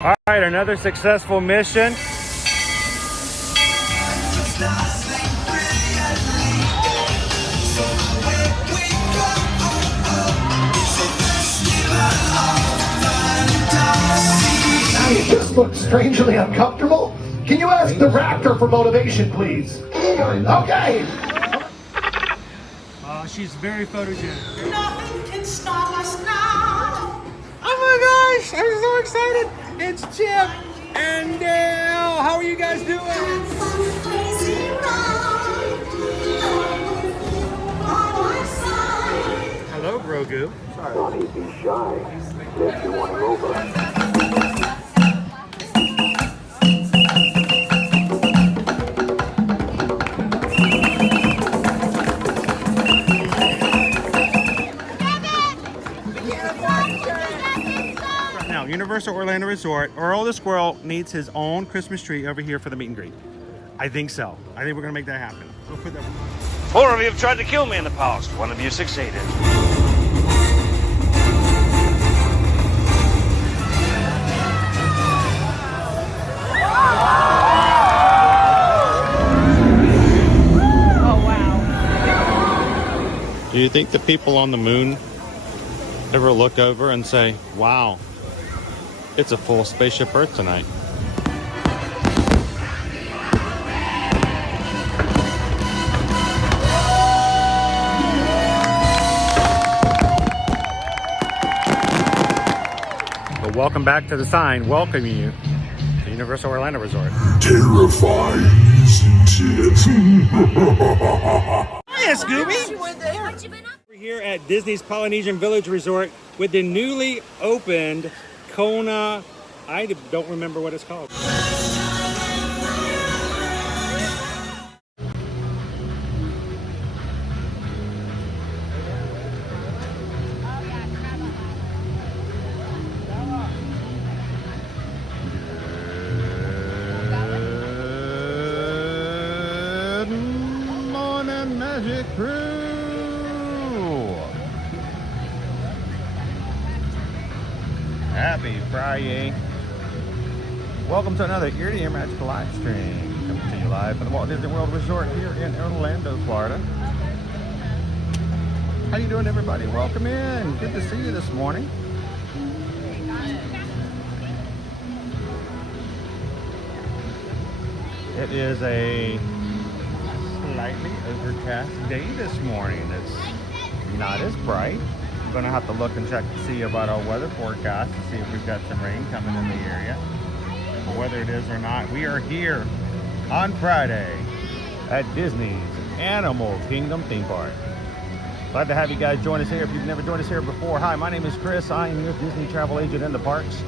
All right, another successful mission. You just look strangely uncomfortable. Can you ask the Raptor for motivation, please? Okay. She's very photogenic. Nothing can stop us now. Oh my gosh, I'm so excited. It's Chip and Dale. How are you guys doing? Hello, Grogu. Sorry. Don't be shy. If you want to over. Universal Orlando Resort, Earl the Squirrel needs his own Christmas tree over here for the meet and greet. I think so. I think we're gonna make that happen. We'll put that. 4 of you have tried to kill me in the past. 1 of you succeeded. Oh wow. Do you think the people on the moon ever look over and say, wow, it's a full spaceship Earth tonight? But welcome back to the sign welcoming you to Universal Orlando Resort. Terrifying, isn't it? Hiya, Scooby! We're here at Disney's Polynesian Village Resort with the newly opened Kona, I don't remember what it's called. Good morning, Magic Crew! Happy Friday. Welcome to another Ear to Ear Magical live stream. Coming to you live from the Walt Disney World Resort here in Orlando, Florida. How you doing, everybody? Welcome in. Good to see you this morning. It is a slightly overcast day this morning. It's not as bright. I'm gonna have to look and check to see about our weather forecast to see if we've got some rain coming in the area. But whether it is or not, we are here on Friday at Disney's Animal Kingdom theme park. Glad to have you guys join us here. If you've never joined us here before, hi, my name is Chris. I am your Disney travel agent in the parks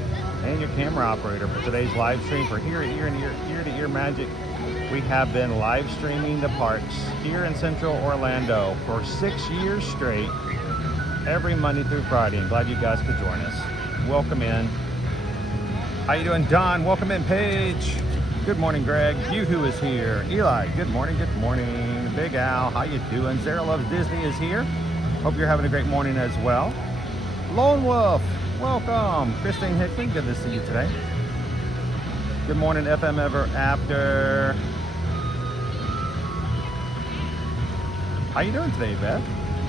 and your camera operator for today's live stream for Ear to Ear Magic. We have been live streaming the parks here in Central Orlando for 6 years straight, every Monday through Friday. I'm glad you guys could join us. Welcome in. How you doing, Don? Welcome in, Paige. Good morning, Greg. Yoo-hoo is here. Eli, good morning, good morning. Big Al, how you doing? Sarah Loves Disney is here. Hope you're having a great morning as well. Lone Wolf, welcome. Christine Hickman, good to see you today. Good morning, FM Ever After. How you doing today, Beth?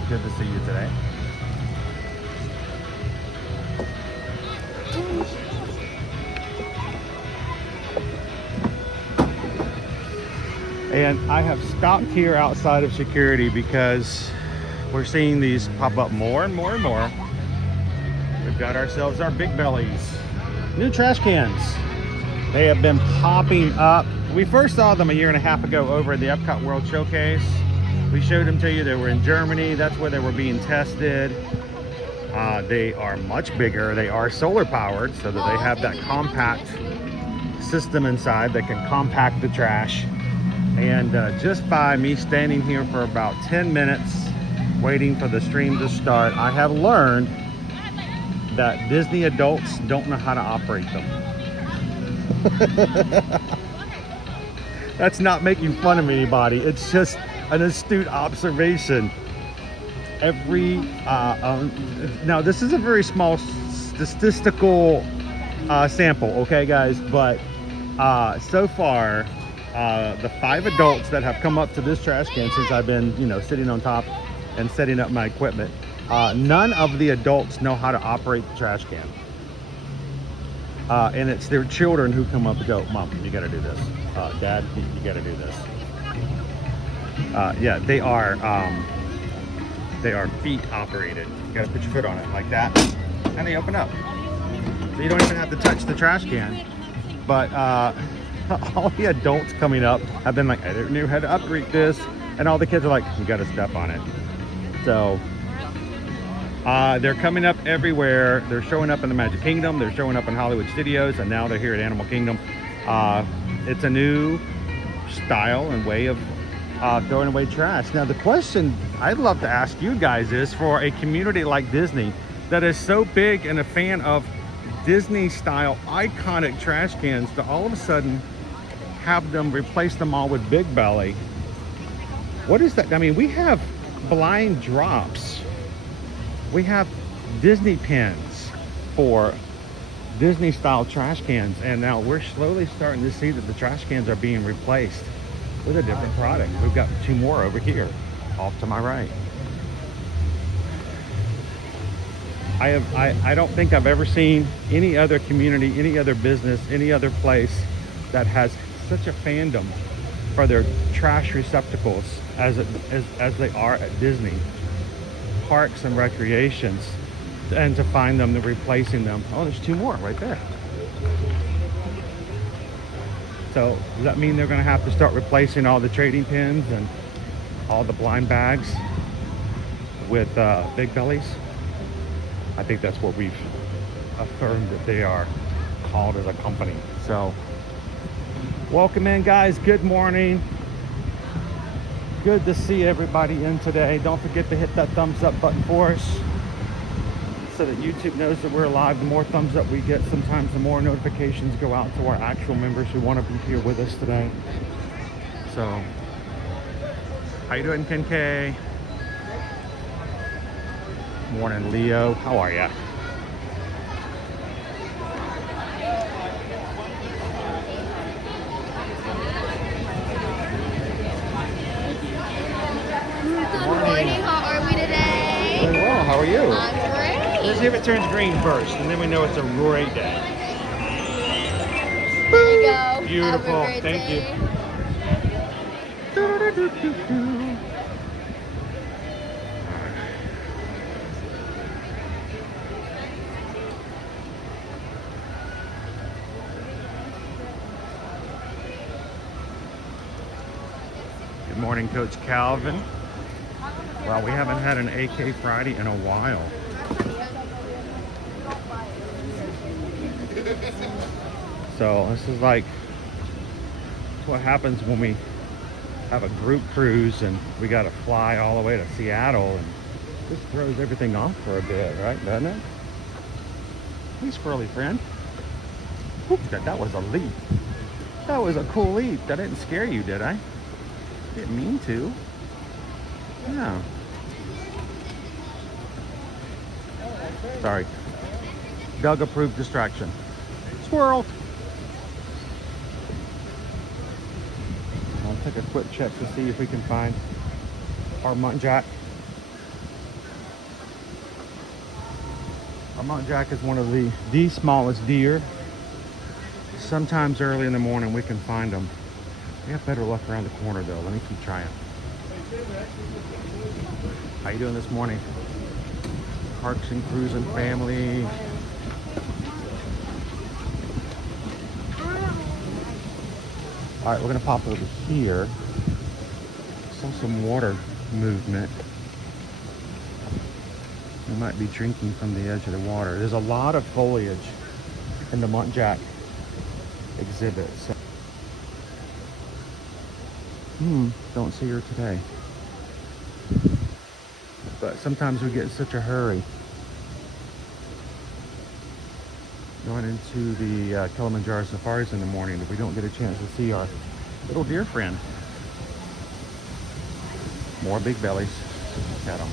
Good to see you today. And I have stopped here outside of security because we're seeing these pop up more and more and more. We've got ourselves our big bellies. New trash cans. They have been popping up. We first saw them a year and a half ago over at the Epcot World Showcase. We showed them to you. They were in Germany. That's where they were being tested. They are much bigger. They are solar powered so that they have that compact system inside that can compact the trash. And just by me standing here for about 10 minutes waiting for the stream to start, I have learned that Disney adults don't know how to operate them. That's not making fun of anybody. It's just an astute observation. Now this is a very small statistical sample, okay, guys? But so far, the 5 adults that have come up to this trash can since I've been, you know, sitting on top and setting up my equipment, none of the adults know how to operate the trash can. And it's their children who come up and go, Mom, you gotta do this. Dad, you gotta do this. Yeah, they are feet operated. You gotta put your foot on it like that, and they open up. So you don't even have to touch the trash can. But all the adults coming up have been like, I didn't know how to operate this. And all the kids are like, you gotta step on it. So they're coming up everywhere. They're showing up in the Magic Kingdom. They're showing up in Hollywood Studios. And now they're here at Animal Kingdom. It's a new style and way of throwing away trash. Now the question I'd love to ask you guys is, for a community like Disney that is so big and a fan of Disney style iconic trash cans, to all of a sudden have them replace them all with Big Belly. What is that? I mean, we have blind drops. We have Disney pins for Disney style trash cans, and now we're slowly starting to see that the trash cans are being replaced with a different product. We've got 2 more over here off to my right. I don't think I've ever seen any other community, any other business, any other place that has such a fandom for their trash receptacles as they are at Disney parks and recreations, and to find them, they're replacing them. Oh, there's 2 more right there. So does that mean they're going to have to start replacing all the trading pins and all the blind bags with Big Bellies? I think that's what we've affirmed that they are called as a company. So welcome in, guys. Good morning. Good to see everybody in today. Don't forget to hit that thumbs up button for us so that YouTube knows that we're live. The more thumbs up we get, sometimes the more notifications go out to our actual members who want to be here with us today. So how you doing, Ken K? Morning, Leo. How are ya? Good morning. How are we today? Doing well. How are you? I'm great. Let's see if it turns green first, and then we know it's a great day. There you go. Beautiful. Have a great Thank day. you. Good morning, Coach Calvin. Well, we haven't had an AK Friday in a while. So this is like what happens when we have a group cruise and we got to fly all the way to Seattle, and this throws everything off for a bit, right? Doesn't it? Hey, squirrely friend. Whoop, that was a leap. That was a cool leap. That didn't scare you, did I? Didn't mean to. No. Sorry. Doug approved distraction. Squirrel. I'll take a quick check to see if we can find our muntjac. Our muntjac is one of the smallest deer. Sometimes early in the morning we can find them. We have better luck around the corner though. Let me keep trying. How you doing this morning? Parks and Cruising family. All right, we're gonna pop over here. Saw some water movement. We might be drinking from the edge of the water. There's a lot of foliage in the muntjac exhibit. So don't see her today. But sometimes we get in such a hurry. Going into the Kilimanjaro safaris in the morning that we don't get a chance to see our little deer friend. More big bellies. Look at them.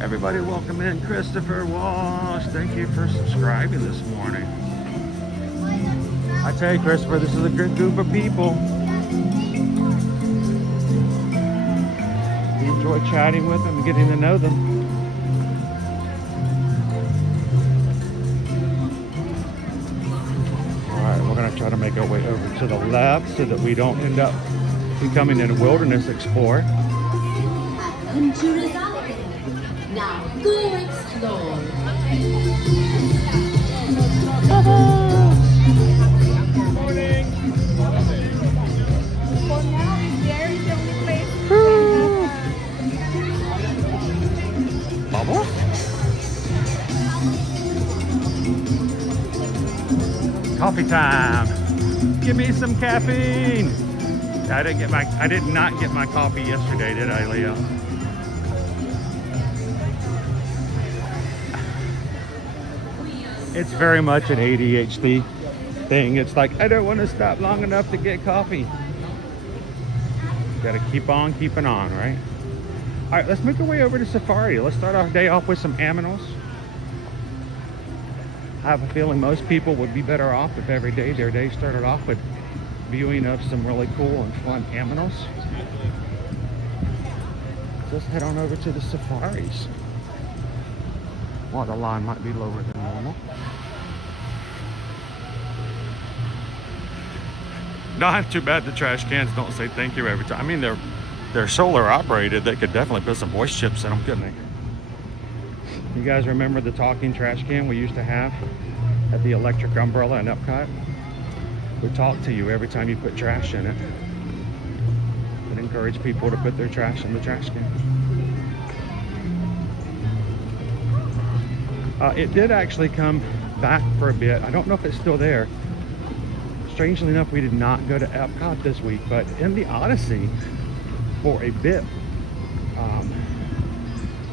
Everybody welcome in Christopher Walsh. Thank you for subscribing this morning. I tell you, Christopher, this is a good group of people. We enjoy chatting with them and getting to know them. Alright, we're going to try to make our way over to the left so that we don't end up becoming a wilderness explorer. Now go explore. Bubble? Coffee time. Give me some caffeine. I did not get my coffee yesterday, did I, Leo? It's very much an ADHD thing. It's like, I don't want to stop long enough to get coffee. Got to keep on keeping on, right? All right, let's make our way over to Safari. Let's start our day off with some aminos. I have a feeling most people would be better off if every day their day started off with viewing of some really cool and fun aminos. Let's head on over to the Safaris. Well, the line might be lower than normal. Not too bad the trash cans don't say thank you every time. I mean, they're solar operated. They could definitely put some voice chips in them, couldn't they? You guys remember the talking trash can we used to have at the electric umbrella in Epcot? It would talk to you every time you put trash in it. It encouraged people to put their trash in the trash can. It did actually come back for a bit. I don't know if it's still there. Strangely enough, we did not go to Epcot this week, but in the Odyssey, for a bit,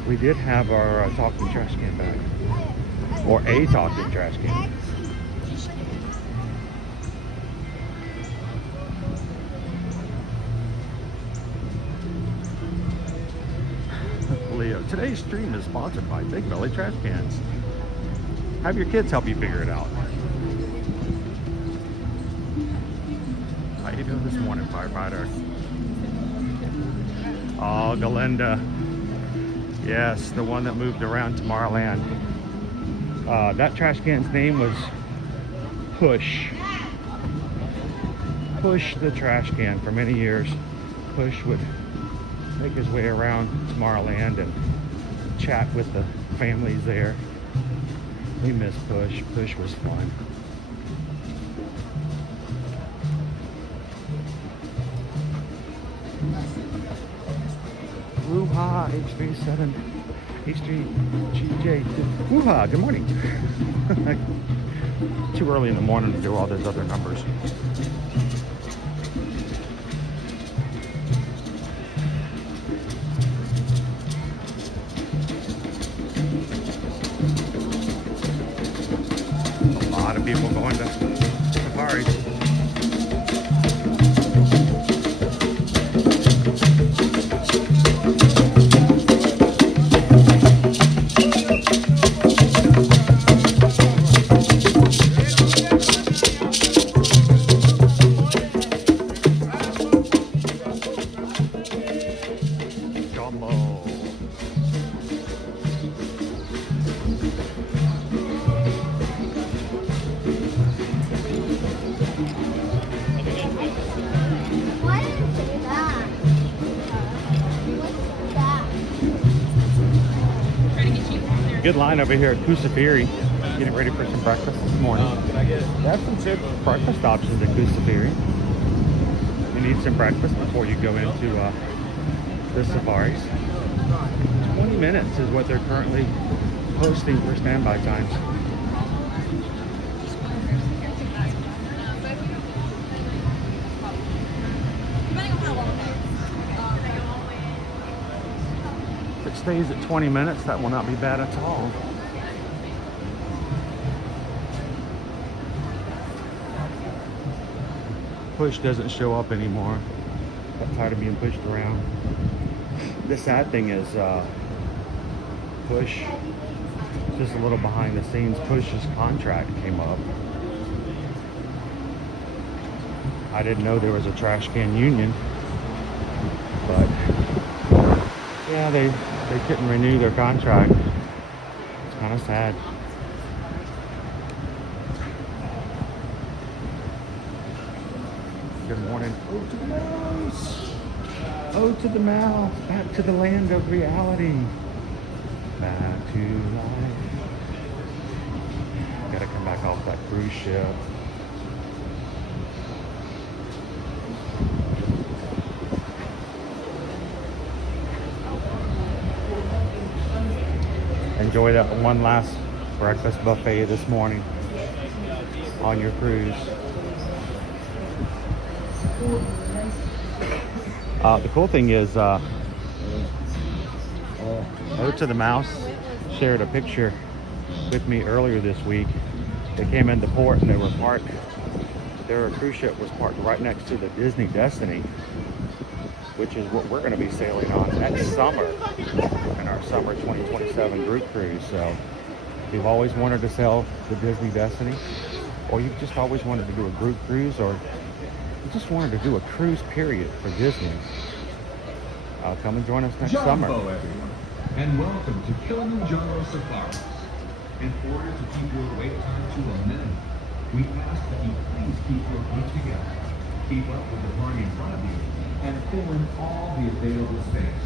we did have our talking trash can back. Or a talking trash can. Leo, today's stream is sponsored by Big Belly Trash Cans. Have your kids help you figure it out. How you doing this morning, firefighter? Oh, Galinda. Yes, the one that moved around Tomorrowland. That trash can's name was Push. Push the trash can for many years. Push would make his way around Tomorrowland and chat with the families there. We miss Push. Push was fun. Woo-ha, H37, H3GJ. Woo-ha, good morning. Too early in the morning to do all those other numbers. A lot of people going to safaris. Jambo. Why did you say that? Good line over here at Kusafiri. Getting ready for some breakfast this morning. They have some good breakfast options at Kusafiri. You need some breakfast before you go into the safaris. 20 minutes is what they're currently posting for standby times. If it stays at 20 minutes, that will not be bad at all. Push doesn't show up anymore. I'm tired of being pushed around. The sad thing is, push, just a little behind the scenes push, his contract came up. I didn't know there was a trash can union, but yeah, they couldn't renew their contract. It's kind of sad. Good morning. Oh, to the mouse. Oh, to the mouse. Back to the land of reality. Back to life. Gotta come back off that cruise ship. Enjoy that one last breakfast buffet this morning on your cruise. The cool thing is, O to the Mouse shared a picture with me earlier this week. They came into port and they were parked. Their cruise ship was parked right next to the Disney Destiny, which is what we're going to be sailing on next summer in our summer 2027 group cruise. So if you've always wanted to sail the Disney Destiny, or you've just always wanted to do a group cruise, or you just wanted to do a cruise period for Disney, come and join us next summer. Jambo, everyone, and welcome to Kilimanjaro Safaris. In order to keep your wait time to a minimum, we ask that you please keep your feet together, keep up with the party in front of you, and fill in all the available space.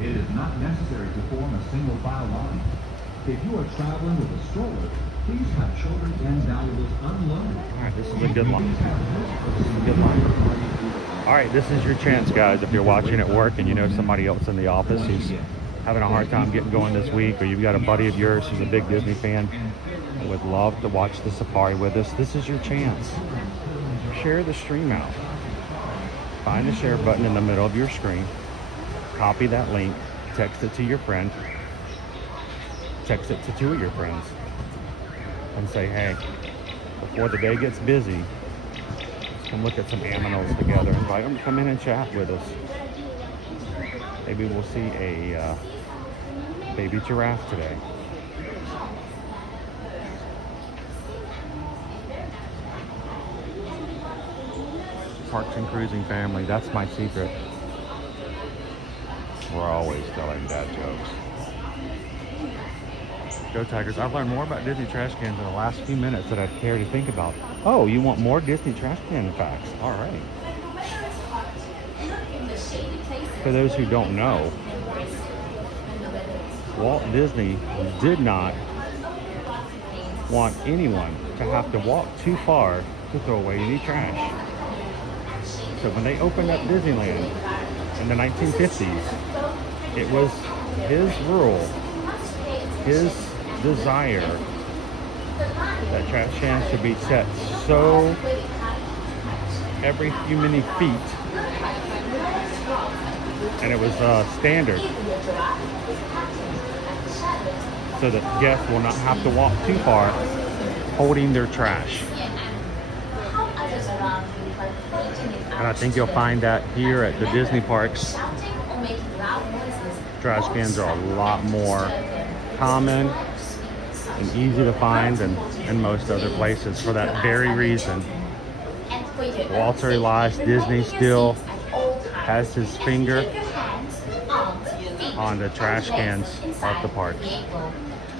It is not necessary to form a single file line. If you are traveling with a stroller, please have children and valuables unloaded. All right, this is a good line. This is a good line. All right, this is your chance, guys. If you're watching at work and you know somebody else in the office who's having a hard time getting going this week, or you've got a buddy of yours who's a big Disney fan and would love to watch the safari with us, this is your chance. Share the stream out. Find the share button in the middle of your screen. Copy that link. Text it to your friend. Text it to 2 of your friends. And say, hey, before the day gets busy, let's come look at some aminals together. Invite them to come in and chat with us. Maybe we'll see a baby giraffe today. Parks and Cruising family, that's my secret. We're always telling dad jokes. Go Tigers. I've learned more about Disney trash cans in the last few minutes that I've cared to think about. Oh, you want more Disney trash can facts? All right. For those who don't know, Walt Disney did not want anyone to have to walk too far to throw away any trash. So when they opened up Disneyland in the 1950s, it was his rule, his desire that trash cans should be set so every few many feet, and it was standard, so that guests will not have to walk too far holding their trash. And I think you'll find that here at the Disney parks, trash cans are a lot more common and easy to find than in most other places. For that very reason, Walter realized Disney still has his finger on the trash cans of the parks.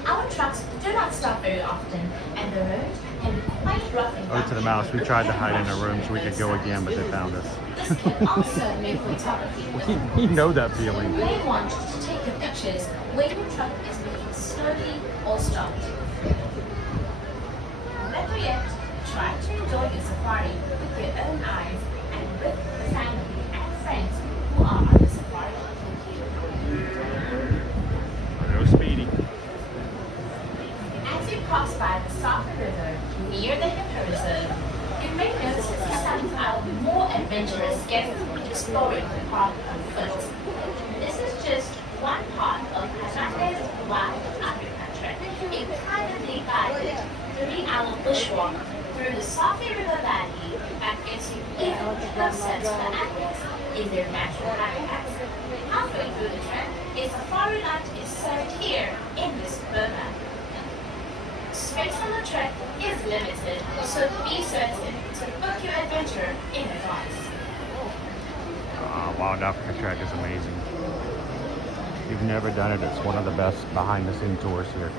Our trucks do not stop very often, and the road can be quite rough and Oh, to the mouse. We tried to hide in a room so we could go again, but they found us. This can also make photography. We know that feeling. You may want to take the pictures when your truck is moving slowly or stopped. Better yet, try to enjoy your safari with your own eyes and with the family and friends who are on the safari with you. Go Speedy. As you cross by the Safa River near the Hippo Reserve, you may notice some more adventurous guests exploring the park on foot. This is just one part of Hanate's Wild Africa trip, a privately guided 3-hour bushwalk through the Safa River Valley that gives you even closer to the animals in their natural habitats. Halfway through the trip, a safari lunch is served here in this suburban. Space on the trek is limited, so be certain to book your adventure in advance. Wild Africa Trek is amazing. If you've never done it, it's one of the best behind the scenes tours here.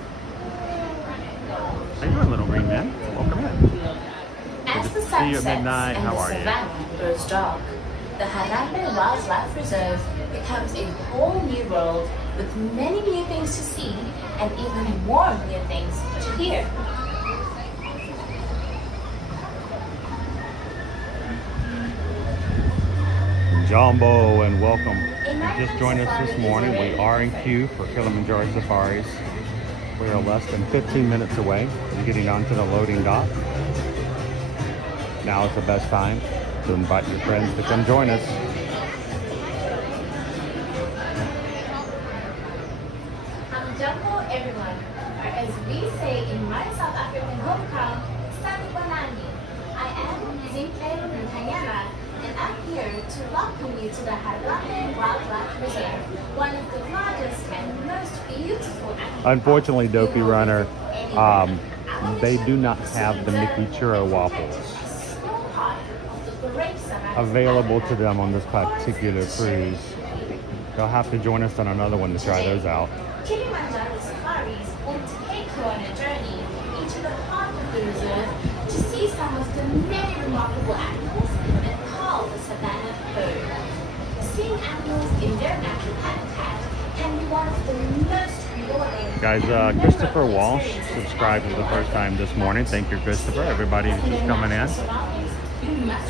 How you doing, little green man? Welcome in. As Good the to sun see you at sets midnight. and How the are you? savannah grows dark, the Harambe Wildlife Reserve becomes a whole new world with many new things to see and even more new things to hear. Jambo, and welcome. You just joined us this morning. We are in queue for Kilimanjaro Safaris. We are less than 15 minutes away from getting onto the loading dock. Now is the best time to invite your friends to come join us. I'm Jambo, everyone, or as we say in my South African hometown, Sanibonani. I am Zinhle Ntanyana, and I'm here to welcome you to the Harambe Wildlife Reserve, one of the largest and most beautiful animals. Unfortunately, Dopey Runner, they do not have the Mickey Churro waffles available to them on this particular cruise. You'll have to join us on another one to try those out. Kilimanjaro Safaris want to take you on a journey into the heart of the reserve to see some of the many remarkable animals that call the savannah home. Seeing animals in their natural habitat can be one of the most rewarding. Guys, Christopher Walsh subscribed for the first time this morning. Thank you, Christopher. Everybody who's just coming in.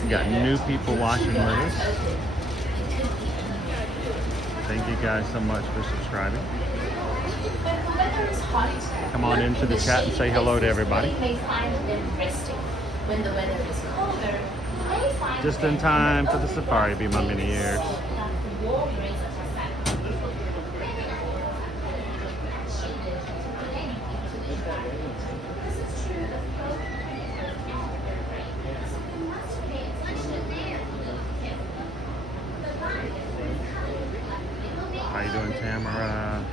We got new people watching with us. Thank you guys so much for subscribing. When the weather is hot, Come on into the chat and say hello to everybody. You may find them resting. When the weather is colder, you may find Just in them time for the safari to be my many years. the warm rays of the sun. This is true of both people and their brains. You must pay attention there. The line is coming. How you doing, Tamara?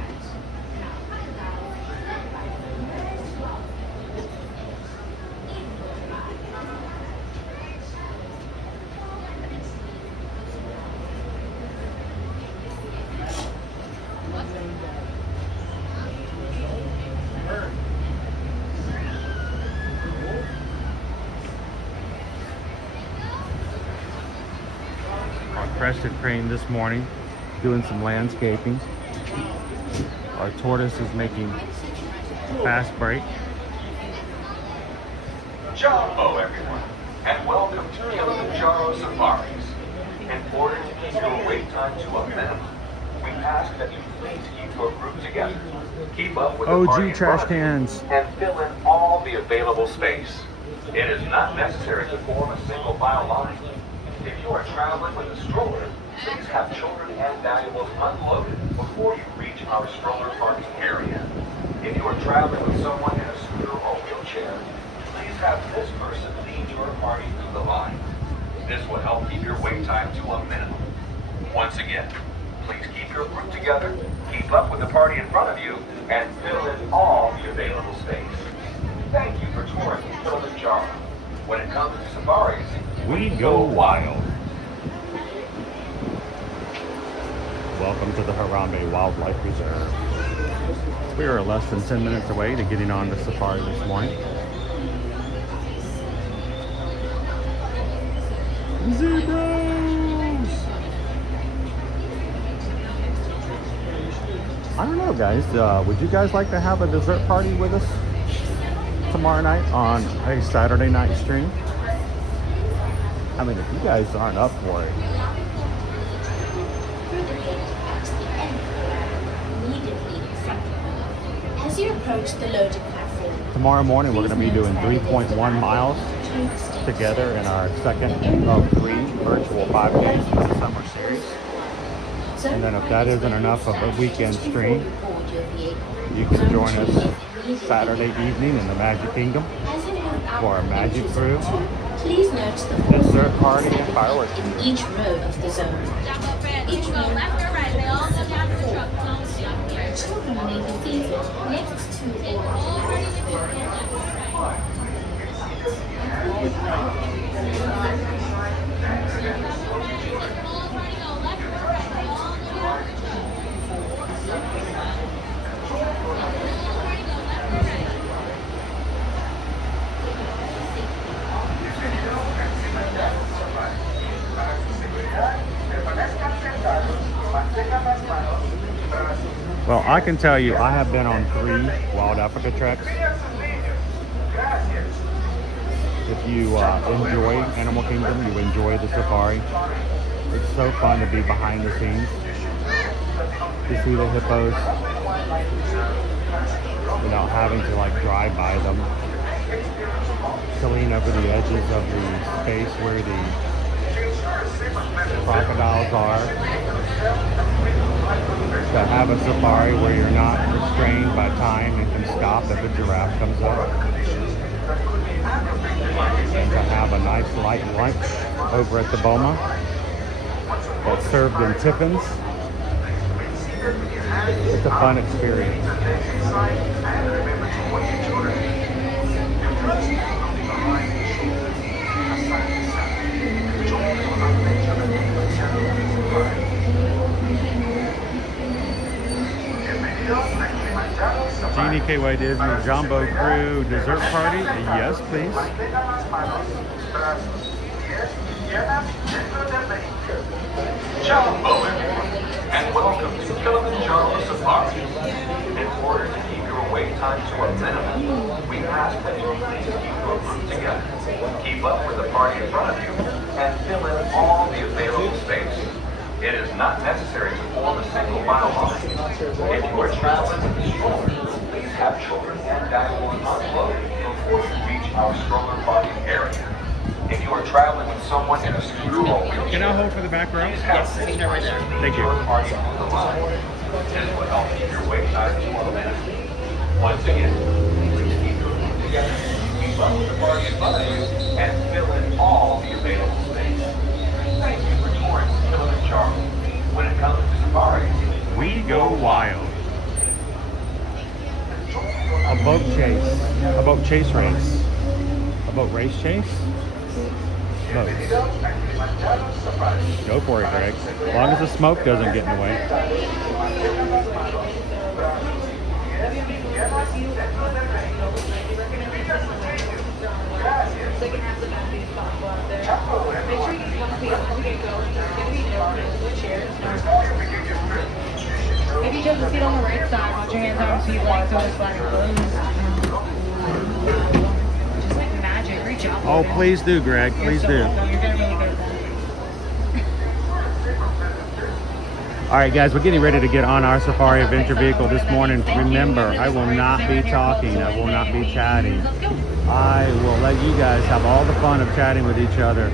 Our crested crane this morning doing some landscaping. Our tortoise is making a fast break. Jambo, everyone, and welcome to Kilimanjaro Safaris. In order to keep your wait time to a minimum, we ask that you please keep your group together, keep up with the party OG in trash front of you, cans. and fill in all the available space. It is not necessary to form a single file line. If you are traveling with a stroller, please have children and valuables unloaded before you reach our stroller parking area. If you are traveling with someone in a scooter or wheelchair, please have this person lead your party through the line. This will help keep your wait time to a minimum. Once again, please keep your group together, keep up with the party in front of you, and fill in all the available space. Thank you for touring Kilimanjaro. When it comes to safaris, We go wild. Welcome to the Harambe Wildlife Reserve. We are less than 10 minutes away to getting on the safari this morning. Zebras! I don't know, guys. Would you guys like to have a dessert party with us tomorrow night on a Saturday night stream? I mean, if you guys aren't up for it. As you approach the loading platform, Tomorrow morning, we're going to be doing 3.1 miles together in our second of 3 virtual 5 days for the summer series. And then if that isn't enough of a weekend stream, you can join us Saturday evening in the Magic Kingdom for our Magic Cruise. Please note the Dessert party and fireworks. in each row of the zone. Each row has children may be seated next to or Well, I can tell you, I have been on 3 Wild Africa treks. If you enjoy Animal Kingdom, you enjoy the safari. It's so fun to be behind the scenes, to see the hippos without having to like drive by them, to lean over the edges of the space where the crocodiles are, to have a safari where you're not restrained by time and can stop if a giraffe comes up, and to have a nice light lunch over at the Boma that's served in tiffins. It's a fun experience. Genie KY Disney Jambo Crew dessert party? Yes, please. Jambo, everyone, and welcome to Kilimanjaro Safari. In order to keep your wait time to a minimum, we ask that you please keep your group together, keep up with the party in front of you, and fill in all the available space. It is not necessary to form a single file line. If you are traveling with the stroller, please have children and diamonds unloaded before you reach our stroller parking area. If you are traveling with someone in a scooter or wheelchair, Can I hold for the back row? yes, right there. Thank you. Party on the line. This will help keep your wait time to a minute. Once again, please keep your group together, keep up with the party in front of you, and fill in all the available space. Thank you for touring Kilimanjaro. When it comes to safaris, We go wild. A boat chase. A boat chase race. A boat race chase? Boats. Go for it, Greg. As long as the smoke doesn't get in the way. If you chose to sit on the right side, watch your hands out so you like so it's like closed. Just like magic. Reach out. Oh, please do, Greg. Please do. You're doing really good at that. All right, guys, we're getting ready to get on our safari adventure vehicle this morning. Remember, I will not be talking. I will not be chatting. I will let you guys have all the fun of chatting with each other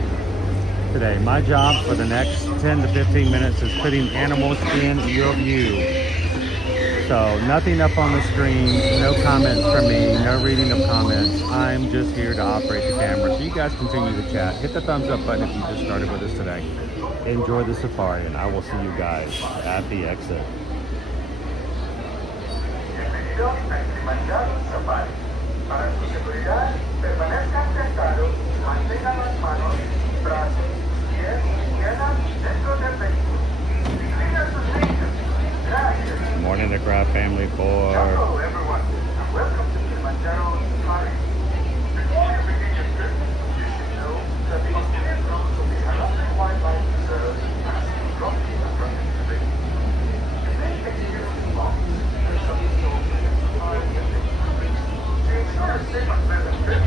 today. My job for the next 10 to 15 minutes is putting animals in your view. So nothing up on the screen, no comments from me, no reading of comments. I'm just here to operate the camera. So you guys continue to chat. Hit the thumbs up button if you just started with us today. Enjoy the safari, and I will see you guys at the exit. bienvenidos a Kilimanjaro Safari. Para su seguridad, permanezcan sentados, mantengan las manos, brazos, pies y piernas dentro del vehículo. Sigan sus líneas. Gracias. Morning, the Craft family for Hello, everyone, and welcome to Kilimanjaro Safari. Before you begin your trip, you should know that the Australian roads will be another wildlife reserve passing from the Australian Pacific. If they take you too long, there shall be no safari ending. To ensure a safe and pleasant trip,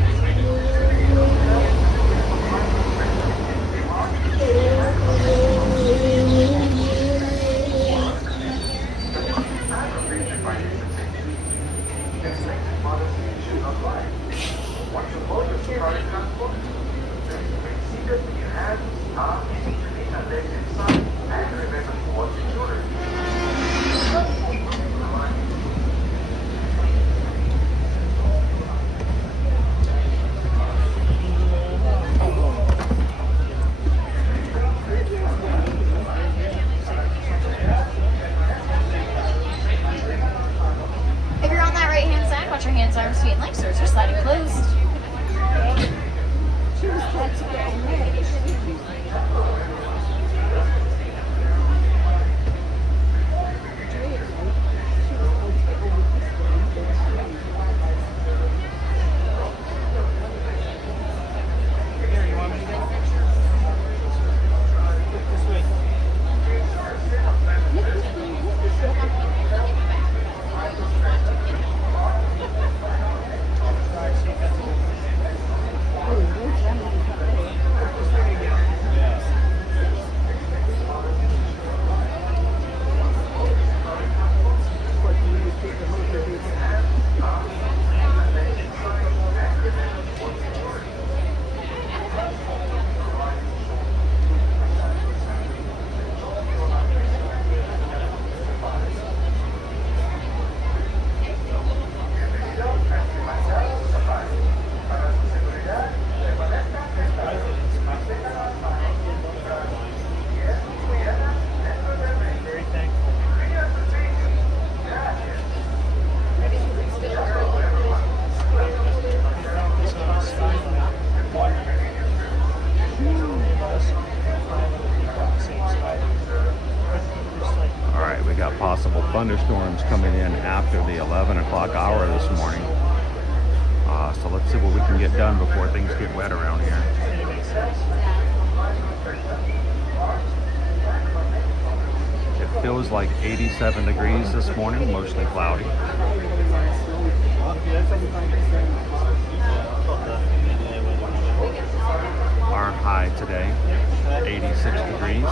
once aboard the safari transport, please remain seated with your hands, arms, feet, and legs inside, and remember to watch your children. thunderstorms coming in after the 11 o'clock hour this morning. So let's see what we can get done before things get wet around here. It feels like 87 degrees this morning, mostly cloudy. Our high today, 86 degrees.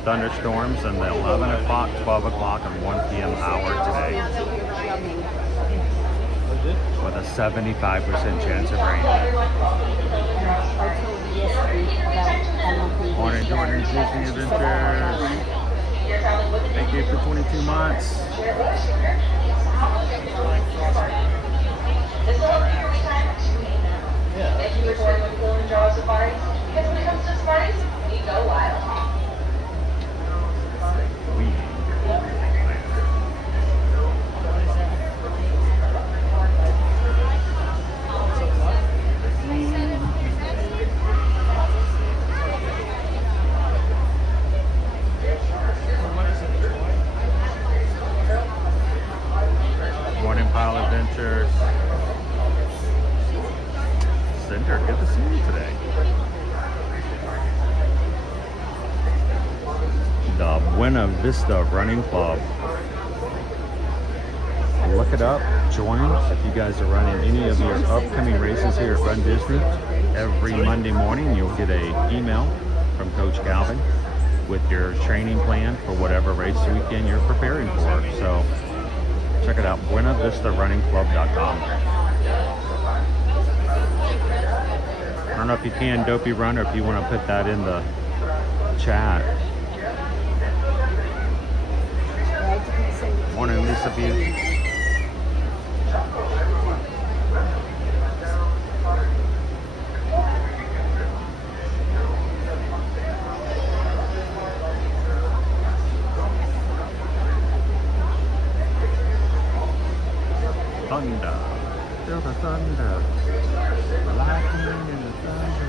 Thunderstorms in the 11 o'clock, 12 o'clock, and 1 p.m. hour today, with a 75% chance of rain. Morning, Jordan, Disney Adventures. Thank you for 22 months. Thank you for touring with Kilimanjaro Safaris. Because when it comes to safaris, we go wild. Morning, Pile Adventures. Cinder, good to see you today. The Buena Vista Running Club. Look it up, join if you guys are running any of your upcoming races here at Run Disney. Every Monday morning you'll get an email from Coach Calvin with your training plan for whatever race weekend you're preparing for. So check it out, buenavistarunningclub.com. I don't know if you can, Dopey Run, or if you want to put that in the chat. Morning, Lisa B. Thunder, feel the thunder, the lightning and the thunder.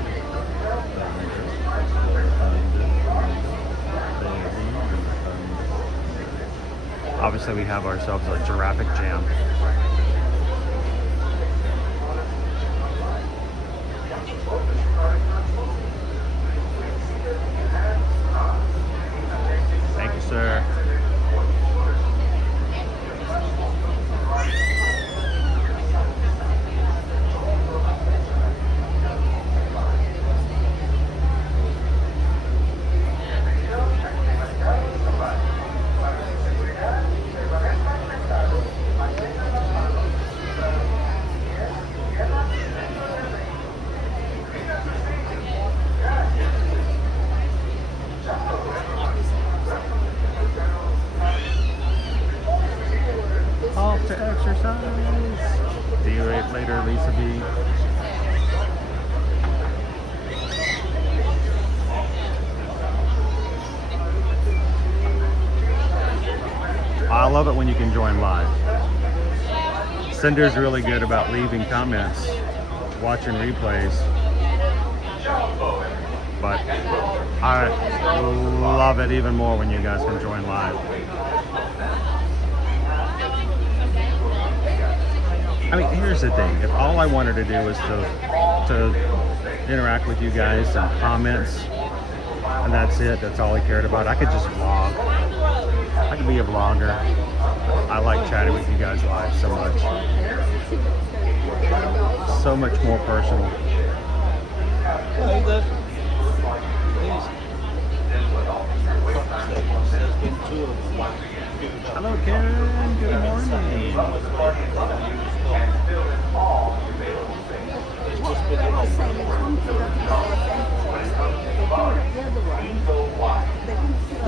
Obviously we have ourselves a giraffic jam. Thank you, sir. Off to exercise. See you later, Lisa B. I love it when you can join live. Cinder's really good about leaving comments, watching replays. But I love it even more when you guys can join live. I mean, here's the thing. If all I wanted to do was to interact with you guys and comments, and that's it, that's all I cared about, I could just vlog. I could be a vlogger. I like chatting with you guys live so much. So much more personal. Hello, Karen. Good morning.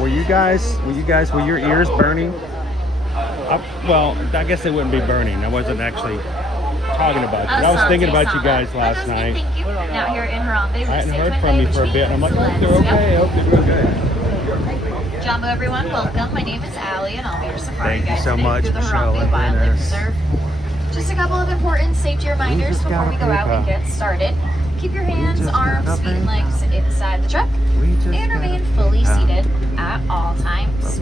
Were your ears burning? Well, I guess they wouldn't be burning. I wasn't actually talking about you. I was thinking about you guys last night. Thank you. Now here in Harambe, I hadn't heard from you for a bit. I'm like, oh, they're okay. I hope they're doing good. Jambo, everyone, welcome. My name is Allie, and I'll be your safari Thank guide you so today much, through the Michelle Harambe and Wildlife Dennis. Reserve. Just a couple of important safety reminders before we go out and get started. Keep your hands, arms, feet, and legs inside the truck, and remain fully seated at all times.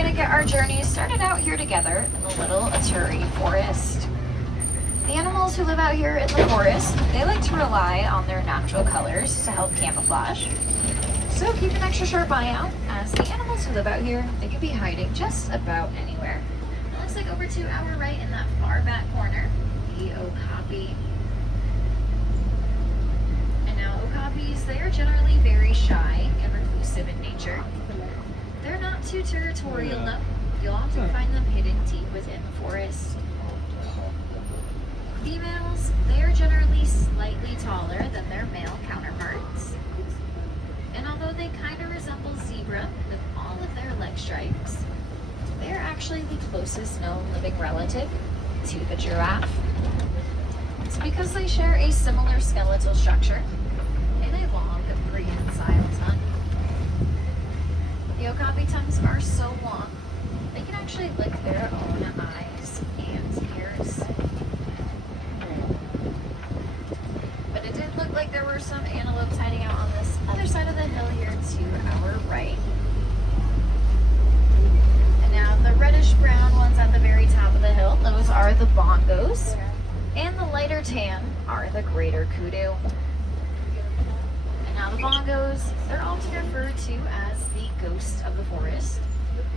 going to get our journey started out here together in the Little Aturi Forest. The animals who live out here in the forest, they like to rely on their natural colors to help camouflage. So keep an extra sharp eye out, as the animals who live out here, they can be hiding just about anywhere. It looks like over to our right in that far back corner, the okapi. And now okapis, they are generally very shy and reclusive in nature. They're not too territorial though. You'll often find them hidden deep within the forest. Females, they are generally slightly taller than their male counterparts. And although they kind of resemble zebra with all of their leg stripes, they are actually the closest known living relative to the giraffe. It's because they share a similar skeletal structure and a long prehensile tongue. The okapi tongues are so long, they can actually lick their own eyes and ears. But it did look like there were some antelopes hiding out on this other side of the hill here to our right. And now the reddish brown ones at the very top of the hill, those are the bongos. And the lighter tan are the greater kudu. And now the bongos, they're often referred to as the ghost of the forest,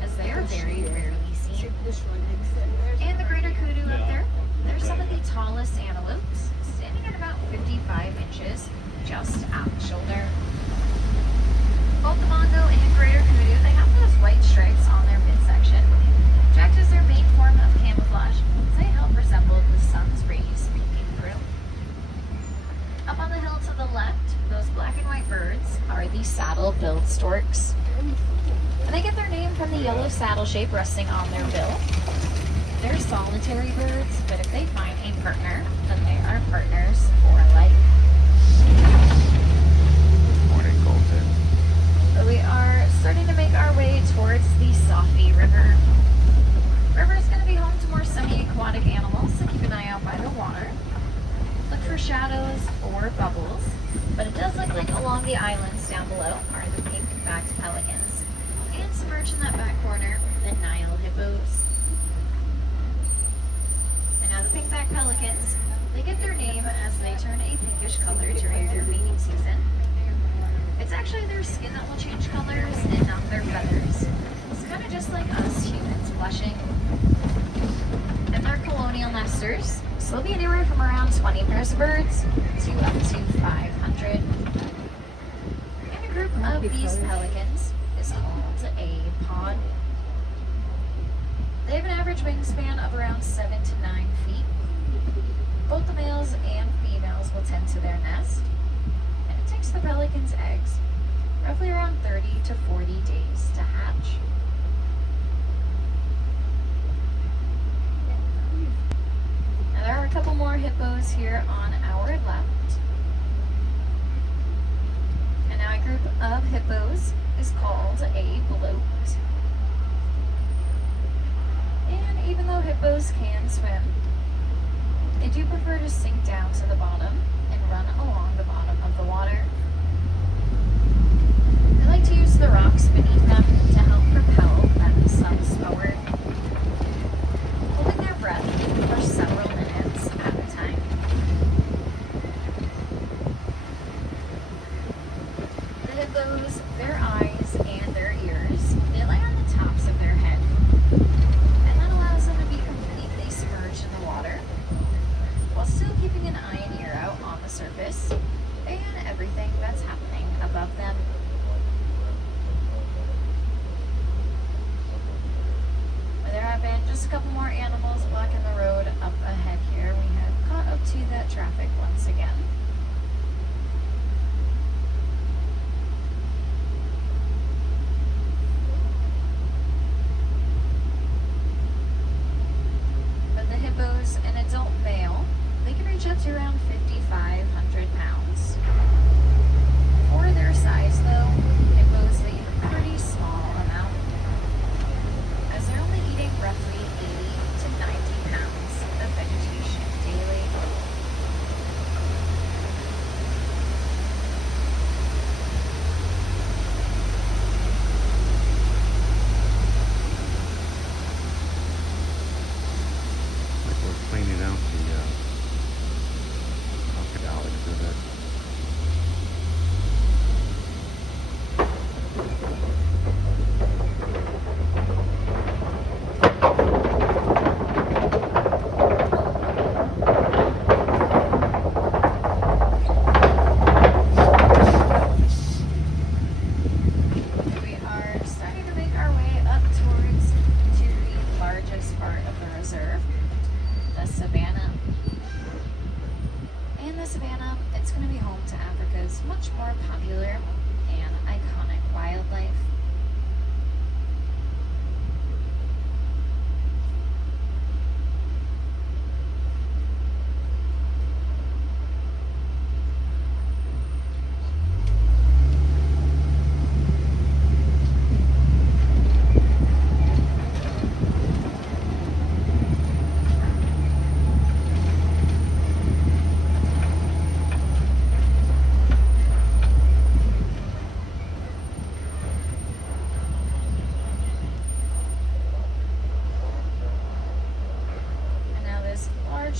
as they are very rarely seen. And the greater kudu up there, they're some of the tallest antelopes, standing at about 55 inches, just at the shoulder. Both the bongo and greater kudu, they have those white stripes on their midsection, which act as their main form of camouflage, as they help resemble the sun's rays peeking through. Up on the hill to the left, those black and white birds are the saddle-billed storks. And they get their name from the yellow saddle shape resting on their bill. They're solitary birds, but if they find a partner, then they are partners for life. Morning, Colton. So we are starting to make our way towards the Safi River. The river is going to be home to more semi-aquatic animals, so keep an eye out by the water. Look for shadows or bubbles, but it does look like along the islands down below are the pink-backed pelicans. And submerged in that back corner, the Nile hippos. And now the pink-backed pelicans, they get their name as they turn a pinkish color during their mating season. It's actually their skin that will change colors and not their feathers. It's kind of just like us humans blushing. And they're colonial nesters, so they'll be anywhere from around 20 pairs of birds to up to 500. And a group of these pelicans is called a pod. They have an average wingspan of around 7 to 9 feet. Both the males and females will tend to their nest, and it takes the pelican's eggs roughly around 30 to 40 days to hatch. Now there are a couple more hippos here on our left. And now a group of hippos is called a bloat. And even though hippos can swim, they do prefer to sink down to the bottom and run along the bottom of the water. They like to use the rocks beneath them to help propel themselves forward, holding their breath for several minutes at a time. The hippos, their eyes and their ears, they lay on the tops of their head, and that allows them to be completely submerged in the water, while still keeping an eye and ear out on the surface and everything that's happening above them. There have been just a couple more animals blocking the road up ahead here. We have caught up to that traffic once again. But the hippos, an adult male, they can reach up to around 5,500 pounds. For their size though, hippos, they eat a pretty small amount, as they're only eating roughly 80 to 90 pounds of vegetation daily. is much more popular and iconic wildlife.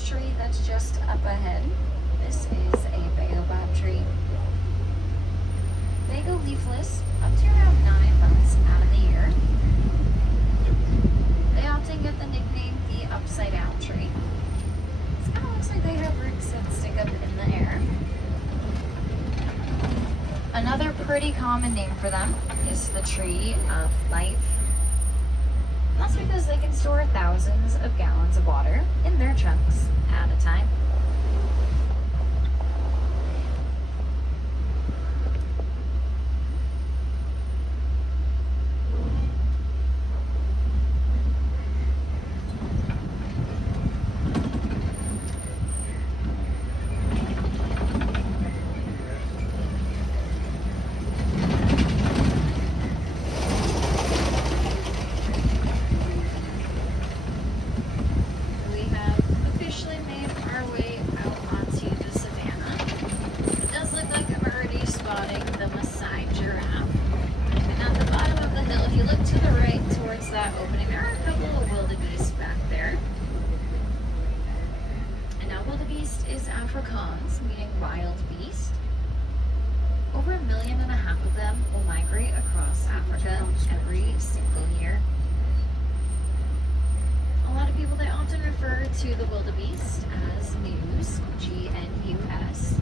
Tree that's just up ahead. This is a baobab tree. They go leafless up to around 9 months out of the year. They often get the nickname the upside down tree. It kind of looks like they have roots that stick up in the air. Another pretty common name for them is the tree of life. That's because they can store thousands of gallons of water in their trunks at a time. Afrikaans, meaning wild beast. Over 1.5 million of them will migrate across Africa every single year. A lot of people, they often refer to the wildebeest as gnus, G-N-U-S.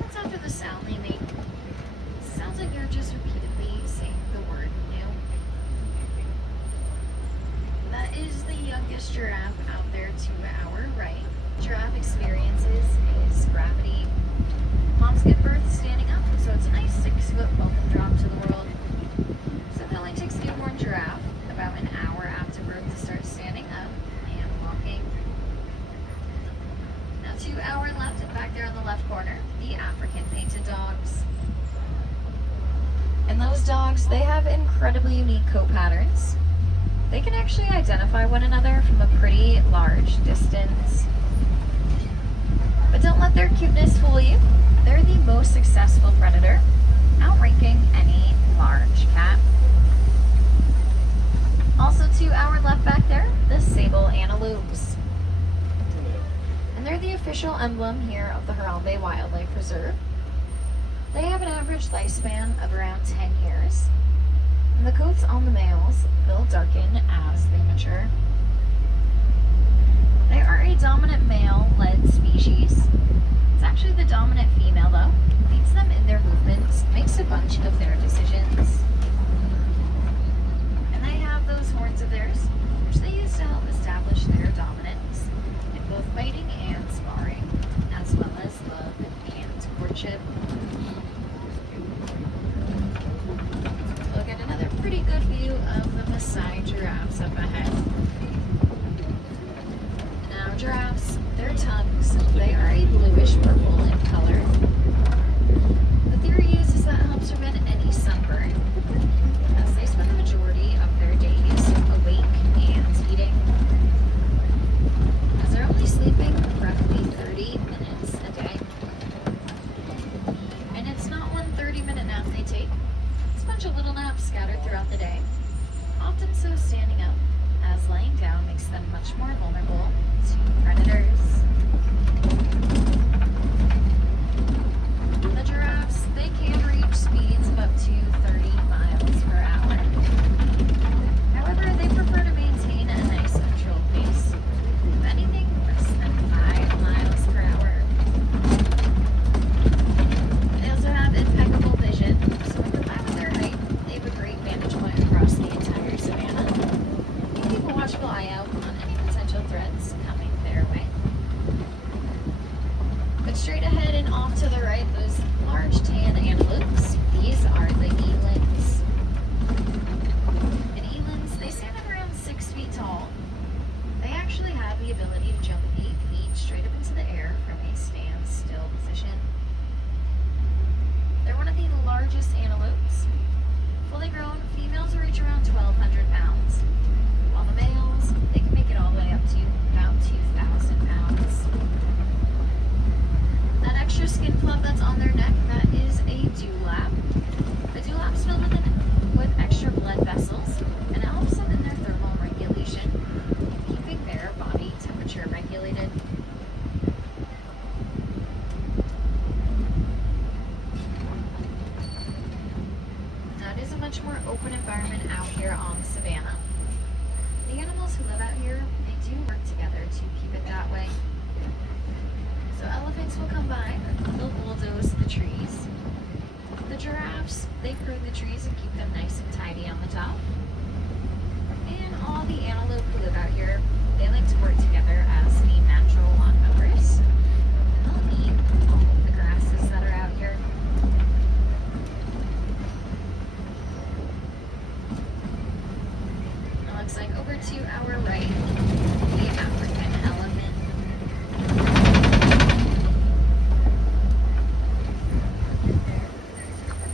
That's after the sound they make. Sounds like you're just repeatedly saying the word new. That is the youngest giraffe out there to our right. Giraffe experiences is gravity. Moms give birth standing up, so it's a nice 6-foot welcome drop to the world. So it only takes a newborn giraffe about an hour after birth to start standing up and walking. Now to our left and back there on the left corner, the African painted dogs. And those dogs, they have incredibly unique coat patterns. They can actually identify one another from a pretty large distance. But don't let their cuteness fool you. They're the most successful predator, outranking any large cat. Also to our left back there, the sable antelopes. And they're the official emblem here of the Harambe Wildlife Reserve. They have an average lifespan of around 10 years. And the coats on the males will darken as they mature. They are a dominant male-led species. It's actually the dominant female, though. Leads them in their movements, makes a bunch of their decisions. And they have those horns of theirs, which they use to help establish their dominance in both fighting and sparring, as well as love and courtship. Look at another pretty good view of the Maasai giraffes up ahead. Now giraffes, their tongues, they are a bluish purple in color. The theory is that it helps prevent any sunburn, as they spend the majority of their days awake and eating, as they're only sleeping roughly 30 minutes a day. And it's not one 30-minute nap they take. It's a bunch of little naps scattered throughout the day, often so standing up, as laying down makes them much more vulnerable to predators. The giraffes, they can reach speeds of up to 30 miles per hour. However, they prefer to maintain a nice controlled pace, of anything less than 5 miles per hour. They also have impeccable vision, so with the fact of their height, they have a great vantage point across the entire savannah. You keep a watchful eye out on any potential threats coming their way. average around 1,200 pounds, while the males, they can make it all the way up to about 2,000 pounds. That extra skin fluff that's on their neck, that is a dewlap. The dewlap's filled with extra blood vessels, and it helps them in their thermal regulation, keeping their body temperature regulated. Now, it is a much more open environment out here on the savannah. The animals who live out here, they do work together to keep it that way. So elephants will come by, they'll bulldoze the trees. The giraffes, they prune the trees and keep them nice and tidy on the top. And all the antelope who live out here, they like to work together as the natural lawn mowers. And they'll eat all of the grasses that are out here. It looks like over to our right, the African elephant.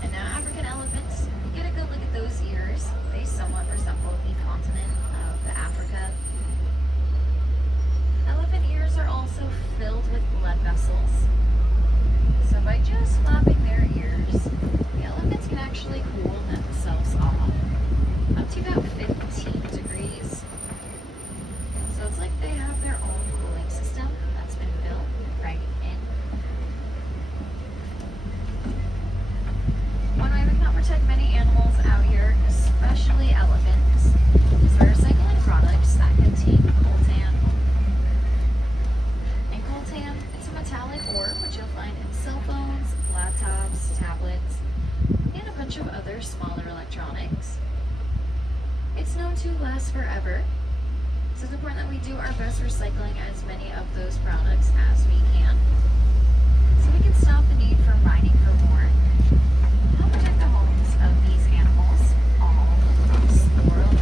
And now African elephants, you get a good look at those ears. They somewhat resemble the continent of Africa. Elephant ears are also filled with blood vessels. So by just flapping their ears, the elephants can actually cool themselves off up to about 15 degrees. So it's like they have their own cooling system that's been built right in. One way we can help protect many animals out here, especially elephants, is by recycling products that contain coltan. And coltan, it's a metallic ore which you'll find in cell phones, laptops, tablets, and a bunch of other smaller electronics. It's known to last forever, so it's important that we do our best recycling as many of those products as we can, so we can stop the need for mining for more, and help protect the homes of these animals all across the world.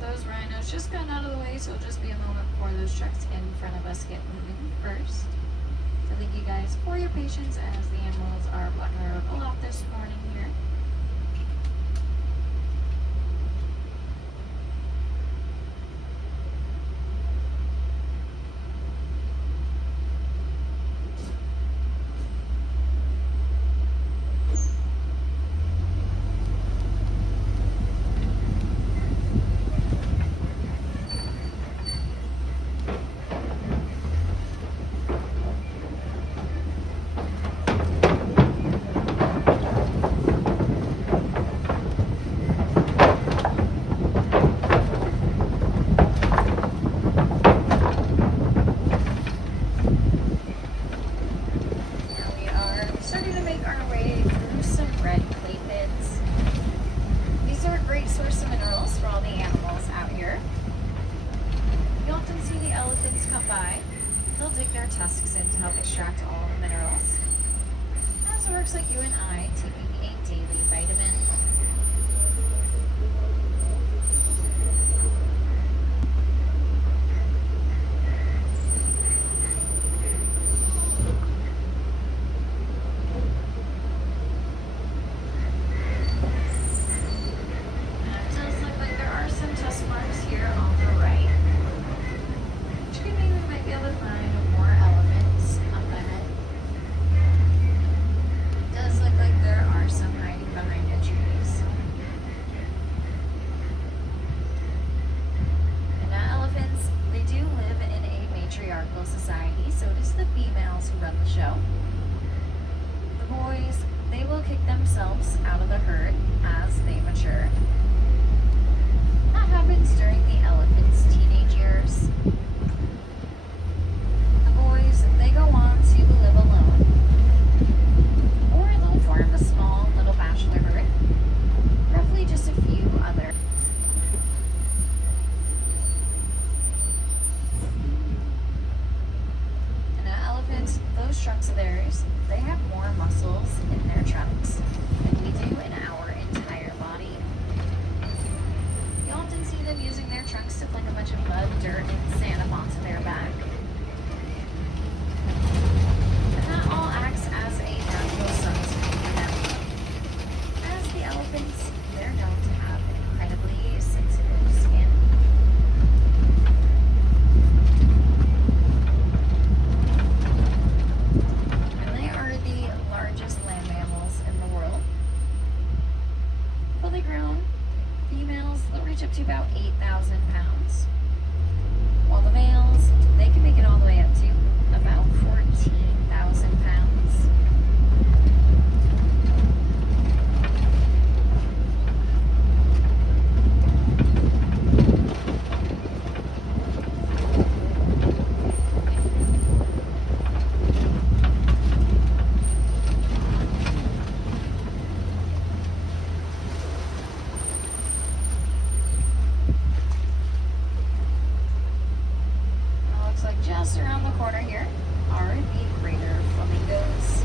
Those rhinos just got out of the way, so it'll just be a moment before those trucks in front of us get moving first. So thank you guys for your patience as the animals are blocking the road a lot this morning here. Tusks in to help extract all the minerals. As it works like you and I taking a daily vitamin. It does look like there are some tusk marks here on the right, which could mean we might be able to find more elephants up ahead. It does look like there are some hiding behind the trees. And now elephants, they do live in a matriarchal society, so it is the females who run the show. The boys, they will kick themselves out of the herd as they mature. That happens during the elephant's teenage years. The boys, they go on to live alone, or they'll form a small little bachelor herd, roughly just a few other. And the elephants, those trunks of theirs, they have more muscles in their trunks than we do in our entire body. You often see them using their trunks to fling a bunch of mud, dirt, and sand up onto their back. And that all acts as a natural substitute for them. As the elephants, they're known to have incredibly sensitive skin. And they are the largest land mammals in the world. Fully grown, females, they'll reach up to about 8,000 pounds. While the males, they can make it all the way up to about 14,000 pounds. Looks like just around the corner here are the greater flamingos.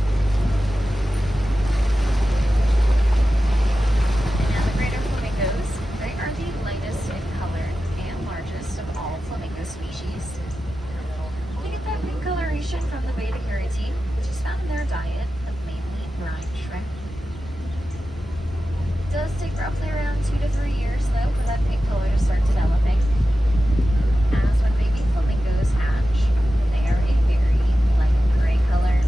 And now the greater flamingos, they are the lightest in color and largest of all flamingo species. They get that pink coloration from the beta carotene, which is found in their diet of mainly brine shrimp. It does take roughly around 2 to 3 years though for that pink color to start developing. As when baby flamingos hatch, they are a very light gray color.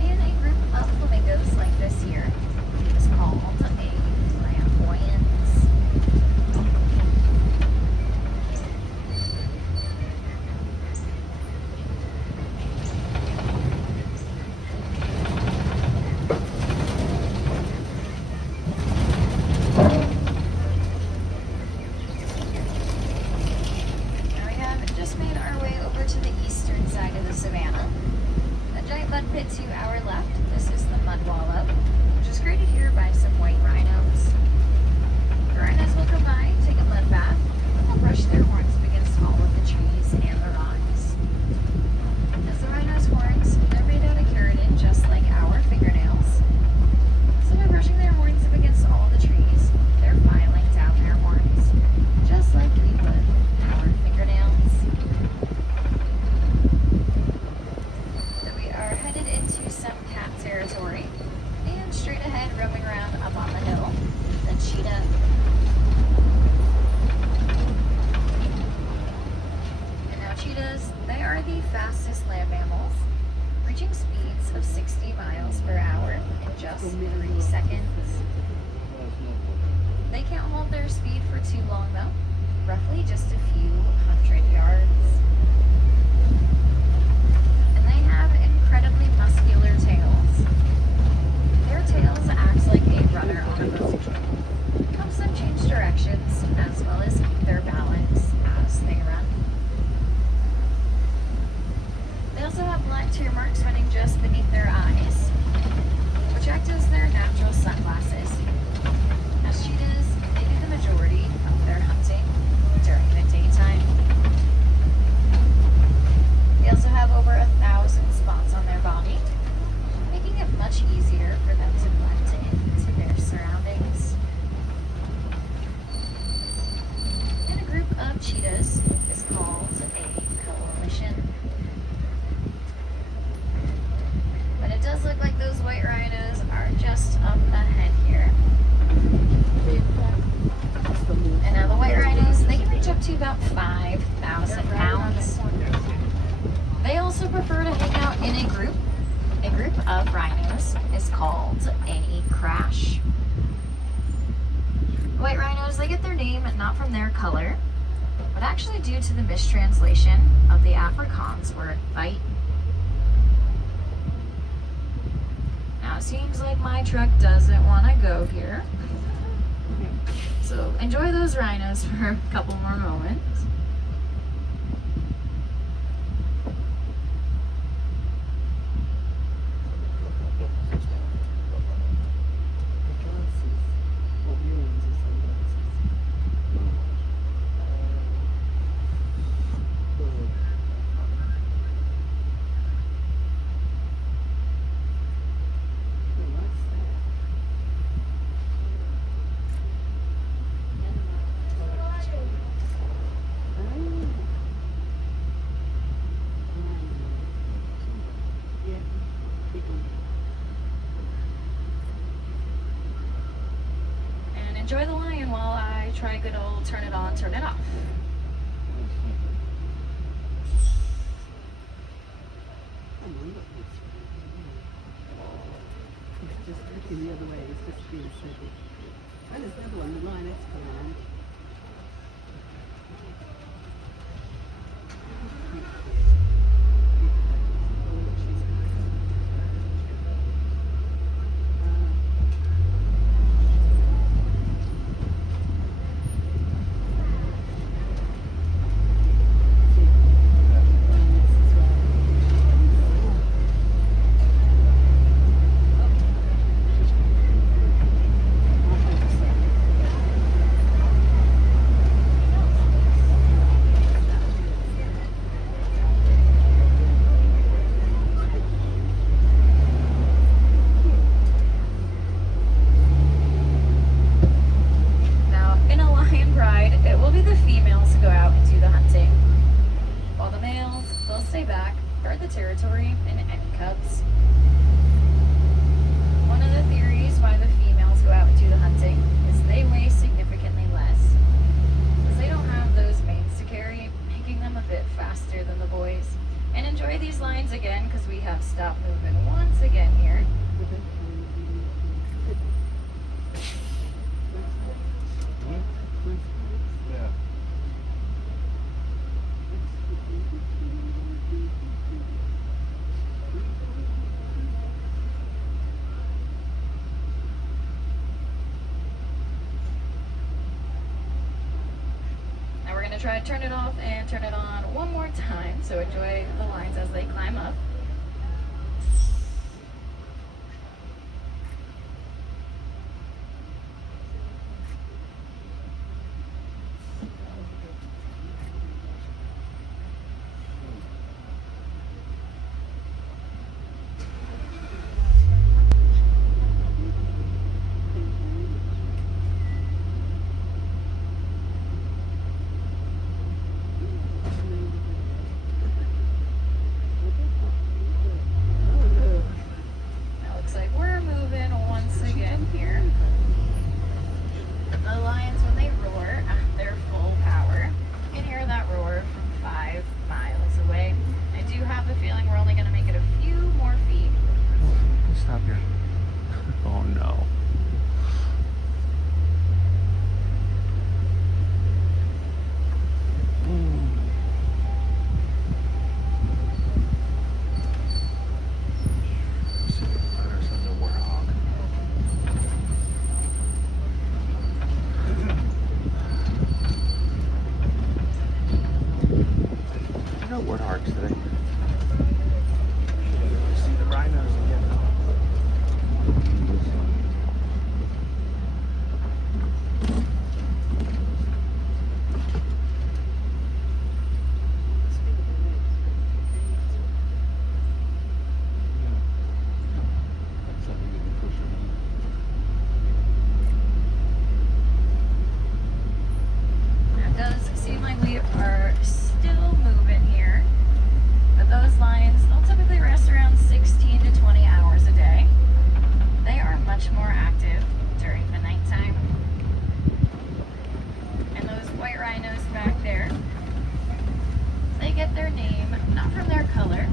And a group of flamingos like this here is called a flamboyance. roaming around up on the hill. The cheetah. And now cheetahs, they are the fastest land mammals, reaching speeds of 60 miles per hour in just 3 seconds. They can't hold their speed for too long though, roughly just a few hundred yards. And they have incredibly muscular tails. Their tails act like a rudder on a boat. Helps them change directions as well as keep their balance as they run. They also have black tear marks running just beneath their eyes, which act as their natural sunglasses. As cheetahs, they do the majority of their hunting during the daytime. They also have over 1,000 spots on their body, making it much easier for them to blend into their surroundings. And a group of cheetahs is called a coalition. But it does look like those white rhinos are just up ahead here. And now the white rhinos, they can reach up to about 5,000 pounds. They also prefer to hang out in a group. A group of rhinos is called a crash. White rhinos, they get their name not from their color, but actually due to the mistranslation of the Afrikaans word fight. Now it seems like my truck doesn't want to go here. So enjoy those rhinos for a couple more moments. Enjoy the lion while I try good old turn it on, turn it off. It's just looking the other way, it's just being silly. And there's another one, the lioness command. Territory and any cubs. One of the theories why the females go out and do the hunting is they weigh significantly less, because they don't have those manes to carry, making them a bit faster than the boys. And enjoy these lions again, because we have stopped moving once again here. Yeah. Try to turn it off and turn it on one more time, so enjoy the lines as they climb up. got woodharks today. See the rhinos again. It does seem like we are still moving here, but those lines, they'll typically rest around 16 to 20 hours a day. They are much more active during the nighttime. And those white rhinos back there, they get their name not from their color,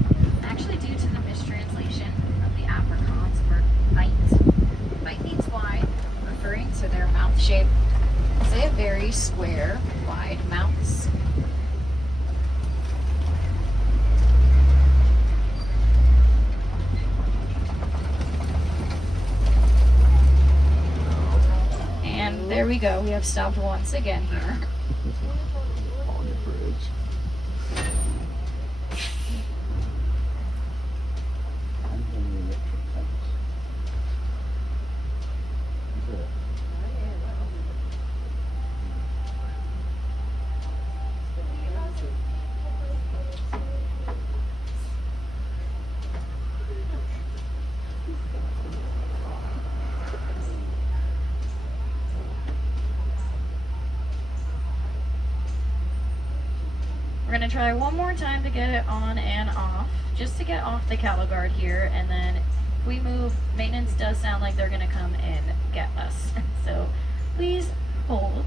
actually due to the mistranslation of the Afrikaans word bite. Bite means wide, referring to their mouth shape. They have very square, wide mouths. And there we go. We have stopped once again here. On the bridge. We're going to try one more time to get it on and off, just to get off the cattle guard here, and then if we move, maintenance does sound like they're going to come and get us. So please hold.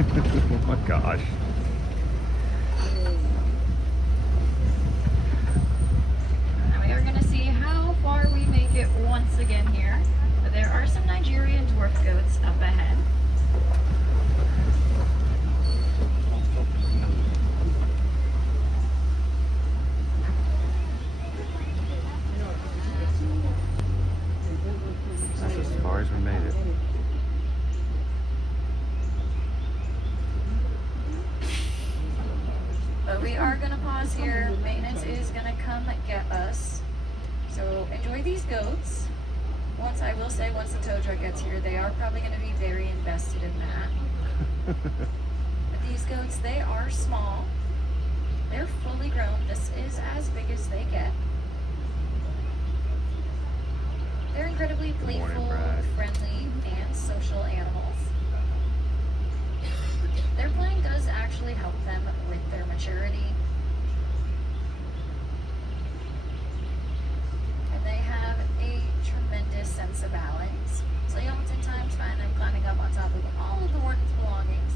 Oh my gosh. And we are going to see how far we make it once again here. But there are some Nigerian dwarf goats up ahead. That's as far as we made it. But we are going to pause here. Maintenance is going to come get us. So enjoy these goats. I will say, once the tow truck gets here, they are probably going to be very invested in that. But these goats, they are small. They're fully grown. This is as big as they get. They're incredibly playful, friendly, and social animals. Their playing does actually help them with their maturity. And they have a tremendous sense of balance. So you oftentimes find them climbing up on top of all of the warden's belongings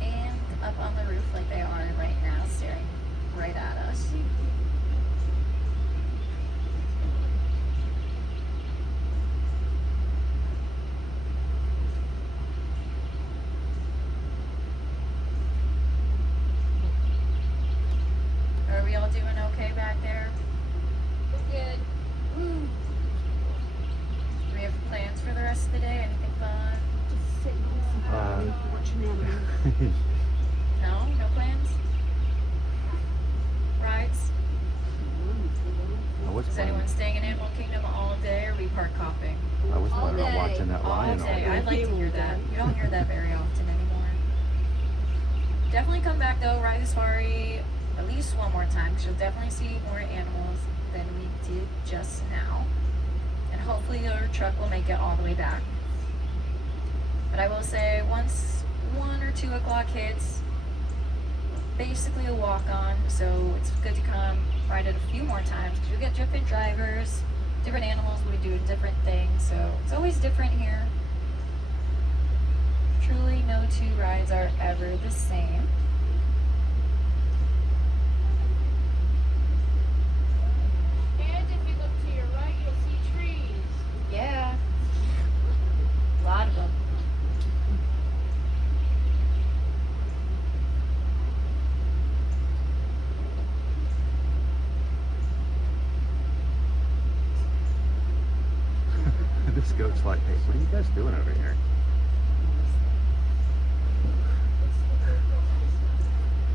and up on the roof like they are right now, staring right at us. Are we all doing okay back there? We're good. Woo. Do we have plans for the rest of the day? Anything fun? Just sitting in some watching anime. No? No plans? Rides? I was Is planning, anyone staying in Animal Kingdom all day, or are we park hopping? I was all planning on day. watching that All lion all day. day. I'd like to hear that. You don't hear that very often anymore. Definitely come back though, ride the safari at least one more time, because you'll definitely see more animals than we did just now. And hopefully your truck will make it all the way back. But I will say, once 1 or 2 o'clock hits, basically a walk-on, so it's good to come ride it a few more times, because you get different drivers, different animals will be doing different things, so it's always different here. Truly, no two rides are ever the same. And if you look to your right, you'll see trees. Yeah. A lot of them. This goat's like, hey, what are you guys doing over here?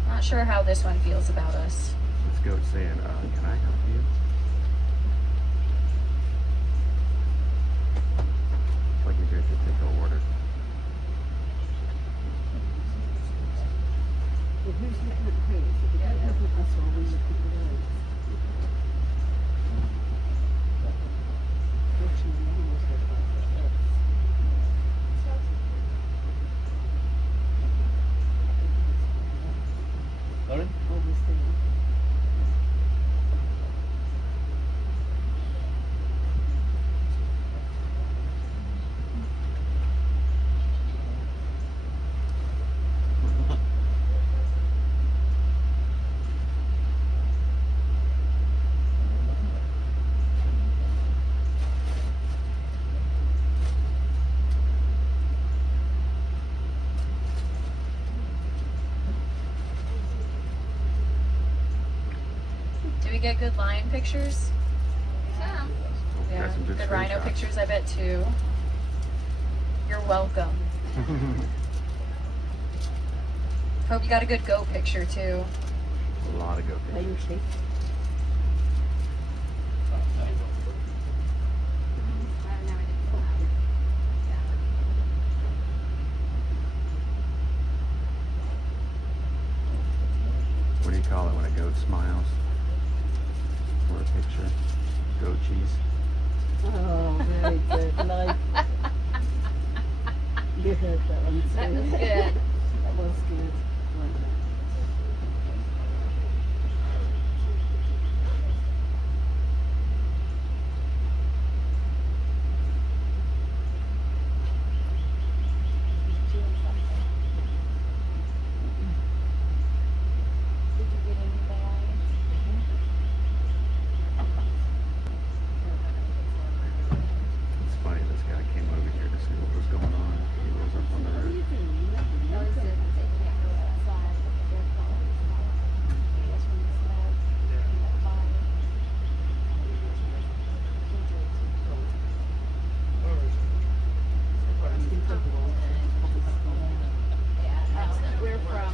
Not sure how this one feels about us. This goat's saying, can I help you? It's like you're here to take an order. Do we get good lion pictures? Some. Yeah, Got some good rhino screenshots. pictures, I bet too. You're welcome. Hope you got a good goat picture too. A lot of goat pictures. What do you call it when a goat smiles? For a picture? Goat cheese. Oh, very good. Like, you heard that one too. That was good. That was good. It's funny, this guy came over here to see what was going on. He was up on the roof. We're from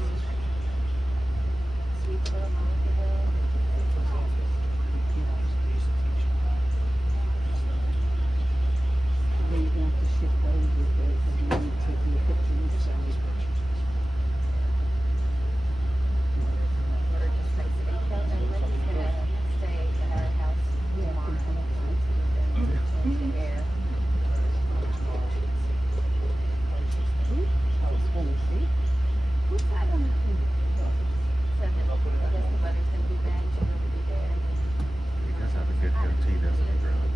Sweetsville, Monkeeville. Then you have to shift those with it and you take your pictures. That was funny, see? Who's that on the thing? He does have a good goatee, doesn't he, Greg?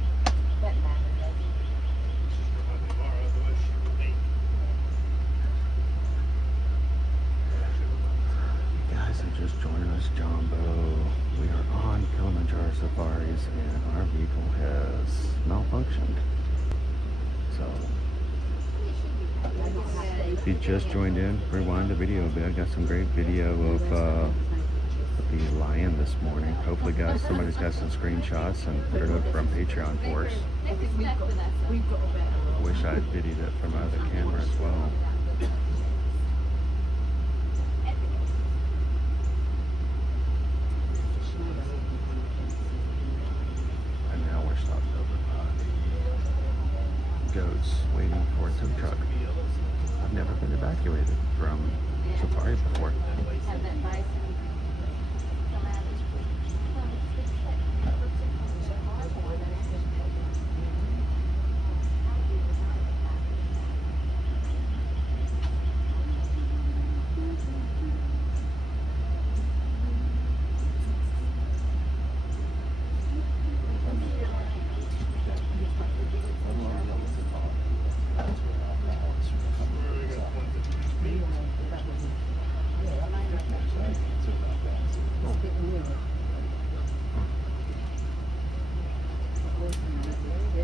You guys are just joining us, Jambo. We are on Kilimanjaro Safaris and our vehicle has malfunctioned. So, if you just joined in, rewind the video a bit. I got some great video of the lion this morning. Hopefully, guys, somebody's got some screenshots and put it up from Patreon for us. Wish I had videoed it from my other camera as well. And now we're stopped over by goats waiting for a tow truck. I've never been evacuated from safari before.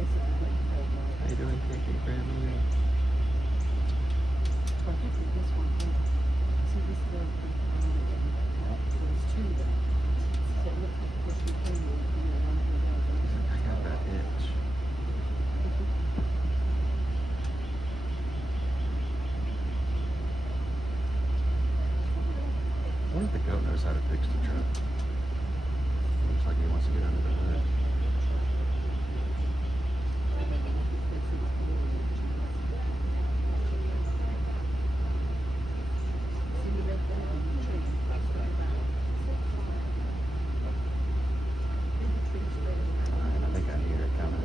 How you doing, Cookie Family? I got that itch. I wonder if the goat knows how to fix the truck. Looks like he wants to get under the hood. Alright, I think I hear it coming.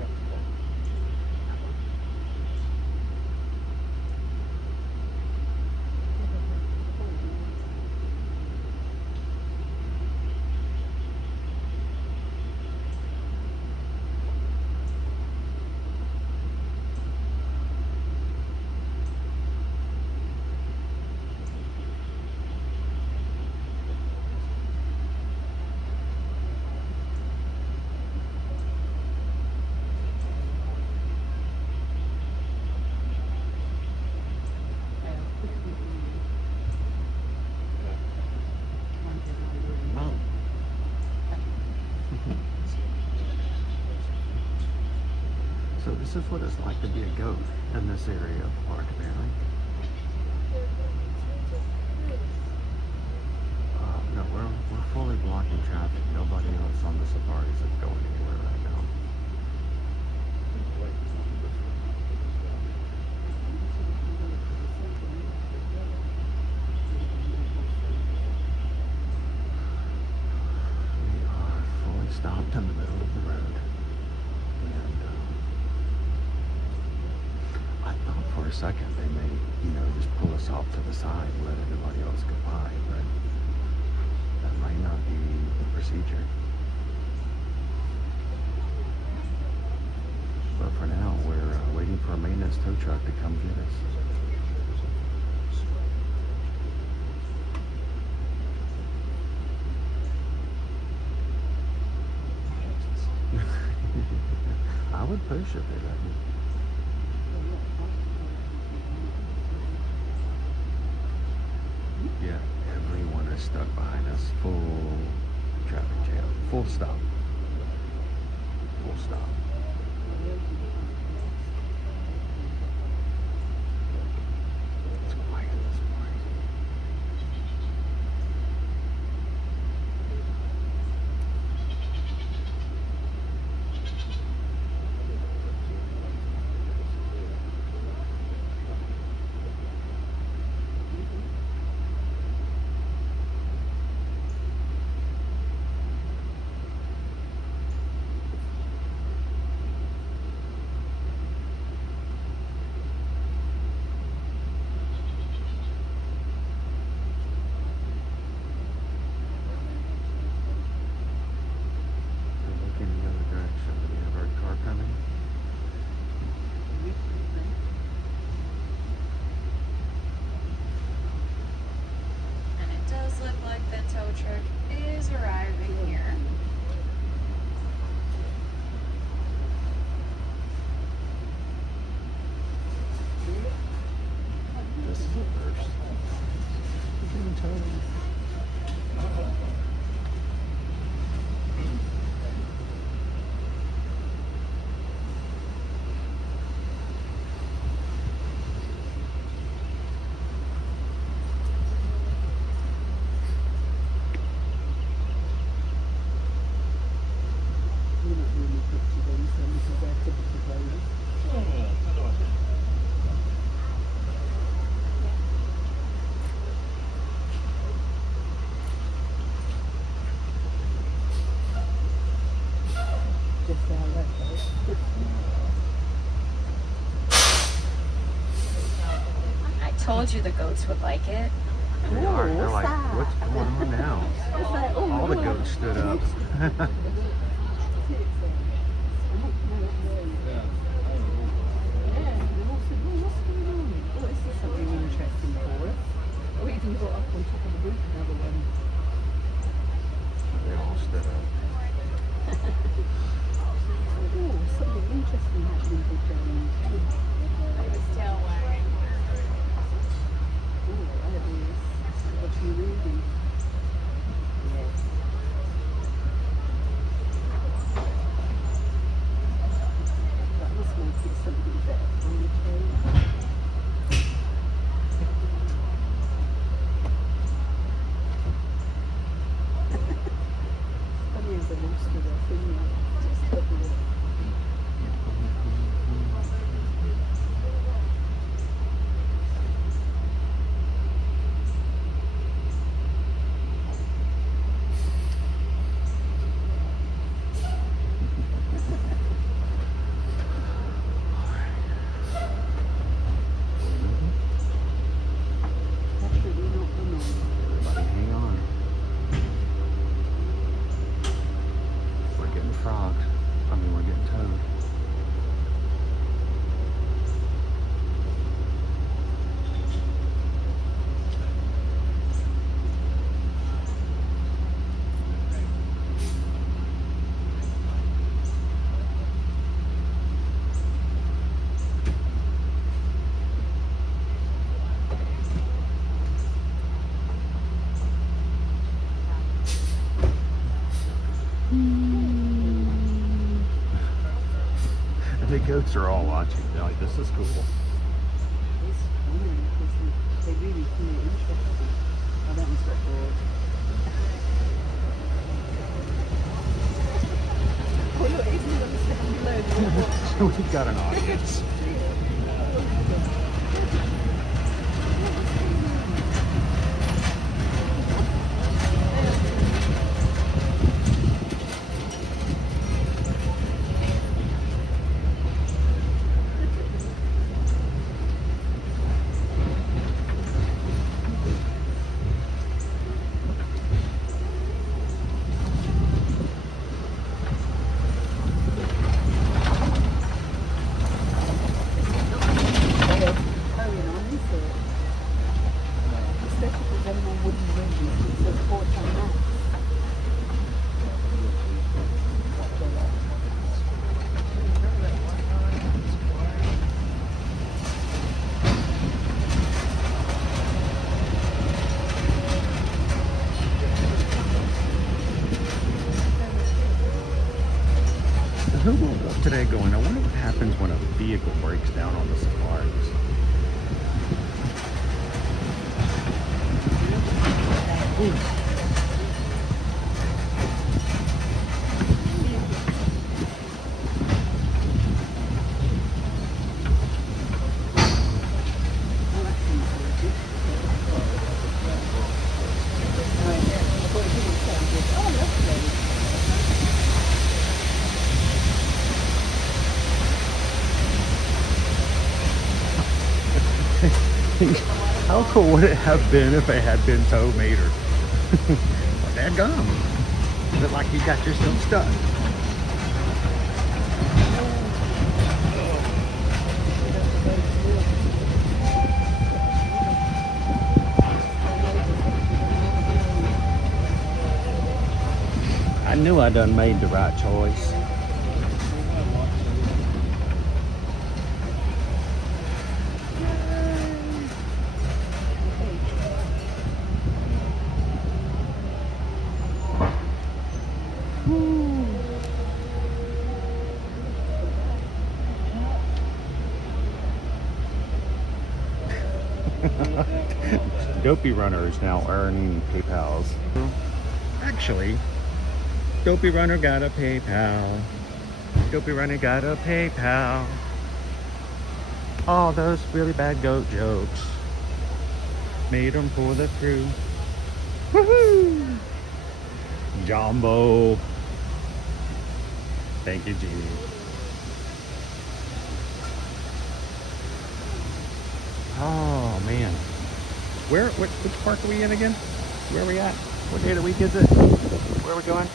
So this is what it's like to be a goat in this area of the park, apparently. No, we're fully blocking traffic. Nobody else on the safaris is going anywhere right now. We are fully stopped in the middle of the road. For a second, they may, just pull us off to the side and let everybody else go by, but that might not be the procedure. But for now, we're waiting for a maintenance tow truck to come get us. I would push if they let me. Yeah, everyone is stuck behind us. Full traffic jam. Full stop. Full stop. It's quiet this morning. I told you the goats would like it. They are. They're like, what's going on now? All the goats stood up. They all stood up. Interesting happening with James. Tail wagging. Oh, that is. What you reading? Yes. That must make it something better on the train. Funny as a rooster, that thing, just lovely. Everybody hang on. We're getting frogged. I mean, we're getting towed. The goats are all watching. They're like, this is cool. It's funny because they really feel interested. Oh, that one's got bored. Oh, look, even though it's down below, We've got an audience. Who woke up today going, I wonder what happens when a vehicle breaks down on the safaris? Ooh. How cool would it have been if it had been tow mater? Well, dadgum. Look like you got yourself stuck. I knew I done made the right choice. Dopey Runner is now earning PayPals. Actually, Dopey Runner got a PayPal. Dopey Runner got a PayPal. All those really bad goat jokes made them for the crew. Woohoo! Jambo. Thank you, Genie. Oh man. Which park are we in again? Where are we at? What day of the week is it? Where are we going?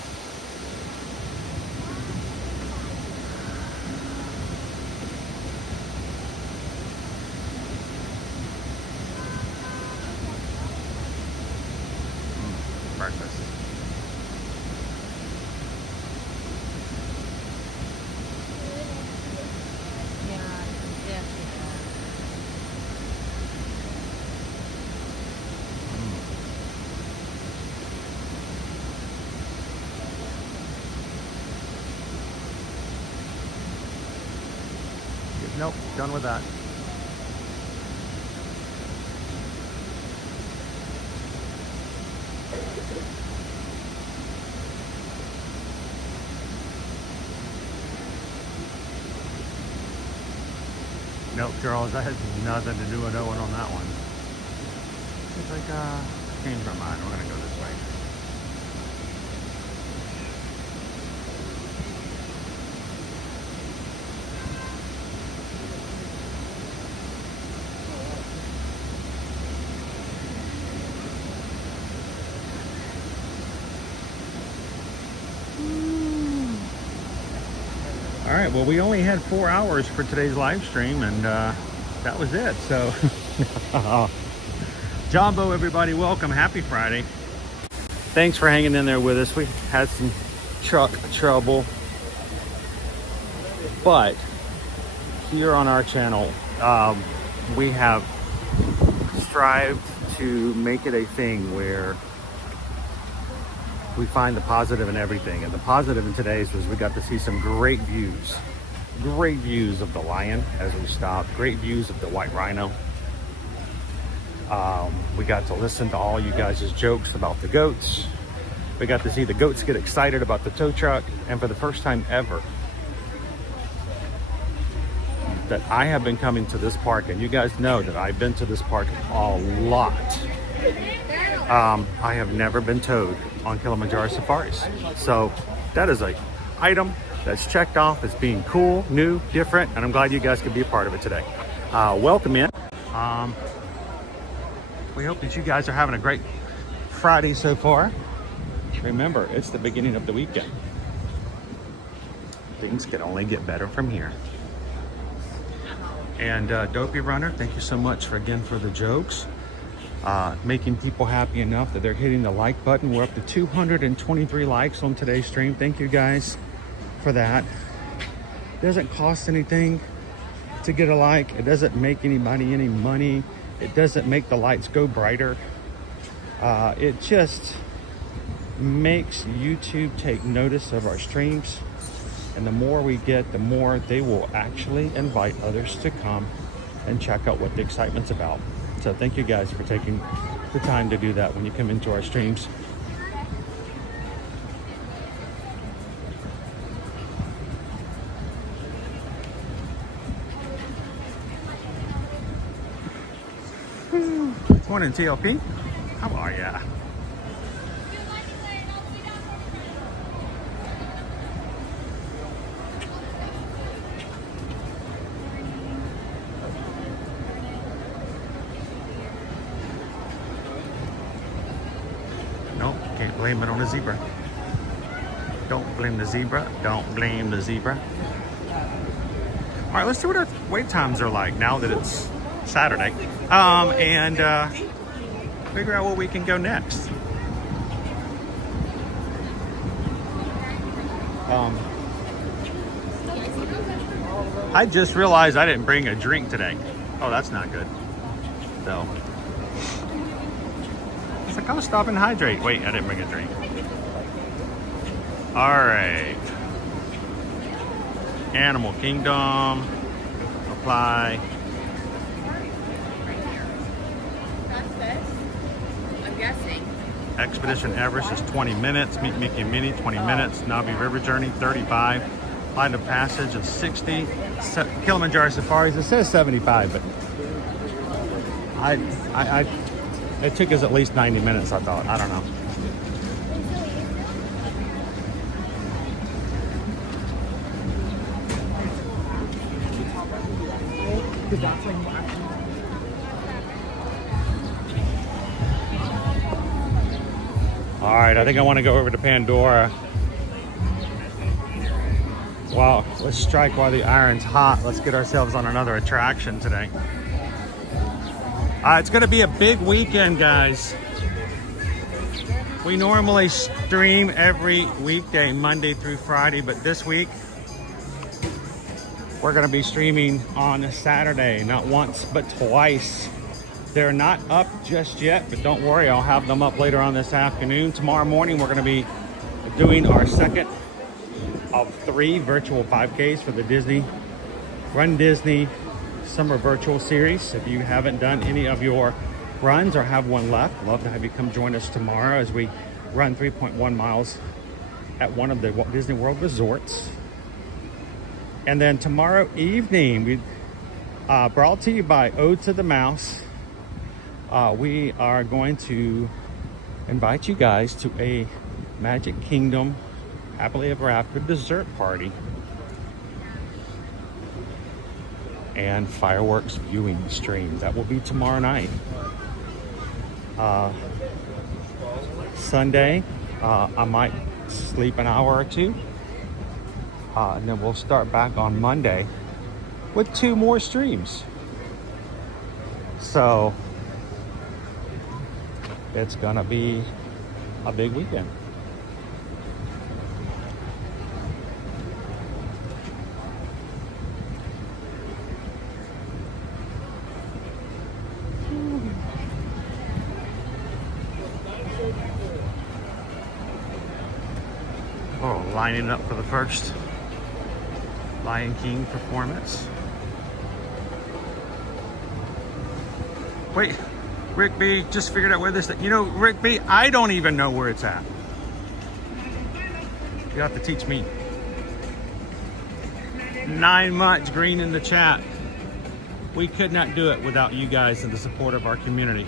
Breakfast. Nope, done with that. Nope, Charles, that has nothing to do with Owen on that one. It's like, changed my mind. We're gonna go this way. All right, well, we only had 4 hours for today's live stream, and that was it. So, Jambo, everybody, welcome. Happy Friday. Thanks for hanging in there with us. We had some truck trouble, but here on our channel, we have strived to make it a thing where we find the positive in everything. And the positive in today's was we got to see some great views of the lion as we stopped, great views of the white rhino. We got to listen to all you guys' jokes about the goats. We got to see the goats get excited about the tow truck. And for the first time ever that I have been coming to this park, and you guys know that I've been to this park a lot, I have never been towed on Kilimanjaro safaris. So that is a item that's checked off as being cool, new, different, and I'm glad you guys could be a part of it today. Welcome in. We hope that you guys are having a great Friday so far. Remember, it's the beginning of the weekend. Things can only get better from here. And Dopey Runner, thank you so much for the jokes. Making people happy enough that they're hitting the like button. We're up to 223 likes on today's stream. Thank you guys for that. It doesn't cost anything to get a like. It doesn't make anybody any money. It doesn't make the lights go brighter. It just makes YouTube take notice of our streams. And the more we get, the more they will actually invite others to come and check out what the excitement's about. So thank you guys for taking the time to do that when you come into our streams. Morning, TLP. How are ya? Nope, can't blame it on the zebra. Don't blame the zebra. Don't blame the zebra. All right, let's see what our wait times are like now that it's Saturday, and figure out where we can go next. I just realized I didn't bring a drink today. Oh, that's not good. So it's like, I'll stop and hydrate. Wait, I didn't bring a drink. All right. Animal Kingdom. Apply. Expedition Everest is 20 minutes. Meet Mickey and Minnie, 20 minutes. Navi River Journey, 35. Flight of Passage is 60. Kilimanjaro Safaris, it says 75, but it took us at least 90 minutes, I thought. I don't know. All right, I think I want to go over to Pandora. Wow, let's strike while the iron's hot. Let's get ourselves on another attraction today. It's going to be a big weekend, guys. We normally stream every weekday, Monday through Friday, but this week we're going to be streaming on Saturday, not once, but twice. They're not up just yet, but don't worry, I'll have them up later on this afternoon. Tomorrow morning, we're going to be doing our second of 3 virtual 5Ks for the Disney Run Disney Summer Virtual Series. If you haven't done any of your runs or have one left, love to have you come join us tomorrow as we run 3.1 miles at one of the Walt Disney World resorts. And then tomorrow evening, we brought to you by Ode to the Mouse, we are going to invite you guys to a Magic Kingdom Happily Ever After dessert party and fireworks viewing stream. That will be tomorrow night. Sunday, I might sleep an hour or two, and then we'll start back on Monday with 2 more streams. So it's gonna be a big weekend. Oh, lining up for the first Lion King performance. Wait, Rick B just figured out where this, you know, Rick B, I don't even know where it's at. You have to teach me. 9 months green in the chat. We could not do it without you guys and the support of our community.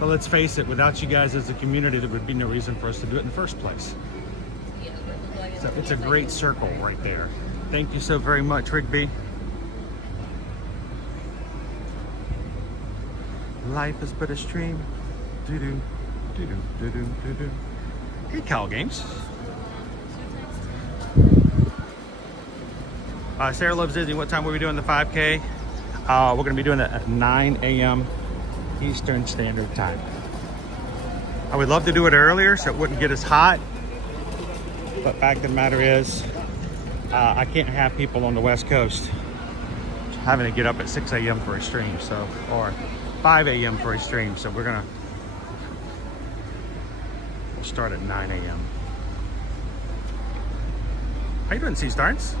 But let's face it, without you guys as a community, there would be no reason for us to do it in the first place. So it's a great circle right there. Thank you so very much, Rick B. Life is but a stream. Doo-doo, doo-doo, doo-doo, doo-doo. Hey, Cal Games. Sarah loves Disney. What time were we doing the 5K? We're going to be doing it at 9 a.m. Eastern Standard Time. I would love to do it earlier so it wouldn't get as hot. But fact of the matter is, I can't have people on the West Coast having to get up at 6 a.m. for a stream, so, or 5 a.m. for a stream. So we'll start at 9 a.m. How you doing, Sea Starts?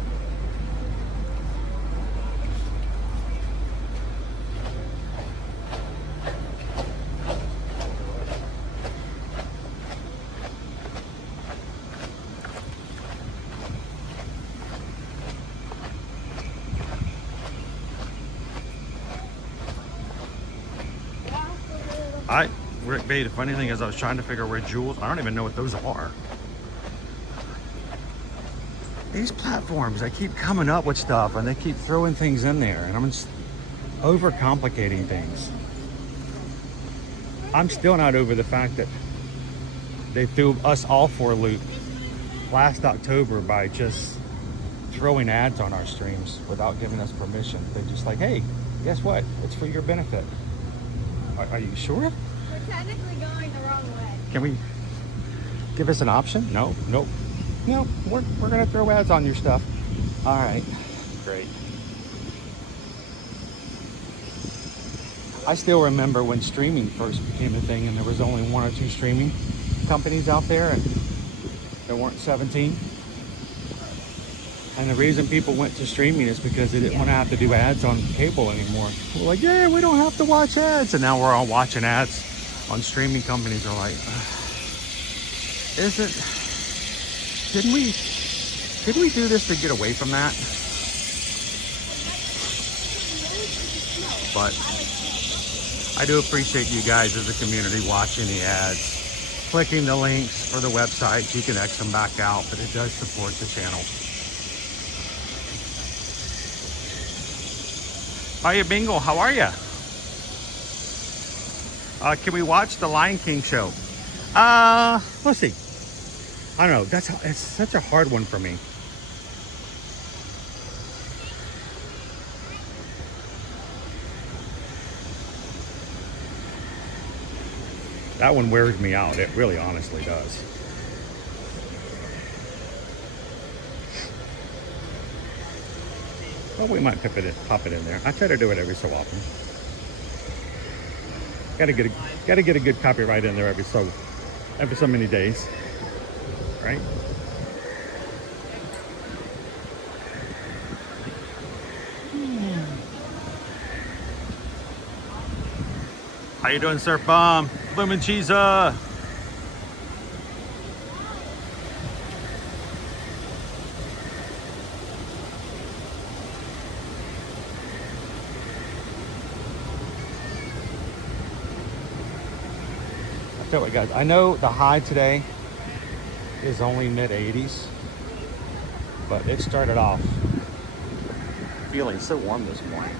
Rick B, the funny thing is I was trying to figure out where Jules, I don't even know what those are. These platforms, they keep coming up with stuff and they keep throwing things in there and I'm just overcomplicating things. I'm still not over the fact that they threw us all for a loop last October by just throwing ads on our streams without giving us permission. They're just like, hey, guess what? It's for your benefit. Are you sure? We're technically going the wrong way. Can we give us an option? No, nope. No, we're gonna throw ads on your stuff. All right, great. I still remember when streaming first became a thing and there was only 1 or 2 streaming companies out there and there weren't 17. And the reason people went to streaming is because they didn't want to have to do ads on cable anymore. We're like, yeah, we don't have to watch ads. And now we're all watching ads on streaming companies. Are like, didn't we do this to get away from that? But I do appreciate you guys as a community watching the ads, clicking the links for the websites. You can X them back out, but it does support the channel. Hiya Bingo, how are you? Can we watch the Lion King show? Let's see. I don't know, it's such a hard one for me. That one wears me out, it really honestly does. Well, we might pop it in there. I try to do it every so often. Gotta get a good copyright in there every so many days, right? How you doing, Surf Bomb? Bloomin' Cheesa. I tell you what, guys, I know the high today is only mid 80s, but it started off feeling so warm this morning.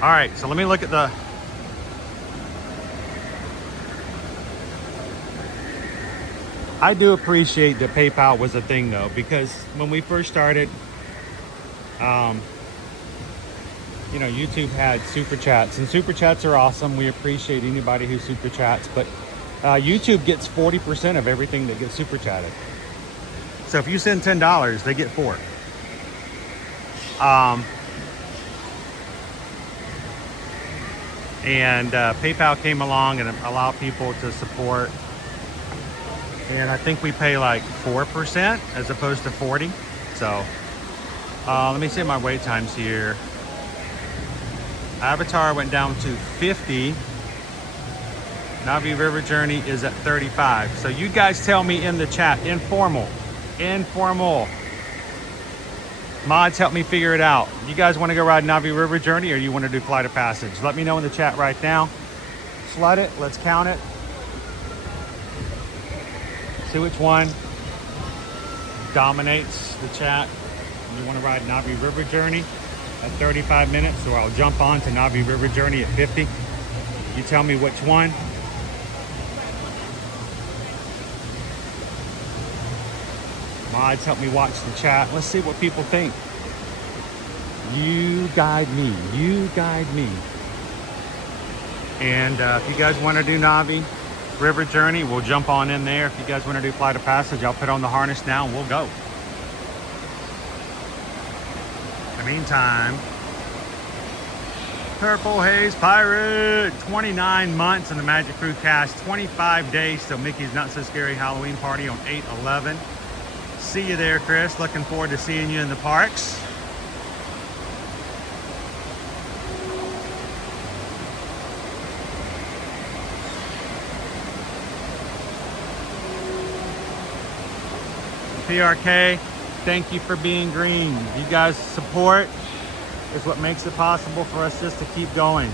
All right, so let me look at the I do appreciate that PayPal was a thing though, because when we first started, you know, YouTube had super chats, and super chats are awesome. We appreciate anybody who super chats, but YouTube gets 40% of everything that gets super chatted. So if you send $10, they get $4. And PayPal came along and allowed people to support. And I think we pay like 4% as opposed to 40. So let me see my wait times here. Avatar went down to 50. Navi River Journey is at 35. So you guys tell me in the chat, informal. Mods, help me figure it out. You guys want to go ride Navi River Journey or you want to do Flight of Passage? Let me know in the chat right now. Flood it, let's count it. See which one dominates the chat. You want to ride Navi River Journey at 35 minutes, or I'll jump on to Navi River Journey at 50. You tell me which one. Mods, help me watch the chat. Let's see what people think. You guide me. You guide me. And if you guys want to do Navi River Journey, we'll jump on in there. If you guys want to do Flight of Passage, I'll put on the harness now and we'll go. In the meantime, Purple Haze Pirate, 29 months in the Magic Crew cast, 25 days till Mickey's Not So Scary Halloween Party on 8/11. See you there, Chris. Looking forward to seeing you in the parks. PRK, thank you for being green. You guys' support is what makes it possible for us just to keep going.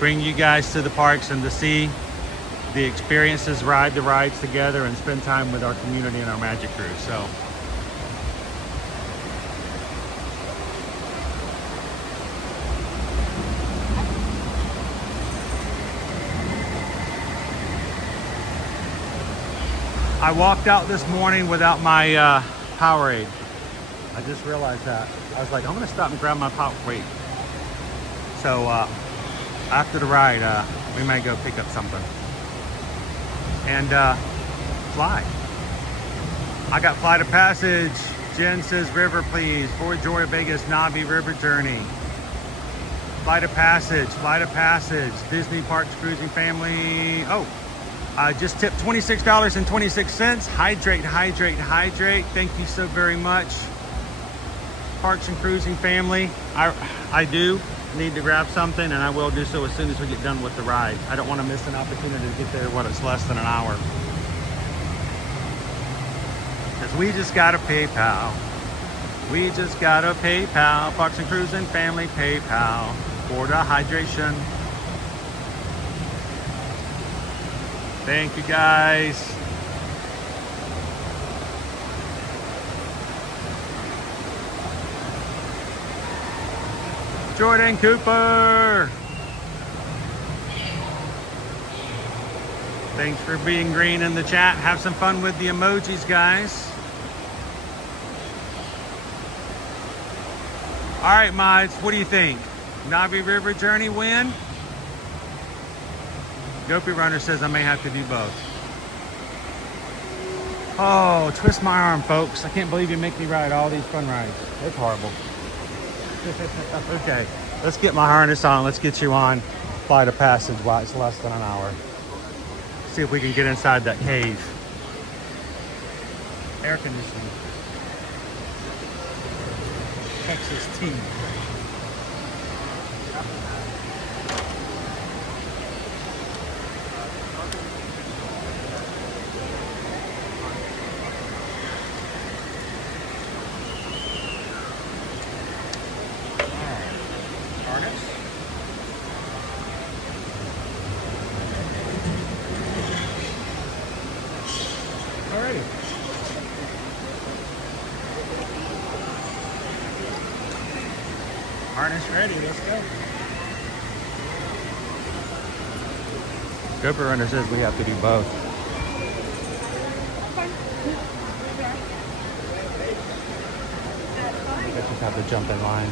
Bring you guys to the parks and to see the experiences, ride the rides together, and spend time with our community and our Magic Crew. So I walked out this morning without my Powerade. I just realized that. I was like, I'm gonna stop and grab my Powerade. So after the ride, we might go pick up something and fly. I got Flight of Passage. Jen says river please. Fort Joy Vegas Navi River Journey. Flight of Passage, Flight of Passage. Disney Parks Cruising Family. Oh, just tipped $26.26. Hydrate, hydrate, hydrate. Thank you so very much. Parks and Cruising Family. I do need to grab something, and I will do so as soon as we get done with the ride. I don't want to miss an opportunity to get there when it's less than an hour. Because we just got a PayPal. We just got a PayPal. Parks and Cruising Family PayPal for the hydration. Thank you guys. Jordan Cooper. Thanks for being green in the chat. Have some fun with the emojis, guys. All right, mods, what do you think? Navi River Journey win? Gopi Runner says I may have to do both. Oh, twist my arm, folks. I can't believe you make me ride all these fun rides. It's horrible. Okay, let's get my harness on. Let's get you on Flight of Passage while it's less than an hour. See if we can get inside that cave. Air conditioning. Texas tea. Harness ready, let's go. GoPro Runner says we have to do both. I just have to jump in line.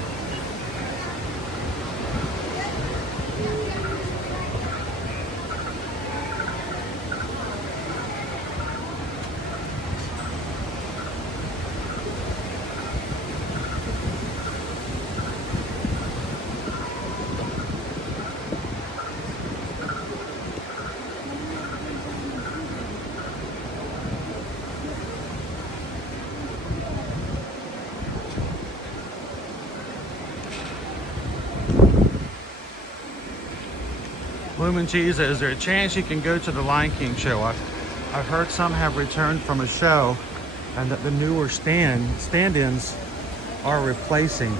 Bloomin' Cheese, is there a chance you can go to the Lion King show? I've heard some have returned from a show and that the newer stand-ins are replacing.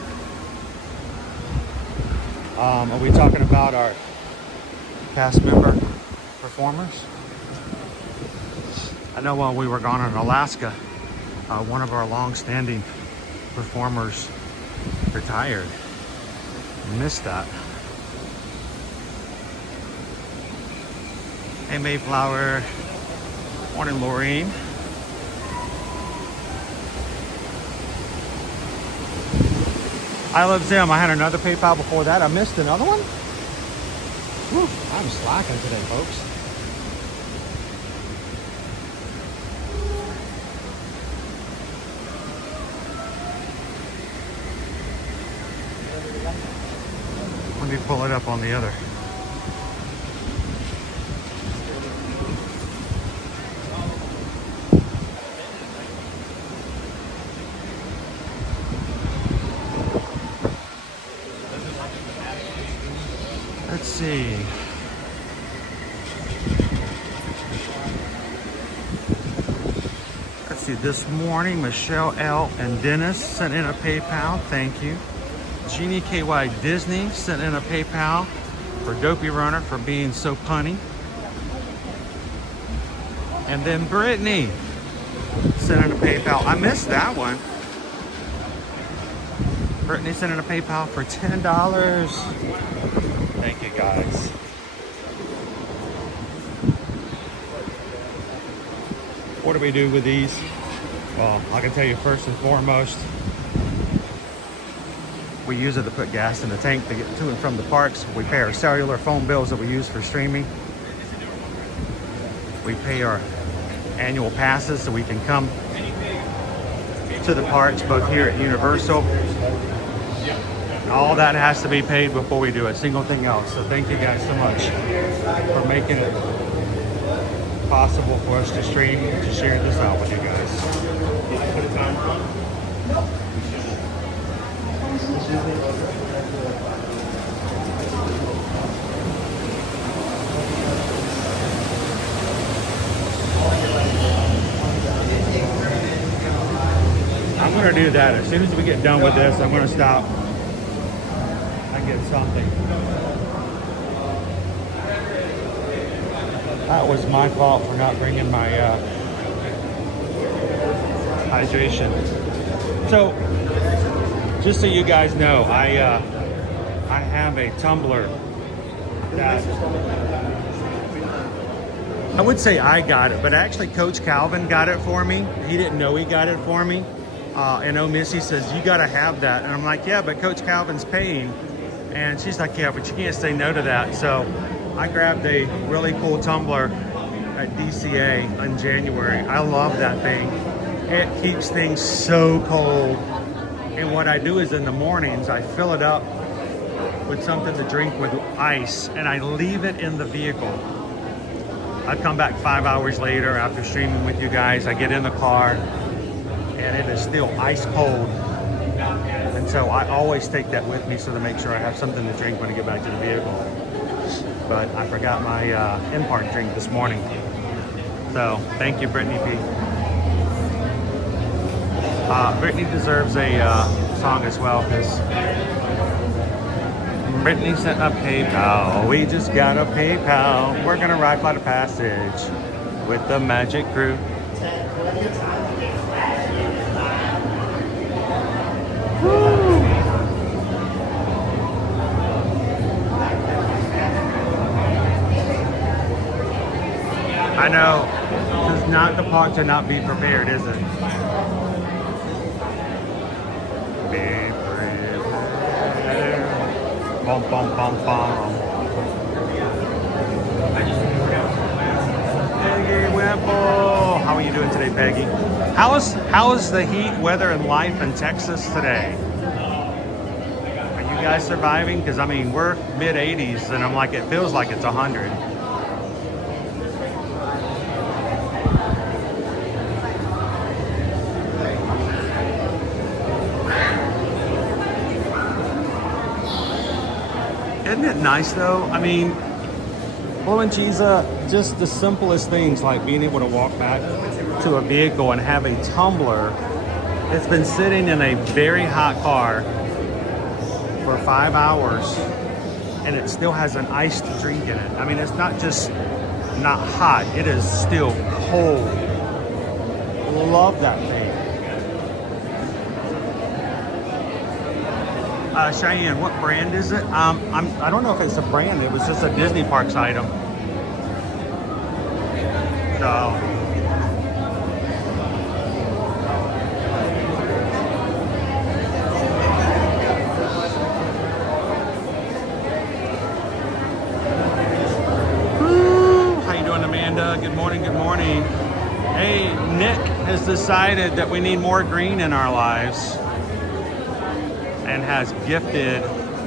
Are we talking about our cast member performers? I know while we were gone in Alaska, one of our long-standing performers retired. Missed that. Hey Mayflower. Morning, Laureen. I love Zim. I had another PayPal before that. I missed another one. Whew, I'm slacking today, folks. Let me pull it up on the other. Let's see. Let's see, this morning, Michelle L. and Dennis sent in a PayPal, thank you. Jeannie KY Disney sent in a PayPal for Dopey Runner for being so punny. And then Brittany sent in a PayPal. I missed that one. Brittany sent in a PayPal for $10. Thank you, guys. What do we do with these? Well, I can tell you first and foremost, we use it to put gas in the tank to get to and from the parks. We pay our cellular phone bills that we use for streaming. We pay our annual passes so we can come to the parks, both here at Universal. All that has to be paid before we do a single thing else. So thank you guys so much for making it possible for us to stream, to share this out with you guys. I'm gonna do that. As soon as we get done with this, I'm gonna stop and get something. That was my fault for not bringing my hydration. So, just so you guys know, I have a tumbler that I would say I got it, but actually Coach Calvin got it for me. He didn't know he got it for me. And Missy says, you gotta have that. And I'm like, yeah, but Coach Calvin's paying. And she's like, yeah, but you can't say no to that. So I grabbed a really cool tumbler at DCA in January. I love that thing. It keeps things so cold. And what I do is in the mornings, I fill it up with something to drink with ice and I leave it in the vehicle. I come back 5 hours later after streaming with you guys. I get in the car and it is still ice cold. And so I always take that with me so to make sure I have something to drink when I get back to the vehicle. But I forgot my in-park drink this morning. So thank you, Brittany P. Brittany deserves a song as well because Brittany sent a PayPal. We just got a PayPal. We're gonna ride by the passage with the Magic Crew. Woo. I know, it's not the part to not be prepared, is it? Be prepared. Bum, bum, bum, bum. Peggy Whipple. How are you doing today, Peggy? How is the heat, weather, and life in Texas today? Are you guys surviving? Because I mean, we're mid 80s, and I'm like, it feels like it's 100. Isn't it nice though? I mean, blowing cheese up, just the simplest things like being able to walk back to a vehicle and have a tumbler that's been sitting in a very hot car for 5 hours and it still has an iced drink in it. I mean, it's not just not hot, it is still cold. Love that thing. Cheyenne, what brand is it? I don't know if it's a brand. It was just a Disney Parks item. So. Woo. How you doing, Amanda? Good morning, good morning. Hey, Nick has decided that we need more green in our lives and has gifted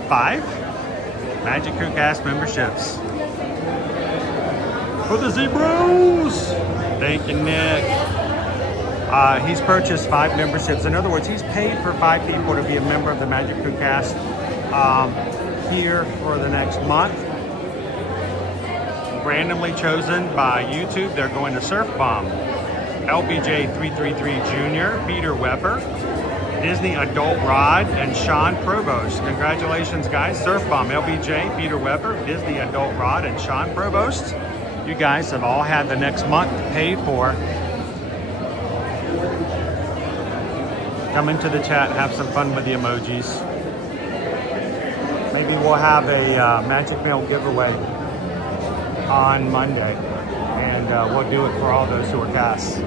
5 Magic Crew Cast memberships for the Zebros. Thank you, Nick. He's purchased 5 memberships. In other words, he's paid for 5 people to be a member of the Magic Crew Cast here for the next month. Randomly chosen by YouTube. They're going to Surf Bomb, LBJ333 Jr., Peter Weber, Disney Adult Rod, and Sean Provost. Congratulations, guys. Surf Bomb, LBJ, Peter Weber, Disney Adult Rod, and Sean Provost. You guys have all had the next month paid for. Come into the chat, have some fun with the emojis. Maybe we'll have a Magic Mail giveaway on Monday, and we'll do it for all those who are cast.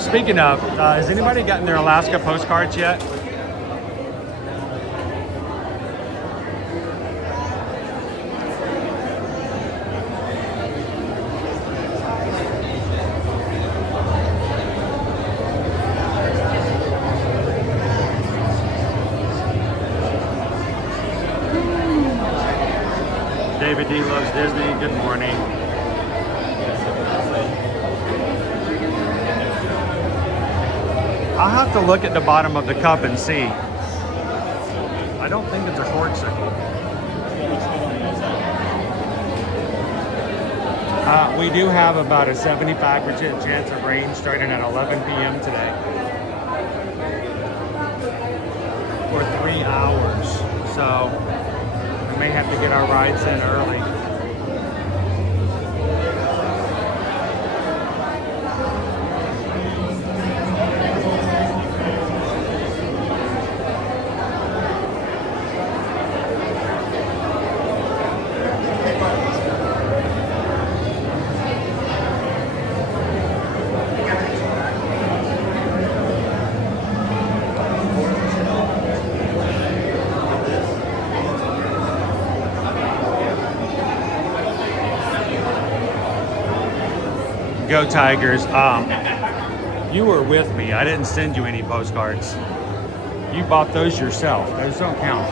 Speaking of, has anybody gotten their Alaska postcards yet? David D loves Disney. Good morning. I'll have to look at the bottom of the cup and see. I don't think it's a corksicle. We do have about a 75% chance of rain starting at 11 p.m. today for 3 hours. So we may have to get our rides in early. Go Tigers. You were with me. I didn't send you any postcards. You bought those yourself. Those don't count.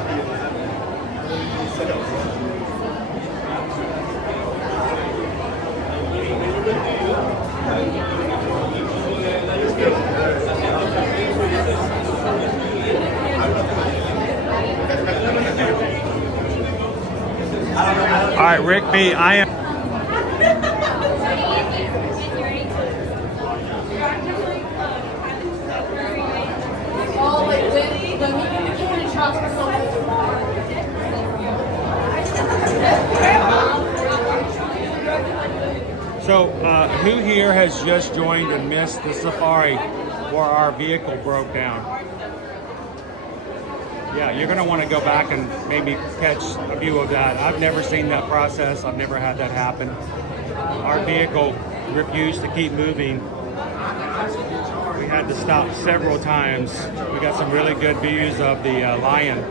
All right, Rick B, I am. Oh, wait, when we became in Charles So, who here has just joined and missed the safari where our vehicle broke down? Yeah, you're going to want to go back and maybe catch a view of that. I've never seen that process. I've never had that happen. Our vehicle refused to keep moving. We had to stop several times. We got some really good views of the lion.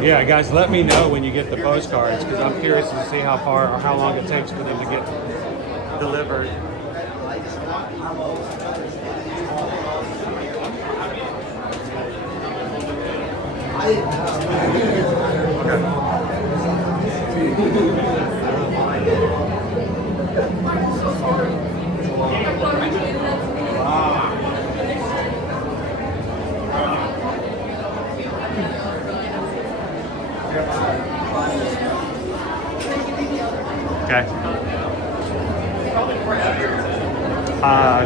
Yeah, guys, let me know when you get the postcards because I'm curious to see how far or how long it takes for them to get delivered. Okay.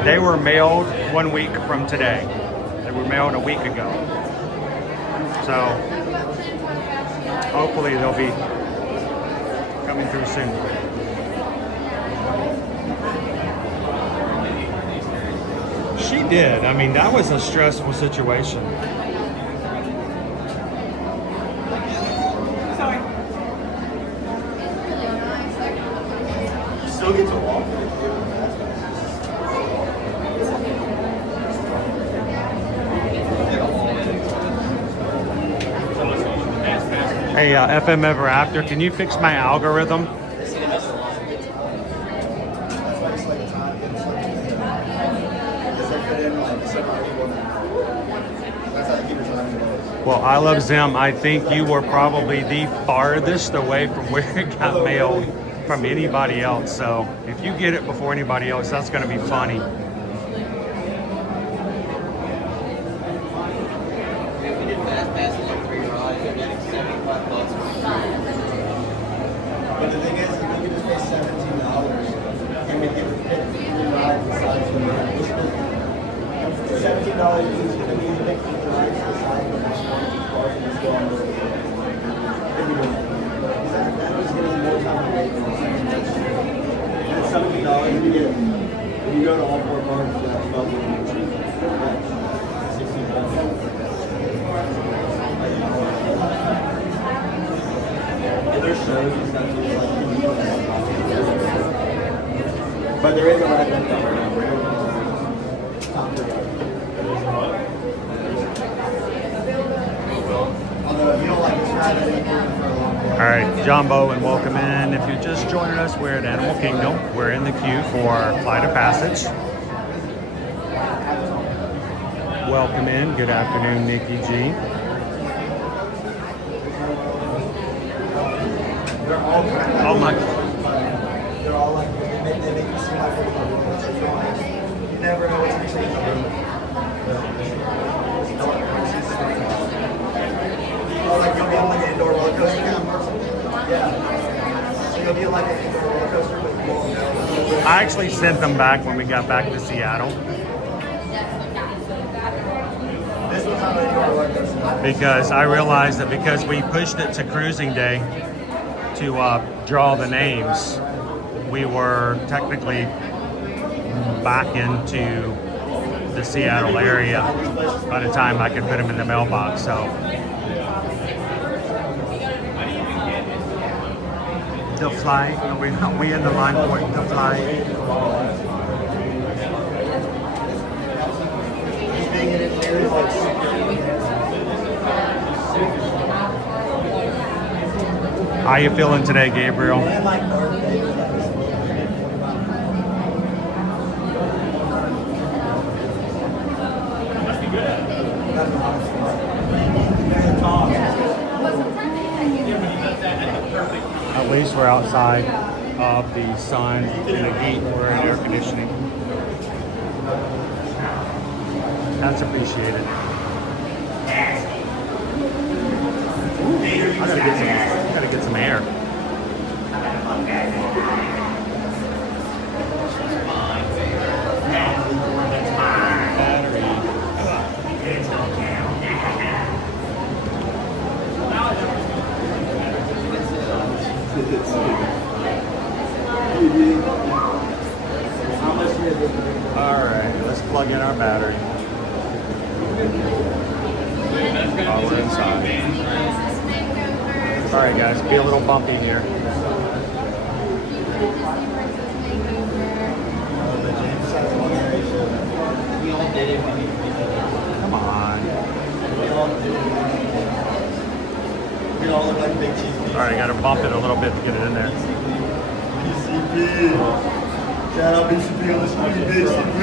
They were mailed 1 week from today. They were mailed a week ago. So hopefully they'll be coming through soon. She did. I mean, that was a stressful situation. Still get to walk. Hey, FM Ever After, can you fix my algorithm? Well, I Love Zim, I think you were probably the farthest away from where it got mailed from anybody else. So if you get it before anybody else, that's going to be funny. But the thing is, if we could just pay $17 and we get free rides besides the $17 is going to be to pick free rides besides the cars and just go on the that was going to be more time to wait. And it's $17 you get. If you go to all 4 cars, that's about there's shows and stuff but there is a lot of that stuff All right, Jambo, and welcome in. If you're just joining us, we're at Animal Kingdom. We're in the queue for Flight of Passage. Welcome in. Good afternoon, Nikki G. Oh my. They're all like, they make you seem like you never know what's actually coming. Oh, like you'll be on like an indoor roller coaster? Yeah. So you'll be on like an indoor roller coaster, but you won't know. I actually sent them back when we got back to Seattle. This was on an indoor roller coaster. Because I realized that because we pushed it to cruising day to draw the names, we were technically back into the Seattle area by the time I could put them in the mailbox. So the flight, are we in the line for the flight? How you feeling today, Gabriel? At least we're outside of the sun and the heat or air conditioning. That's appreciated. I gotta get some air. Alright, let's plug in our battery. Oh, we're inside. Alright guys, be a little bumpy here. Come on. Alright, gotta bump it a little bit to get it in there. Shout out BCP on the screen, BCP.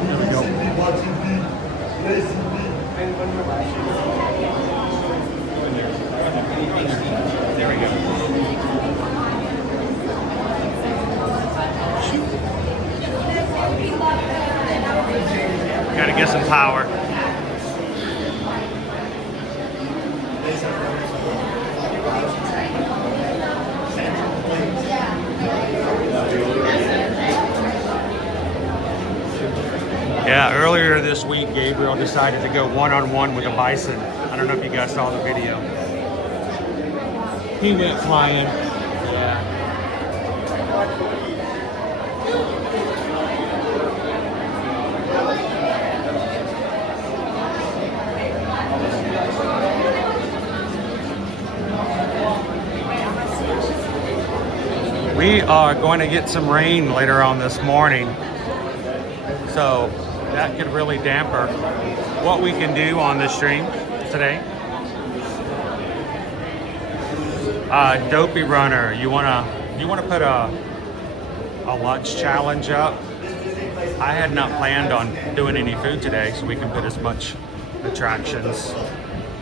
BCP, watching B, ACP. There we go. Gotta get some power. Yeah, earlier this week, Gabriel decided to go one-on-one with a bison. I don't know if you guys saw the video. He went flying. Yeah. We are going to get some rain later on this morning. So that could really damper what we can do on this stream today. Dopey Runner, you wanna put a lunch challenge up? I had not planned on doing any food today, so we can put as much attractions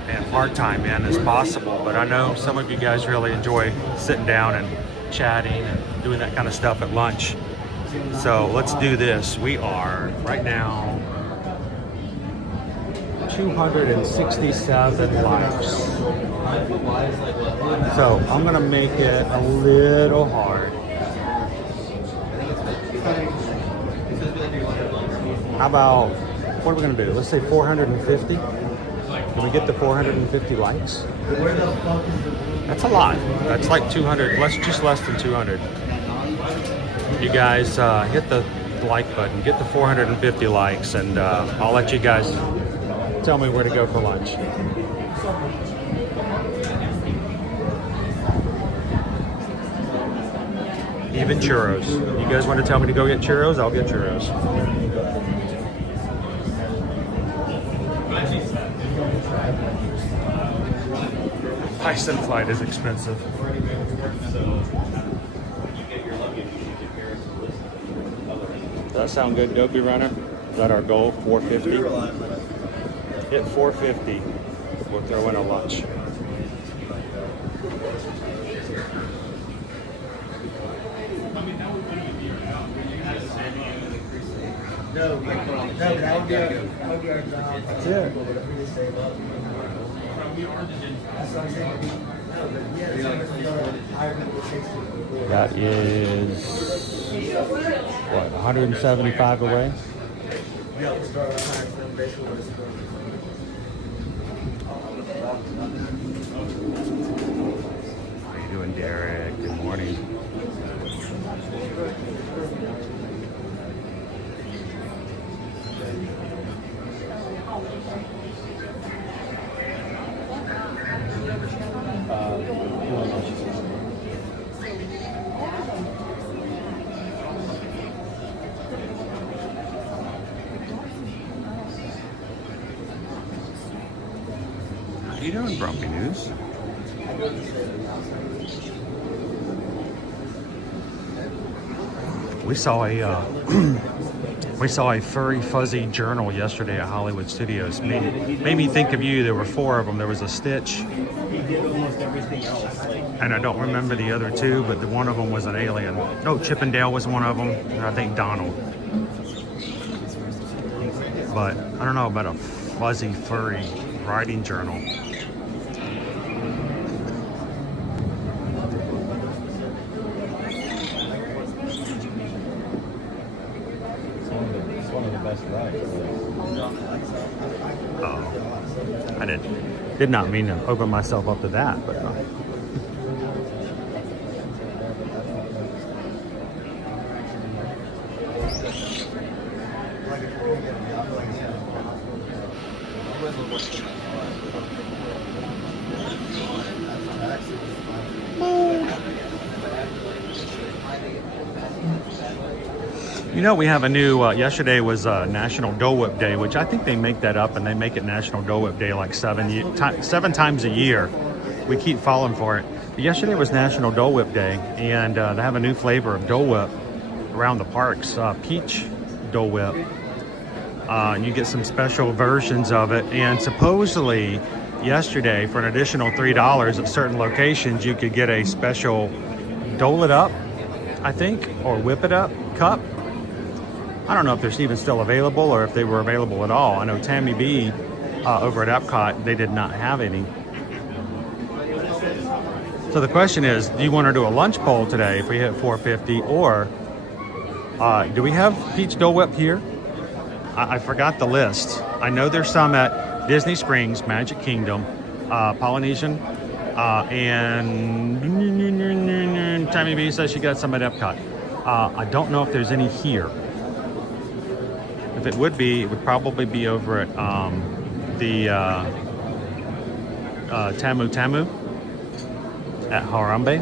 and part-time in as possible. But I know some of you guys really enjoy sitting down and chatting and doing that kind of stuff at lunch. So let's do this. We are right now 267 likes. So I'm gonna make it a little hard. How about, what are we gonna do? Let's say 450. Can we get to 450 likes? That's a lot. That's like 200, just less than 200. You guys hit the like button, get to 450 likes, and I'll let you guys tell me where to go for lunch. Even churros. You guys want to tell me to go get churros? I'll get churros. Bison flight is expensive. Does that sound good, Dopey Runner? Is that our goal? 450? Hit 450. We'll throw in a lunch. No, that would be our job. That's it. That is, what, 175 away? Yeah, we'll start with 107 basically. How you doing, Derek? Good morning. How you doing, Grumpy News? We saw a We saw a furry fuzzy journal yesterday at Hollywood Studios. Made me think of you. There were 4 of them. There was a Stitch. He did almost everything else. Like, And I don't remember the other 2, but one of them was an alien. Oh, Chip and Dale was one of them. And I think Donald. But I don't know about a fuzzy furry writing journal. It's one of the best rides. Oh, I did not mean to open myself up to that, but. You know, we have a new, yesterday was National Dole Whip Day, which I think they make that up and they make it National Dole Whip Day like 7 times a year. We keep falling for it. But yesterday was National Dole Whip Day, and they have a new flavor of Dole Whip around the parks, peach Dole Whip. And you get some special versions of it. And supposedly, yesterday, for an additional $3 at certain locations, you could get a special Dole It Up, I think, or Whip It Up cup. I don't know if they're even still available or if they were available at all. I know Tammy B over at Epcot, they did not have any. So the question is, do you want to do a lunch poll today if we hit 450, or do we have peach Dole Whip here? I forgot the list. I know there's some at Disney Springs, Magic Kingdom, Polynesian, and Tammy B says she got some at Epcot. I don't know if there's any here. If it would be, it would probably be over at the Tamu Tamu at Harambe.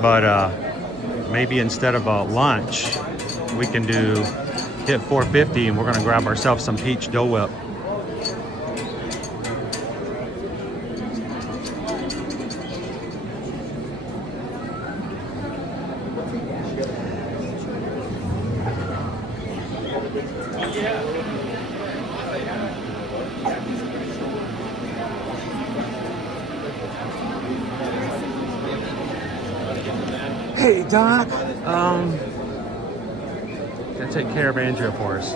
But maybe instead of a lunch, we can hit 450 and we're going to grab ourselves some peach Dole Whip. Hey, Doc. Gotta take care of Andrea for us.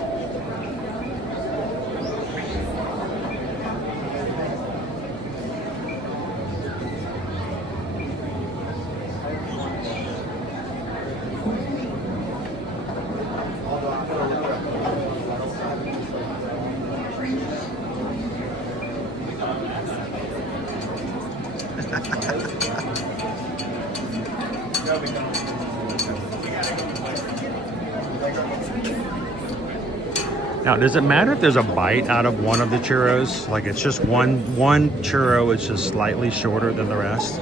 Now, does it matter if there's a bite out of one of the churros? Like it's just one churro is just slightly shorter than the rest?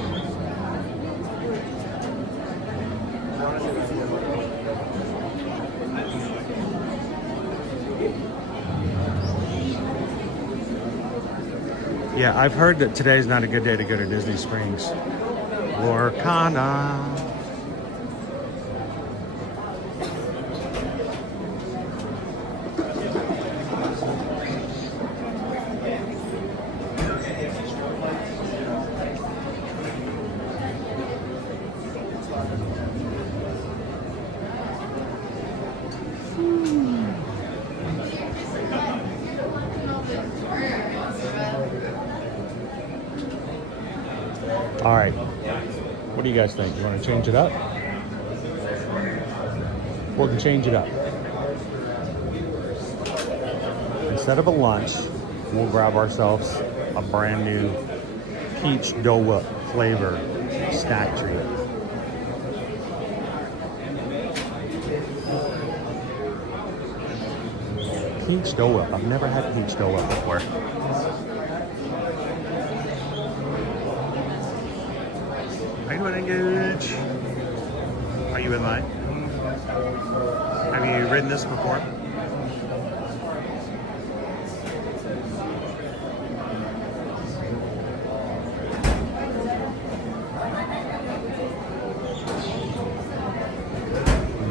Yeah, I've heard that today's not a good day to go to Disney Springs. Lorcana. All right, what do you guys think? You want to change it up? We can change it up. Instead of a lunch, we'll grab ourselves a brand new peach Dole Whip flavor snack treat. Peach Dole Whip. I've never had peach Dole Whip before. How you doing, Engage? Are you in line? Have you ridden this before?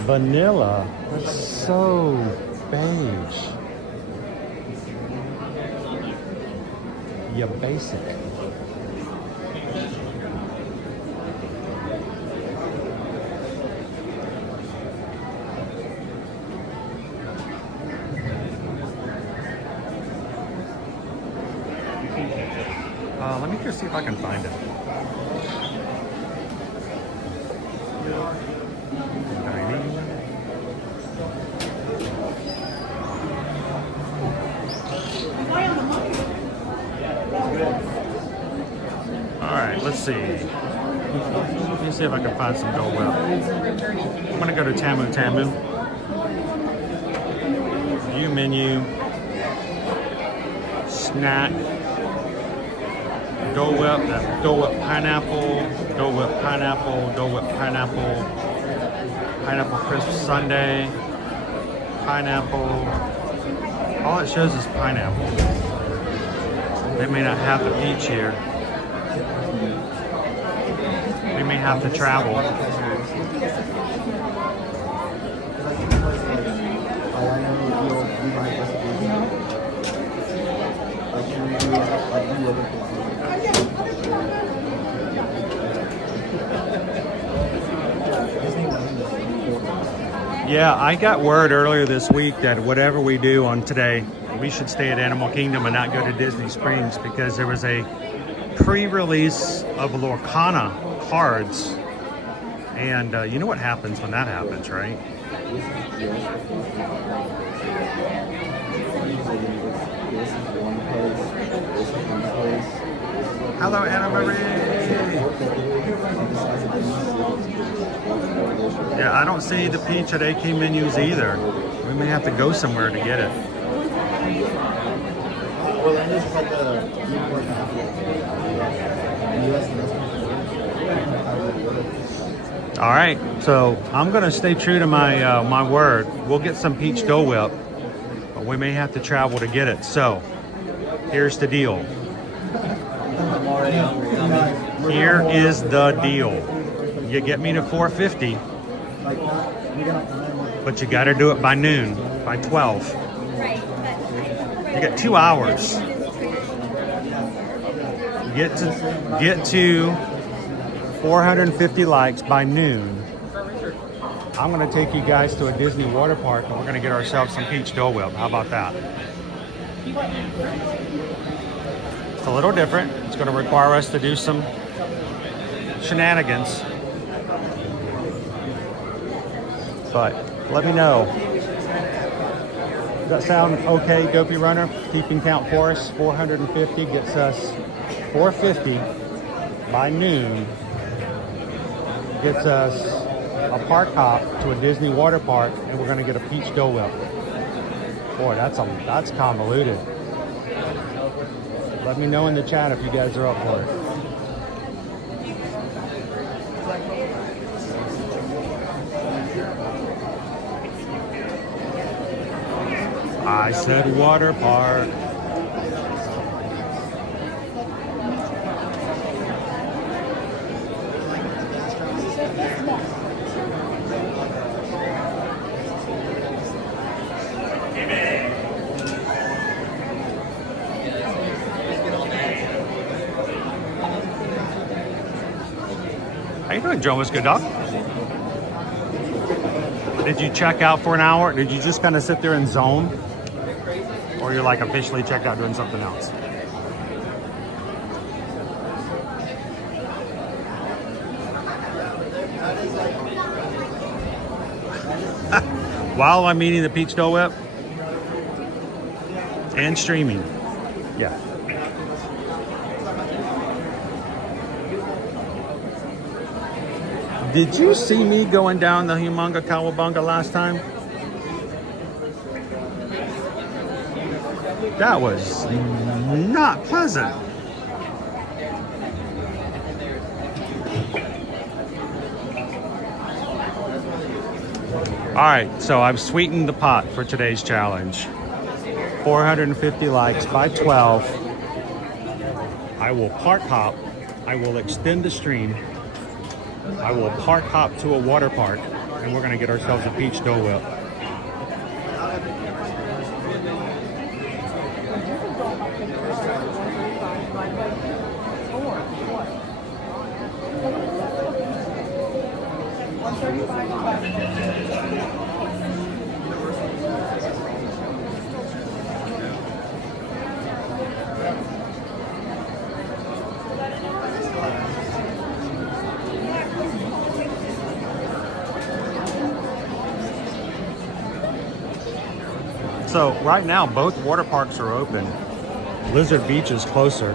Vanilla. That's so beige. You basic. Let me just see if I can find it. Alright, let's see. Let me see if I can find some Dole Whip. I'm gonna go to Tamu Tamu. View menu. Snack. Dole Whip, Dole Whip pineapple, Dole Whip pineapple, Dole Whip pineapple, pineapple crisp sundae, pineapple. All it shows is pineapple. They may not have the peach here. We may have to travel. Yeah, I got word earlier this week that whatever we do on today, we should stay at Animal Kingdom and not go to Disney Springs because there was a pre-release of Lorcana cards. And you know what happens when that happens, right? Hello, Anna Marie! Yeah, I don't see the peach at AK menus either. We may have to go somewhere to get it. All right, so I'm gonna stay true to my my word. We'll get some peach Dole Whip, but we may have to travel to get it. So here's the deal. Here is the deal. You get me to $4.50, but you got to do it by noon, by 12. You got 2 hours. Get to 450 likes by noon. I'm going to take you guys to a Disney water park, and we're going to get ourselves some peach Dole Whip. How about that? It's a little different. It's going to require us to do some shenanigans. But let me know. Does that sound okay, Dopey Runner? Keeping count for us. 450 gets us 450 by noon. Gets us a park hop to a Disney water park, and we're going to get a peach Dole Whip. Boy, that's convoluted. Let me know in the chat if you guys are up for it. I said water park. How you doing, Joe? What's good, dog? Did you check out for an hour? Did you just kind of sit there and zone? Or you're like officially checked out doing something else? While I'm eating the peach Dole Whip and streaming. Yeah. Did you see me going down the Humunga Cowabunga last time? That was not pleasant. All right, so I've sweetened the pot for today's challenge. 450 likes by 12. I will park hop. I will extend the stream. I will park hop to a water park, and we're gonna get ourselves a peach Dole Whip. So right now, both water parks are open. Blizzard Beach is closer.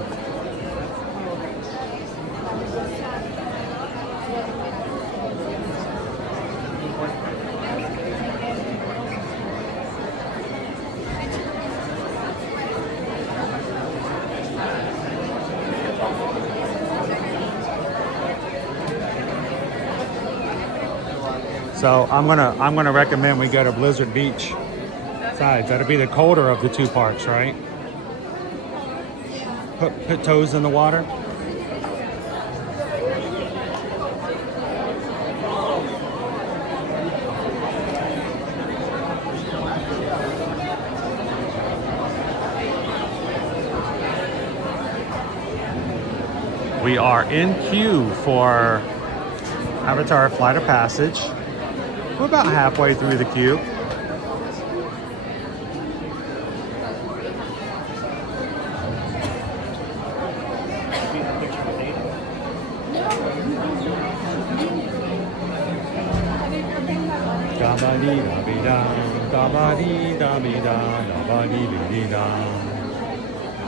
So I'm gonna recommend we go to Blizzard Beach. Sides. That'll be the colder of the two parks, right? Put toes in the water. We are in queue for Avatar Flight of Passage. We're about halfway through the queue.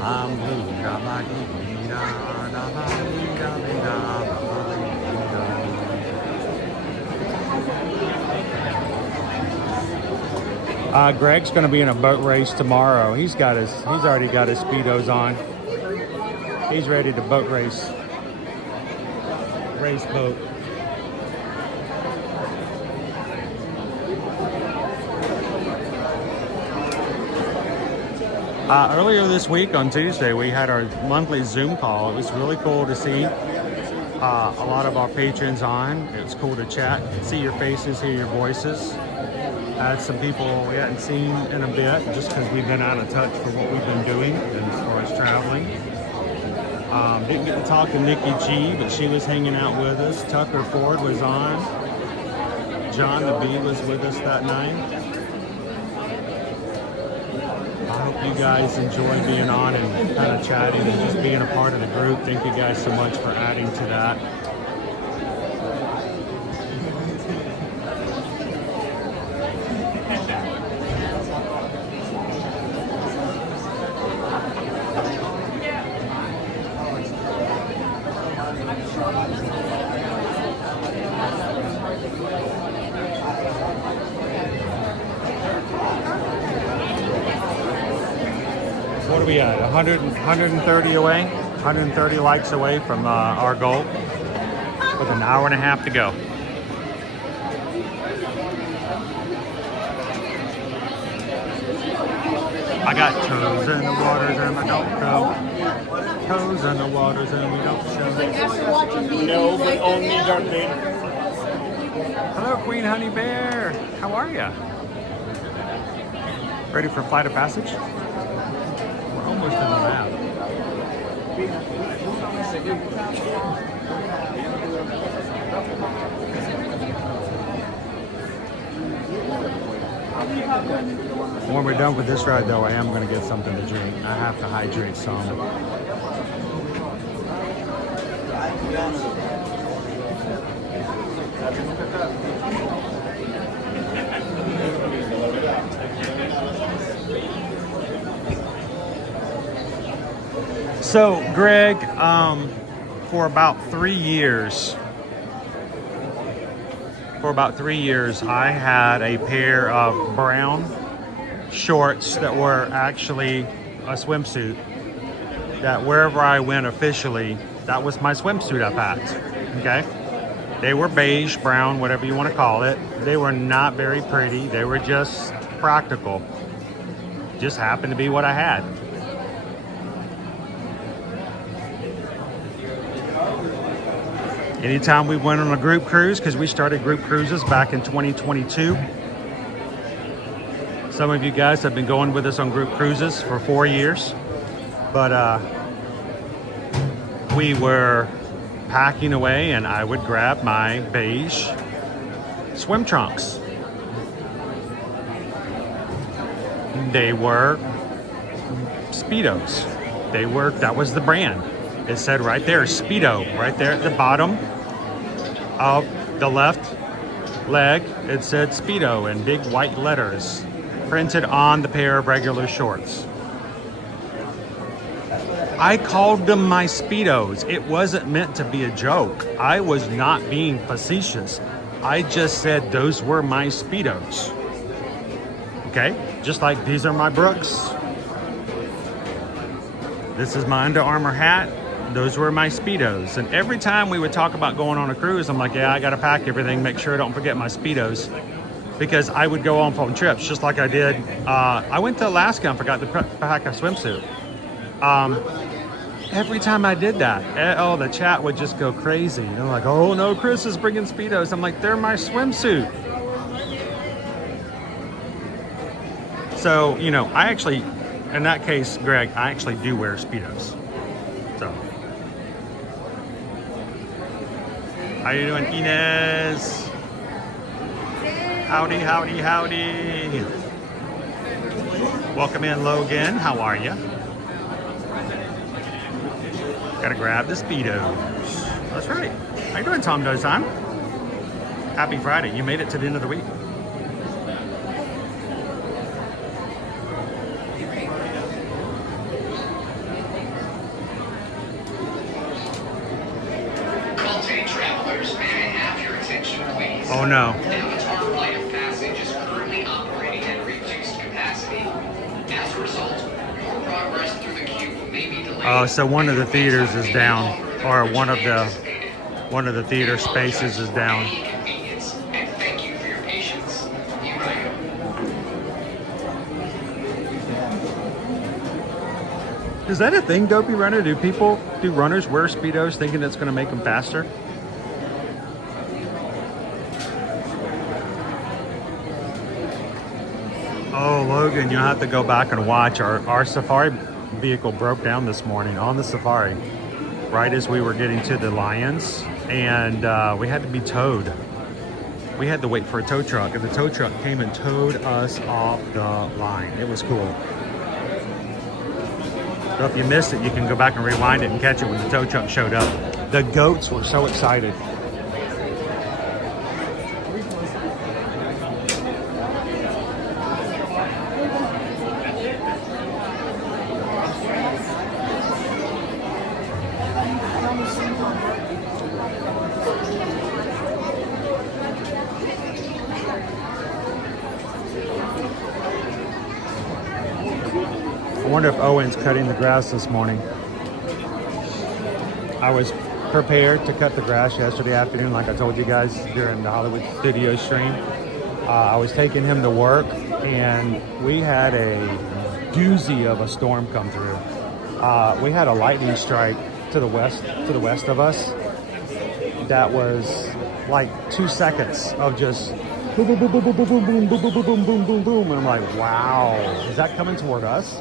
I'm blue. Greg's going to be in a boat race tomorrow. He's already got his Speedos on. He's ready to boat race boat. Earlier this week on Tuesday, we had our monthly Zoom call. It was really cool to see a lot of our patrons on. It was cool to chat, see your faces, hear your voices. Had some people we hadn't seen in a bit, just because we've been out of touch for what we've been doing as far as traveling. Didn't get to talk to Nikki G, but she was hanging out with us. Tucker Ford was on. John the Bee was with us that night. I hope you guys enjoy being on and kind of chatting and just being a part of the group. Thank you guys so much for adding to that. What are we at? 130 away? 130 likes away from our goal with an hour and a half to go. I got toes in the waters and I don't go. Toes in the waters and we don't show. No, but only Darth Vader. Hello, Queen Honey Bear. How are you? Ready for Flight of Passage? We're almost in the map. When we're done with this ride, though, I am going to get something to drink. I have to hydrate some. So, Greg, for about 3 years, I had a pair of brown shorts that were actually a swimsuit. That wherever I went officially, that was my swimsuit I packed. Okay, they were beige, brown, whatever you want to call it. They were not very pretty. They were just practical. Just happened to be what I had. Anytime we went on a group cruise, because we started group cruises back in 2022. Some of you guys have been going with us on group cruises for 4 years. But we were packing away and I would grab my beige swim trunks. They were Speedos. That was the brand. It said right there, Speedo, right there at the bottom of the left leg. It said Speedo in big white letters, printed on the pair of regular shorts. I called them my Speedos. It wasn't meant to be a joke. I was not being facetious. I just said those were my Speedos. Okay? Just like these are my Brooks. This is my Under Armour hat. Those were my Speedos. And every time we would talk about going on a cruise, I'm like, yeah, I gotta pack everything, make sure I don't forget my Speedos. Because I would go on trips just like I did. I went to Alaska and forgot to pack a swimsuit. Every time I did that, oh, the chat would just go crazy. You know, like, oh no, Chris is bringing Speedos. I'm like, they're my swimsuit. So, you know, I actually, in that case, Greg, I actually do wear Speedos. So. How you doing, Inez? Howdy, howdy, howdy. Welcome in, Logan. How are you? Gotta grab the Speedos. That's right. How you doing, Tom Does Time? Happy Friday. You made it to the end of the week. Oh no. Avatar flight of passage is currently operating at reduced capacity. As a result, your progress through the queue may be delayed. Oh, so one of the theaters is down, or one of the theater spaces is down. And thank you for your patience. Is that a thing, Dopey Runner? Do runners wear Speedos thinking it's going to make them faster? Oh, Logan, you'll have to go back and watch. Our safari vehicle broke down this morning on the safari, right as we were getting to the Lions, and we had to be towed. We had to wait for a tow truck, and the tow truck came and towed us off the line. It was cool. So if you missed it, you can go back and rewind it and catch it when the tow truck showed up. The goats were so excited. I wonder if Owen's cutting the grass this morning. I was prepared to cut the grass yesterday afternoon, like I told you guys during the Hollywood Studios stream. I was taking him to work, and we had a doozy of a storm come through. We had a lightning strike to the west of us. That was like 2 seconds of just boom, boom, boom, boom, boom, boom, boom, boom, boom, boom, boom, boom, boom, boom, and I'm like, wow, is that coming toward us?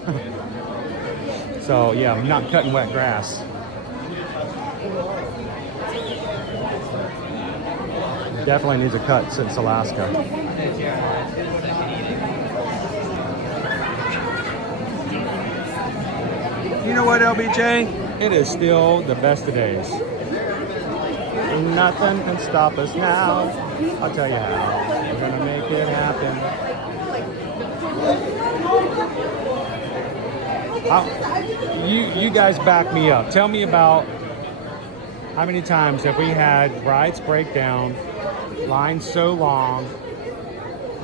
So yeah, I'm not cutting wet grass. Definitely needs a cut since Alaska. You know what, LBJ? It is still the best of days. Nothing can stop us now. I'll tell you how. We're gonna make it happen. You guys back me up. Tell me about how many times have we had rides break down, lines so long,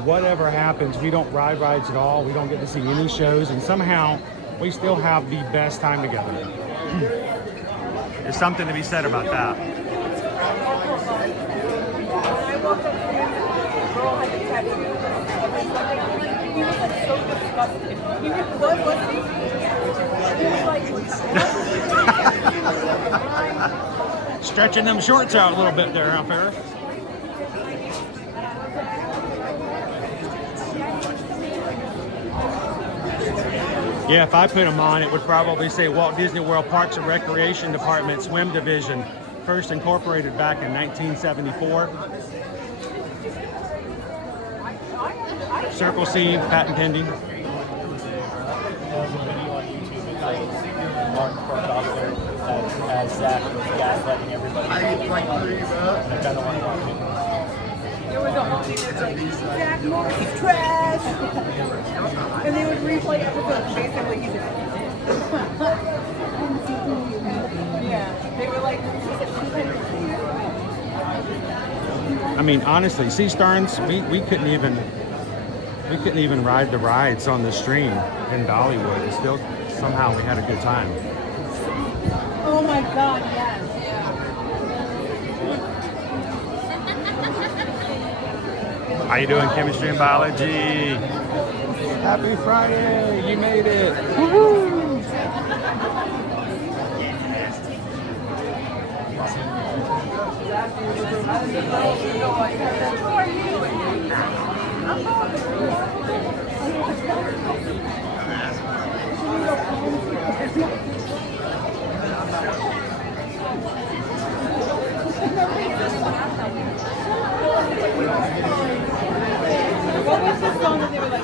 whatever happens, we don't ride rides at all, we don't get to see any shows, and somehow we still have the best time together. There's something to be said about that. Stretching them shorts out a little bit there, huh, Ferris? Yeah, if I put them on, it would probably say Walt Disney World Parks and Recreation Department Swim Division, first incorporated back in 1974. Circle C, patent pending. As Zach was gaslighting everybody. I like kind of want to watch it. There was a whole thing that's like, Zach Morris trash! And they would replay episodes basically he did. Yeah, they were like, I mean, honestly, Sea Starns, we couldn't even ride the rides on the stream in Dollywood. It's still somehow we had a good time. oh my god, yes. How you doing, chemistry and biology? Happy Friday! You made it! Woohoo! What was the song that they were like?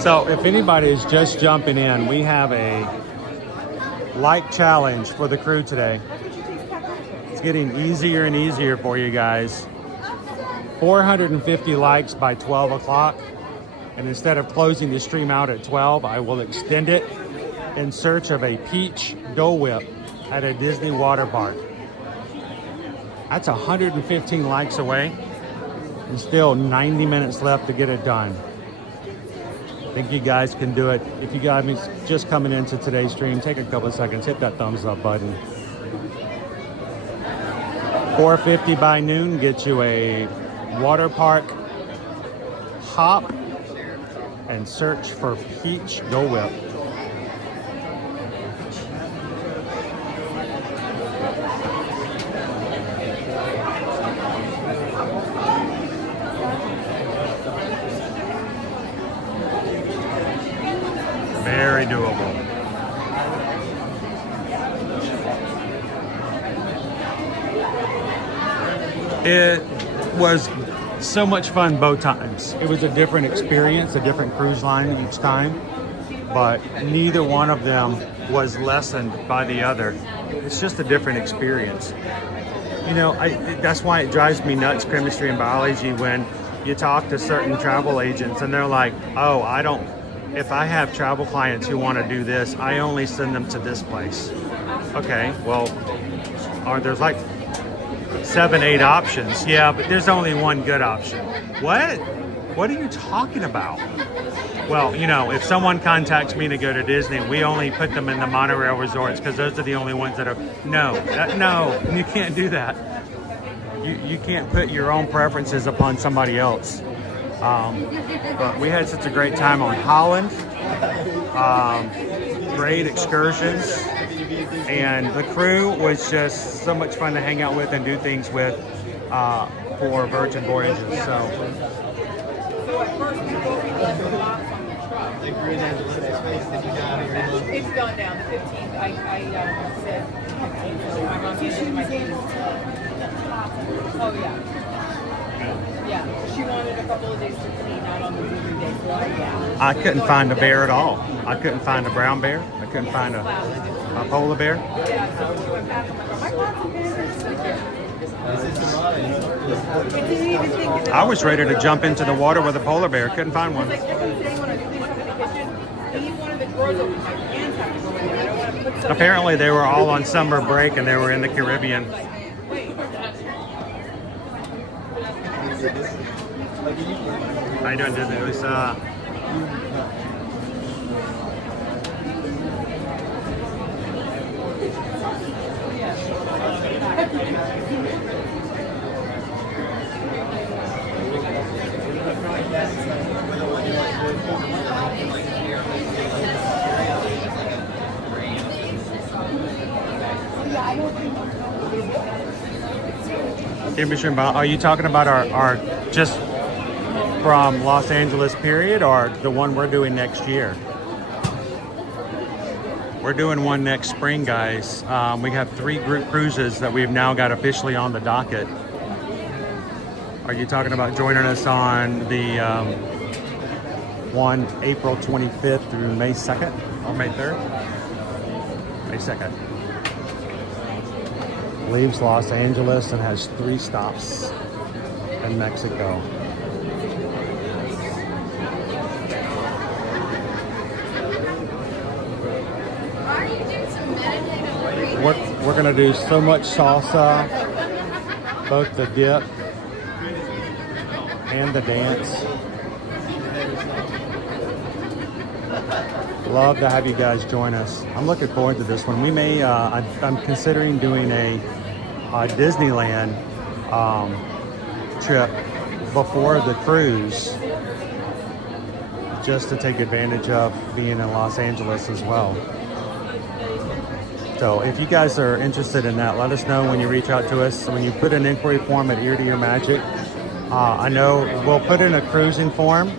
So if anybody is just jumping in, we have a like challenge for the crew today. It's getting easier and easier for you guys. 450 likes by 12 o'clock. And instead of closing the stream out at 12, I will extend it in search of a peach Dole Whip at a Disney water park. That's 115 likes away and still 90 minutes left to get it done. I think you guys can do it. If you guys are just coming into today's stream, take a couple of seconds, hit that thumbs up button. 450 by noon gets you a water park hop and search for peach Dole Whip. Very doable. It was so much fun both times. It was a different experience, a different cruise line each time, but neither one of them was lessened by the other. It's just a different experience. You know, that's why it drives me nuts, chemistry and biology, when you talk to certain travel agents and they're like, oh, if I have travel clients who want to do this, I only send them to this place. Okay, well, there's like 7, 8 options. Yeah, but there's only one good option. What? What are you talking about? Well, you know, if someone contacts me to go to Disney, we only put them in the monorail resorts because those are the only ones that are, no, you can't do that. You can't put your own preferences upon somebody else. But we had such a great time on Holland. Great excursions. And the crew was just so much fun to hang out with and do things with for Virgin Voyages. So at first, before we left the box on the truck, it's gone down. The 15th, I said, oh yeah. Yeah, she wanted a couple of days to clean out on the movie day, so I couldn't find a bear at all. I couldn't find a brown bear. I couldn't find a polar bear. Yeah, so she went back and I'm like, oh, my God, some bears. I was ready to jump into the water with a polar bear. Couldn't find one. Apparently they were all on summer break and they were in the Caribbean. How you doing, Disney Lisa? In-between bound. Are you talking about our just from Los Angeles period, or the one we're doing next year? We're doing one next spring, guys. We have 3 group cruises that we've now got officially on the docket. Are you talking about joining us on the one April 25th through May 2nd or May 3rd? May 2nd. Leaves Los Angeles and has 3 stops in Mexico. We're gonna do so much salsa, both the dip and the dance. Love to have you guys join us. I'm looking forward to this one. We may, I'm considering doing a Disneyland trip before the cruise, just to take advantage of being in Los Angeles as well. So if you guys are interested in that, let us know when you reach out to us. When you put an inquiry form at Ear to Ear Magic, I know we'll put in a cruising form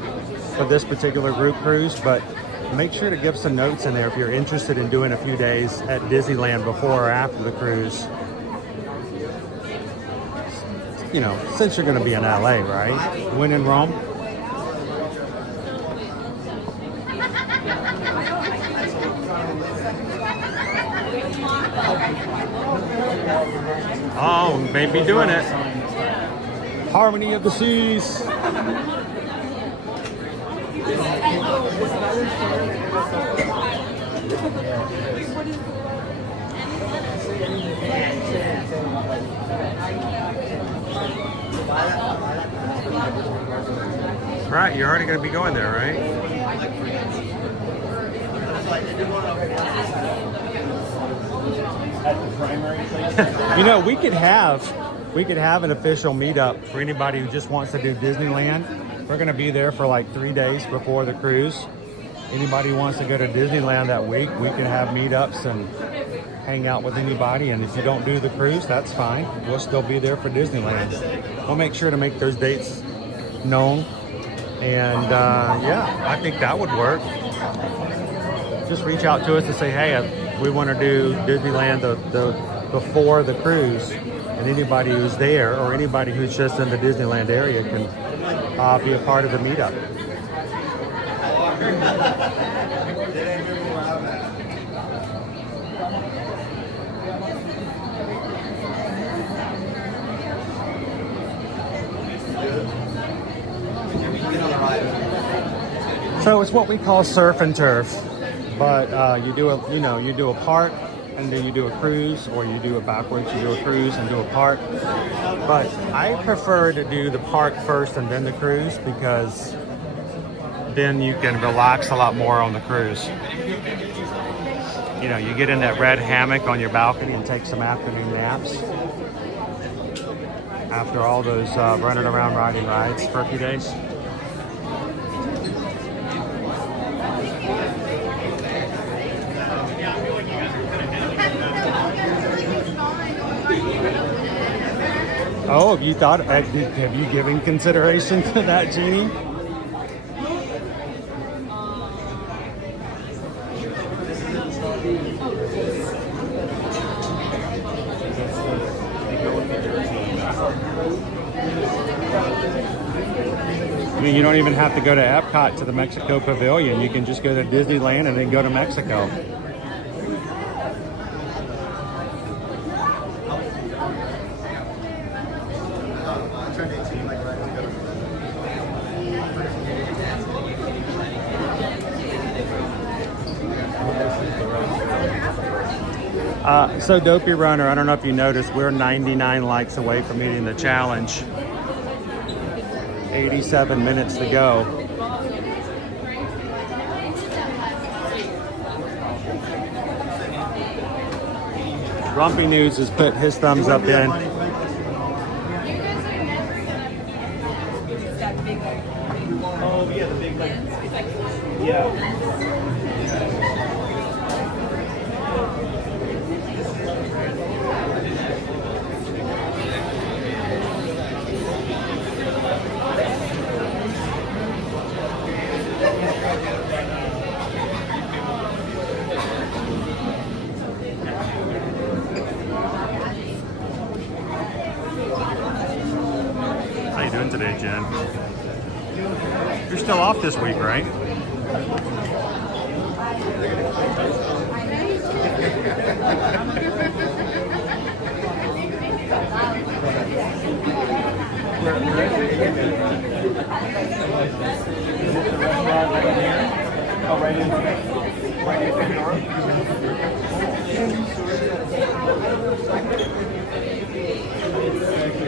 for this particular group cruise, but make sure to give some notes in there if you're interested in doing a few days at Disneyland before or after the cruise. You know, since you're going to be in LA, right? When in Rome. Oh, maybe doing it. Harmony of the Seas. Right, you're already going to be going there, right? You know, we could have an official meetup for anybody who just wants to do Disneyland. We're going to be there for like 3 days before the cruise. Anybody who wants to go to Disneyland that week, we can have meetups and hang out with anybody. And if you don't do the cruise, that's fine. We'll still be there for Disneyland. We'll make sure to make those dates known. And yeah, I think that would work. Just reach out to us and say, hey, we want to do Disneyland before the cruise. And anybody who's there or anybody who's just in the Disneyland area can be a part of the meetup. So it's what we call surf and turf, but you do a park and then you do a cruise, or you do it backwards. You do a cruise and do a park. But I prefer to do the park first and then the cruise, because then you can relax a lot more on the cruise. You know, you get in that red hammock on your balcony and take some afternoon naps after all those running around riding rides for a few days. Oh, have you given consideration to that, Jeannie? I mean, you don't even have to go to Epcot to the Mexico Pavilion. You can just go to Disneyland and then go to Mexico. So Dopey Runner, I don't know if you noticed, we're 99 likes away from meeting the challenge. 87 minutes to go. Grumpy News has put his thumbs up in. Oh, yeah, the big one. Yeah. Jen. You're still off this week, right?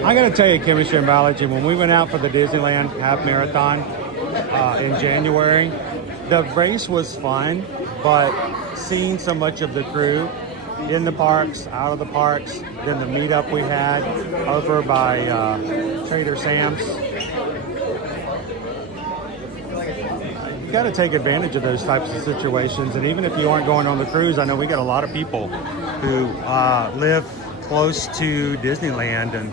I gotta tell you, chemistry and biology, when we went out for the Disneyland half marathon in January, the race was fun, but seeing so much of the crew in the parks, out of the parks, then the meetup we had over by Trader Sam's, you got to take advantage of those types of situations. And even if you aren't going on the cruise, I know we got a lot of people who live close to Disneyland, and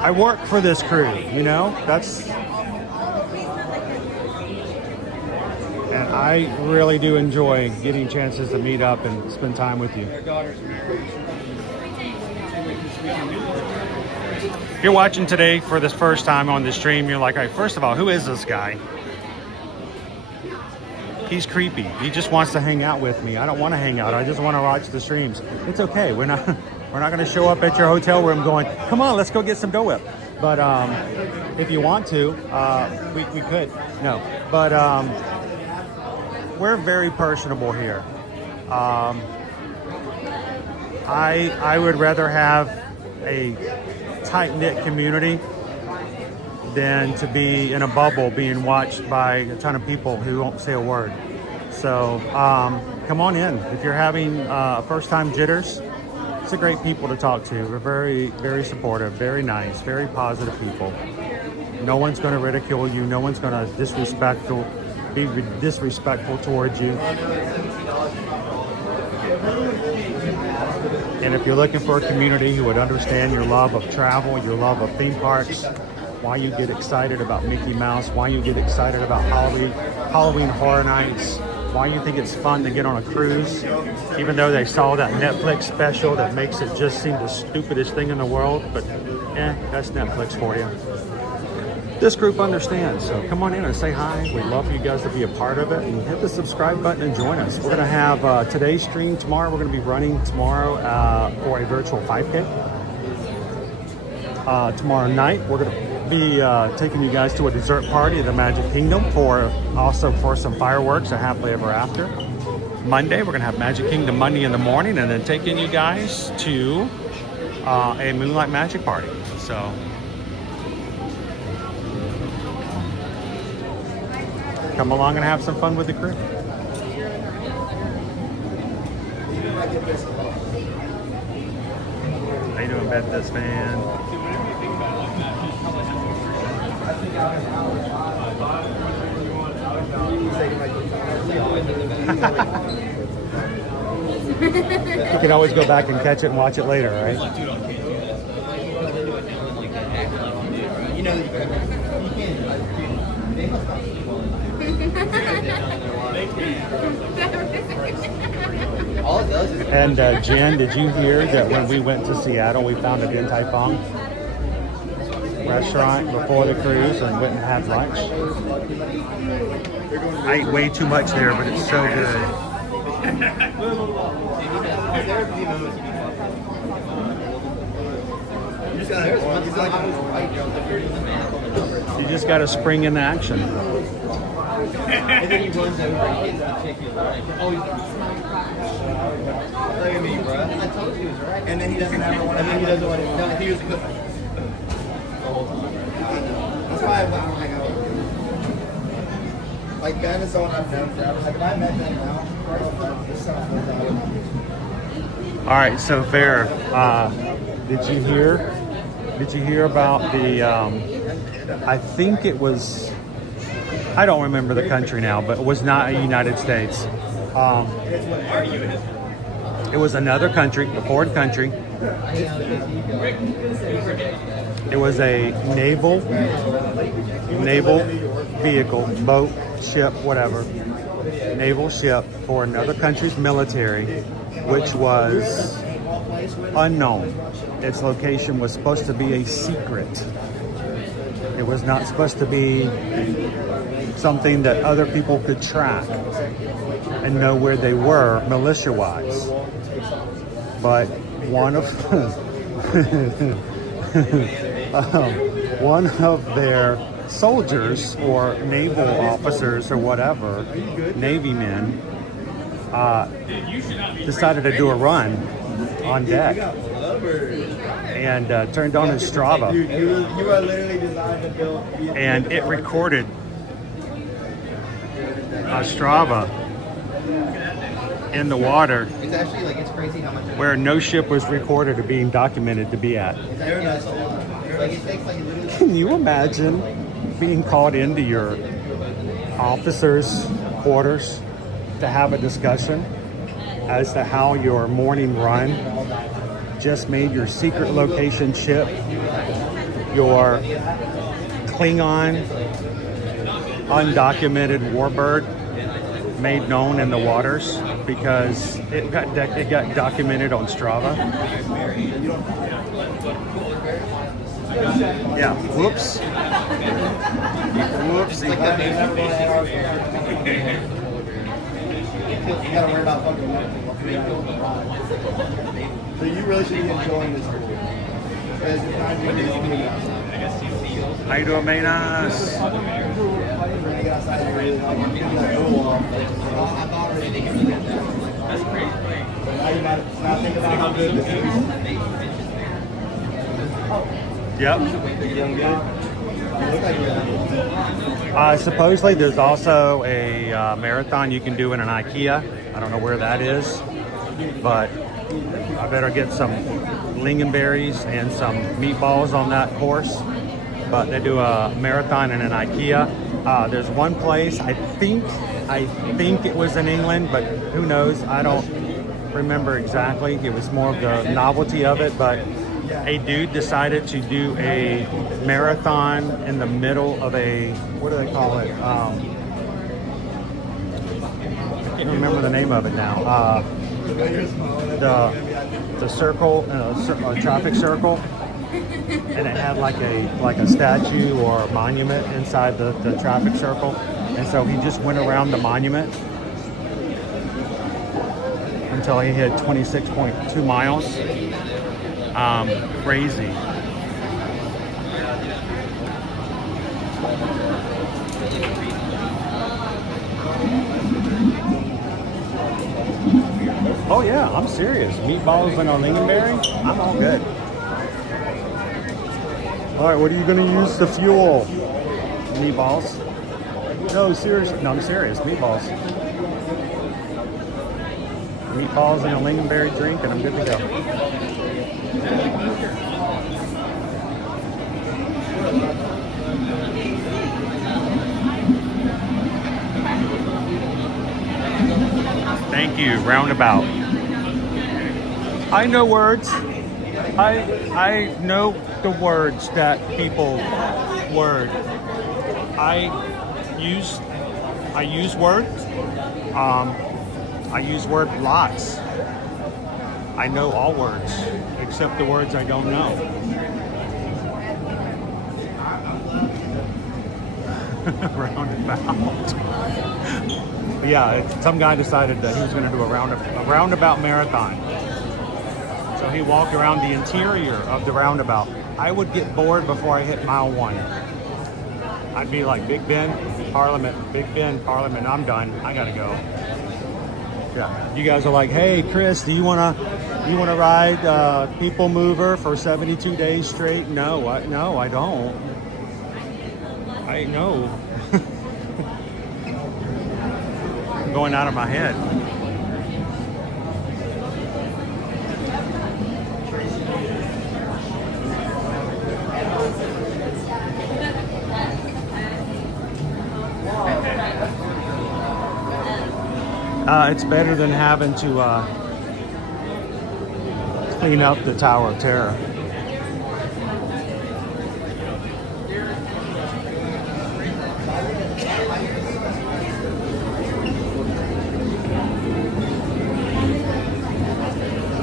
I work for this crew, you know, and I really do enjoy getting chances to meet up and spend time with you. If you're watching today for this first time on the stream, you're like, all right, first of all, who is this guy? He's creepy. He just wants to hang out with me. I don't want to hang out. I just want to watch the streams. It's okay. We're not going to show up at your hotel room going, come on, let's go get some Dole Whip. But if you want to, we could. No. But we're very personable here. I would rather have a tight-knit community than to be in a bubble being watched by a ton of people who won't say a word. So come on in. If you're having first-time jitters, it's a great people to talk to. We're very, very supportive, very nice, very positive people. No one's going to ridicule you. No one's going to be disrespectful towards you. And if you're looking for a community who would understand your love of travel, your love of theme parks, why you get excited about Mickey Mouse, why you get excited about Halloween Horror Nights, why you think it's fun to get on a cruise, even though they saw that Netflix special that makes it just seem the stupidest thing in the world, but that's Netflix for you. This group understands, so come on in and say hi. We'd love for you guys to be a part of it, and hit the subscribe button and join us. We're going to have today's stream tomorrow. We're going to be running tomorrow for a virtual 5K. Tomorrow night, we're going to be taking you guys to a dessert party at the Magic Kingdom for some fireworks, a happily ever after. Monday, we're going to have Magic Kingdom Monday in the morning, and then taking you guys to a Moonlight Magic party. So come along and have some fun with the crew. How you doing, Bet This Man? You can always go back and catch it and watch it later, right? You know, And Jen, did you hear that when we went to Seattle, we found a Din Tai Fung restaurant before the cruise and went and had lunch? I ate way too much there, but it's so good. You just got to spring into action. And then he runs over and gets the chick he's like, oh, he's look at me, bro. I told you he was right. And then he doesn't ever want to. And then he doesn't want to. No, he was good. That's why I don't hang out with him. Like Ben is someone I've known forever. Like if I met Ben now, this sounds like that. All right, so Fair, did you hear about the? I think it was. I don't remember the country now, but it was not a United States. It was another country, a foreign country. It was a naval vehicle, boat, ship, whatever, naval ship for another country's military, which was unknown. its location was supposed to be a secret. It was not supposed to be something that other people could track and know where they were militia-wise. But one of one of their soldiers or naval officers or whatever, Navy men, decided to do a run on deck and turned on his Strava. You are literally designed to build. And it recorded Strava in the water It's actually like, it's crazy how much. where no ship was recorded or being documented to be at. Like, it takes like literally. Can you imagine being called into your officers' quarters to have a discussion as to how your morning run just made your secret location ship, your Klingon undocumented warbird, made known in the waters because it got documented on Strava? Yeah, whoops. Whoopsie. You gotta worry about fucking nothing. So you really should be enjoying this school. Because it's not doing anything outside. How you doing, Manas? Now think about how good this is. Yep. Supposedly there's also a marathon you can do in an IKEA. I don't know where that is, but I better get some lingonberries and some meatballs on that course. But they do a marathon in an IKEA. There's one place, I think it was in England, but who knows? I don't remember exactly. It was more of the novelty of it, but a dude decided to do a marathon in the middle of a, what do they call it? I can't remember the name of it now. The circle, a traffic circle, and it had like a statue or a monument inside the traffic circle, and so he just went around the monument until he hit 26.2 miles. Crazy. Oh yeah, I'm serious. Meatballs and a lingonberry, I'm all good. All right, what are you gonna use to fuel? Meatballs. No, seriously. No, I'm serious. Meatballs. Meatballs and a lingonberry drink, and I'm good to go. Thank you, roundabout. I know words. I know the words that people word. I use words. I use word lots. I know all words except the words I don't know. Roundabout. Yeah, some guy decided that he was going to do a roundabout marathon. So he walked around the interior of the roundabout. I would get bored before I hit mile 1. I'd be like, Big Ben, Parliament, I'm done. I gotta go. Yeah, you guys are like, hey, Chris, do you wanna ride People Mover for 72 days straight? No, I don't. I know. I'm going out of my head. It's better than having to clean up the Tower of Terror.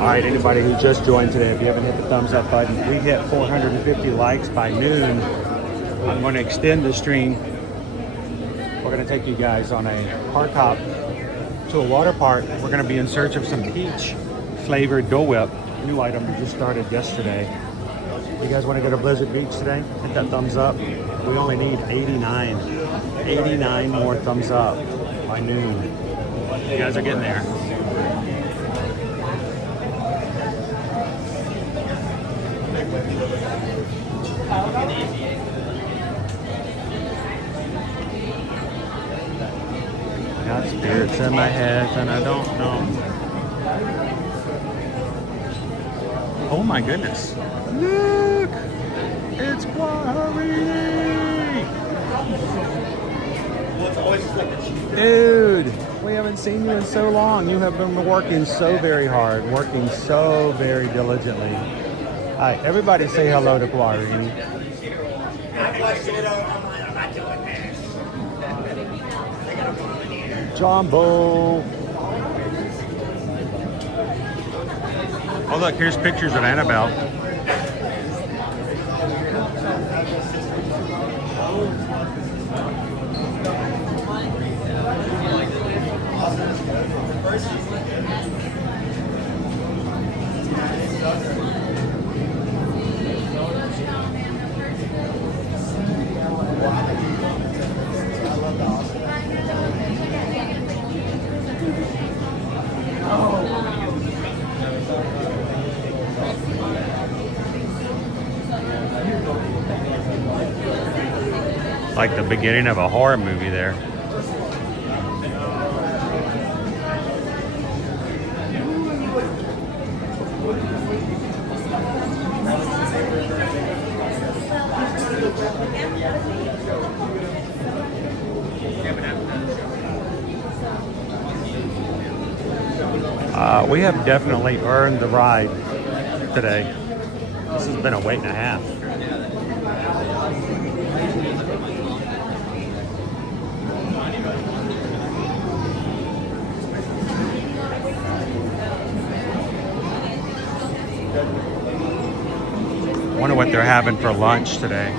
All right, anybody who just joined today, if you haven't hit the thumbs up button, we hit 450 likes by noon. I'm going to extend the stream. We're going to take you guys on a park hop to a water park. We're going to be in search of some peach flavored Dole Whip. New item that just started yesterday. You guys want to go to Blizzard Beach today? Hit that thumbs up. We only need 89 more thumbs up by noon. You guys are getting there. Got spirits in my head and I don't know. Oh my goodness. Look! It's Guarini! Dude, we haven't seen you in so long. You have been working so very hard, working so very diligently. All right, everybody say hello to Guarini. Jambo. Oh look, here's pictures of Annabelle. Like the beginning of a horror movie there. We have definitely earned the ride today. This has been a wait and a half. Wonder what they're having for lunch today.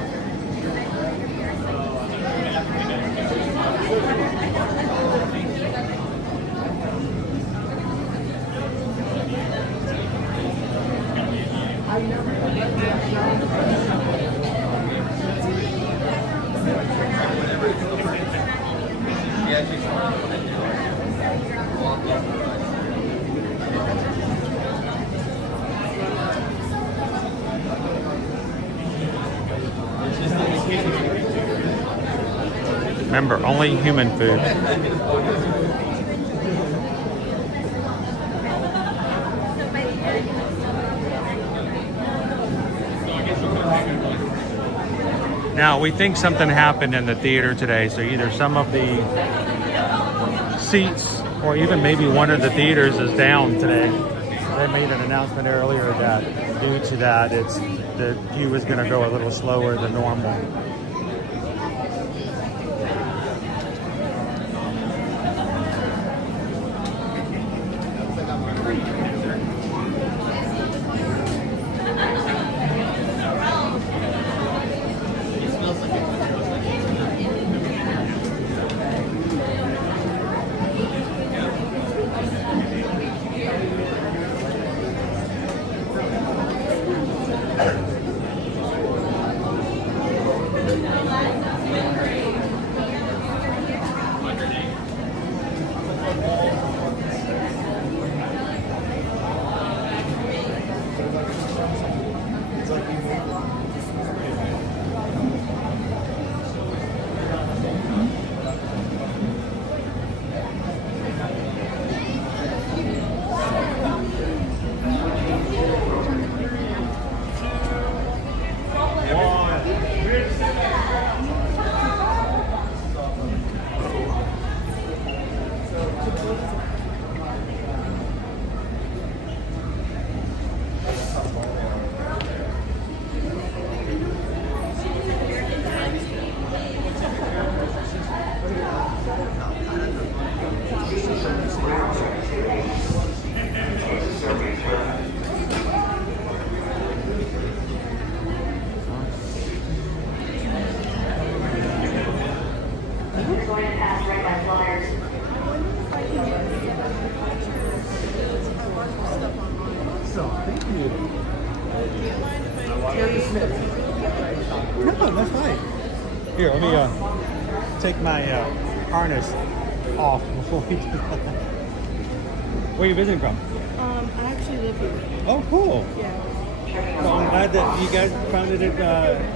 Remember, only human food. Now, we think something happened in the theater today, so either some of the seats or even maybe one of the theaters is down today. They made an announcement earlier that due to that, the queue is going to go a little slower than normal. So, thank you. No, that's fine. Here, let me take my harness off before we do that. Where are you visiting from? I actually live here. Oh, cool. Yeah. Well, I'm glad that you guys found it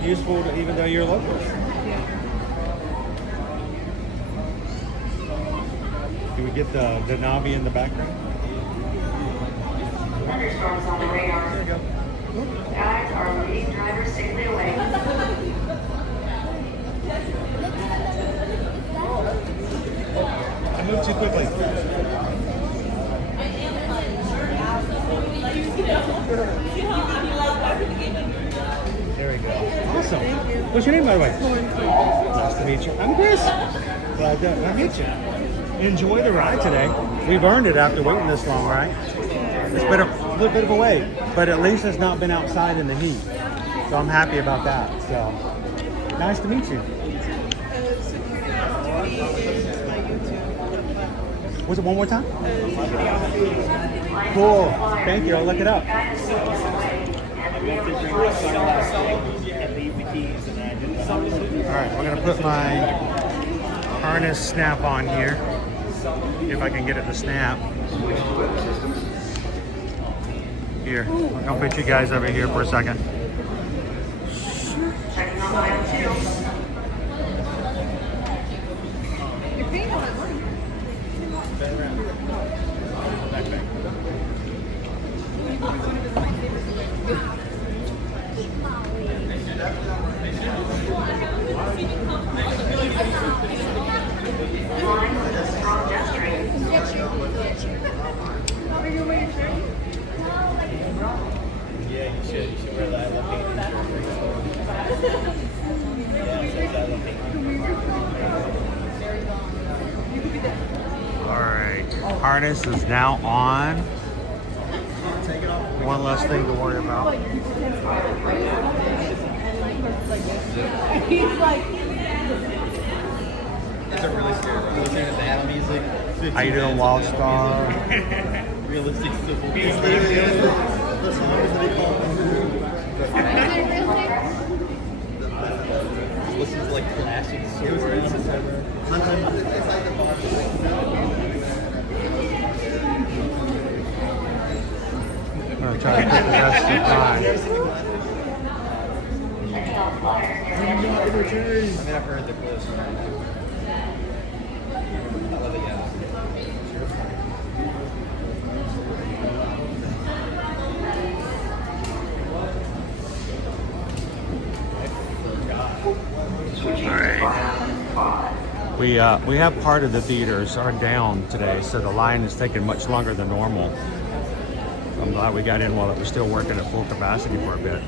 useful, even though you're local. Do we get the Navi in the background? Thunderstorms on the radar. There you go. Guys are leading drivers safely away. I moved too quickly. There we go. Awesome. What's your name, by the way? Nice to meet you. I'm Chris. Glad to meet you. Enjoy the ride today. We've earned it after waiting this long, right? It's been a little bit of a wait, but at least it's not been outside in the heat. So I'm happy about that. So nice to meet you. Was it one more time? Cool. Thank you. I'll look it up. All right, we're gonna put my harness snap on here. If I can get it to snap. Here, I'll put you guys over here for a second. Checking on aisle 2. You're paying for that money. Flying with a strong jet stream. Are you wearing your shirt? Yeah, you should. You should wear that. I love painting shirt. All right, harness is now on. One less thing to worry about. He's like, It's a really scary ride. Listening to battle music. How you doing, Wild Star? Realistic civil. It's literally the songs that they call Listen to like classic songs. I'm gonna try to put the best you find. Checking on flyer. I mean, I've heard they're close. I love it, yeah. We have part of the theaters are down today, so the line is taking much longer than normal. I'm glad we got in while it was still working at full capacity for a bit.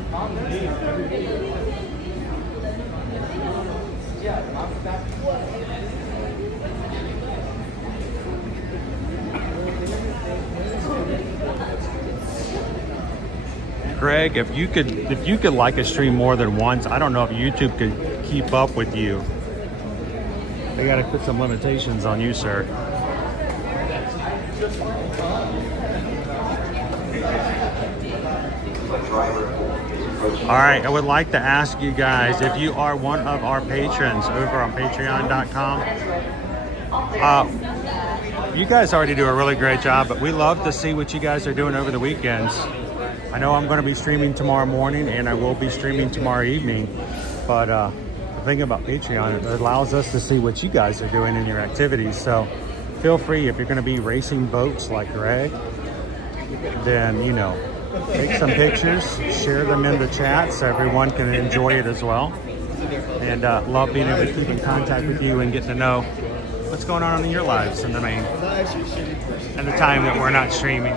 Greg, if you could like a stream more than once, I don't know if YouTube could keep up with you. They got to put some limitations on you, sir. All right, I would like to ask you guys, if you are one of our patrons over on patreon.com, you guys already do a really great job, but we love to see what you guys are doing over the weekends. I know I'm going to be streaming tomorrow morning, and I will be streaming tomorrow evening, but the thing about Patreon, it allows us to see what you guys are doing in your activities. So feel free, if you're going to be racing boats like Greg, then, you know, take some pictures, share them in the chat so everyone can enjoy it as well. And love being able to keep in contact with you and get to know what's going on in your lives in the main, and the time that we're not streaming.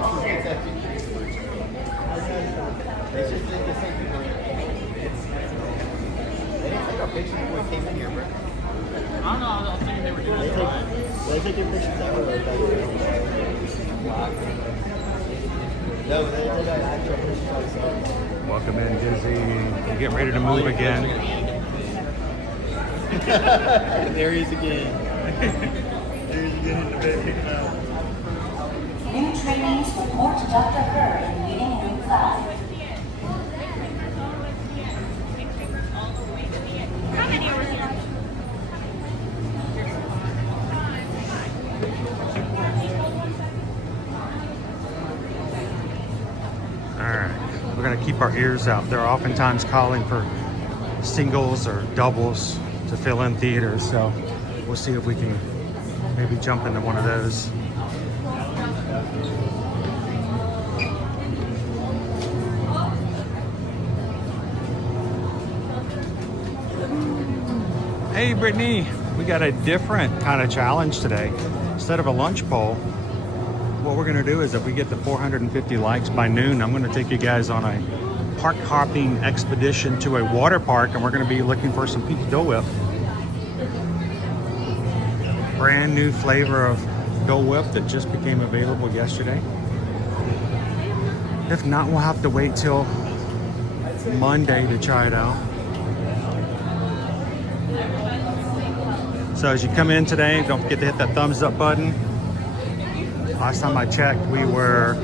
They take your pictures everywhere. No, they got actual pictures outside. Welcome in, Dizzy. We're getting ready to move again. There he is again. New trainees report to Dr. Kerr in meeting room 5. Alright, we're going to keep our ears out. They're oftentimes calling for singles or doubles to fill in theaters, so we'll see if we can maybe jump into one of those. Hey Brittany, we got a different kind of challenge today. Instead of a lunch poll, what we're gonna do is if we get to 450 likes by noon, I'm gonna take you guys on a park hopping expedition to a water park, and we're gonna be looking for some peach Dole Whip. Brand new flavor of Dole Whip that just became available yesterday. If not, we'll have to wait till Monday to try it out. So as you come in today, don't forget to hit that thumbs up button. Last time I checked, we were,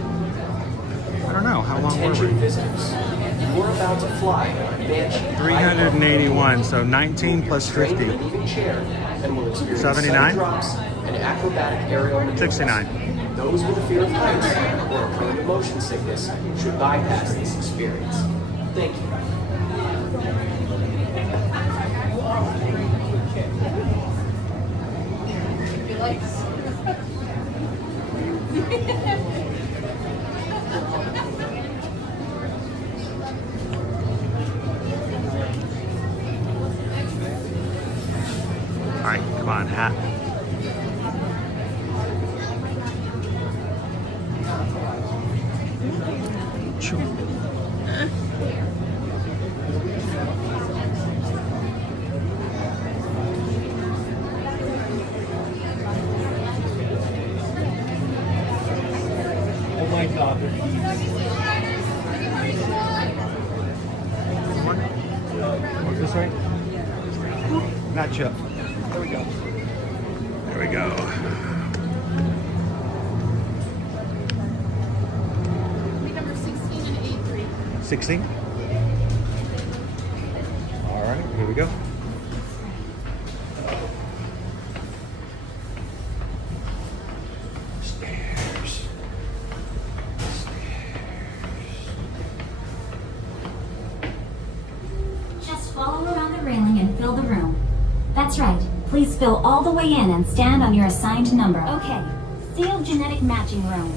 I don't know, how long were we? Visitors, you're about to fly on a Banshee 381, so 19 plus 50. and will experience 79? drops and acrobatic aerial maneuvers. 69. Those with a fear of heights or a prone to motion sickness should bypass this experience. Thank you. All right, come on, hat. Choo. 16. All right, here we go. Stairs. Just follow around the railing and fill the room. That's right. Please fill all the way in and stand on your assigned number. Okay. Sealed genetic matching room.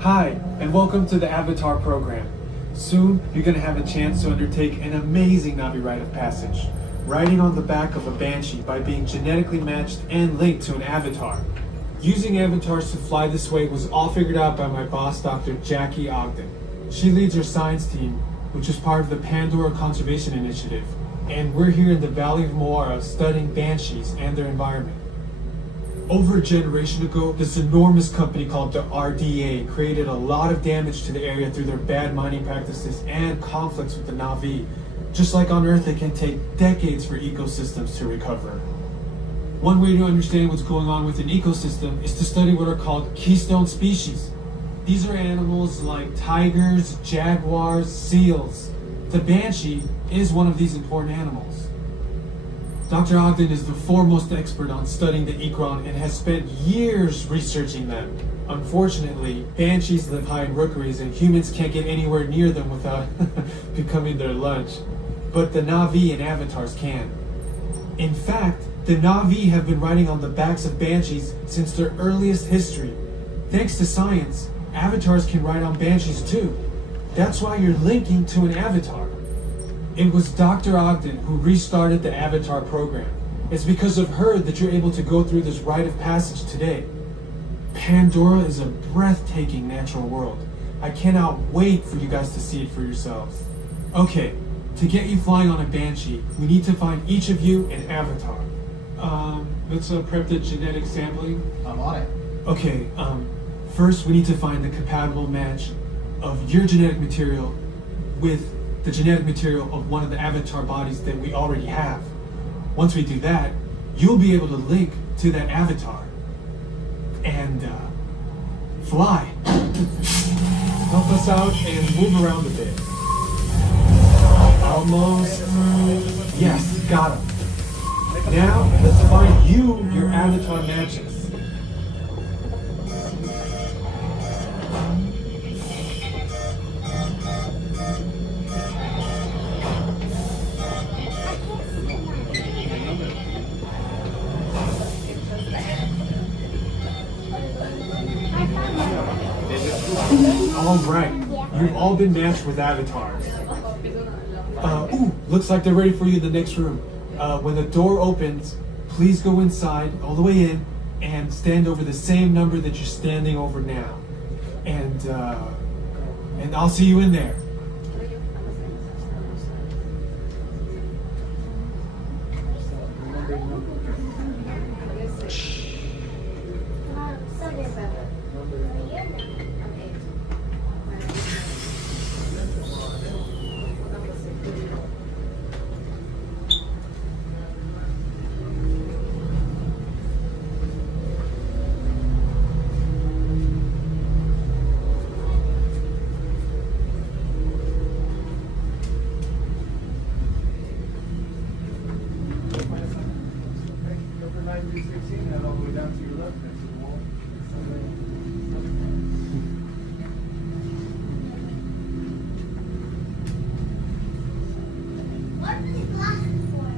Hi, and welcome to the Avatar program. Soon, you're going to have a chance to undertake an amazing Navi rite of passage, riding on the back of a Banshee by being genetically matched and linked to an avatar. Using avatars to fly this way was all figured out by my boss, Dr. Jackie Ogden. She leads our science team, which is part of the Pandora Conservation Initiative, and we're here in the Valley of Moara studying Banshees and their environment. Over a generation ago, this enormous company called the RDA created a lot of damage to the area through their bad mining practices and conflicts with the Na'vi. Just like on Earth, it can take decades for ecosystems to recover. One way to understand what's going on with an ecosystem is to study what are called keystone species. These are animals like tigers, jaguars, seals. The Banshee is one of these important animals. Dr. Ogden is the foremost expert on studying the Ikron and has spent years researching them. Unfortunately, Banshees live high in rookeries and humans can't get anywhere near them without becoming their lunch. But the Na'vi and avatars can. In fact, the Na'vi have been riding on the backs of Banshees since their earliest history. Thanks to science, avatars can ride on Banshees too. That's why you're linking to an avatar. It was Dr. Ogden who restarted the Avatar program. It's because of her that you're able to go through this rite of passage today. Pandora is a breathtaking natural world. I cannot wait for you guys to see it for yourselves. Okay, to get you flying on a Banshee, we need to find each of you an avatar. Let's prep the genetic sampling. I'm on it. Okay, first we need to find the compatible match of your genetic material with the genetic material of one of the avatar bodies that we already have. Once we do that, you'll be able to link to that avatar and fly. Help us out and move around a bit. Almost. Yes, got him. Now, let's find you your avatar matches. All right, you've all been matched with avatars. Looks like they're ready for you in the next room. When the door opens, please go inside, all the way in, and stand over the same number that you're standing over now. And I'll see you in there.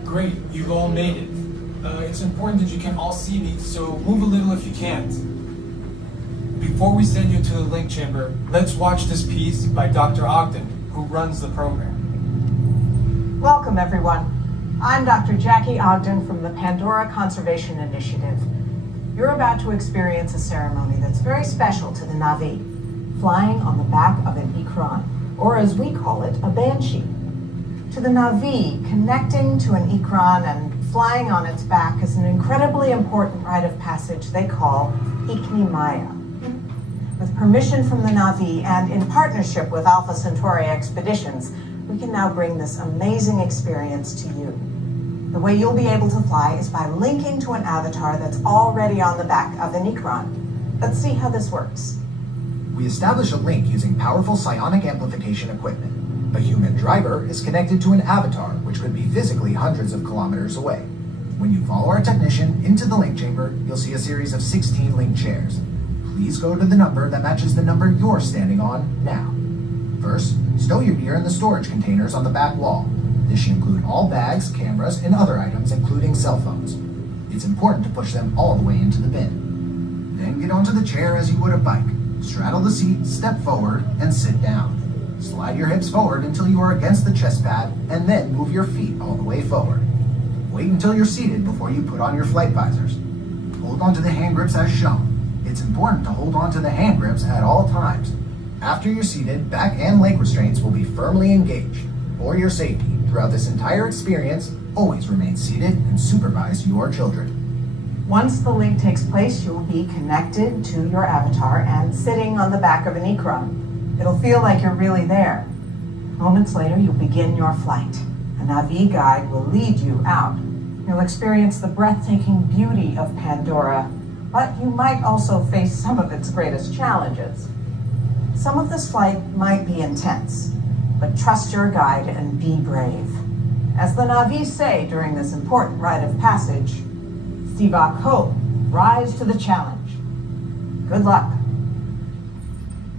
Great, you've all made it. It's important that you can all see me, so move a little if you can't. Before we send you to the link chamber, let's watch this piece by Dr. Ogden, who runs the program. Welcome, everyone. I'm Dr. Jackie Ogden from the Pandora Conservation Initiative. You're about to experience a ceremony that's very special to the Na'vi, flying on the back of an Ikran, or as we call it, a banshee. To the Na'vi, connecting to an Ikran and flying on its back is an incredibly important rite of passage they call Ikni-Maya. With permission from the Na'vi and in partnership with Alpha Centauri Expeditions, we can now bring this amazing experience to you. The way you'll be able to fly is by linking to an avatar that's already on the back of an Ikran. Let's see how this works. We establish a link using powerful psionic amplification equipment. A human driver is connected to an avatar, which could be physically hundreds of kilometers away. When you follow our technician into the link chamber, you'll see a series of 16 link chairs. Please go to the number that matches the number you're standing on now. First, stow your gear in the storage containers on the back wall. This should include all bags, cameras, and other items, including cell phones. It's important to push them all the way into the bin. Then get onto the chair as you would a bike. Straddle the seat, step forward, and sit down. Slide your hips forward until you are against the chest pad, and then move your feet all the way forward. Wait until you're seated before you put on your flight visors. Hold on to the hand grips as shown. It's important to hold on to the hand grips at all times. After you're seated, back and leg restraints will be firmly engaged. For your safety, throughout this entire experience, always remain seated and supervise your children. Once the link takes place, you'll be connected to your avatar and sitting on the back of an Ikran. It'll feel like you're really there. Moments later, you'll begin your flight. A Na'vi guide will lead you out. You'll experience the breathtaking beauty of Pandora, but you might also face some of its greatest challenges. Some of this flight might be intense, but trust your guide and be brave. As the Na'vi say during this important rite of passage, Stivako, rise to the challenge. Good luck.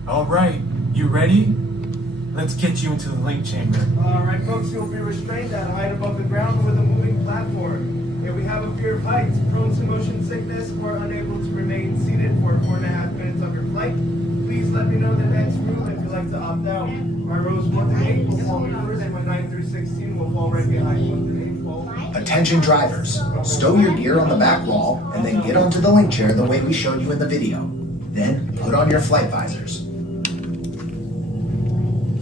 All right, you ready? Let's get you into the link chamber. All right, folks, you'll be restrained at a height above the ground with a moving platform. If we have a fear of heights, prone to motion sickness, or unable to remain seated for 4.5 minutes of your flight, please let me know the next room if you'd like to opt out. My rows 1 through 8 will fall me first, and my 9 through 16 will fall right behind 1 through 8 fall. Attention drivers, stow your gear on the back wall and then get onto the link chair the way we showed you in the video. Then put on your flight visors.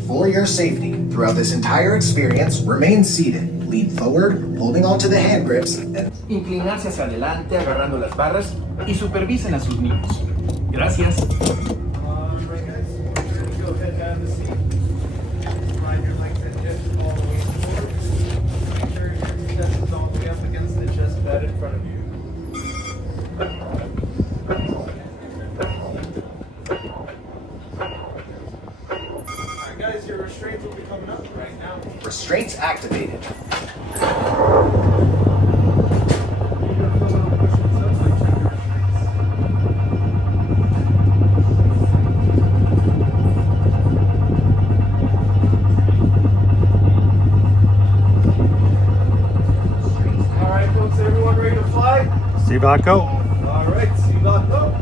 For your safety, throughout this entire experience, remain seated, lean forward, holding onto the hand grips, and Inclinarse hacia adelante agarrando las barras y supervisen a sus niños. Gracias. Right, guys, go ahead down the seat. Slide your legs and hips all the way forward. Make sure your chest is all the way up against the chest pad in front of you. Alright guys, your restraints will be coming up right now. Restraints activated. Alright folks, everyone ready to fly? Seatbelt go. Alright, seatbelt go.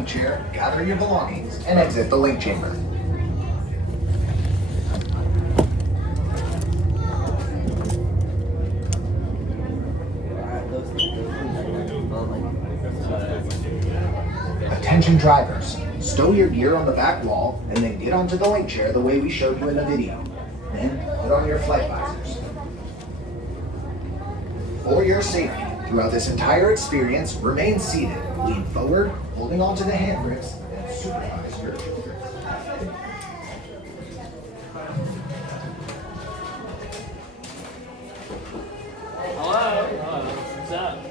link chair, gather your belongings, and exit the link chamber. Attention drivers, stow your gear on the back wall and then get onto the link chair the way we showed you in the video. Then put on your flight visors. For your safety, throughout this entire experience, remain seated, lean forward, holding onto the hand grips, and supervise your children. Hello? What's up?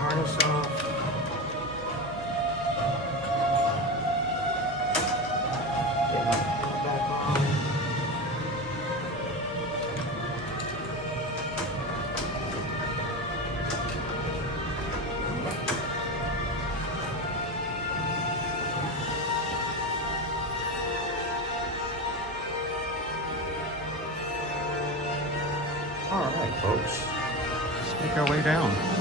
harness off. Get my back on. All right, folks, let's make our way down.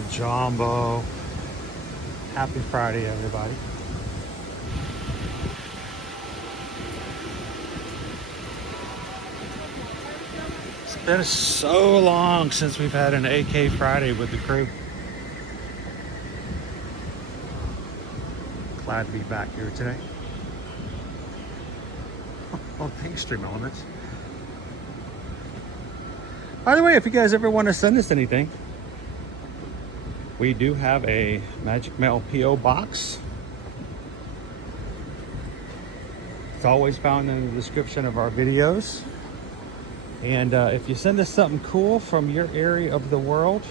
The Jambo. Happy Friday, everybody. It's been so long since we've had an AK Friday with the crew. Glad to be back here today. Oh, thanks, Stream Elements. By the way, if you guys ever want to send us anything, we do have a Magic Mail P.O. box. It's always found in the description of our videos. And if you send us something cool from your area of the world,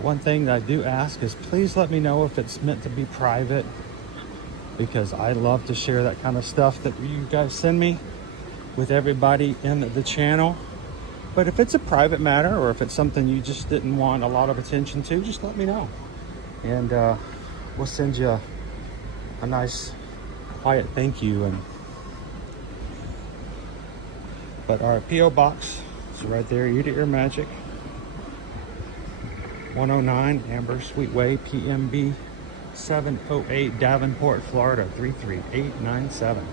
one thing that I do ask is please let me know if it's meant to be private, because I love to share that kind of stuff that you guys send me with everybody in the channel. But if it's a private matter, or if it's something you just didn't want a lot of attention to, just let me know. And we'll send you a nice, quiet thank you. But our P.O. box is right there, Eat It Your Magic. 109 Ambersweet Way, PMB 708, Davenport, Florida 33897.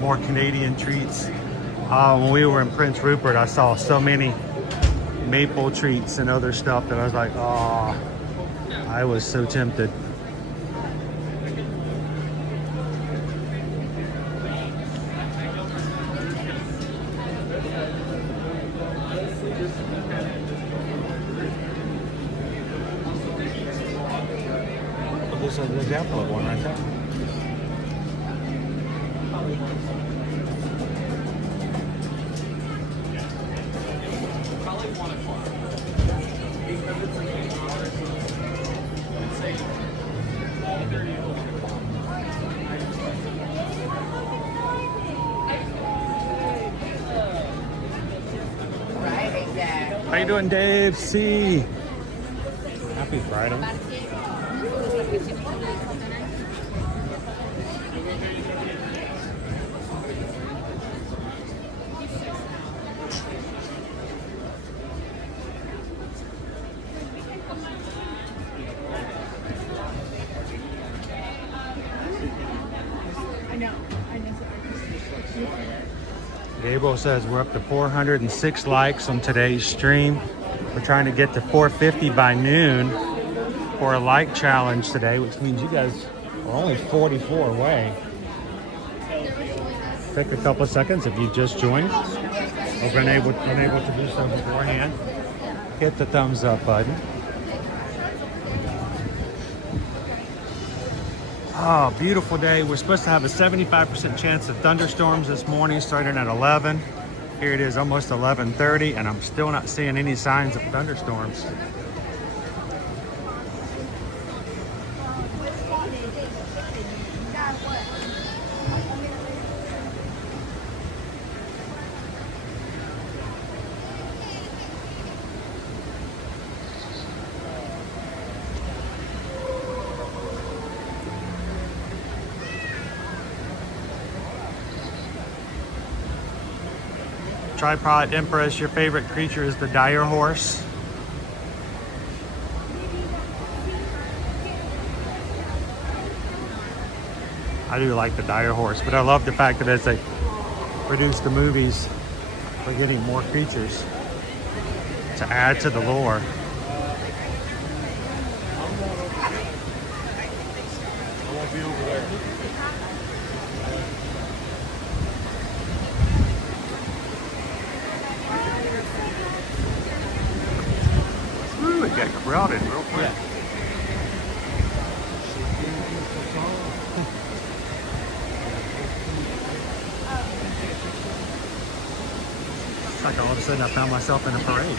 more Canadian treats. When we were in Prince Rupert, I saw so many maple treats and other stuff that I was like, oh, I was so tempted. This is the example of one right there. How you doing, Dave C? Happy Friday. Gable says we're up to 406 likes on today's stream. We're trying to get to 450 by noon for a like challenge today, which means you guys are only 44 away. Take a couple of seconds if you just joined or been unable to do so beforehand. Hit the thumbs up button. Oh, beautiful day. We're supposed to have a 75% chance of thunderstorms this morning starting at 11. Here it is almost 11:30 and I'm still not seeing any signs of thunderstorms. Tripod Empress, your favorite creature is the dire horse. I do like the dire horse, but I love the fact that as they produce the movies, we're getting more creatures to add to the lore. I won't be over there. Ooh, it got crowded real quick. Yeah. It's like all of a sudden I found myself in a parade.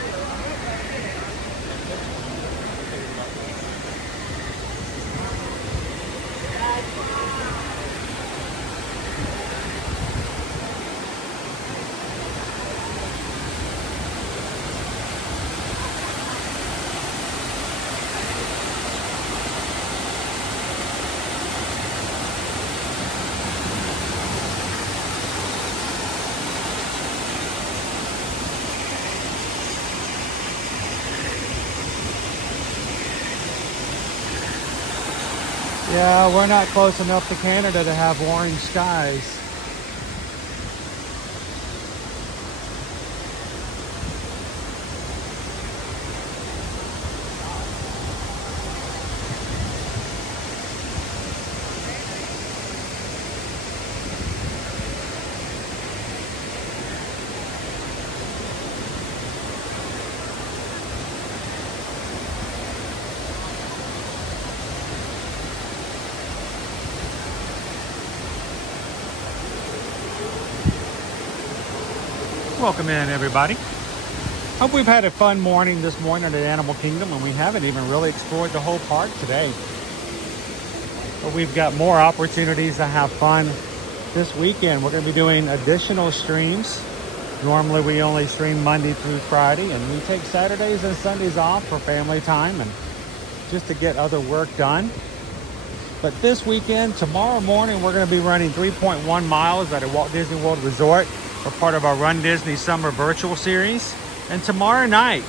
Yeah, we're not close enough to Canada to have orange skies. Welcome in, everybody. Hope we've had a fun morning this morning at Animal Kingdom, and we haven't even really explored the whole park today. But we've got more opportunities to have fun this weekend. We're going to be doing additional streams. Normally we only stream Monday through Friday, and we take Saturdays and Sundays off for family time and just to get other work done. But this weekend, tomorrow morning, we're going to be running 3.1 miles at a Walt Disney World Resort. We're part of our Run Disney Summer Virtual Series. And tomorrow night,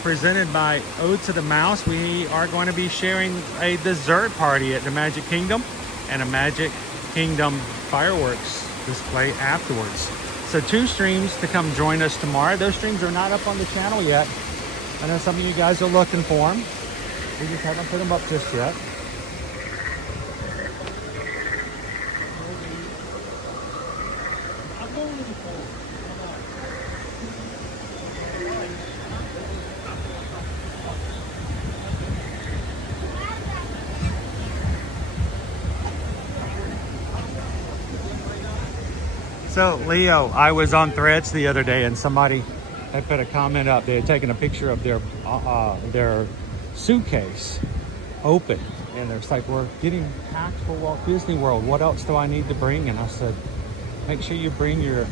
presented by Ode to the Mouse, we are going to be sharing a dessert party at the Magic Kingdom and a Magic Kingdom fireworks display afterwards. So 2 streams to come join us tomorrow. Those streams are not up on the channel yet. I know some of you guys are looking for them. We just haven't put them up just yet. So Leo, I was on Threads the other day and somebody had put a comment up. They had taken a picture of their suitcase open, and it's like, we're getting packed for Walt Disney World. What else do I need to bring? And I said, make sure you bring your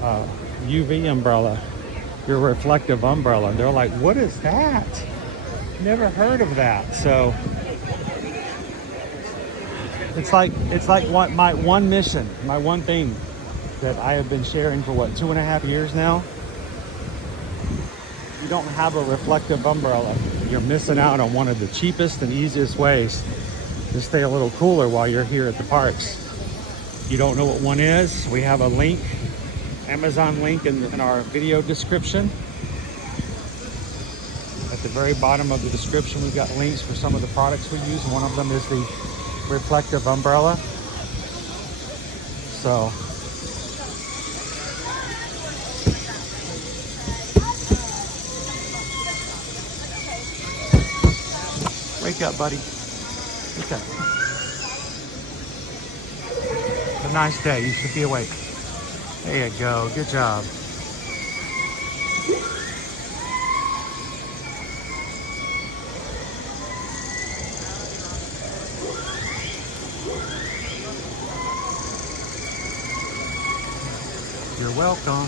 UV umbrella, your reflective umbrella. And they're like, what is that? Never heard of that. So it's like what my one mission, my one thing that I have been sharing for 2.5 years now. You don't have a reflective umbrella, you're missing out on one of the cheapest and easiest ways to stay a little cooler while you're here at the parks. If you don't know what one is, we have a link, Amazon link in our video description. At the very bottom of the description, we've got links for some of the products we use. One of them is the reflective umbrella. So wake up, buddy. Wake up. It's a nice day. You should be awake. There you go. Good job. You're welcome.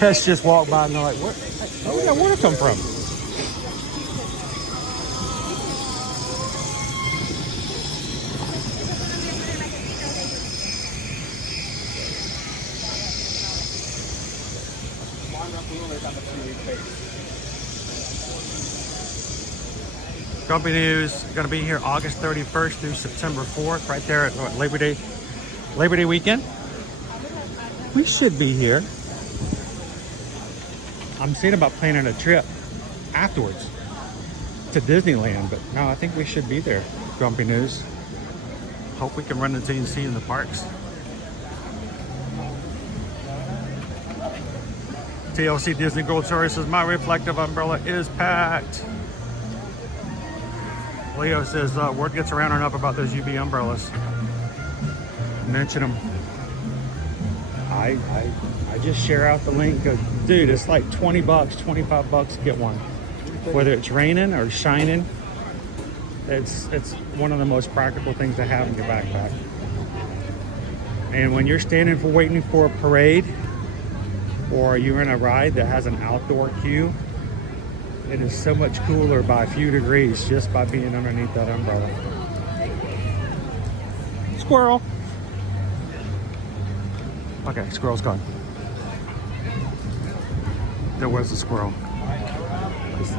Guests just walk by and they're like, where did that water come from? Grumpy News going to be here August 31st through September 4th, right there at Labor Day weekend. We should be here. I'm seeing about planning a trip afterwards to Disneyland, but no, I think we should be there. Grumpy News. Hope we can run into you and see you in the parks. TLC Disney Gold Tourist says, my reflective umbrella is packed. Leo says, word gets around enough about those UV umbrellas. Mention them. I just share out the link. Dude, it's like 20 bucks, 25 bucks to get one. Whether it's raining or shining, it's one of the most practical things to have in your backpack. And when you're waiting for a parade, or you're in a ride that has an outdoor queue, it is so much cooler by a few degrees just by being underneath that umbrella. Squirrel. Okay, squirrel's gone. There was a squirrel.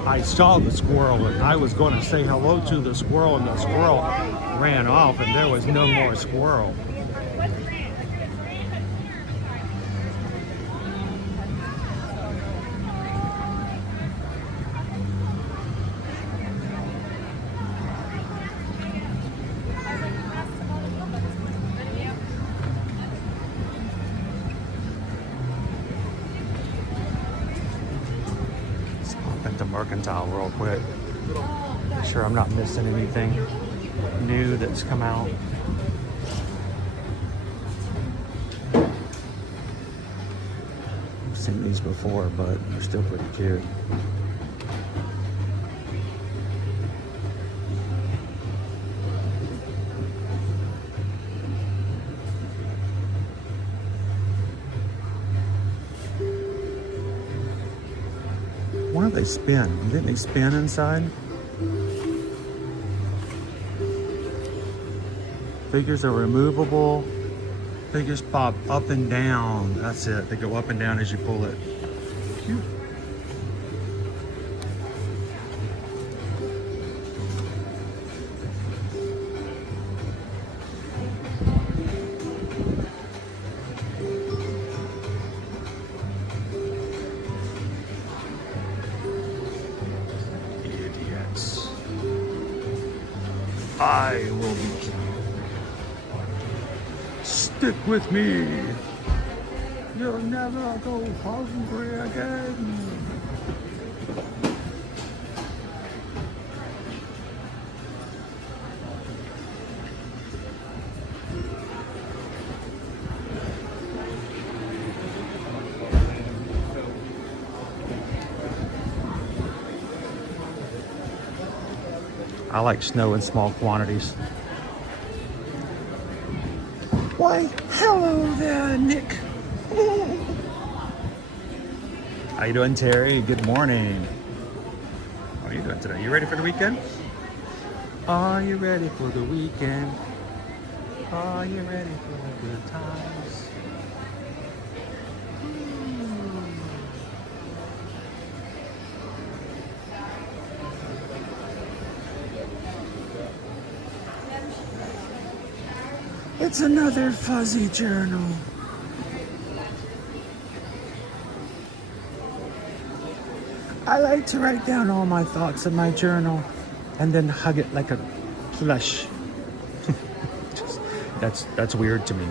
I saw the squirrel and I was going to say hello to the squirrel, and the squirrel ran off and there was no more squirrel. Into Mercantile real quick. Make sure I'm not missing anything new that's come out. I've seen these before, but they're still pretty cute. Why do they spin? Didn't they spin inside? Figures are removable. Figures pop up and down. That's it. They go up and down as you pull it. Cute. I will be king. Stick with me. You'll never go hungry again. I like snow in small quantities. Why, hello there, Nick. How you doing, Terry? Good morning. How are you doing today? You ready for the weekend? Are you ready for the weekend? Are you ready for the good times? It's another fuzzy journal. I like to write down all my thoughts in my journal and then hug it like a plush. That's weird to me.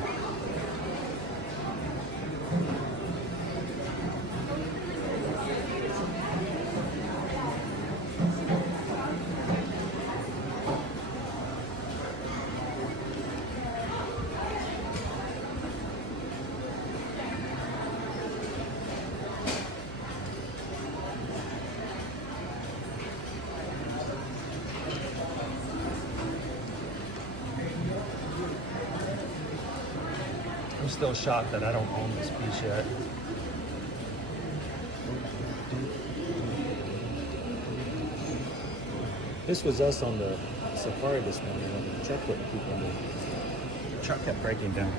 I'm still shocked that I don't own this piece yet. This was us on the safari this morning when the truck wouldn't keep on. The truck kept breaking down.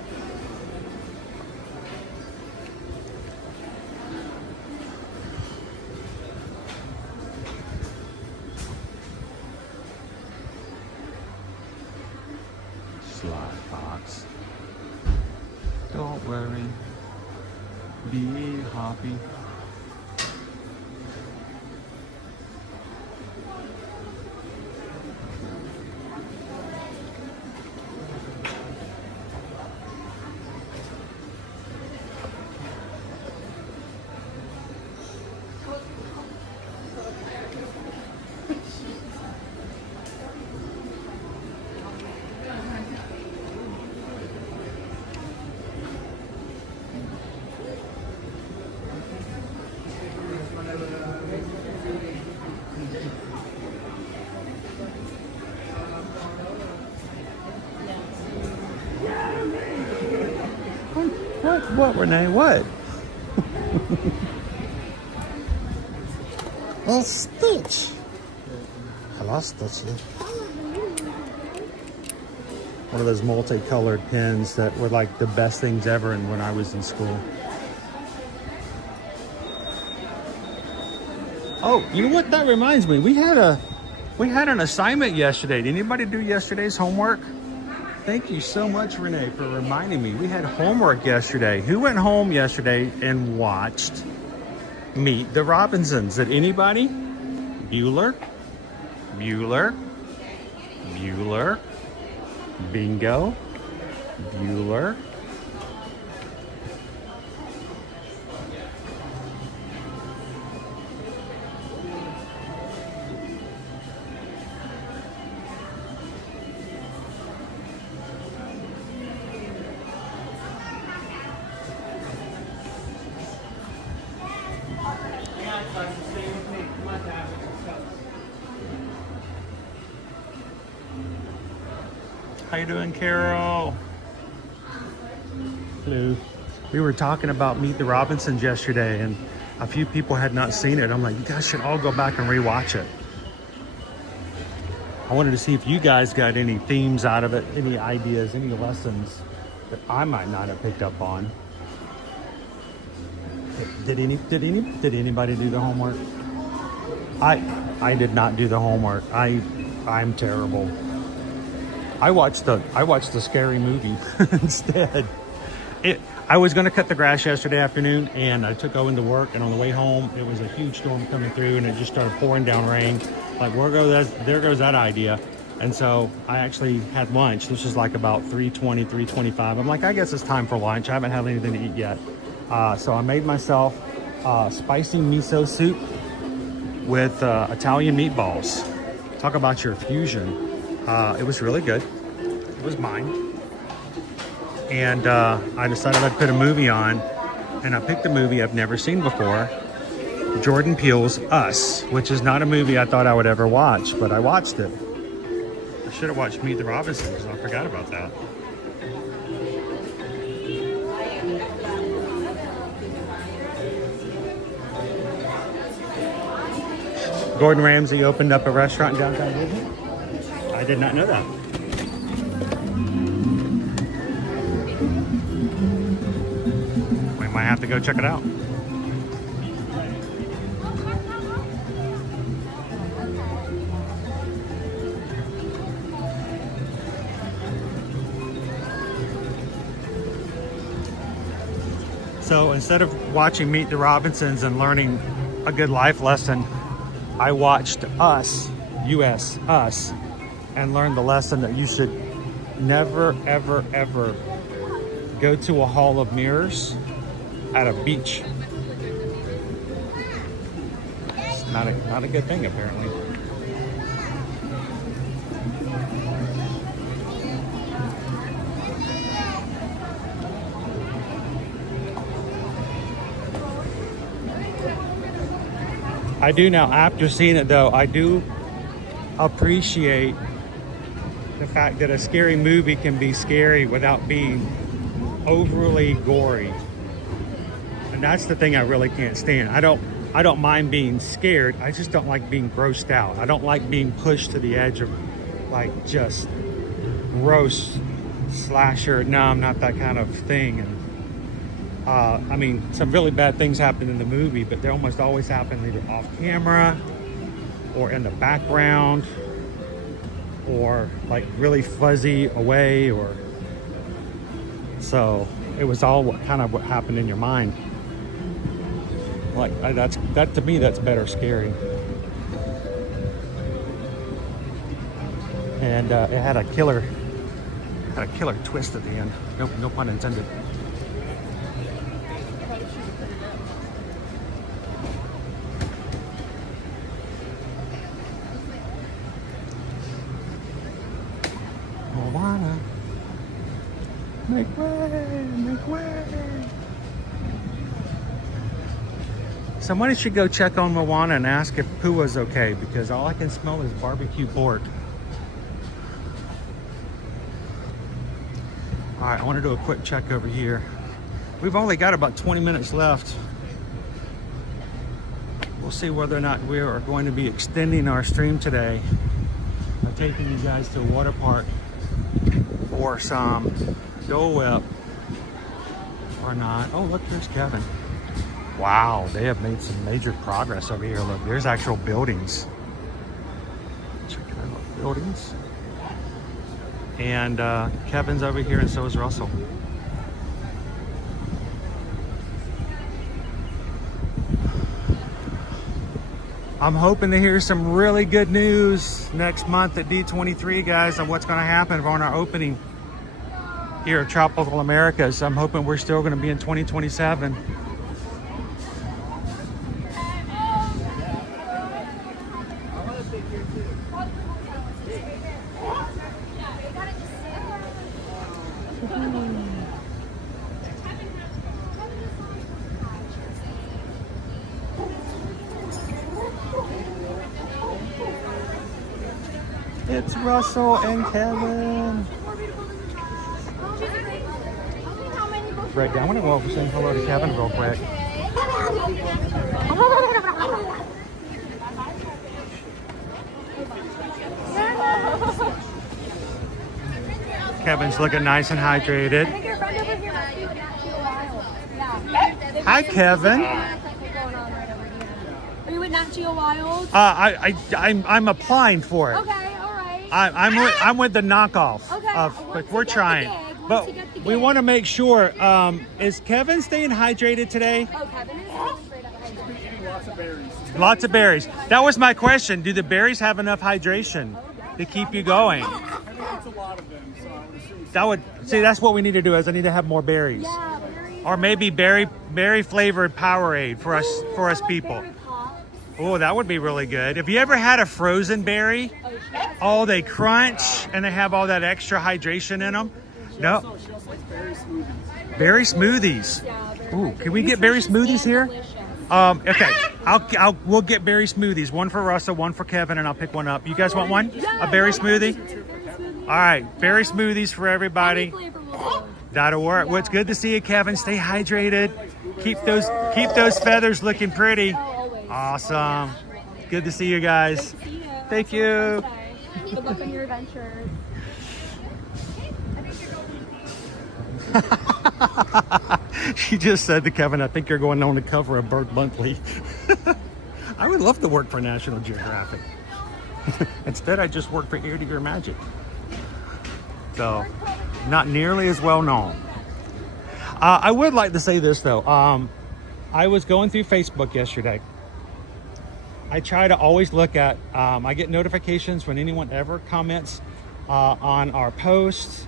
Slide box. Don't worry. Be happy. What, Renee? What? It's Stitch. Hello, Stitchy. One of those multicolored pens that were like the best things ever when I was in school. Oh, you know what? That reminds me. We had an assignment yesterday. Did anybody do yesterday's homework? Thank you so much, Renee, for reminding me. We had homework yesterday. Who went home yesterday and watched Meet the Robinsons? Did anybody? Bueller? Bueller? Bueller? Bingo? Bueller? How you doing, Carol? Hello. We were talking about Meet the Robinsons yesterday, and a few people had not seen it. I'm like, you guys should all go back and rewatch it. I wanted to see if you guys got any themes out of it, any ideas, any lessons that I might not have picked up on. Did anybody do the homework? I did not do the homework. I'm terrible. I watched the scary movie instead. I was going to cut the grass yesterday afternoon, and I took Owen to work, and on the way home, it was a huge storm coming through, and it just started pouring down rain. Like, there goes that idea. And so I actually had lunch. This was like about 3:20, 3:25. I'm like, I guess it's time for lunch. I haven't had anything to eat yet. So I made myself spicy miso soup with Italian meatballs. Talk about your fusion. It was really good. It was mine. And I decided I'd put a movie on, and I picked a movie I've never seen before, Jordan Peele's Us, which is not a movie I thought I would ever watch, but I watched it. I should have watched Meet the Robinsons, I forgot about that. Gordon Ramsay opened up a restaurant in downtown Disney. I did not know that. We might have to go check it out. So instead of watching Meet the Robinsons and learning a good life lesson, I watched Us, US, Us, and learned the lesson that you should never, ever, ever go to a hall of mirrors at a beach. It's not a good thing, apparently. I do now, after seeing it though, I do appreciate the fact that a scary movie can be scary without being overly gory. And that's the thing I really can't stand. I don't mind being scared. I just don't like being grossed out. I don't like being pushed to the edge of like just gross slasher. No, I'm not that kind of thing. And I mean, some really bad things happen in the movie, but they almost always happen either off camera or in the background or like really fuzzy away, or so it was all what happened in your mind. Like that to me, that's better scary. And it had a killer twist at the end. No pun intended. Moana, make way, make way. Somebody should go check on Moana and ask if Pua's okay, because all I can smell is barbecue pork. All right, I want to do a quick check over here. We've only got about 20 minutes left. We'll see whether or not we are going to be extending our stream today by taking you guys to a water park or some Dole Whip or not. Oh, look, there's Kevin. Wow, they have made some major progress over here. Look, there's actual buildings. Check it out, buildings. And Kevin's over here, and so is Russell. I'm hoping to hear some really good news next month at D23, guys, on what's going to happen on our opening here at Tropical Americas. I'm hoping we're still going to be in 2027. It's Russell and Kevin. Right, I want to go over and say hello to Kevin real quick. Kevin's looking nice and hydrated. Hi, Kevin. Are you with Nat Geo Wild? I'm applying for it. Okay, all right. I'm with the knockoff. Okay. But we're trying. But we want to make sure. Is Kevin staying hydrated today? Oh, Kevin is hydrated. Lots of berries. Lots of berries. That was my question. Do the berries have enough hydration to keep you going? I think it's a lot of them, so I would assume. That would see. That's what we need to do. Is I need to have more berries. Yeah, berries. Or maybe berry flavored Powerade for us people. Oh, that would be really good. Have you ever had a frozen berry? Oh, they crunch and they have all that extra hydration in them. No. She also likes berry smoothies. Berry smoothies. Ooh, can we get berry smoothies here? Okay. We'll get berry smoothies. One for Russell, one for Kevin, and I'll pick one up. You guys want one? A berry smoothie? All right, berry smoothies for everybody. That'll work. Well, it's good to see you, Kevin. Stay hydrated. Keep those feathers looking pretty. Awesome. Good to see you guys. Thank you. Good luck on your adventures. She just said to Kevin, I think you're going on the cover of Bird Monthly. I would love to work for National Geographic. Instead, I just work for Ear to Ear Magic. So, not nearly as well known. I would like to say this though. I was going through Facebook yesterday. I try to always look at, I get notifications when anyone ever comments on our posts,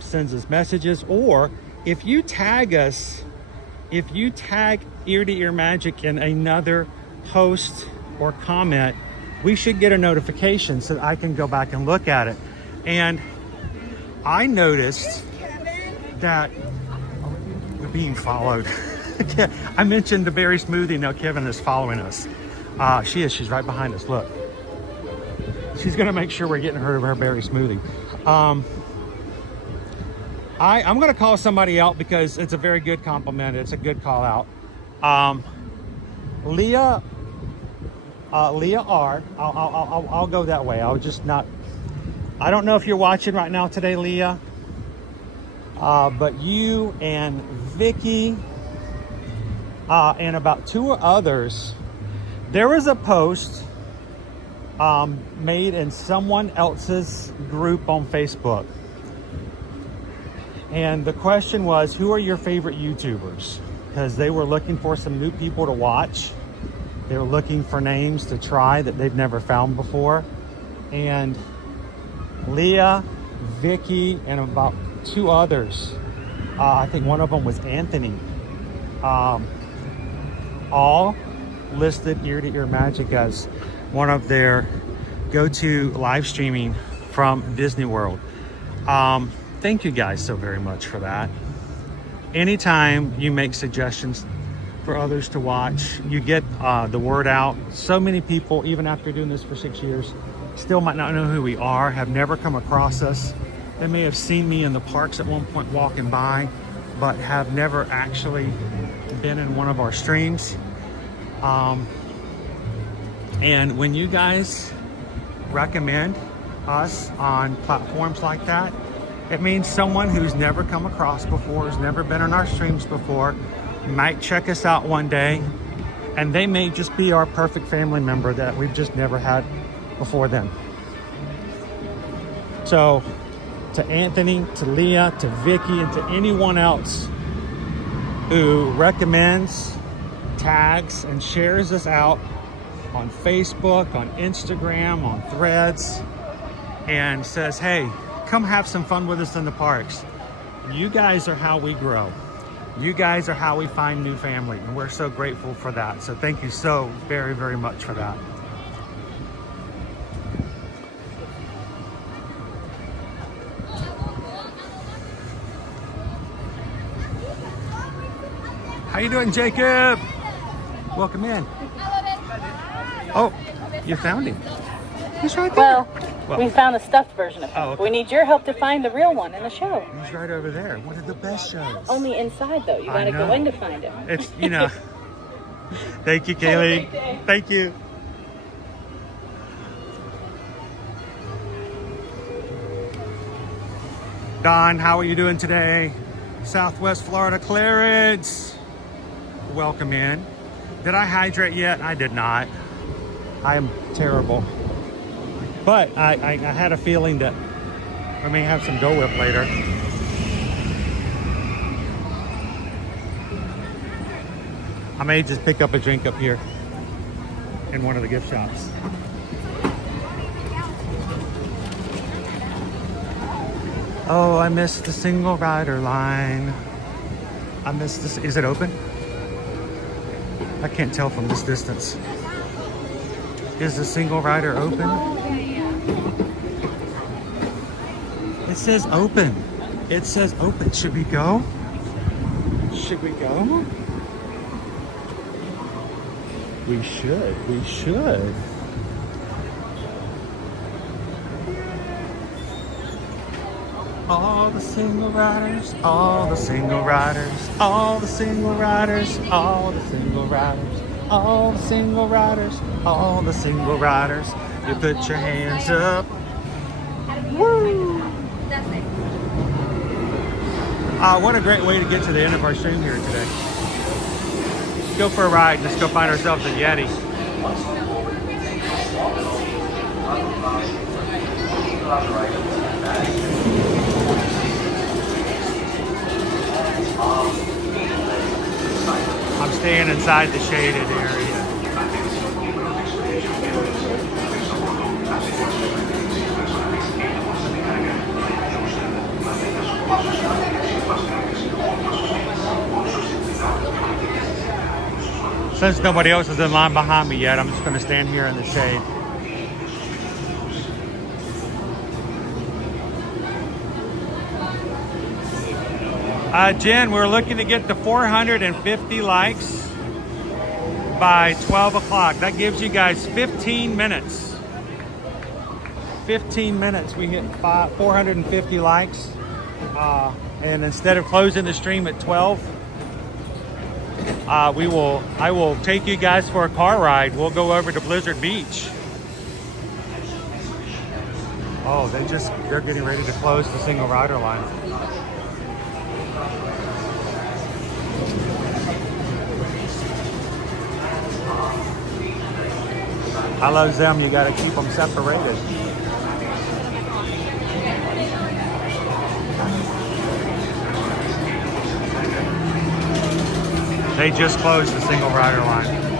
sends us messages, or if you tag us, if you tag Ear to Ear Magic in another post or comment, we should get a notification so that I can go back and look at it. And I noticed that we're being followed. I mentioned the berry smoothie. Now Kevin is following us. She is. She's right behind us. Look. She's going to make sure we're getting her berry smoothie. I'm going to call somebody out because it's a very good compliment. It's a good call out. Leah R. I'll go that way. I'll just not. I don't know if you're watching right now today, Leah. But you and Vicky and about two others. There was a post made in someone else's group on Facebook. And the question was, who are your favorite YouTubers? Because they were looking for some new people to watch. They were looking for names to try that they've never found before. And Leah, Vicky, and about two others, I think one of them was Anthony, all listed Ear to Ear Magic as one of their go-to live streaming from Disney World. Thank you guys so very much for that. Anytime you make suggestions for others to watch, you get the word out. So many people, even after doing this for 6 years, still might not know who we are, have never come across us. They may have seen me in the parks at one point walking by, but have never actually been in one of our streams. And when you guys recommend us on platforms like that, it means someone who's never come across before, who's never been on our streams before, might check us out one day, and they may just be our perfect family member that we've just never had before then. So to Anthony, to Leah, to Vicky, and to anyone else who recommends, tags, and shares us out on Facebook, on Instagram, on Threads, and says, hey, come have some fun with us in the parks. You guys are how we grow. You guys are how we find new family, and we're so grateful for that. So thank you so very, very much for that. How you doing, Jacob? Welcome in. Oh, you found him. He's right there. Well, we found a stuffed version of him. Oh, okay. We need your help to find the real one in the show. He's right over there. One of the best shows. Only inside, though. You I gotta go know. in to find him. It's, you know. Thank you, Kaylee. Thank you. Don, how are you doing today? Southwest Florida Clarence. Welcome in. Did I hydrate yet? I did not. I am terrible. But I had a feeling that I may have some Dole Whip later. I may just pick up a drink up here in one of the gift shops. Oh, I missed the single rider line. I missed this. Is it open? I can't tell from this distance. Is the single rider open? It says open. It says open. Should we go? Should we go? We should. We should. All the single riders, all the single riders, all the single riders, all the single riders, all the single riders, all the single riders. You put your hands up. Woo! What a great way to get to the end of our stream here today. Let's go for a ride. Let's go find ourselves a Yeti. I'm staying inside the shaded area. Since nobody else is in line behind me yet, I'm just going to stand here in the shade. Jen, we're looking to get to 450 likes by 12 o'clock. That gives you guys 15 minutes. 15 minutes. We hit 450 likes. And instead of closing the stream at 12, I will take you guys for a car ride. We'll go over to Blizzard Beach. Oh, they're getting ready to close the single rider line. I love them. You got to keep them separated. They just closed the single rider line.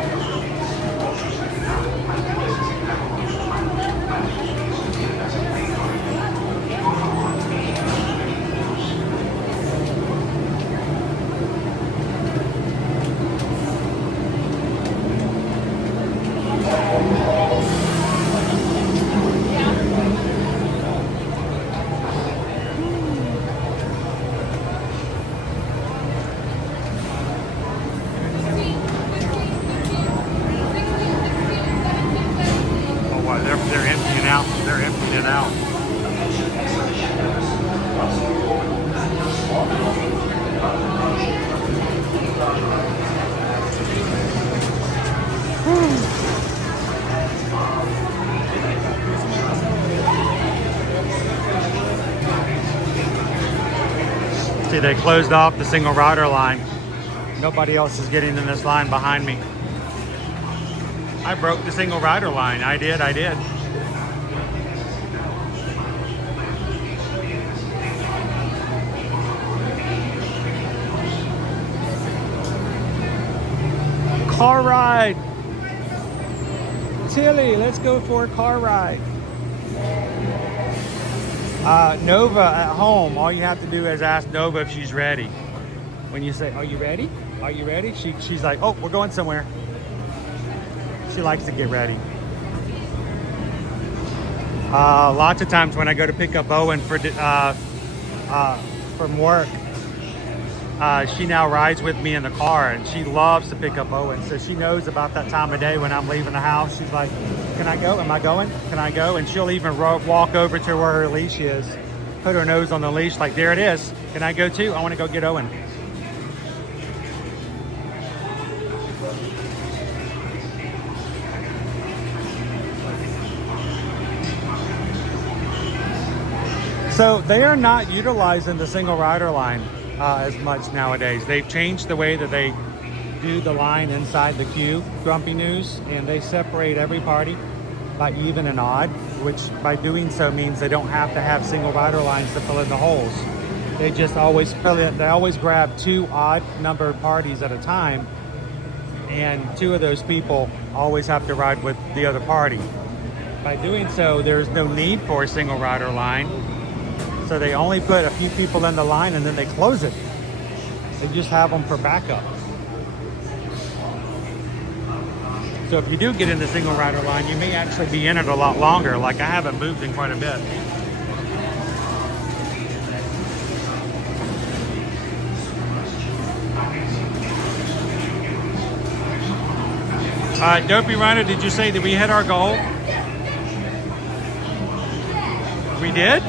See, they closed off the single rider line. Nobody else is getting in this line behind me. I broke the single rider line. I did. Car ride. Tilly, let's go for a car ride. Nova at home, all you have to do is ask Nova if she's ready. When you say, are you ready? Are you ready? She's like, oh, we're going somewhere. She likes to get ready. Lots of times when I go to pick up Owen from work, she now rides with me in the car, and she loves to pick up Owen. So she knows about that time of day when I'm leaving the house. She's like, can I go? Am I going? Can I go? And she'll even walk over to where her leash is, put her nose on the leash like, there it is. Can I go too? I want to go get Owen. So they are not utilizing the single rider line as much nowadays. They've changed the way that they do the line inside the queue, Grumpy News, and they separate every party by even and odd, which by doing so means they don't have to have single rider lines to fill in the holes. They just always fill it. They always grab 2 odd numbered parties at a time, and 2 of those people always have to ride with the other party. By doing so, there's no need for a single rider line. So they only put a few people in the line and then they close it. They just have them for backup. So if you do get in the single rider line, you may actually be in it a lot longer. Like I haven't moved in quite a bit. Dopey Runner, did you say that we hit our goal? We did?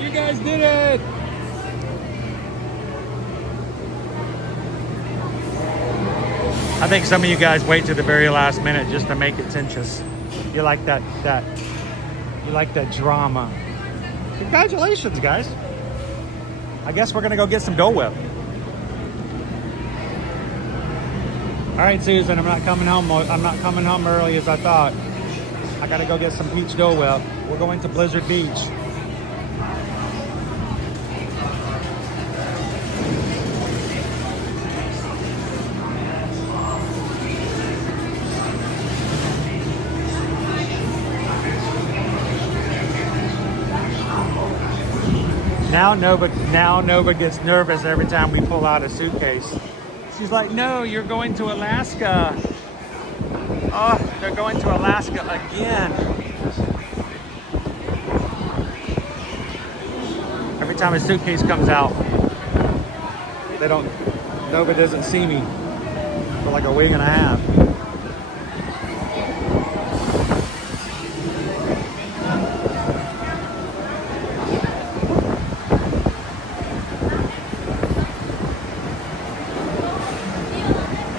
You guys did it! I think some of you guys wait to the very last minute just to make it tensious. You like that drama. Congratulations, guys. I guess we're gonna go get some Dole Whip. All right, Susan, I'm not coming home early as I thought. I gotta go get some peach Dole Whip. We're going to Blizzard Beach. Now Nova gets nervous every time we pull out a suitcase. She's like, no, you're going to Alaska. Oh, they're going to Alaska again. Every time a suitcase comes out, Nova doesn't see me for like a week and a half.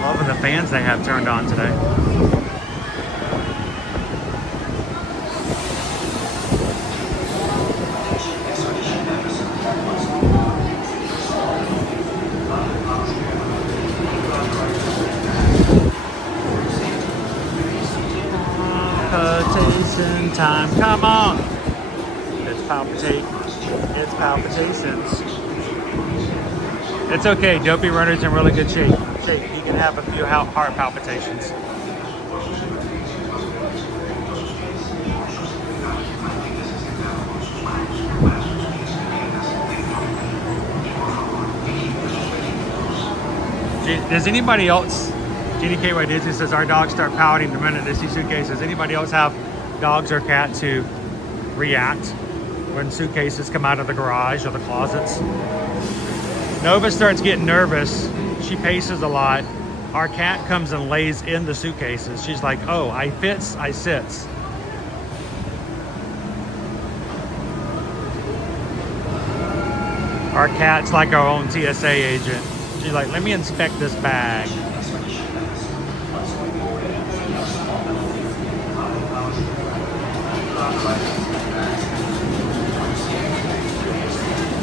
Loving the fans they have turned on today. Palpitation time, come on! It's palpitations. It's okay, Dopey Runner's in really good shape. He can have a few heart palpitations. Does anybody else, GDKY Disney says our dogs start pouting the minute they see suitcases. Anybody else have dogs or cats who react when suitcases come out of the garage or the closets? Nova starts getting nervous. She paces a lot. Our cat comes and lays in the suitcases. She's like, oh, I fits, I sits. Our cat's like our own TSA agent. She's like, let me inspect this bag.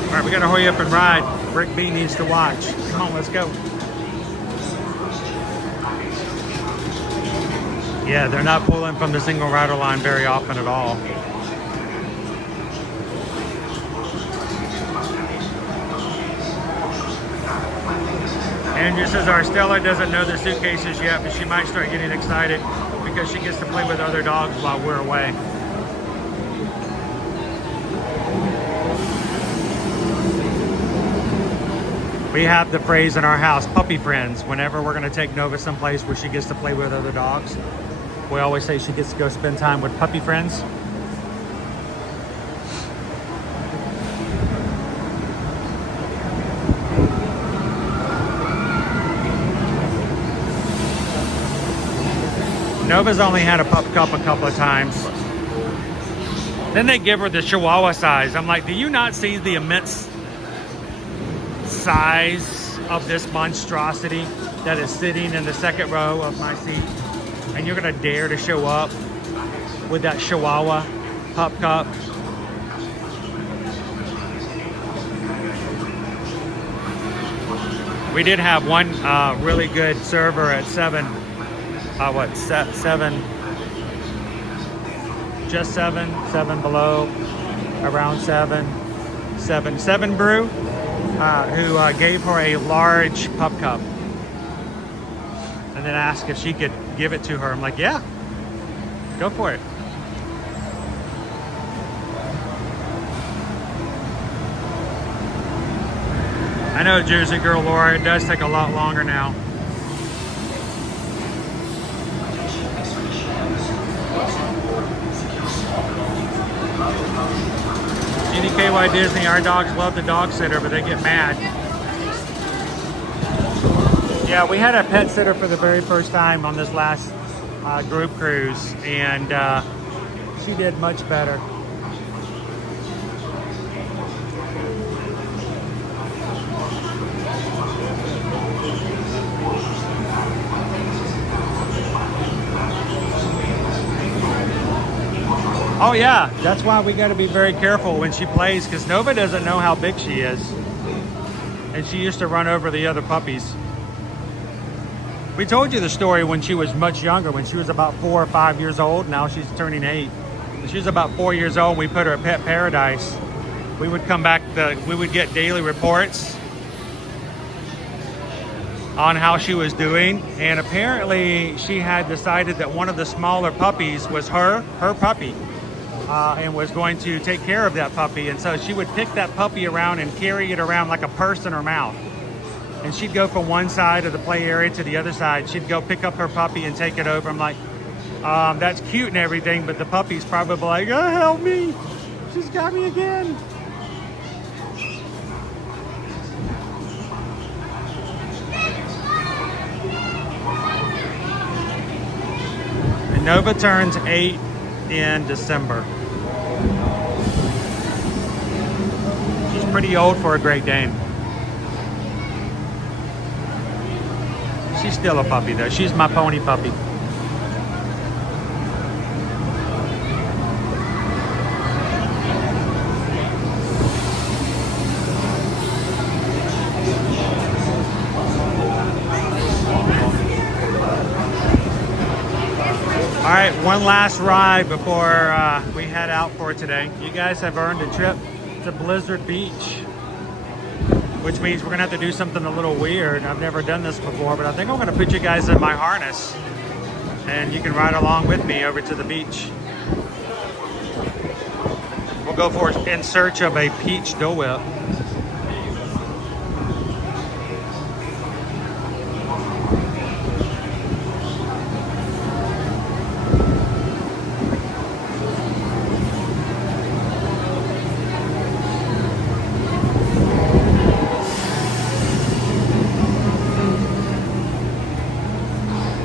All right, we gotta hurry up and ride. Brick B needs to watch. Come on, let's go. Yeah, they're not pulling from the single rider line very often at all. Andrew says our Stella doesn't know the suitcases yet, but she might start getting excited because she gets to play with other dogs while we're away. We have the phrase in our house, puppy friends. Whenever we're gonna take Nova someplace where she gets to play with other dogs, we always say she gets to go spend time with puppy friends. Nova's only had a pup cup a couple of times. Then they give her the Chihuahua size. I'm like, do you not see the immense size of this monstrosity that is sitting in the second row of my seat? And you're gonna dare to show up with that Chihuahua pup cup? We did have one really good server at 7. Seven? Just 7, 7 below, around 7 brew, who gave her a large pup cup and then asked if she could give it to her. I'm like, yeah, go for it. I know, Jersey girl Laura, it does take a lot longer now. GDKY Disney, our dogs love the dog sitter, but they get mad. Yeah, we had a pet sitter for the very first time on this last group cruise, and she did much better. Oh yeah, that's why we got to be very careful when she plays, because Nova doesn't know how big she is. And she used to run over the other puppies. We told you the story when she was much younger, when she was about 4 or 5 years old. Now she's turning 8. When she was about 4 years old, we put her at Pet Paradise. We would come back, we would get daily reports on how she was doing. And apparently she had decided that one of the smaller puppies was her puppy. And was going to take care of that puppy. And so she would pick that puppy around and carry it around like a purse in her mouth. And she'd go from one side of the play area to the other side. She'd go pick up her puppy and take it over. I'm like, that's cute and everything, but the puppy's probably like, oh, help me. She's got me again. And Nova turns 8 in December. She's pretty old for a Great Dane. She's still a puppy though. She's my pony puppy. All right, one last ride before we head out for today. You guys have earned a trip to Blizzard Beach, which means we're gonna have to do something a little weird. I've never done this before, but I think I'm gonna put you guys in my harness and you can ride along with me over to the beach. We'll go for in search of a peach Dole Whip.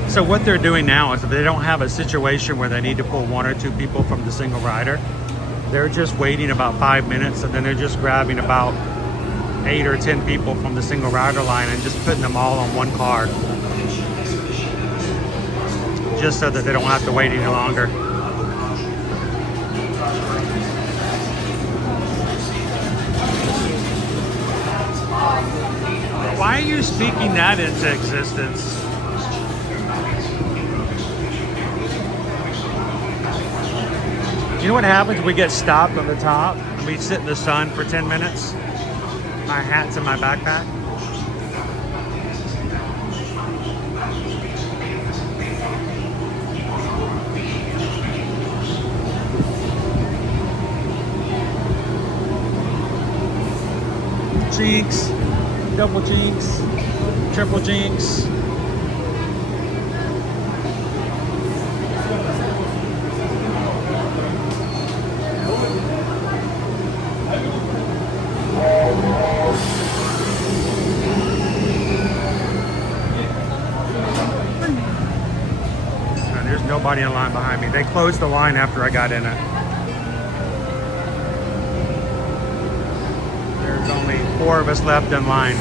So what they're doing now is if they don't have a situation where they need to pull 1 or 2 people from the single rider, they're just waiting about 5 minutes and then they're just grabbing about 8 or 10 people from the single rider line and just putting them all on one car. Just so that they don't have to wait any longer. Why are you speaking that into existence? You know what happens? We get stopped on the top and we sit in the sun for 10 minutes. My hat's in my backpack. Jinx, double jinx, triple jinx. There's nobody in line behind me. They closed the line after I got in it. There's only 4 of us left in line.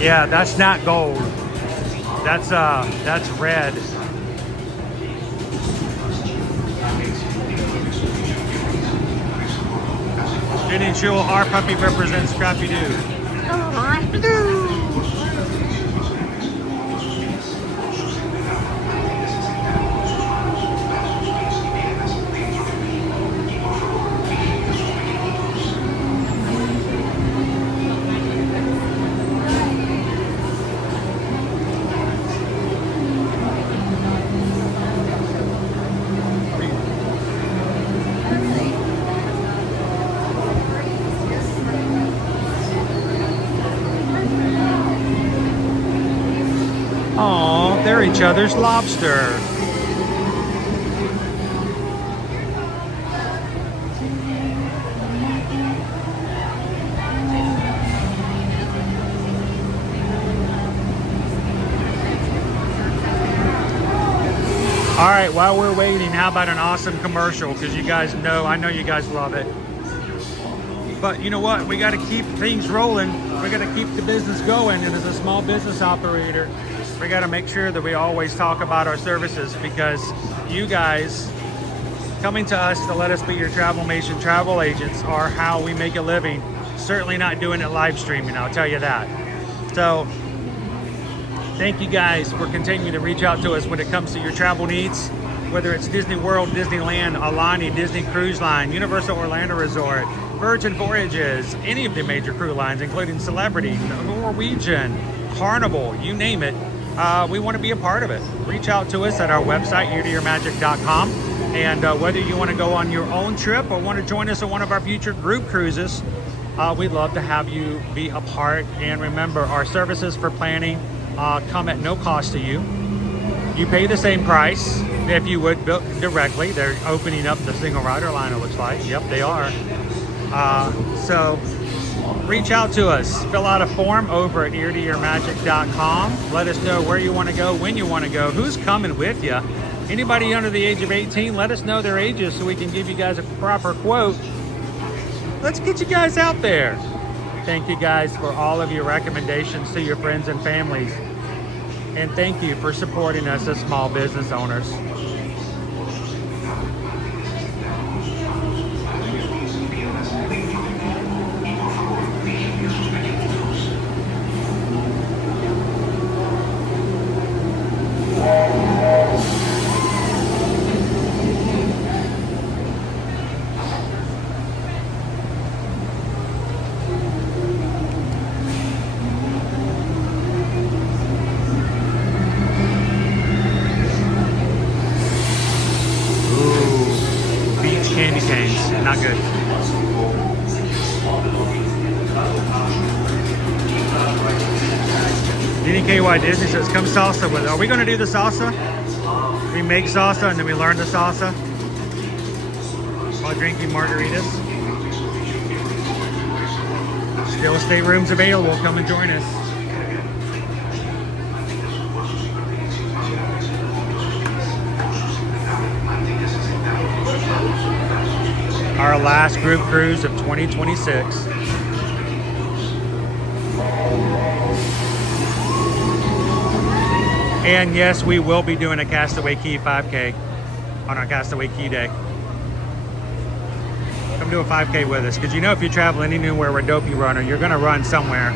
Yeah, that's not gold. That's red. Jenny Jewel, our puppy represents Scrappy Doo. Aw, they're each other's lobster. All right, while we're waiting, how about an awesome commercial? Because you guys know, I know you guys love it. But you know what? We got to keep things rolling. We got to keep the business going. And as a small business operator, we got to make sure that we always talk about our services, because you guys coming to us to let us be your Travelmation travel agents are how we make a living. Certainly not doing it live streaming, I'll tell you that. So thank you guys for continuing to reach out to us when it comes to your travel needs, whether it's Disney World, Disneyland, Alani, Disney Cruise Line, Universal Orlando Resort, Virgin Voyages, any of the major cruise lines, including Celebrity, Norwegian, Carnival, you name it. We want to be a part of it. Reach out to us at our website, eartoyourmagic.com. And whether you want to go on your own trip or want to join us on one of our future group cruises, we'd love to have you be a part. And remember, our services for planning come at no cost to you. You pay the same price if you would book directly. They're opening up the single rider line, it looks like. Yep, they are. So reach out to us. Fill out a form over at eartoyourmagic.com. Let us know where you want to go, when you want to go, who's coming with you. Anybody under the age of 18, let us know their ages so we can give you guys a proper quote. Let's get you guys out there. Thank you guys for all of your recommendations to your friends and families. And thank you for supporting us as small business owners. Not good. DDKY Disney says, come salsa with it. Are we going to do the salsa? We make salsa and then we learn the salsa while drinking margaritas. Still staterooms available. Come and join us. Our last group cruise of 2026. And yes, we will be doing a Castaway Key 5K on our Castaway Key Day. Come do a 5K with us, because you know if you travel anywhere with Dopey Runner, you're going to run somewhere.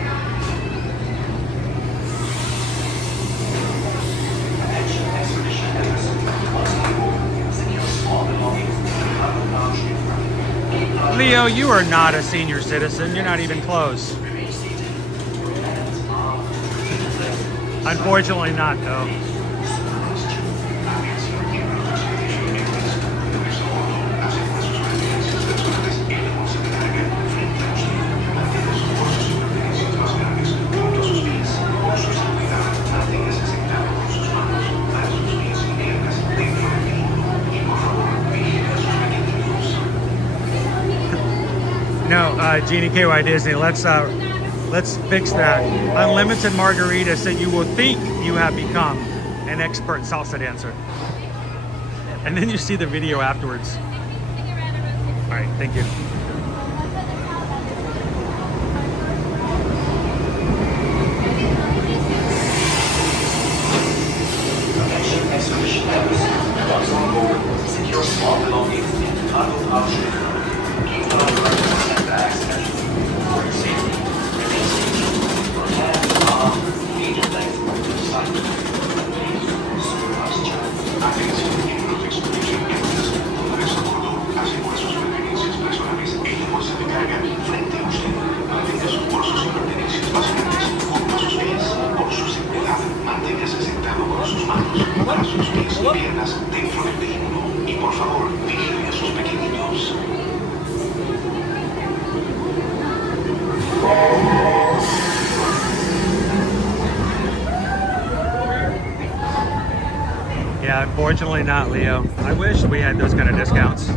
Leo, you are not a senior citizen. You're not even close. Unfortunately not, though. No, Jeannie KY Disney, let's fix that. Unlimited margaritas that you will think you have become an expert salsa dancer. And then you see the video afterwards. All right, thank you. Secure small belongings in cargo pouch. Keep on and bags for your safety. Remain seated. Your hands, arms, feet, and legs will be sight. Supervised check. Atención y protección a bordo. Asegure sus pertenencias personales en la bolsa de carga frente a usted. Mantenga sus bolsos y pertenencias personales junto a sus pies. Con su seguridad, manténgase sentado con sus manos, brazos, pies y piernas dentro del vehículo. Y por favor, vigile a sus pequeños. Yeah, unfortunately not, Leo. I wish we had those kind of discounts.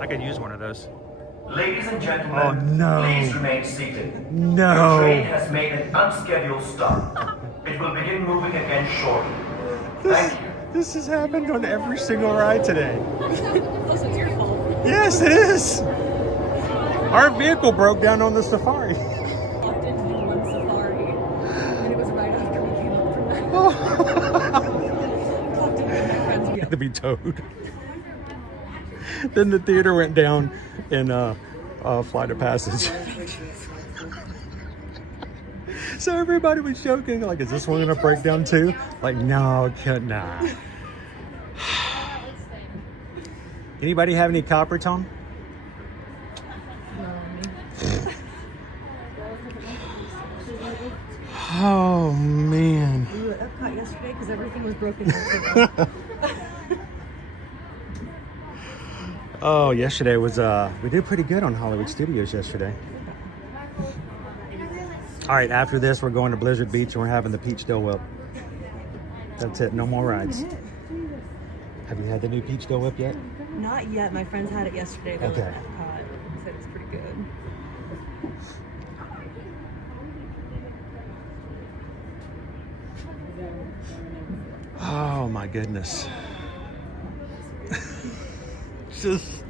I could use one of those. Ladies and gentlemen, oh, no. Please remain seated. No. The train has made an unscheduled stop. It will begin moving again shortly. Thank you. This has happened on every single ride today. Plus, it's your fault. Yes, it is. Our vehicle broke down on the safari. Walked into the one safari, and it was right after we came up from that. Walked into my friend's Had to be towed. Then the theater went down in Flight of Passage. So everybody was joking, like, is this one gonna break down too? Like, no, nah. Anybody have any copper tone? Oh man. We were at Epcot yesterday because everything was broken down. Oh, yesterday was we did pretty good on Hollywood Studios yesterday. All right, after this we're going to Blizzard Beach and we're having the Peach Dill Whip. That's it, no more rides. Have you had the new Peach Dill Whip yet? Not yet. My friends had it yesterday. They Okay. were at Epcot. Said it's pretty good. Oh my goodness. Just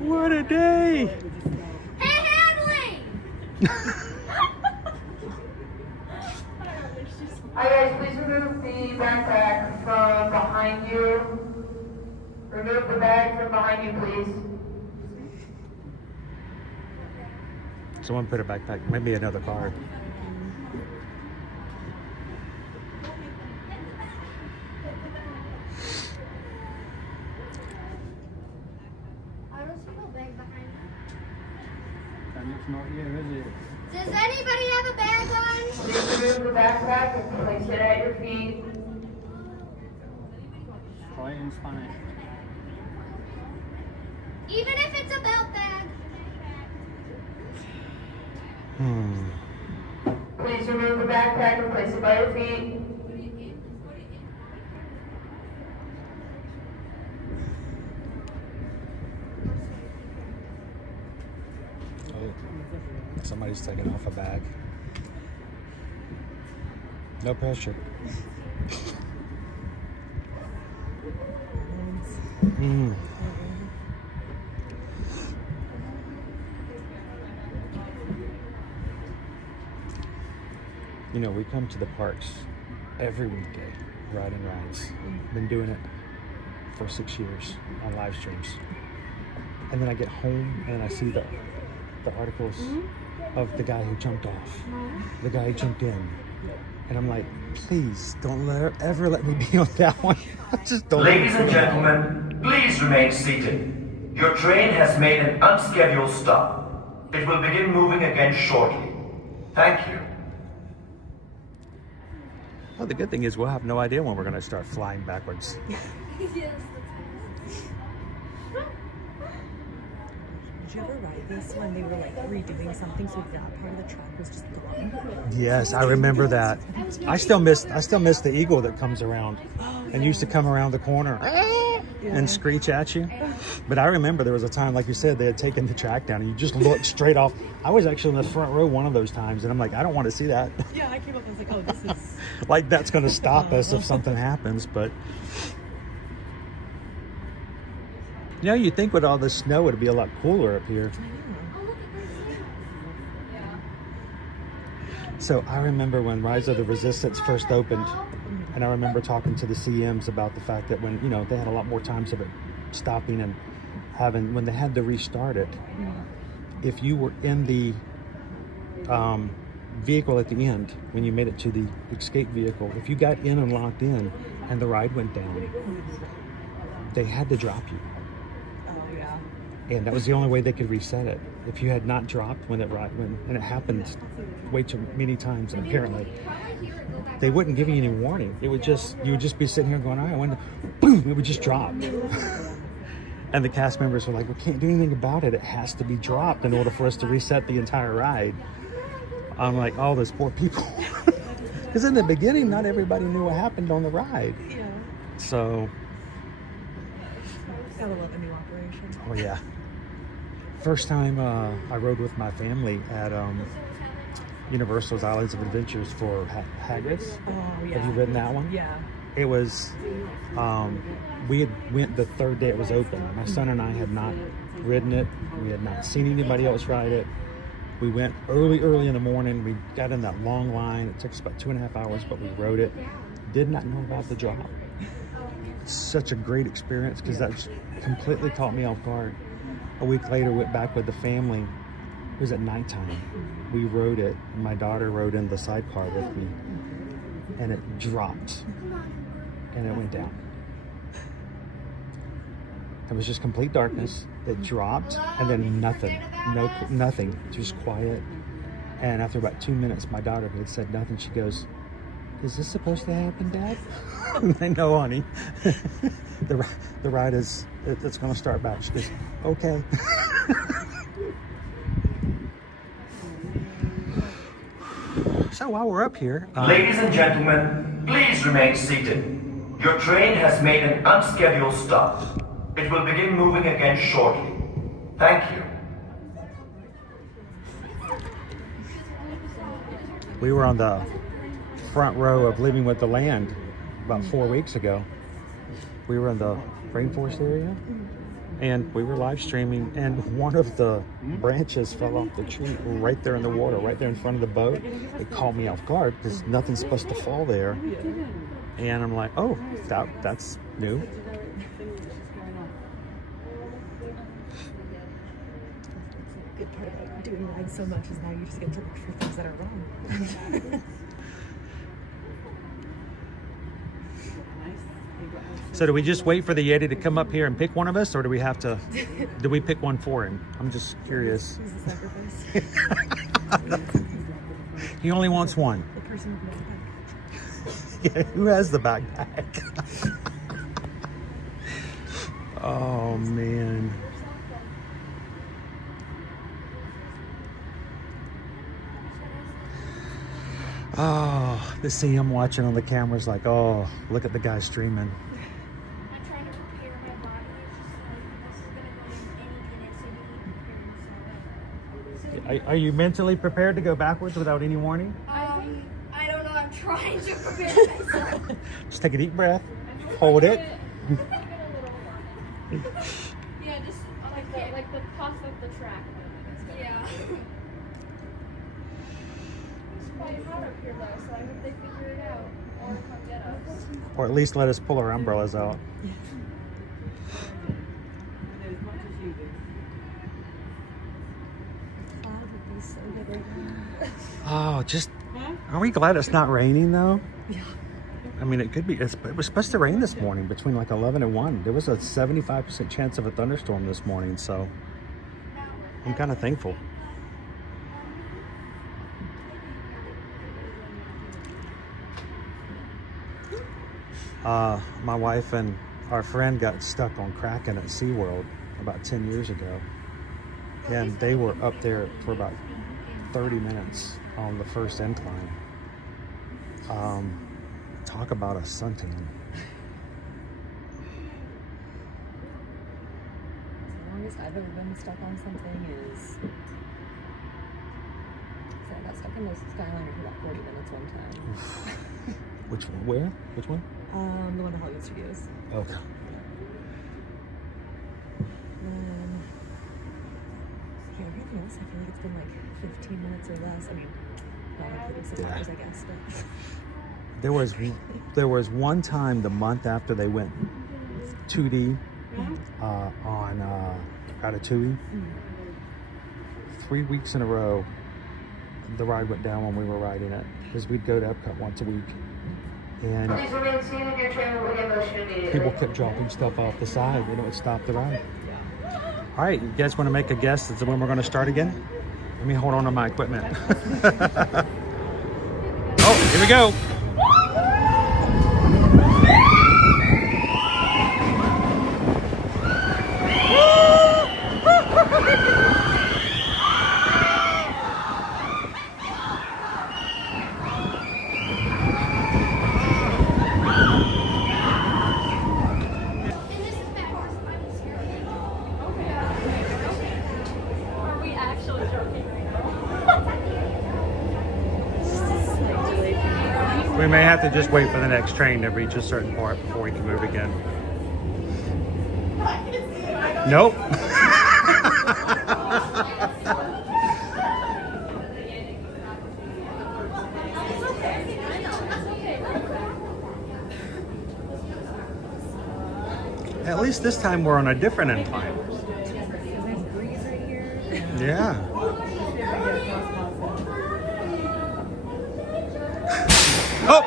what a day. Hey, handling! Hi guys, please remove the backpack from behind you. Remove the bag from behind you, please. Someone put a backpack, maybe another car. I don't see no bag behind me. And it's not here, is it? Does anybody have a bag on? Please remove the backpack and place it at your feet. Try in Spanish. Even if it's a belt bag. Please remove the backpack and place it by your feet. Oh, somebody's taking off a bag. No pressure. You know, we come to the parks every weekday, riding rides. Been doing it for 6 years on live streams. And then I get home and I see the articles of the guy who jumped off, the guy who jumped in. And I'm like, please don't ever let me be on that one. Just don't. Ladies and gentlemen, please remain seated. Your train has made an unscheduled stop. It will begin moving again shortly. Thank you. Well, the good thing is we'll have no idea when we're going to start flying backwards. Yes. Did you ever ride this when they were like redoing something so that part of the track was just gone? Yes, I remember that. I still miss the eagle that comes around and used to come around the corner and screech at you. But I remember there was a time, like you said, they had taken the track down and you just looked straight off. I was actually in the front row one of those times and I'm like, I don't want to see that. Yeah, I came up and was like, oh, this is... Like that's going to stop us if something happens, but... You know, you'd think with all this snow it'd be a lot cooler up here. So I remember when Rise of the Resistance first opened, and I remember talking to the CMs about the fact that when, you know, they had a lot more times of it stopping and having, when they had to restart it, if you were in the vehicle at the end, when you made it to the escape vehicle, if you got in and locked in and the ride went down, they had to drop you. And that was the only way they could reset it. If you had not dropped when and it happened way too many times, and apparently they wouldn't give you any warning. It would just, you would just be sitting here going, all right, when boom, it would just drop. And the cast members were like, we can't do anything about it. It has to be dropped in order for us to reset the entire ride. I'm like, oh, those poor people. Because in the beginning, not everybody knew what happened on the ride. Yeah. So. Gotta love a new operation. Oh yeah. First time I rode with my family at Universal's Islands of Adventures for Hagrid's. Oh yeah. Have you ridden that one? Yeah. It was, we had went the third day it was open. My son and I had not ridden it. We had not seen anybody else ride it. We went early in the morning. We got in that long line. It took us about 2.5 hours, but we rode it. Did not know about the drop. Such a great experience because that completely caught me off guard. A week later, went back with the family. It was at nighttime. We rode it. And my daughter rode in the sidecar with me, and it dropped, and it went down. It was just complete darkness. It dropped, and then nothing, just quiet. And after about 2 minutes, my daughter had said nothing. She goes, "Is this supposed to happen, Dad?" I know, honey. the ride is, it's going to start back. She goes, okay. So while we're up here... Ladies and gentlemen, please remain seated. Your train has made an unscheduled stop. It will begin moving again shortly. Thank you. We were on the front row of Living with the Land about 4 weeks ago. We were in the rainforest area and we were live streaming, and one of the branches fell off the tree right there in the water, right there in front of the boat. It caught me off guard because nothing's supposed to fall there. And I'm like, oh, that's new. Good part about doing rides so much is now you just get to look for things that are wrong. So do we just wait for the Yeti to come up here and pick one of us, or do we have to, do we pick one for him? I'm just curious. He's a sacrifice. He only wants one. The person with the backpack. Yeah, who has the backpack? Oh, man. Oh, to see him watching on the camera's like, oh, look at the guy streaming. I'm trying to prepare my body. It's just like, this is going to go in any minute, so be prepared. Are you mentally prepared to go backwards without any warning? I don't know. I'm trying to prepare myself. Just take a deep breath. Hold it. Yeah, just like the puff of the track. Yeah. It's quite hot up here though, so I hope they figure it out or come get us. Or at least let us pull our umbrellas out. Oh, just, are we glad it's not raining though? Yeah. I mean, it could be, it was supposed to rain this morning between like 11 and 1. There was a 75% chance of a thunderstorm this morning, so I'm kind of thankful. My wife and our friend got stuck on Kraken at SeaWorld about 10 years ago. And they were up there for about 30 minutes on the first incline. Talk about a suntan. The longest I've ever been stuck on something is... So I got stuck in the Skyliner for about 40 minutes one time. Which one? Where? Which one? The one at Hollywood Studios. Okay. Then... Yeah, everything else, I feel like it's been like 15 minutes or less. I mean, not including safaris, I guess, but... There was one time the month after they went 2D on Ratatouille. 3 weeks in a row, the ride went down when we were riding it because we'd go to Epcot once a week, and Please remain seated. Your train will begin motion immediately. people kept dropping stuff off the side and it would stop the ride. All right, you guys want to make a guess as to when we're going to start again? Let me hold on to my equipment. Oh, here we go. Are we actually joking right now? We may have to just wait for the next train to reach a certain part before we can move again. Nope. At least this time we're on a different incline. Yeah. Oh!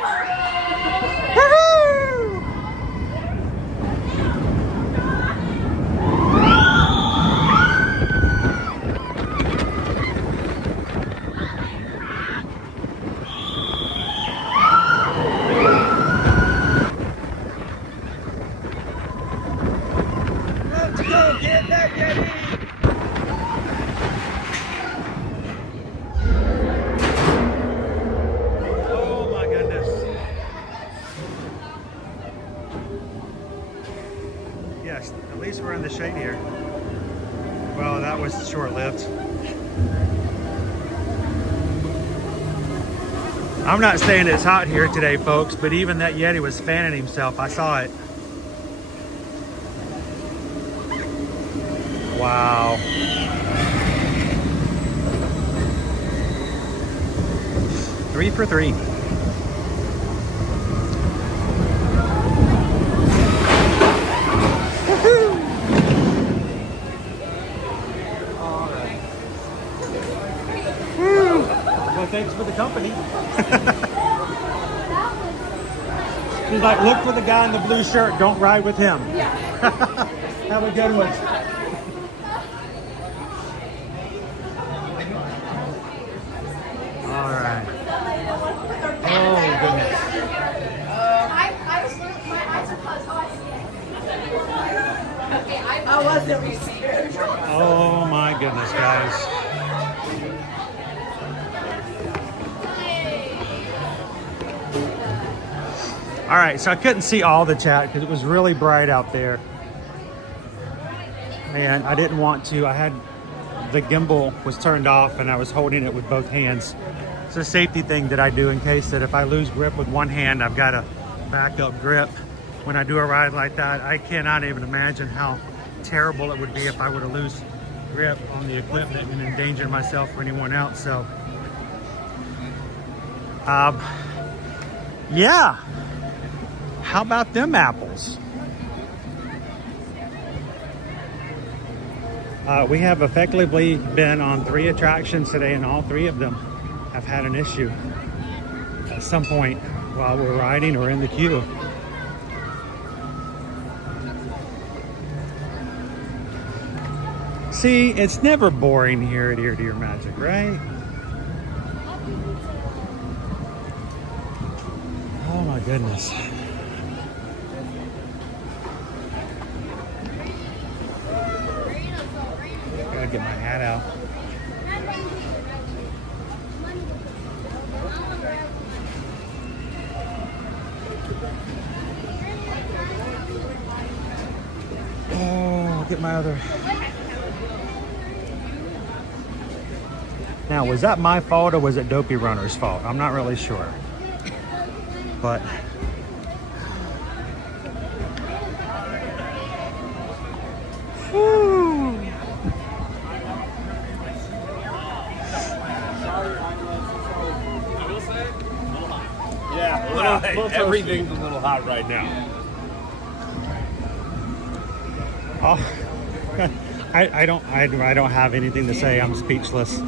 Let's go get that Yeti! Oh my goodness. Yes, at least we're in the shade here. Well, that was short-lived. I'm not saying it's hot here today, folks, but even that Yeti was fanning himself. I saw it. Wow. Three for three. Well, thanks for the company. He's like, look for the guy in the blue shirt. Don't ride with him. Have a good one. goodness, guys. All right, so I couldn't see all the chat because it was really bright out there. And I didn't want to. I had the gimbal was turned off and I was holding it with both hands. It's a safety thing that I do in case that if I lose grip with one hand, I've got a backup grip when I do a ride like that. I cannot even imagine how terrible it would be if I were to lose grip on the equipment and endanger myself or anyone else. So, yeah. How about them apples? We have effectively been on 3 attractions today, and all 3 of them have had an issue at some point while we're riding or in the queue. See, it's never boring here at Ear to Your Magic, right? Oh my goodness. Gotta get my hat out. Oh, get my other. Now, was that my fault or was it Dopey Runner's fault? I'm not really sure. But whew. Yeah, well, everything's a little hot right now. Oh, I don't have anything to say. I'm speechless.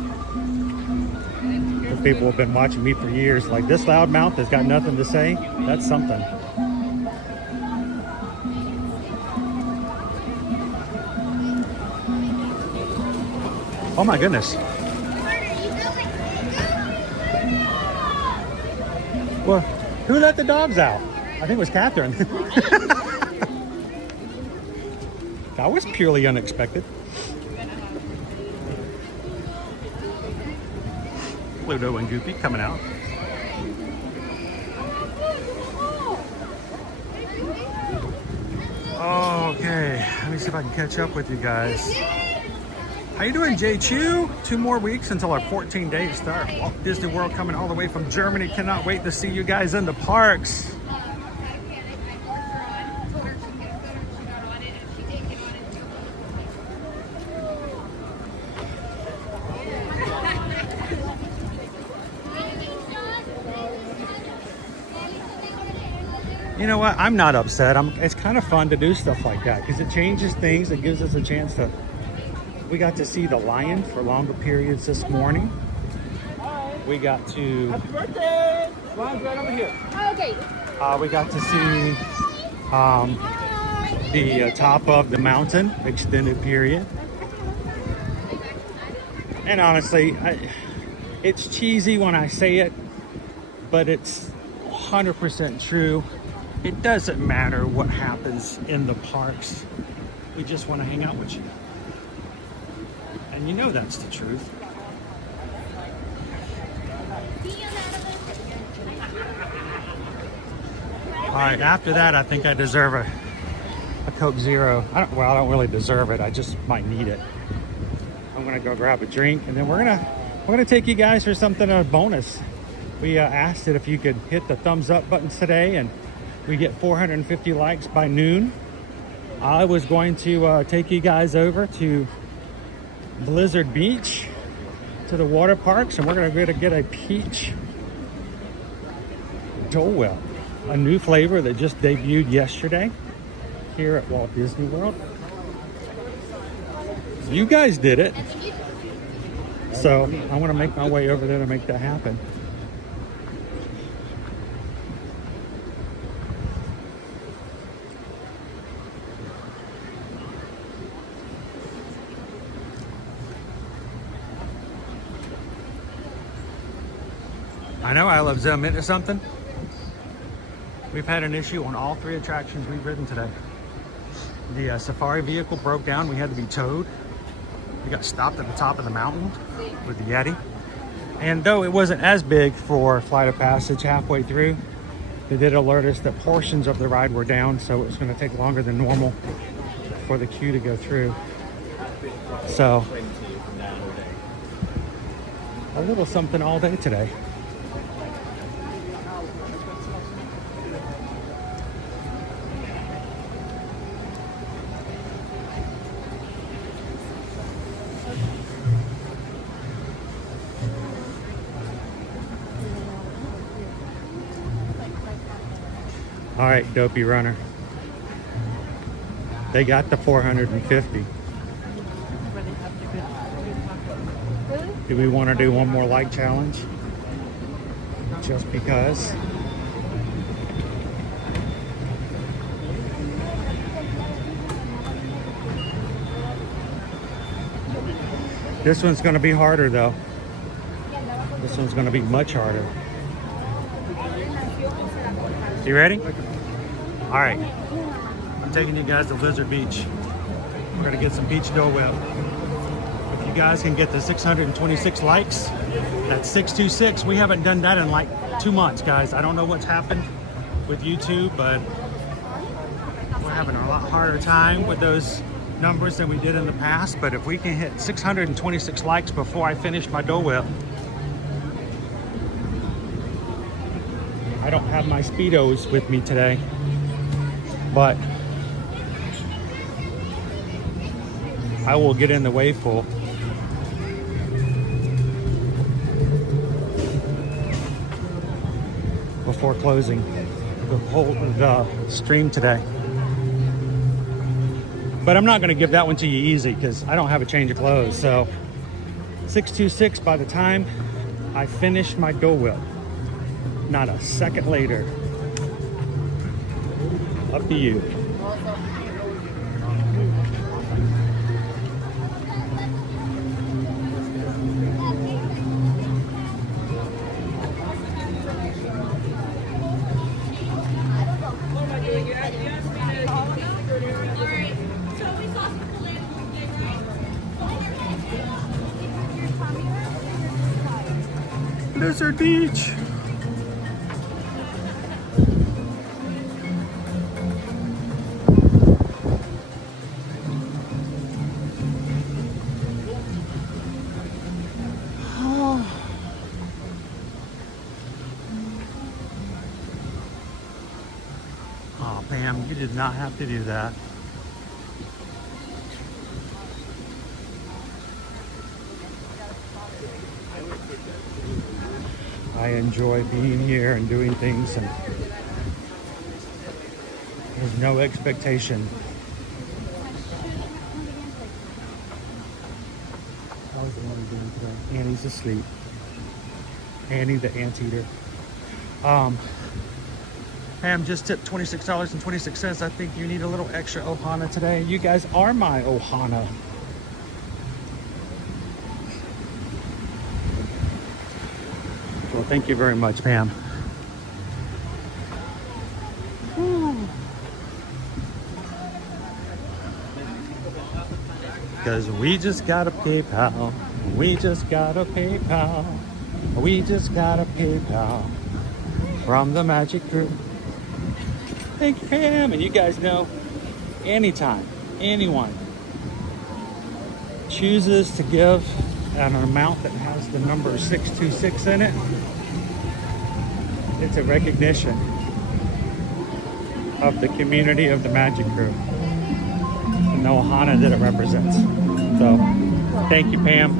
The people have been watching me for years. Like, this loudmouth has got nothing to say. That's something. Oh my goodness. Well, who let the dogs out? I think it was Catherine. That was purely unexpected. Pluto and Goofy coming out. Okay, let me see if I can catch up with you guys. How you doing, Jay Chu? 2 more weeks until our 14-day start. Walt Disney World coming all the way from Germany. Cannot wait to see you guys in the parks. You know what? I'm not upset. It's kind of fun to do stuff like that because it changes things. It gives us a chance to. We got to see the lion for longer periods this morning. We got to. Happy birthday! Lion's right over here. Okay. We got to see the top of the mountain extended period. And honestly, it's cheesy when I say it, but it's 100% true. It doesn't matter what happens in the parks. We just want to hang out with you. And you know that's the truth. All right, after that, I think I deserve a Coke Zero. I don't really deserve it. I just might need it. I'm gonna go grab a drink, and then we're gonna take you guys for something, a bonus. We asked it if you could hit the thumbs up buttons today, and we get 450 likes by noon. I was going to take you guys over to Blizzard Beach, to the water parks, and we're gonna get a peach Dole Whip, a new flavor that just debuted yesterday here at Walt Disney World. You guys did it. So I want to make my way over there to make that happen. I know I love Zoom into something. We've had an issue on all 3 attractions we've ridden today. The safari vehicle broke down. We had to be towed. We got stopped at the top of the mountain with the Yeti. And though it wasn't as big for Flight of Passage halfway through, they did alert us that portions of the ride were down, so it was going to take longer than normal for the queue to go through. So, a little something all day today. All right, Dopey Runner. They got the 450. Do we want to do one more like challenge? Just because. This one's going to be harder though. This one's going to be much harder. You ready? All right. I'm taking you guys to Blizzard Beach. We're gonna get some beach Dole Whip. If you guys can get the 626 likes, that's 626. We haven't done that in like 2 months, guys. I don't know what's happened with YouTube, but we're having a lot harder time with those numbers than we did in the past. But if we can hit 626 likes before I finish my Dole Whip, I don't have my Speedos with me today, but I will get in the wave pool. Before closing the stream today. But I'm not going to give that one to you easy because I don't have a change of clothes. So 626 by the time I finish my Dole Whip. Not a second later. Up to you. Blizzard Beach. Oh, Pam, you did not have to do that. I enjoy being here and doing things, and there's no expectation. How's the one doing today? Annie's asleep. Annie the anteater. Pam just tipped $26.26. I think you need a little extra ohana today. You guys are my ohana. Well, thank you very much, Pam. Because we just got a PayPal. We just got a PayPal. We just got a PayPal from the Magic Group. Thank you, Pam. And you guys know, anytime anyone chooses to give an amount that has the number 626 in it, it's a recognition of the community of the Magic Group and the ohana that it represents. So, thank you, Pam.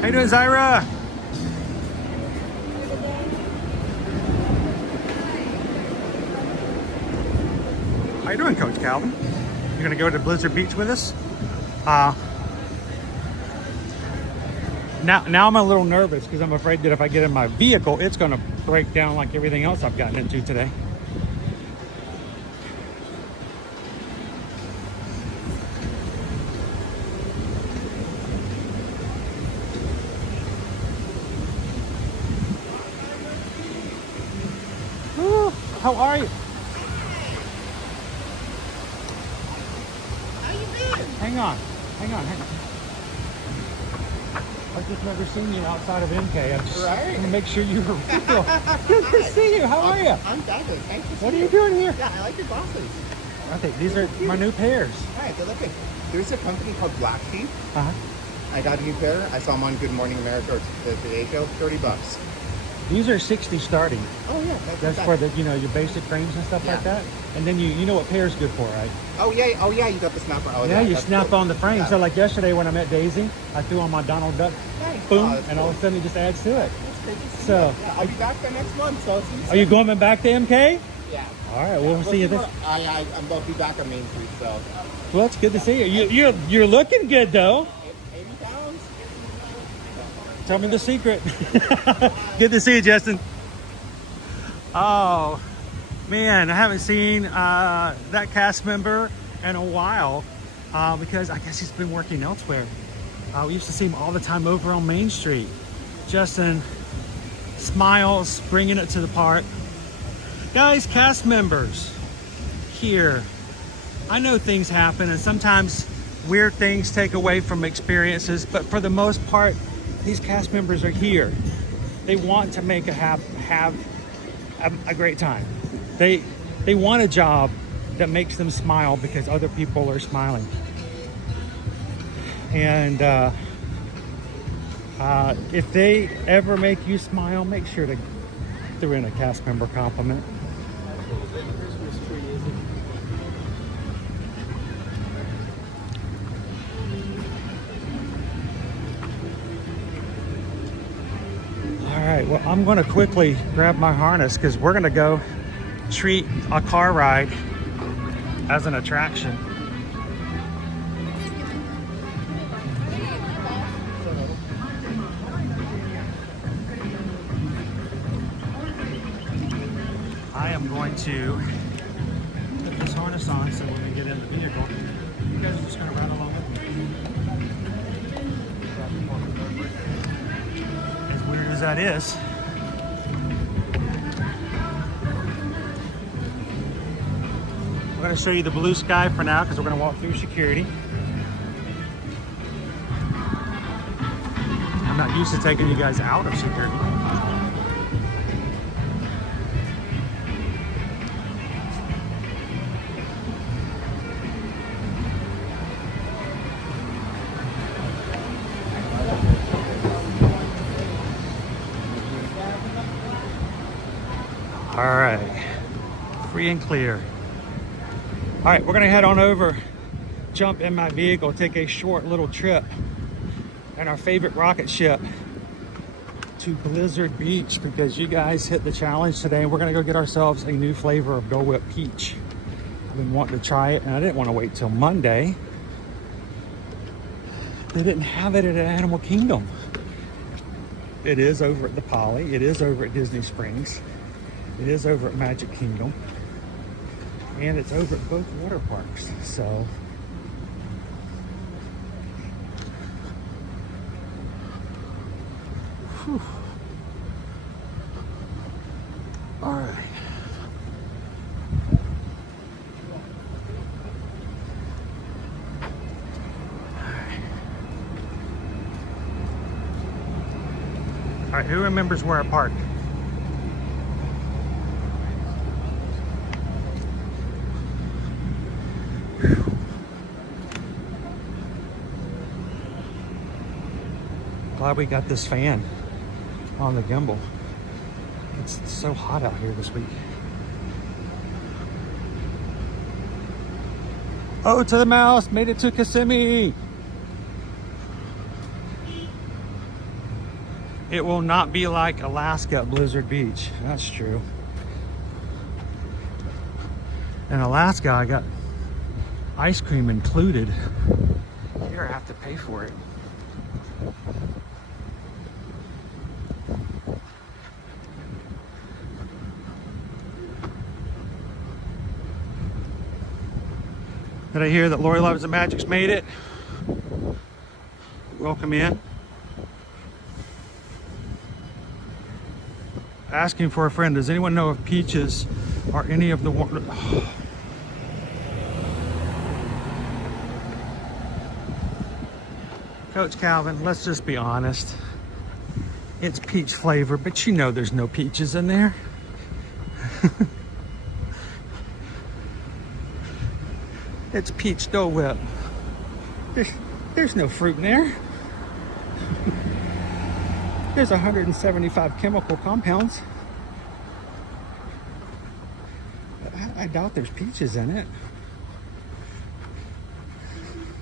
How you doing, Zyra? How you doing, Coach Calvin? You're gonna go to Blizzard Beach with us? Now I'm a little nervous because I'm afraid that if I get in my vehicle, it's gonna break down like everything else I've gotten into today. How are you? How you been? Hang on. I've just never seen you outside of MK. I'm just Right. gonna make sure you're real. Good to see you. How are you? I'm Douglas. Thanks for What are seeing you me. doing here? Yeah, I like your glasses. I think these are my new pairs. Alright, good looking. There's a company called Black Sheep. Uh-huh. I got a new pair. I saw them on Good Morning America or the Today Show. $30. These are 60 starting. Oh yeah, That's for the your basic frames and stuff like that. And then you know what pair's good for, right? Oh yeah, you got the snapper. Oh, Yeah, you that's snap cool. on the frame. Yeah. So like yesterday when I met Daisy, I threw on my Donald Duck, Nice. boom, Oh, that's and all of a sudden it just adds to it. That's great to see. So, Yeah, I'll be back there next month. So it's are you going back to MK? Yeah. All right, we'll see you this. I'll be back on Main Street. So Well, it's good to see you. You're looking good though. 80 pounds. Tell me the secret. Good to see you, Justin. Oh, man, I haven't seen that cast member in a while because I guess he's been working elsewhere. We used to see him all the time over on Main Street. Justin smiles, bringing it to the park. Guys, cast members here. I know things happen and sometimes weird things take away from experiences, but for the most part, these cast members are here. They want to make have a great time. They want a job that makes them smile because other people are smiling. And if they ever make you smile, make sure to throw in a cast member compliment. All right, well, I'm going to quickly grab my harness because we're going to go treat a car ride as an attraction. I am going to put this harness on so when we get in the vehicle, you guys are just going to ride along with me. As weird as that is, we're going to show you the blue sky for now because we're going to walk through security. I'm not used to taking you guys out of security. All right, free and clear. All right, we're gonna head on over, jump in my vehicle, take a short little trip in our favorite rocket ship to Blizzard Beach because you guys hit the challenge today and we're gonna go get ourselves a new flavor of Dole Whip Peach. I've been wanting to try it and I didn't want to wait till Monday. They didn't have it at Animal Kingdom. It is over at the Poly, it is over at Disney Springs. It is over at Magic Kingdom, and it's over at both water parks, so. Whew. All right. All right, who remembers where I parked? Glad we got this fan on the gimbal. It's so hot out here this week. Oh, to the mouse, made it to Kissimmee. It will not be like Alaska at Blizzard Beach. That's true. In Alaska, I got ice cream included. Here I have to pay for it. Did I hear that Lori Loves the Magic's made it? Welcome in. Asking for a friend. Does anyone know of Peach's Are any of the water... Coach Calvin, let's just be honest. It's peach flavor, but you know there's no peaches in there. It's peach Dole Whip. There's no fruit in there. There's 175 chemical compounds. I doubt there's peaches in it.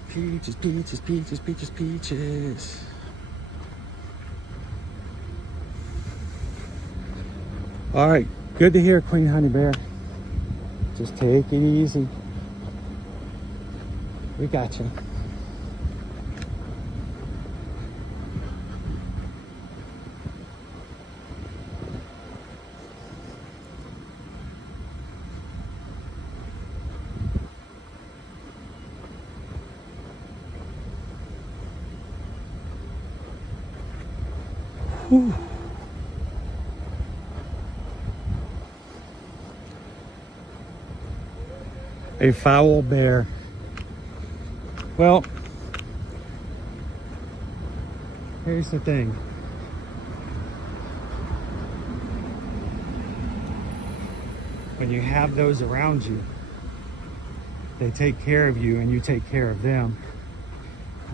Peaches, peaches, peaches, peaches, peaches. All right, good to hear, Queen Honey Bear. Just take it easy. We got you. Whew. A foul bear. Well, here's the thing. When you have those around you, they take care of you and you take care of them.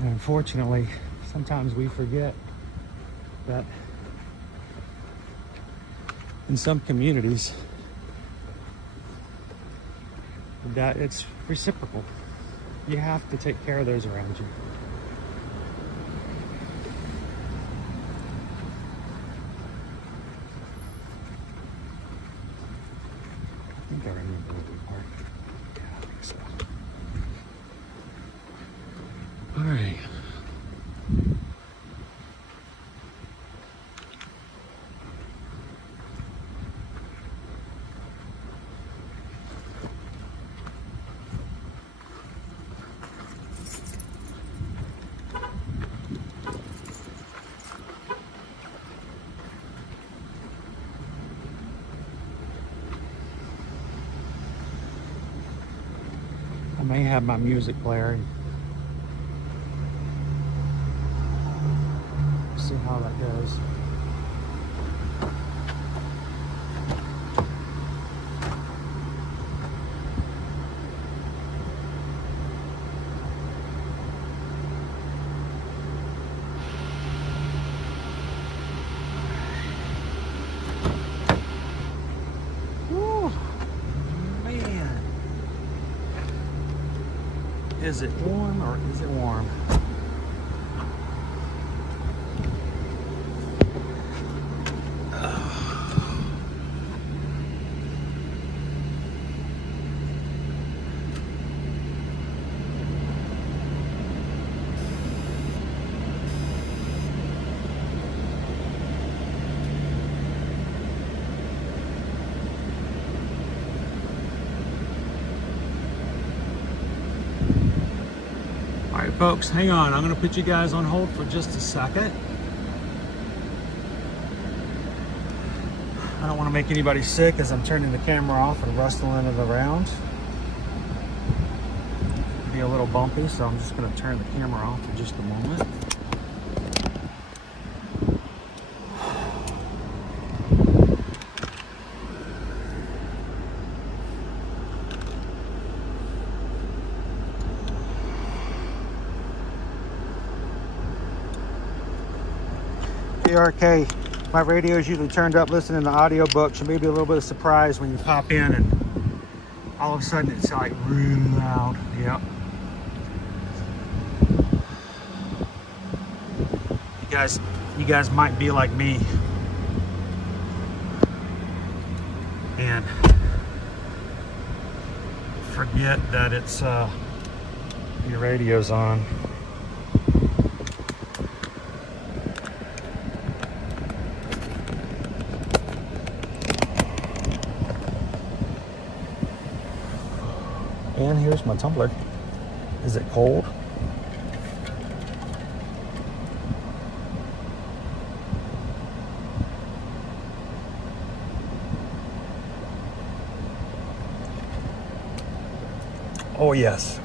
And unfortunately, sometimes we forget that in some communities that it's reciprocal. You have to take care of those around you. I think I remember where we parked. Yeah, I think so. All right. I may have my music blaring. See how that goes. Whew. Man. Is it warm or is it warm? All right, folks, hang on. I'm gonna put you guys on hold for just a second. I don't want to make anybody sick as I'm turning the camera off and rustling it around. It'll be a little bumpy, so I'm just gonna turn the camera off for just a moment. PRK, my radio is usually turned up listening to audiobooks, so maybe a little bit of surprise when you pop in and all of a sudden it's like really loud. Yep. You guys might be like me and forget that it's your radio's on. And here's my tumbler. Is it cold? Oh, yes.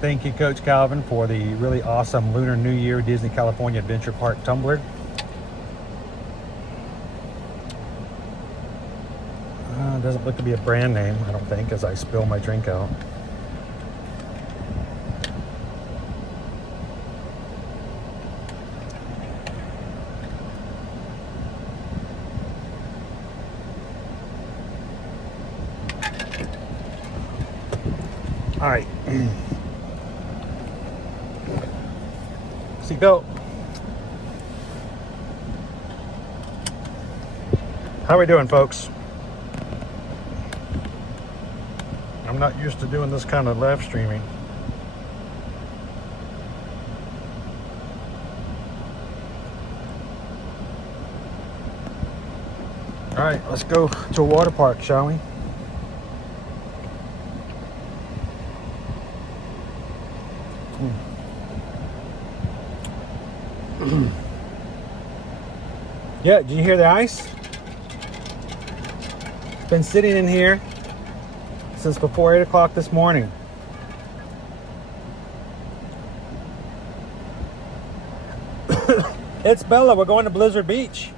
Thank you, Coach Calvin, for the really awesome Lunar New Year Disney California Adventure Park tumbler. Doesn't look to be a brand name, I don't think, as I spill my drink out. All right. Seatbelt. How are we doing, folks? I'm not used to doing this kind of live streaming. All right, let's go to a water park, shall we? Yeah, did you hear the ice? It's been sitting in here since before 8 o'clock this morning. It's Bella, we're going to Blizzard Beach.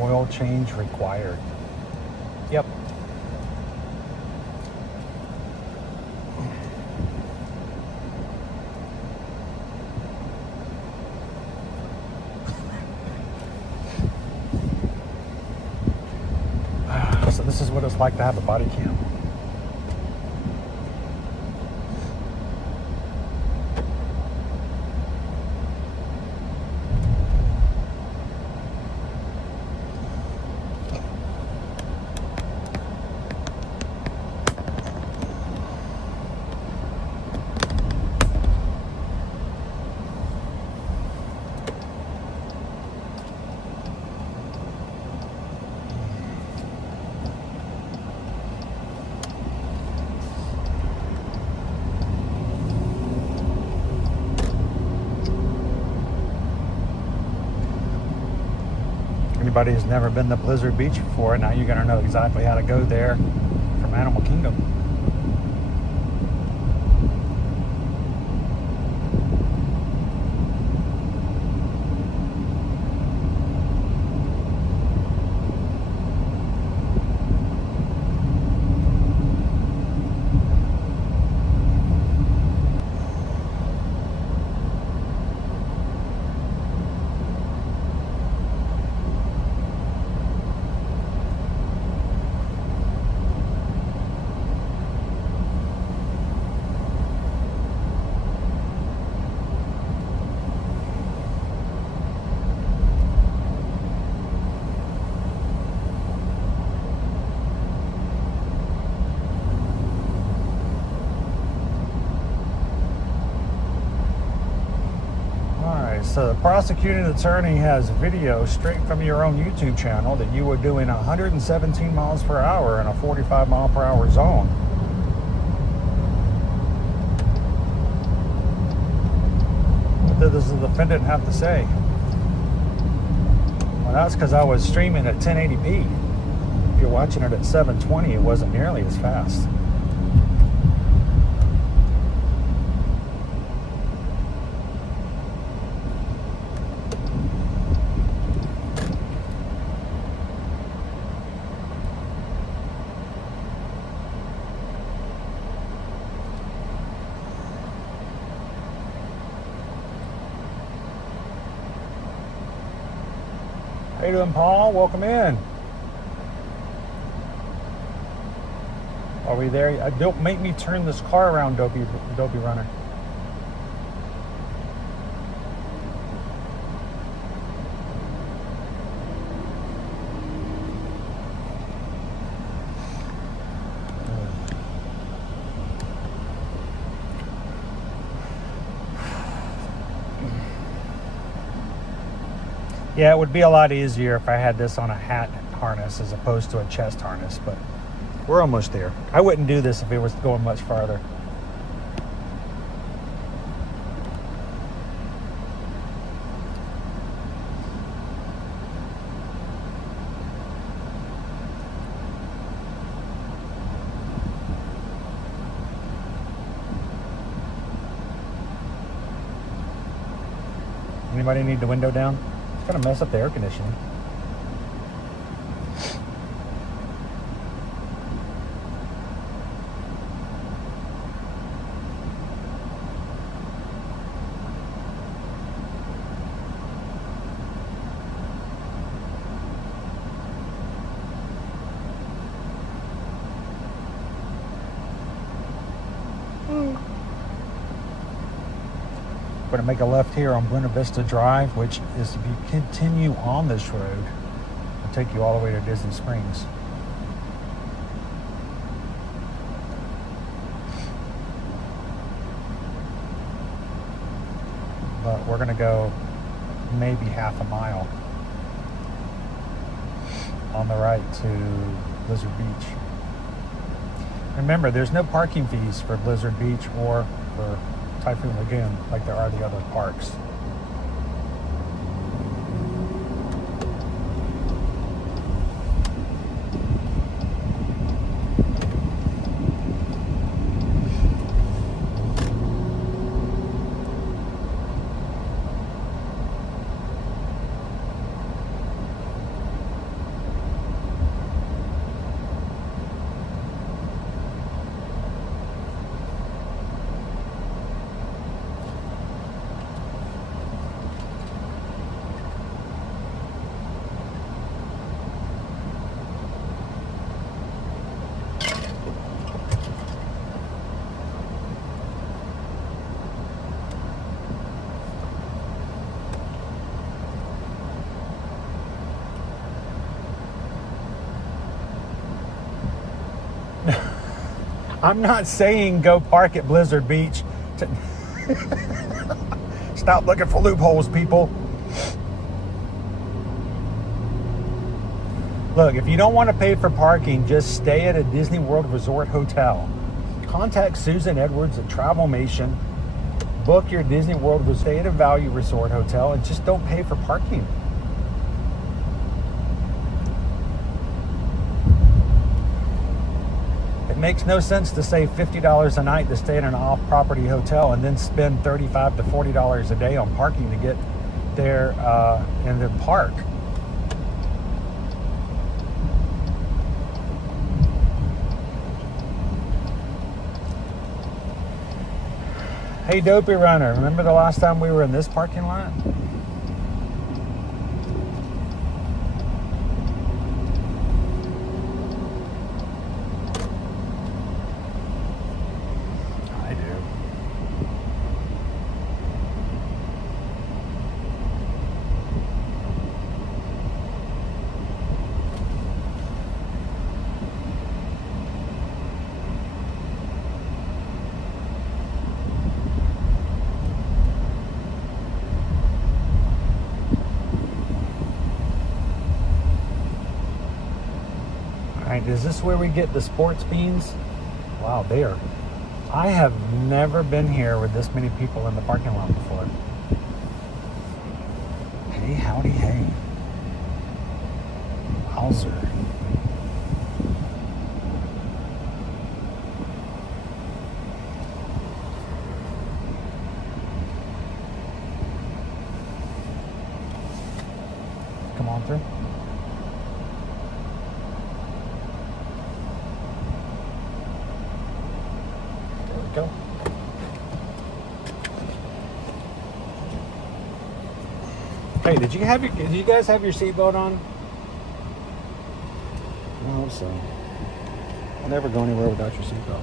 Oil change required. Yep. So this is what it's like to have a body cam. Anybody who's never been to Blizzard Beach before, now you're going to know exactly how to go there from Animal Kingdom. So the prosecuting attorney has video straight from your own YouTube channel that you were doing 117 miles per hour in a 45 mile per hour zone. What does the defendant have to say? Well, that's because I was streaming at 1080p. If you're watching it at 720, it wasn't nearly as fast. How you doing, Paul? Welcome in. Are we there? Don't make me turn this car around, Dopey Runner. Yeah, it would be a lot easier if I had this on a hat harness as opposed to a chest harness, but we're almost there. I wouldn't do this if it was going much farther. Anybody need the window down? It's gonna mess up the air conditioning. We're going to make a left here on Buena Vista Drive, which is, if you continue on this road, it'll take you all the way to Disney Springs. But we're going to go maybe half a mile on the right to Blizzard Beach. Remember, there's no parking fees for Blizzard Beach or for Typhoon Lagoon like there are the other parks. I'm not saying go park at Blizzard Beach. Stop looking for loopholes, people. Look, if you don't want to pay for parking, just stay at a Disney World Resort hotel. Contact Susan Edwards at Travelmation. Book your Disney World Stay at a Value Resort hotel and just don't pay for parking. It makes no sense to save $50 a night to stay in an off-property hotel and then spend $35 to $40 a day on parking to get there in the park. Hey, Dopey Runner, remember the last time we were in this parking lot? I do. Alright, is this where we get the sports beans? Wow, there. I have never been here with this many people in the parking lot before. Hey, howdy, hey. Wowzer. Come on through. Go. Hey, did you guys have your seatbelt on? I hope so. I'll never go anywhere without your seatbelt.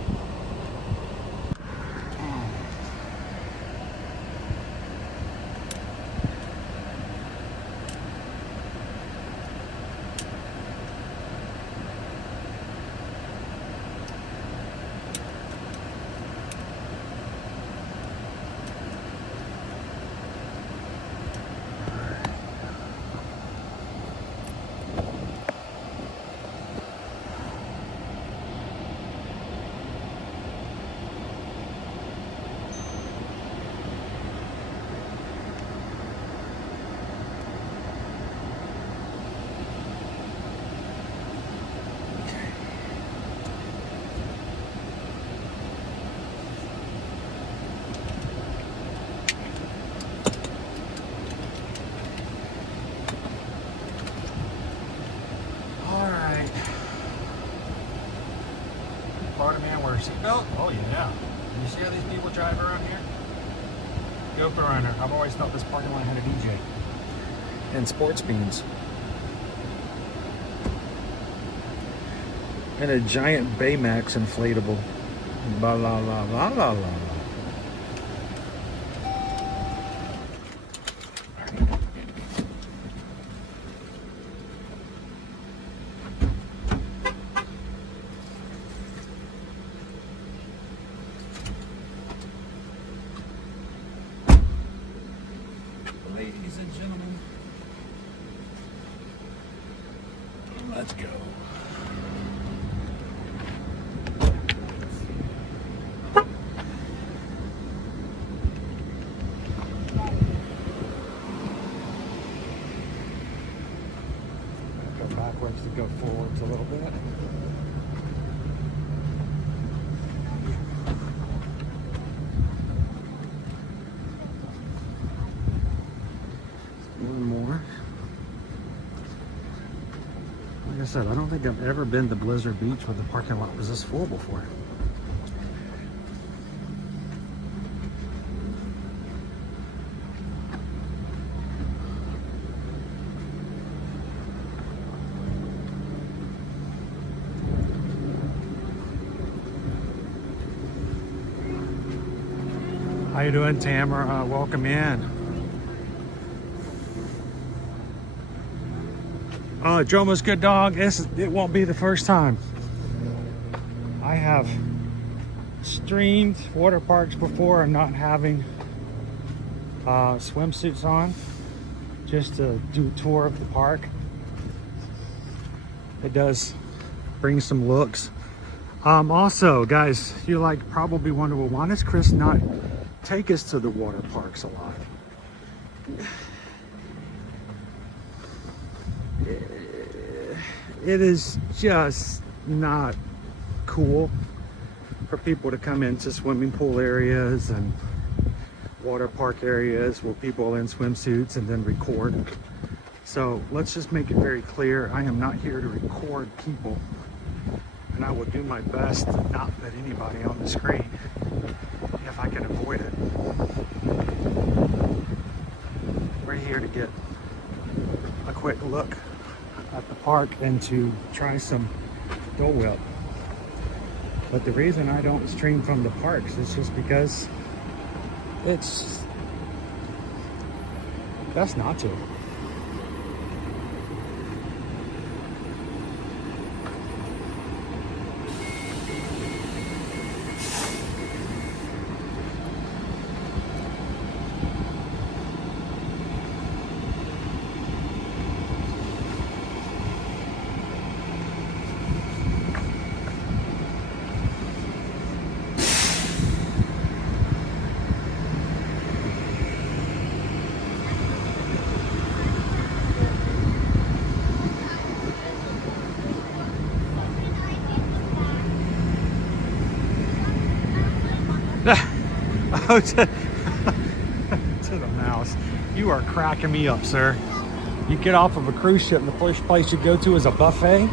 Florida man wear a seatbelt? Oh yeah. You see how these people drive around here? Go for runner. I've always thought this parking lot had a DJ. And sports beans. And a giant Baymax inflatable. Ba la la la la la. Ladies and gentlemen, let's go. Go backwards to go forwards a little bit. One more. Like I said, I don't think I've ever been to Blizzard Beach where the parking lot was this full before. How you doing, Tamara? Welcome in. Joma's good dog. It won't be the first time. I have streamed water parks before and not having swimsuits on, just to do a tour of the park. It does bring some looks. Also, guys, you probably wonder, well, why does Chris not take us to the water parks a lot? It is just not cool for people to come into swimming pool areas and water park areas where people are in swimsuits and then record. So let's just make it very clear, I am not here to record people, and I will do my best to not put anybody on the screen if I can avoid it. We're here to get a quick look at the park and to try some Dole Whip. But the reason I don't stream from the parks is just because it's best not to. Oh, to the mouse. You are cracking me up, sir. You get off of a cruise ship and the first place you go to is a buffet.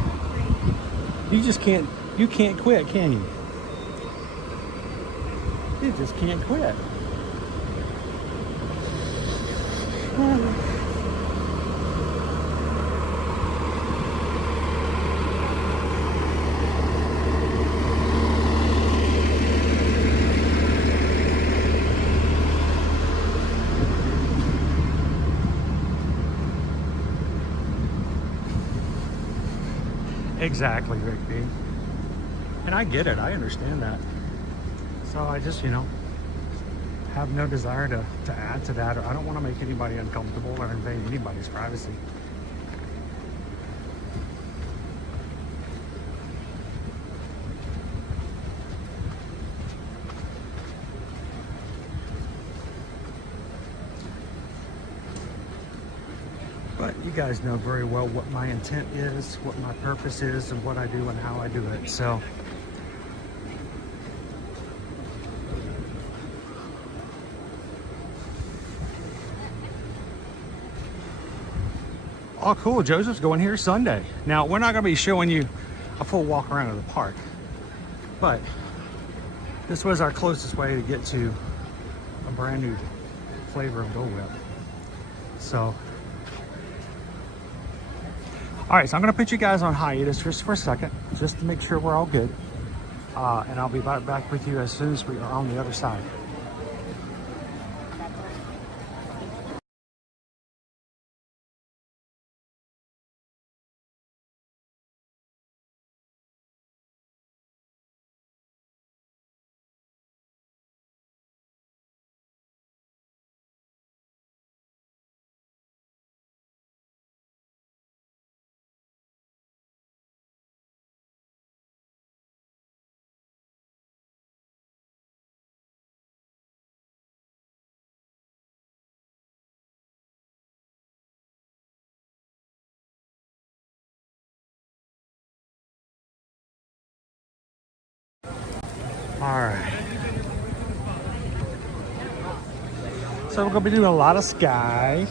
You just can't, you can't quit, can you? You just can't quit. Exactly, Rick B. And I get it, I understand that. So I just, have no desire to add to that. Or I don't want to make anybody uncomfortable or invade anybody's privacy. But you guys know very well what my intent is, what my purpose is, and what I do and how I do it. So oh, cool. Joseph's going here Sunday. Now, we're not going to be showing you a full walk around of the park. But this was our closest way to get to a brand new flavor of Dole Whip. So, all right, so I'm gonna put you guys on hiatus just for a second, just to make sure we're all good. And I'll be right back with you as soon as we are on the other side. All right. So we're gonna be doing a lot of sky.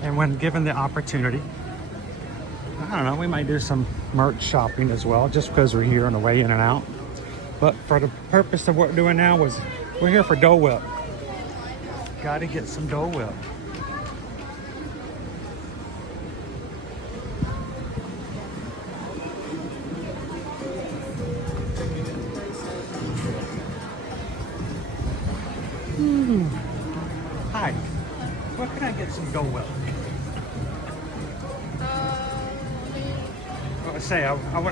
And when given the opportunity, I don't know, we might do some merch shopping as well, just because we're here on the way in and out. But for the purpose of what we're doing now was, we're here for Dole Whip. Gotta get some Dole Whip. Hi, where can I get some Dole Whip?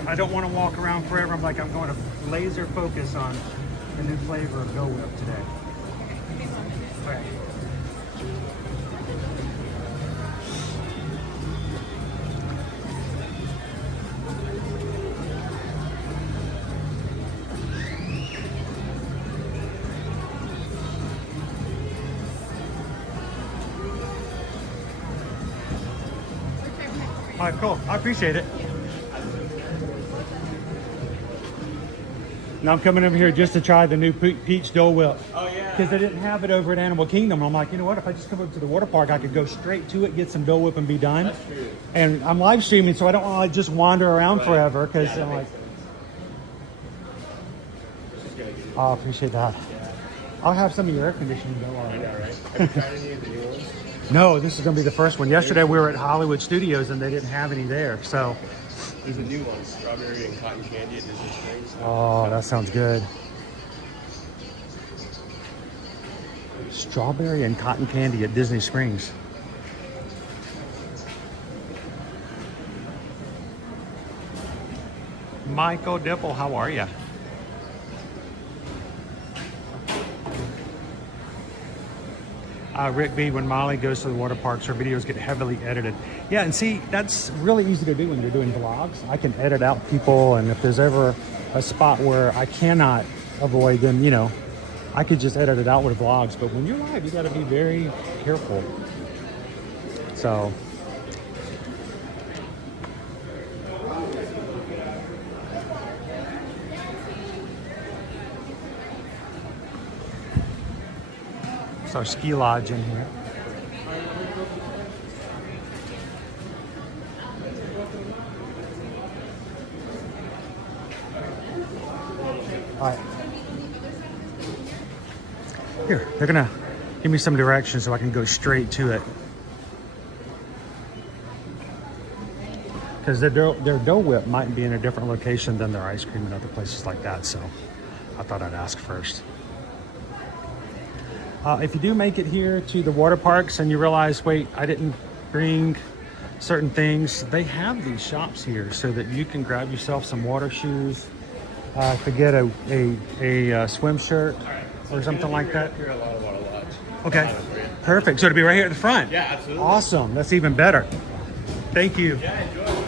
I don't want to walk around forever. I'm going to laser focus on the new flavor of Dole Whip today. Okay. All right, cool. I appreciate it. Now I'm coming over here just to try the new peach Dole Whip. Oh yeah. Because they didn't have it over at Animal Kingdom. I'm like, you know what? If I just come over to the water park, I could go straight to it, get some Dole Whip, and be done. That's true. And I'm live streaming, so I don't want to just wander around forever. Because I'm like, oh, I appreciate that. Yeah. I'll have some of your air conditioning though. All right. I know, right? Have you tried any of the new ones? No, this is going to be the first one. Yesterday we were at Hollywood Studios and they didn't have any there. So. There's a new one, strawberry and cotton candy at Disney Springs. Oh, that sounds good. Strawberry and cotton candy at Disney Springs. Michael Dipple, how are you? Rick B, when Molly goes to the water parks, her videos get heavily edited. Yeah, and see, that's really easy to do when you're doing vlogs. I can edit out people, and if there's ever a spot where I cannot avoid them, you know, I could just edit it out with vlogs. But when you're live, you got to be very careful. So. It's our ski lodge in here. All right. Here, they're gonna give me some directions so I can go straight to it. Because their Dole Whip might be in a different location than their ice cream and other places like that. So I thought I'd ask first. If you do make it here to the water parks and you realize, wait, I didn't bring certain things, they have these shops here so that you can grab yourself some water shoes, to get a swim shirt or something like that. Okay, perfect. So it'll be right here at the front. Yeah, absolutely. Awesome. That's even better. Thank you. Yeah, enjoy.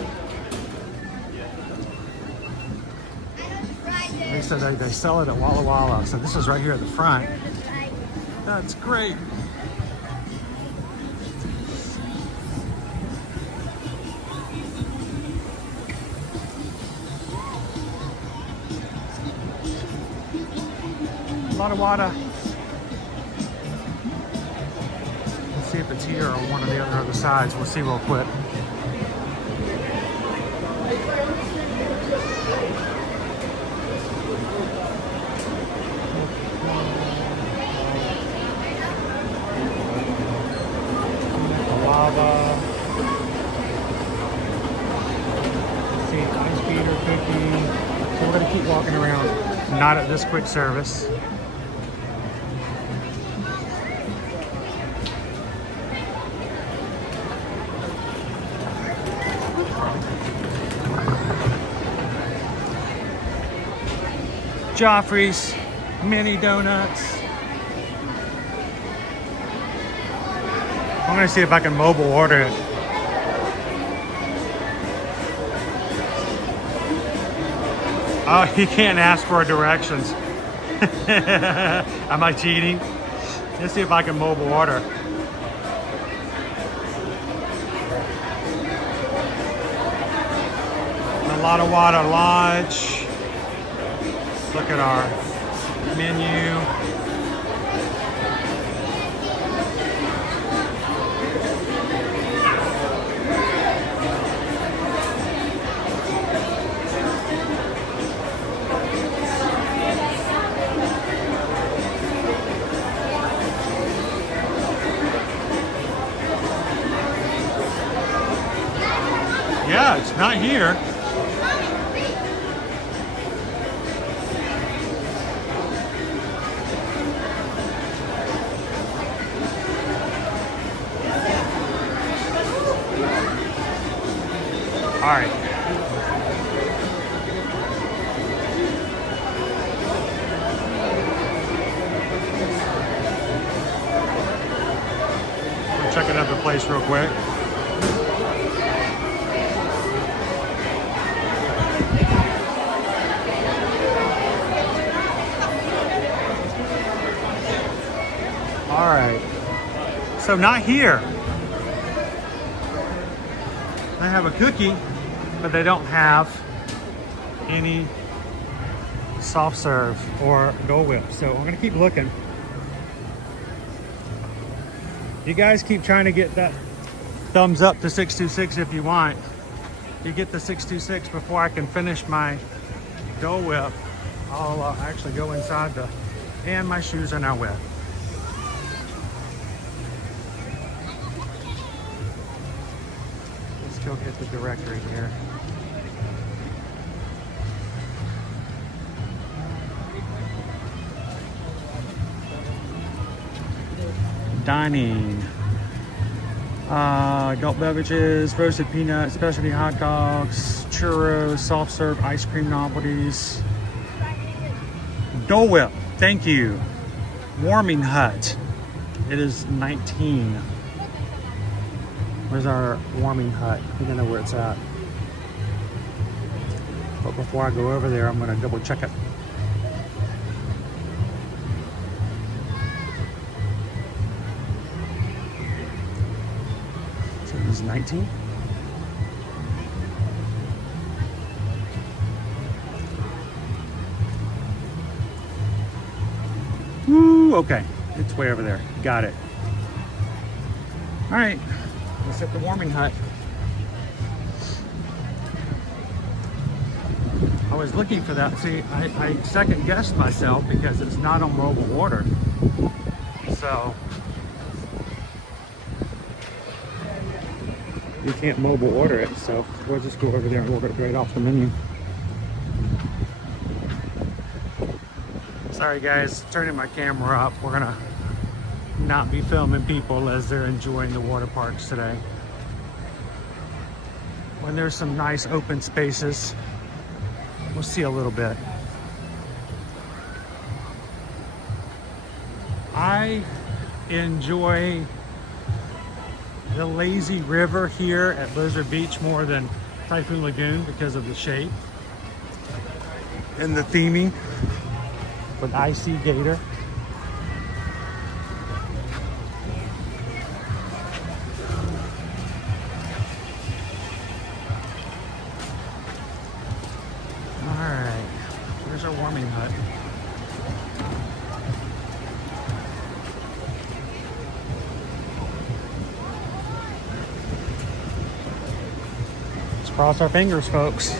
They said they sell it at Walla Walla, so this is right here at the front. That's great. lot of water. Let's see if it's here or one of the other sides. We'll see real quick. Lava. See, ice skater cookie. So we're gonna keep walking around. Not at this quick service. Joffrey's mini donuts. I'm gonna see if I can mobile order it. Oh, you can't ask for directions. Am I cheating? Let's see if I can mobile order. A lot of water lunch. Look at our menu. Yeah, it's not here. All right. We'll check another place real quick. All right. So not here. I have a cookie, but they don't have any soft serve or Dole Whip. So I'm gonna keep looking. You guys keep trying to get that thumbs up to 626 if you want. If you get the 626 before I can finish my Dole Whip, I'll actually go inside and my shoes are now wet. Let's go get the directory here. Dining. Adult beverages, roasted peanuts, specialty hot dogs, churros, soft serve ice cream novelties. Dole Whip, thank you. Warming hut. It is 19. Where's our warming hut? I think I know where it's at. But before I go over there, I'm gonna double check it. So it is 19. Woo, okay. It's way over there. Got it. All right. Let's hit the warming hut. I was looking for that. See, I second guessed myself because it's not on mobile order. So you can't mobile order it. So we'll just go over there and order it right off the menu. Sorry guys, turning my camera up. We're gonna not be filming people as they're enjoying the water parks today. When there's some nice open spaces, we'll see a little bit. I enjoy the lazy river here at Blizzard Beach more than Typhoon Lagoon because of the shape and the theming with Icy Gator. Alright, there's our warming hut. Cross our fingers, folks.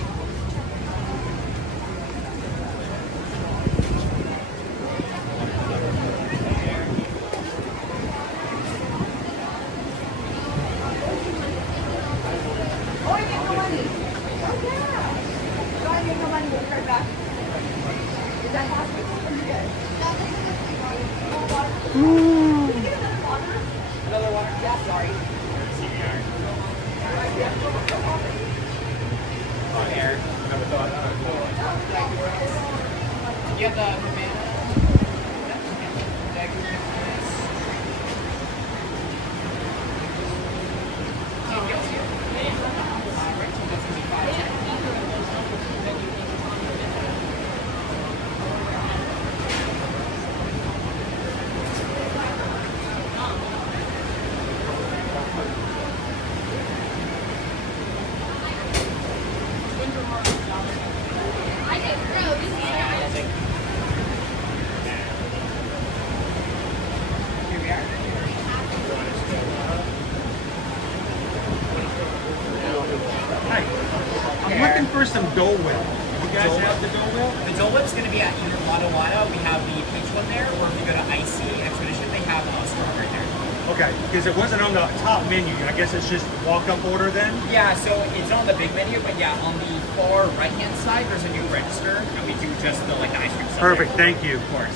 I'm looking for some Dole Whip. You guys have the Dole Whip? The Dole Whip's going to be at either Wada Wada, we have the peach one there, or if you go to Icy Expedition, they have strawberry there. Okay, because it wasn't on the top menu. I guess it's just walk-up order then? Yeah, so it's on the big menu, but yeah, on the far right-hand side, there's a new register, and we do just the ice cream stuff. Perfect, there. thank you. Of course.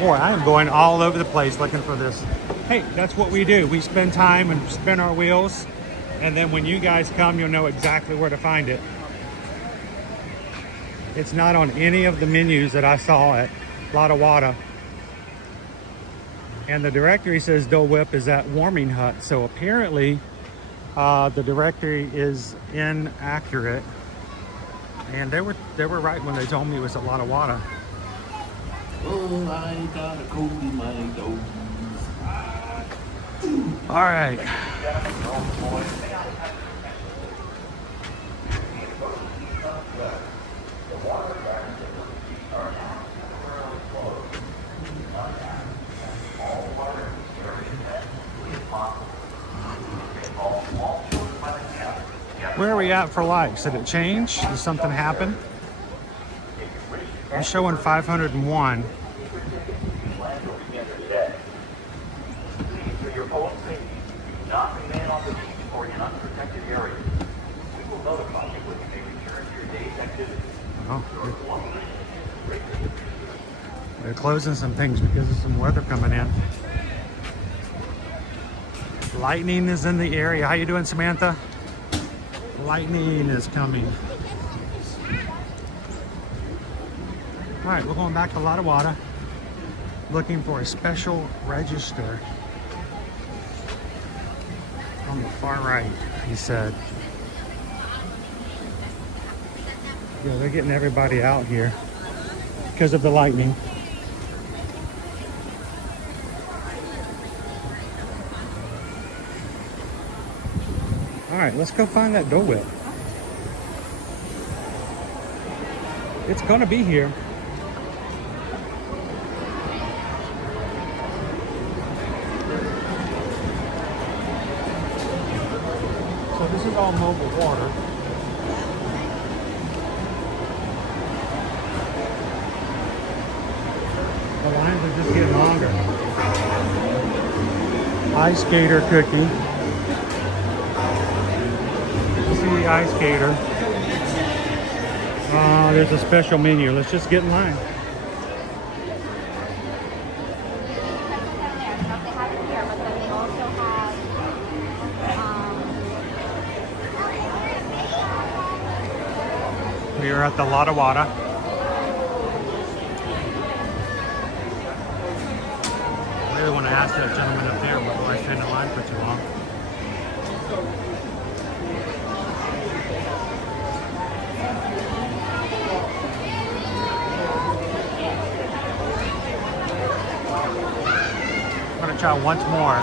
Boy, I am going all over the place looking for this. Hey, that's what we do. We spend time and spin our wheels, and then when you guys come, you'll know exactly where to find it. It's not on any of the menus that I saw at Wada Wada. And the directory says Dole Whip is at Warming Hut. So apparently the directory is inaccurate. And they were right when they told me it was at Wada Wada. Oh, I got a cold in my nose. All right. Where are we at for likes? Did it change? Did something happen? I'm showing 501. Oh, they're closing some things because of some weather coming in. Lightning is in the area. How you doing, Samantha? Lightning is coming. All right, we're going back to Wada Wada, looking for a special register on the far right, he said. Yeah, they're getting everybody out here because of the lightning. All right, let's go find that Dole Whip. It's gonna be here. So this is all mobile water. The lines are just getting longer. Ice skater cookie. The ice skater. There's a special menu. Let's just get in line. We are at the Wada Wada. I really want to ask that gentleman up there before I stand in line for too long. I'm gonna try once more.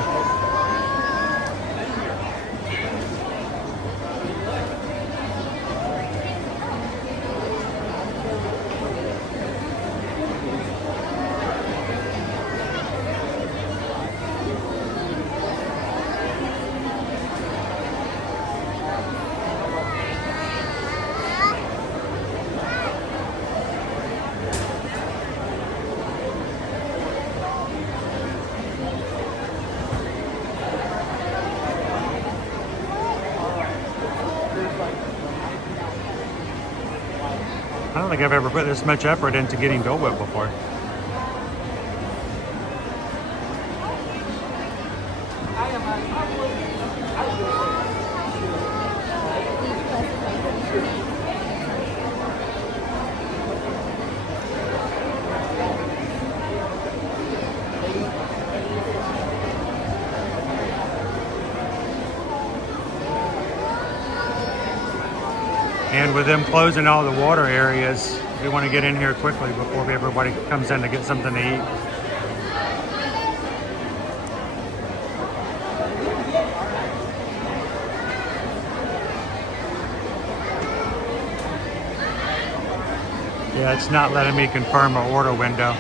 I don't think I've ever put this much effort into getting Dole Whip before. And with them closing all the water areas, we want to get in here quickly before everybody comes in to get something to eat. Yeah, it's not letting me confirm an order window.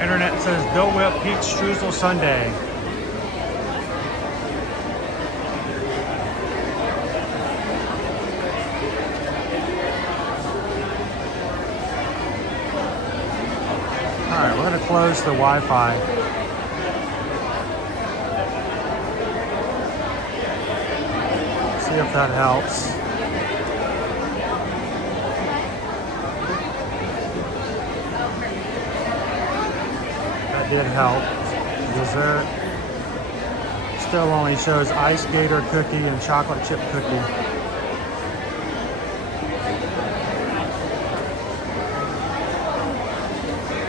Internet says Dole Whip Peach Streusel Sundae. Alright, we're going to close the Wi-Fi. See if that helps. Did help. Dessert still only shows ice gator cookie and chocolate chip cookie.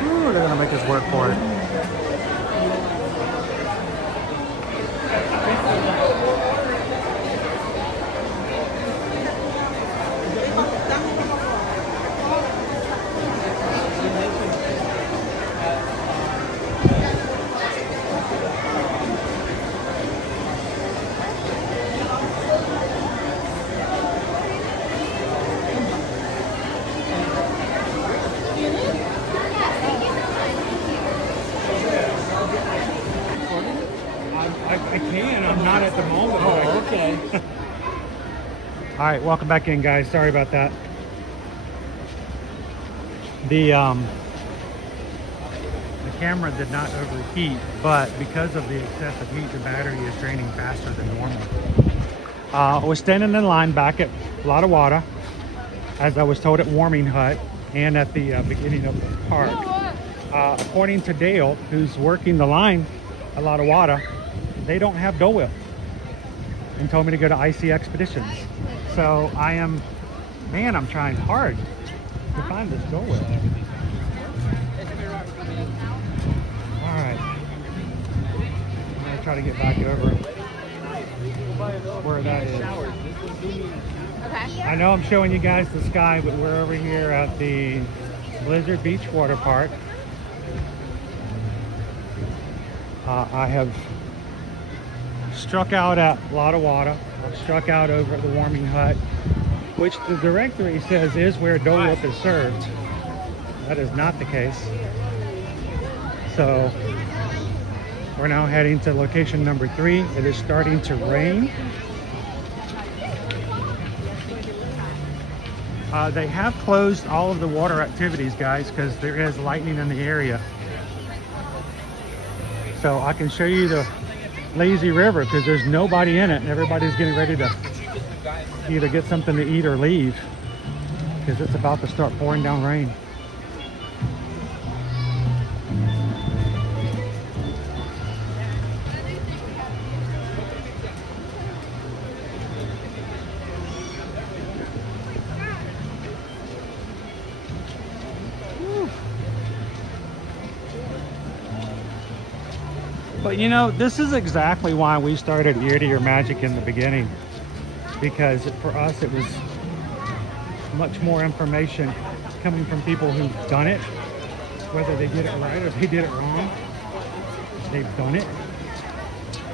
Ooh, they're gonna make us work for it. I can. I'm not at the moment. Oh, okay. All right, welcome back in, guys. Sorry about that. The camera did not overheat, but because of the excessive heat, the battery is draining faster than normal. I was standing in line back at La Wada, as I was told at Warming Hut and at the beginning of the park. According to Dale, who's working the line at La Wada, they don't have Dole Whip, and told me to go to IC Expeditions. So I am, man, I'm trying hard to find this Dole Whip. All right, I'm gonna try to get back over where that is. Okay. I know I'm showing you guys the sky, but we're over here at the Blizzard Beach Water Park. I have struck out at La Wada. I've struck out over at the Warming Hut, which the directory says is where Dole Whip is served. That is not the case. So we're now heading to location number 3. It is starting to rain. They have closed all of the water activities, guys, because there is lightning in the area. So I can show you the lazy river because there's nobody in it, and everybody's getting ready to either get something to eat or leave because it's about to start pouring down rain. But you know, this is exactly why we started Ear to Ear Magic in the beginning, because for us it was much more information coming from people who've done it, whether they did it right or they did it wrong. They've done it.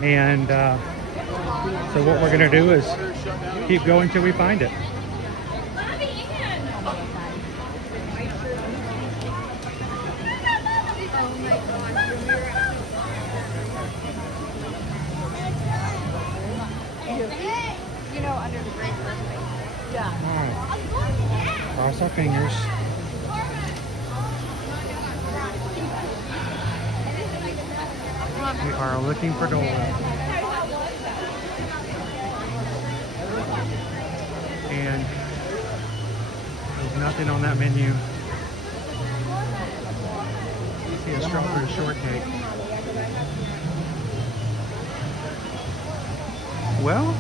And so what we're going to do is keep going till we find it. You know, under the bridge. Yeah. Alright. Cross our fingers. We are looking for Dole Whip. And there's nothing on that menu. See a strawberry shortcake. Well,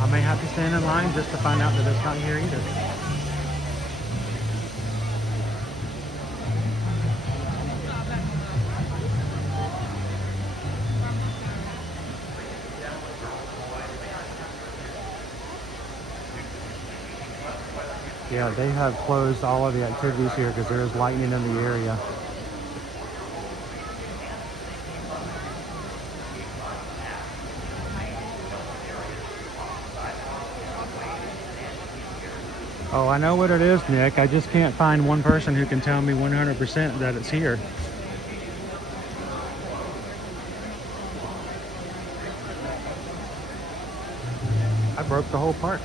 I may have to stand in line just to find out that it's not here either. Yeah, they have closed all of the activities here because there is lightning in the area. Oh, I know what it is, Nick. I just can't find one person who can tell me 100% that it's here. I broke the whole park.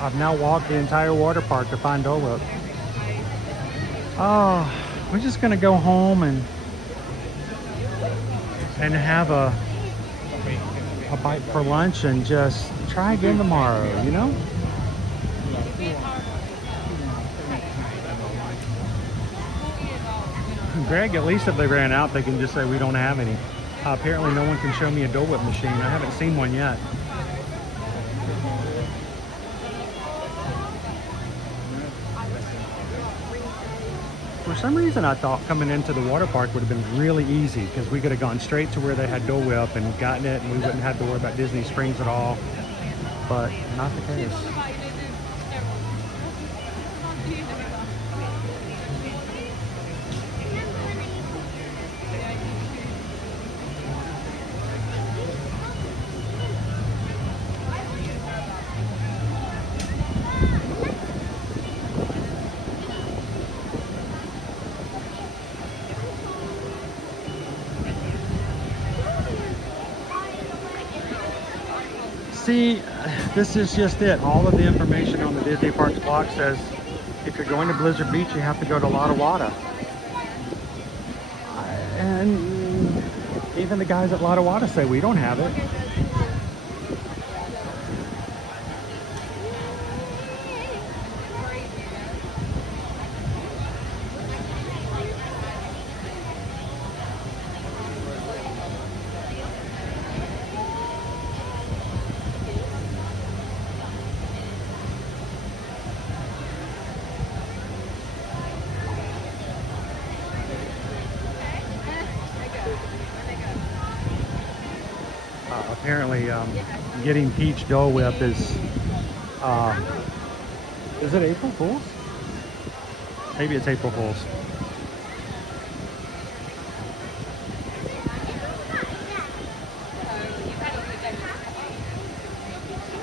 I've now walked the entire water park to find Dole Whip. Oh, we're just gonna go home and have a bite for lunch and just try again tomorrow, you know? Greg, at least if they ran out, they can just say we don't have any. Apparently no one can show me a Dole Whip machine. I haven't seen one yet. For some reason, I thought coming into the water park would have been really easy because we could have gone straight to where they had Dole Whip and gotten it, and we wouldn't have to worry about Disney Springs at all. But not the case. See, this is just it. All of the information on the Disney Parks blog says if you're going to Blizzard Beach, you have to go to Lotta Wada. And even the guys at Lotta Wada say we don't have it. Apparently, getting peach Dole Whip is it April Fool's? Maybe it's April Fool's.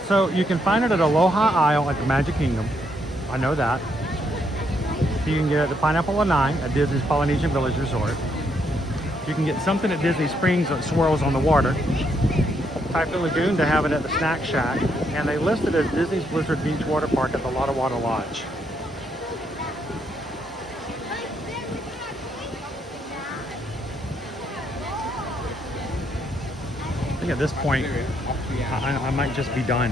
So you can find it at Aloha Isle at the Magic Kingdom. I know that. You can get it at the Pineapple Lanai at Disney's Polynesian Village Resort. You can get something at Disney Springs that swirls on the water. Typhoon Lagoon to have it at the Snack Shack, and they list it as Disney's Blizzard Beach Water Park at the Lotta Wada Lodge. I think at this point, I might just be done.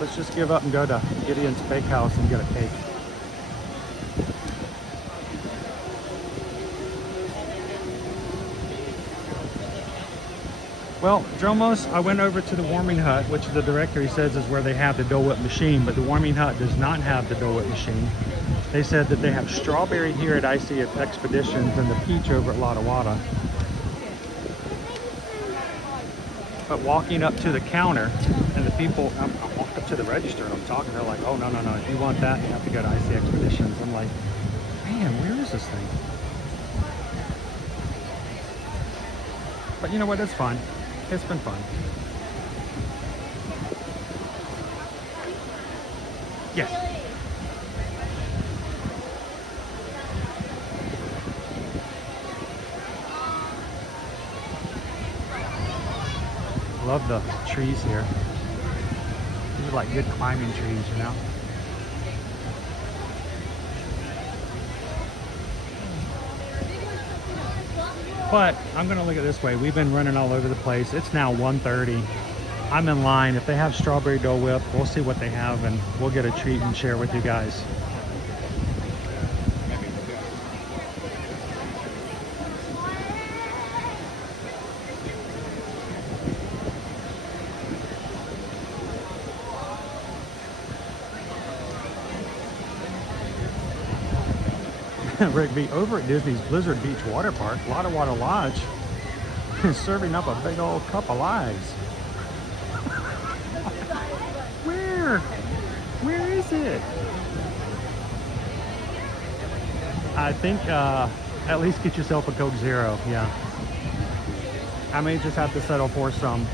Let's just give up and go to Gideon's Bakehouse and get a cake. Well, Dromos, I went over to the warming hut, which the directory says is where they have the Dole Whip machine, but the warming hut does not have the Dole Whip machine. They said that they have strawberry here at Icy Expeditions and the peach over at Lotta Wada. But walking up to the counter, and the people, I walked up to the register and I'm talking, they're like, oh, no, no, no, if you want that, you have to go to Icy Expeditions. I'm like, man, where is this thing? But you know what, it's fun. It's been fun. Yes. Love the trees here. These are like good climbing trees, you know? But I'm gonna look at it this way. We've been running all over the place. It's now 1:30. I'm in line. If they have strawberry Dole Whip, we'll see what they have and we'll get a treat and share with you guys. Rigby, over at Disney's Blizzard Beach Water Park, Lotta Wada Lodge is serving up a big old cup of lies. Where is it? I think at least get yourself a Coke Zero, yeah. I may just have to settle for some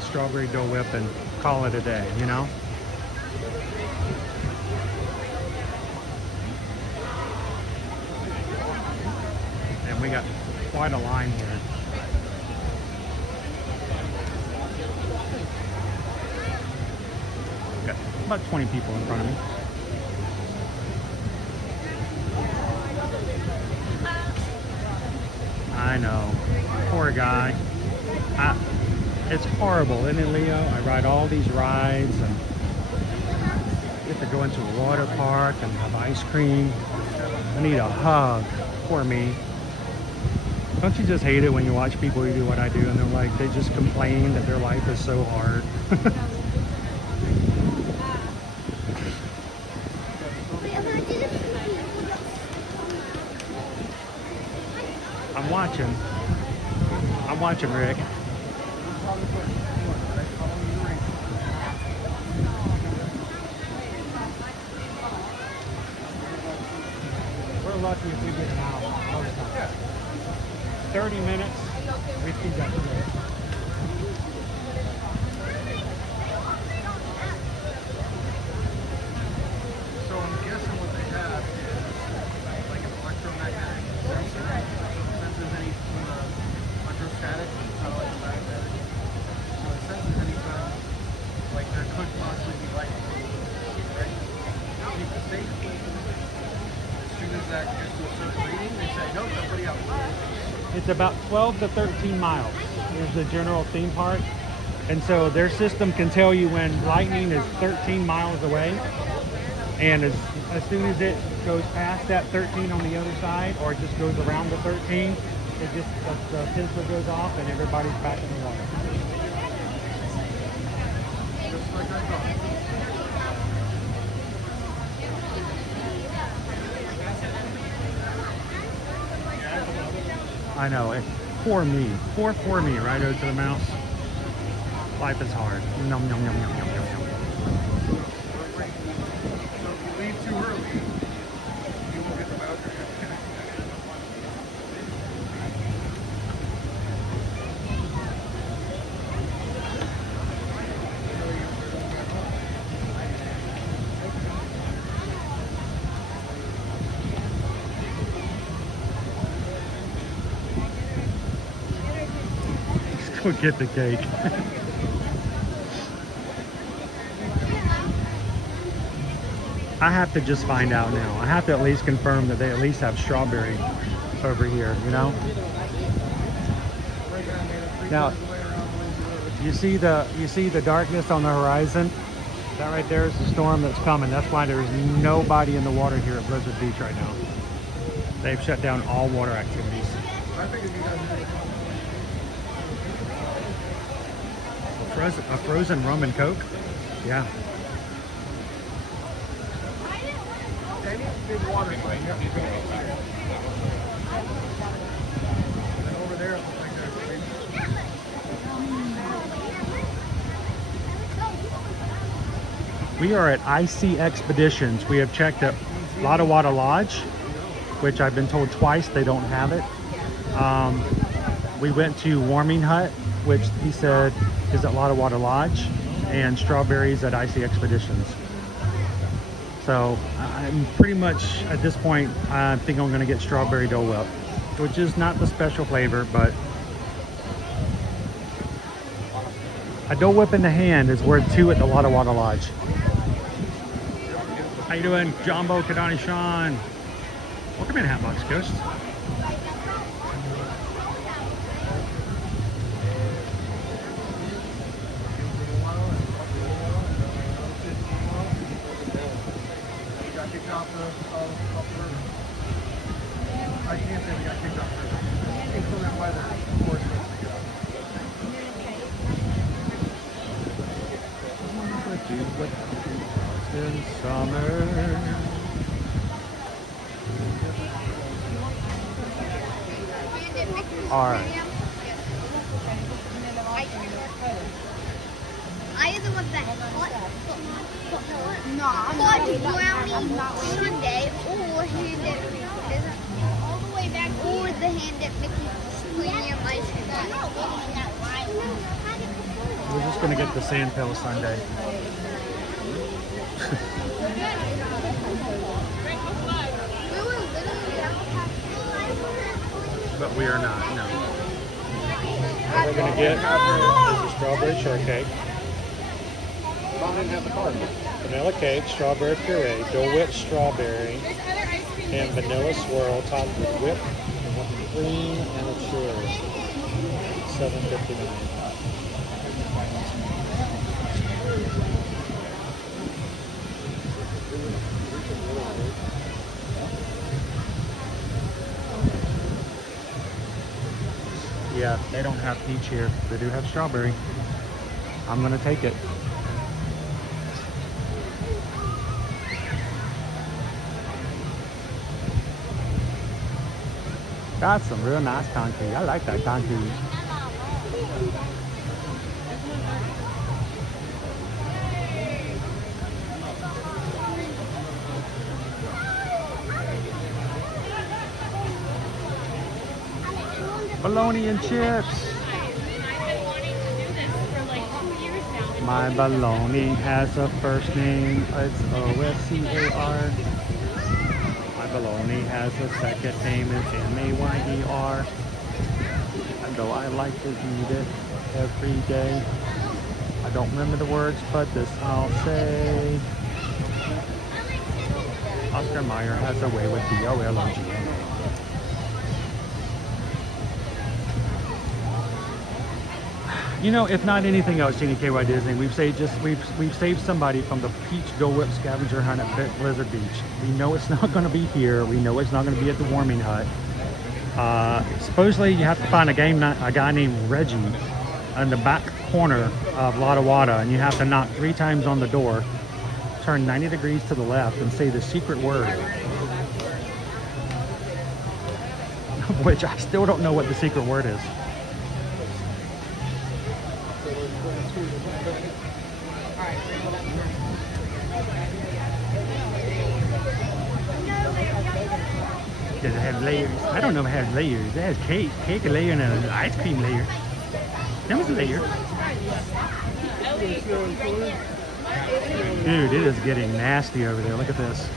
strawberry Dole Whip and call it a day, you know? We got quite a line here. Got about 20 people in front of me. I know, poor guy. It's horrible, isn't it, Leo? I ride all these rides and get to go into a water park and have ice cream. I need a hug. Poor me. Don't you just hate it when you watch people who do what I do and they're like, they just complain that their life is so hard? I'm watching, Rick. We're lucky if we get an hour all the time. 30 minutes, we see that today. So I'm guessing what they have is like an electromagnetic sensor that senses any electrostatic, kind of like a magnetic. So it senses anytime like there could possibly be light. Right? Keep the safe. As soon as that gets to a certain reading, they say, nope, somebody else. It's about 12 to 13 miles is the general theme park. And so their system can tell you when lightning is 13 miles away. And as soon as it goes past that 13 on the other side, or it just goes around the 13, it just, the sensor goes off and everybody's back in the water. Just like I thought. I know, poor me. Poor me, right over to the mouse. Life is hard. Nom, nom, nom, nom, nom, nom, nom. So if you leave too early, you won't get the voucher. Let's go get the cake. I have to just find out now. I have to at least confirm that they at least have strawberry over here, you know? Now, you see the darkness on the horizon? That right there is the storm that's coming. That's why there's nobody in the water here at Blizzard Beach right now. They've shut down all water activities. A frozen rum and Coke? Yeah. Any big water slide. And over there, it looks like there's We are at IC Expeditions. We have checked at Lotta Wada Lodge, which I've been told twice they don't have it. We went to Warming Hut, which he said is at Lotta Wada Lodge, and Strawberries at IC Expeditions. So I'm pretty much, at this point, I think I'm gonna get Strawberry Dole Whip, which is not the special flavor, but a Dole Whip in the hand is worth 2 at the Lotta Wada Lodge. How you doing, Jambo, Kadani, Sean? Welcome in, Hatbox Coast. I can't say we got kicked off first. Based on that weather, of course. In summer. All right. I either want that fudge brownie sundae or hand-dipped all the way back, or the hand-dipped Mickey's premium ice cream. We're just gonna get the Sandpill sundae. But we are not, no. What we're gonna get is a strawberry shortcake, Mom didn't have the card. vanilla cake, strawberry puree, Dole Whip strawberry, and vanilla swirl topped with whipped cream and a cherry. $7.59. Yeah, they don't have peach here. They do have strawberry. I'm gonna take it. Got some real nice concrete. I like that concrete. Bologna and chips. My bologna has a first name. It's O-S-C-A-R. My bologna has a second name. It's M-A-Y-E-R. And though I like to eat it every day, I don't remember the words, but this I'll say. Oscar Mayer has a way with B-O-L-O-G-A. You know, if not anything else, GNKY Disney, we've saved somebody from the peach Dole Whip scavenger hunt at Blizzard Beach. We know it's not going to be here. We know it's not going to be at the Warming Hut. Supposedly, you have to find a guy named Reggie in the back corner of Lotta Wada, and you have to knock 3 times on the door, turn 90 degrees to the left, and say the secret word, which I still don't know what the secret word is. Does it have layers? I don't know if it has layers. It has cake layer and an ice cream layer. That was a layer. Dude, it is getting nasty over there. Look at this.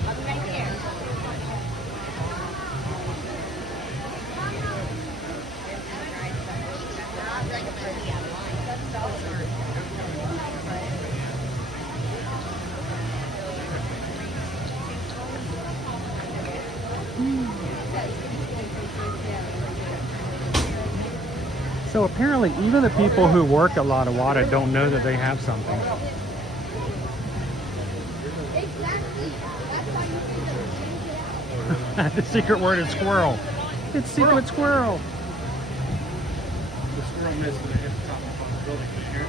So apparently even the people who work at Lotta Wada don't know that they have something. The secret word is squirrel. It's secret squirrel. The squirrel missed when it hit the top of the building here.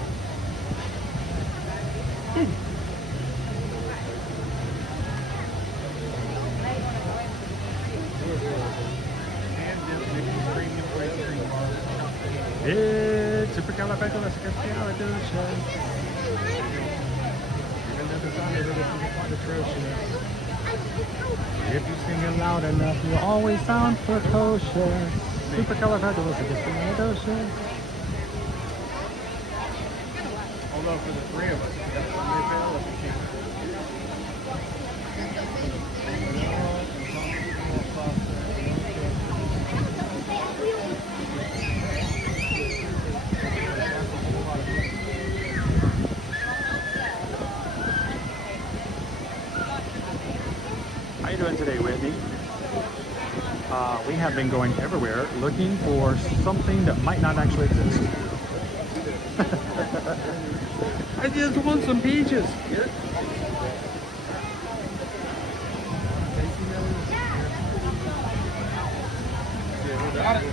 atrocious. If you sing it loud enough, you'll always sound precocious. Supercalifragilisticexpialidocious. Although for the three of us, we got one more fail if we can. How you doing today, Whitney? We have been going everywhere looking for something that might not actually exist. I just want some peaches. Got it.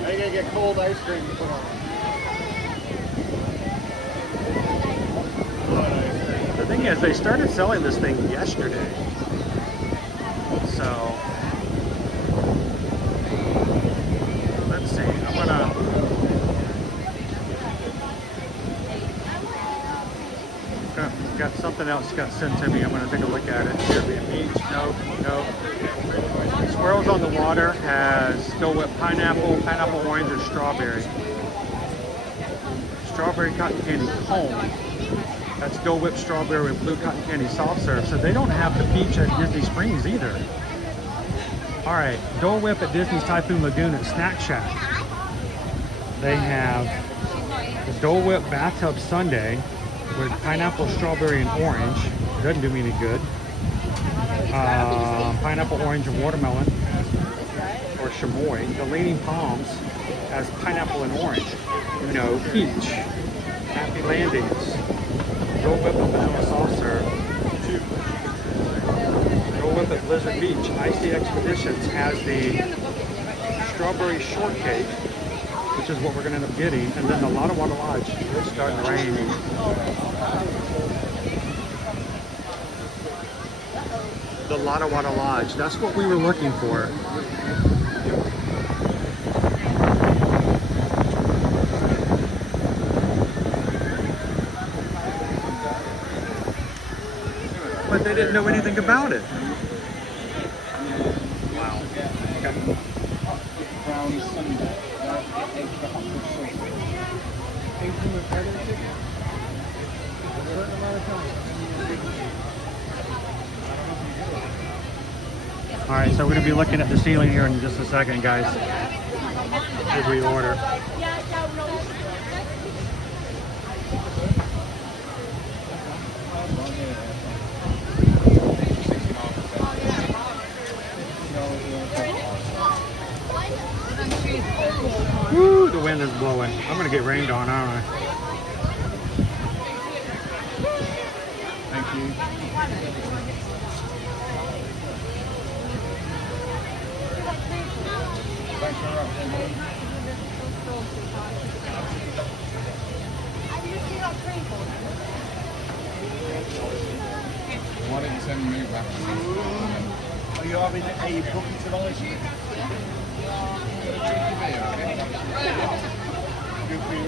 Now you gotta get cold ice cream to put on. The thing is, they started selling this thing yesterday. So, let's see. I'm gonna. Got something else got sent to me. I'm gonna take a look at it. Here be a beach. Nope. Swirls on the Water has Dole Whip pineapple, pineapple orange, and strawberry. Strawberry cotton candy cone. That's Dole Whip strawberry and blue cotton candy soft serve. So they don't have the peach at Disney Springs either. All right, Dole Whip at Disney's Typhoon Lagoon at Snack Shack. They have the Dole Whip bathtub sundae with pineapple, strawberry, and orange. Doesn't do me any good. Pineapple, orange, and watermelon, or chamoy. The Leaning Palms has pineapple and orange. No peach. Happy Landings. Dole Whip and vanilla soft serve. Dole Whip at Blizzard Beach. Icy Expeditions has the strawberry shortcake, which is what we're going to end up getting, and then the Lotta Water Lodge. It's starting to rain. The Lotta Water Lodge. That's what we were looking for. But they didn't know anything about it. Wow. Okay. All right, so we're going to be looking at the ceiling here in just a second, guys, as we order. Woo, the wind is blowing. I'm going to get rained on, aren't I? Thank you. Why don't you send me back? Are you having a bucket of ice cream? Good for you.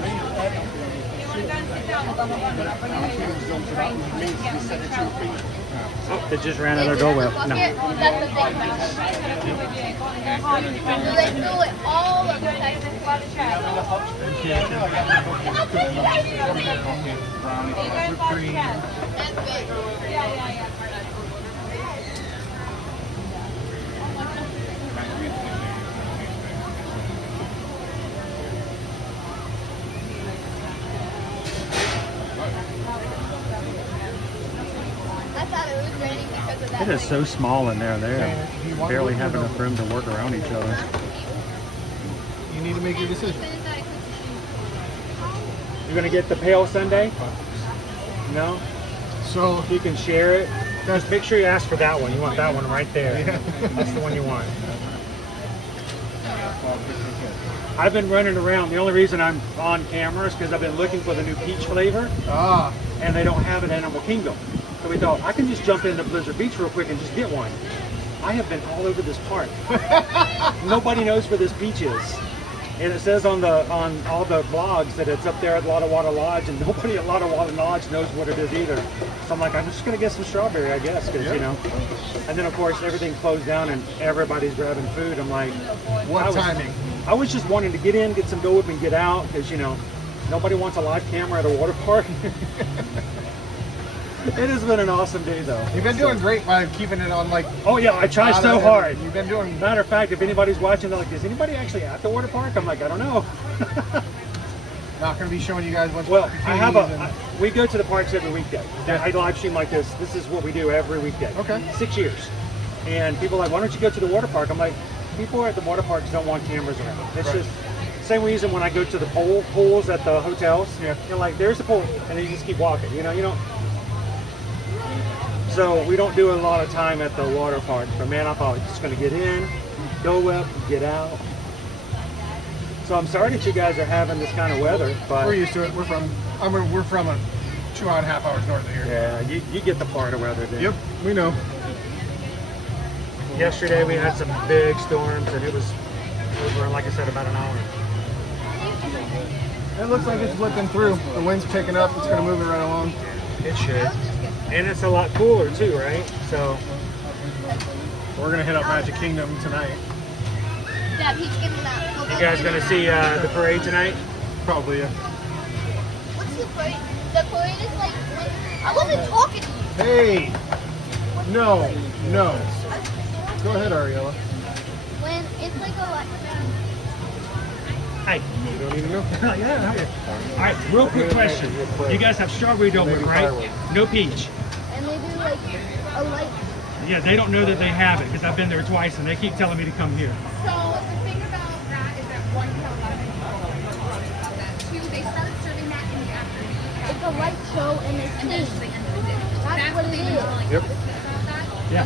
Oh, they just ran out of Dole Whip. No. Do they do it all of the time? It is so small in there. They barely have enough room to work around each other. You need to make your decision. You're gonna get the pale sundae? No? So you can share it. Just make sure you ask for that one. You want that one right there. That's the one you want. while Christmas hit? I've been running around. The only reason I'm on camera is because I've been looking for the new peach flavor. Ah. And they don't have it in Animal Kingdom. So we thought, I can just jump into Blizzard Beach real quick and just get one. I have been all over this park. Nobody knows where this beach is. And it says on all the blogs that it's up there at Lotta Water Lodge, and nobody at Lotta Water Lodge knows what it is either. So I'm like, I'm just gonna get some strawberry, I guess, because you know. And then of course everything closed down and everybody's grabbing food. I'm like, what timing? I was just wanting to get in, get some Go Whip, and get out, because you know, nobody wants a live camera at a water park. It has been an awesome day though. You've been doing great by keeping it on like. Oh yeah, I try so hard. You've been doing. Matter of fact, if anybody's watching, they're like, is anybody actually at the water park? I'm like, I don't know. Not going to be showing you guys what's. Well, we go to the parks every weekday. I live stream like this. This is what we do every weekday. Okay. 6 years. And people are like, why don't you go to the water park? I'm like, people at the water parks don't want cameras around. It's just same reason when I go to the pools at the hotels. Yeah. You're like, there's the pool, and then you just keep walking. You know. So we don't do a lot of time at the water park. But man, I thought I was just going to get in, go up, get out. So I'm sorry that you guys are having this kind of weather, but we're used to it. We're from a 2.5 hours north of here. Yeah, you get the Florida weather, then. Yep, we know. Yesterday we had some big storms, and it was over in, like I said, about an hour. It looks like it's whipping through. The wind's picking up. It's going to move it right along. It should. And it's a lot cooler too, right? So we're going to hit up Magic Kingdom tonight. You guys going to see the parade tonight? Probably, yeah. What's the parade? The parade is like when I wasn't talking to you. Hey! No. Go ahead, Ariella. When it's like a like. Hi. You don't even know? Yeah. All right, real quick question. You guys have strawberry Go Whip, right? No peach. And they do like a light. Yeah, they don't know that they have it because I've been there twice and they keep telling me to come here. So the thing about that is that one, you have a lot of people talk about that. Two, they start serving that in the afternoon. It's a light show and it's And then to the end of the day. That's what it is. Yep. Yeah.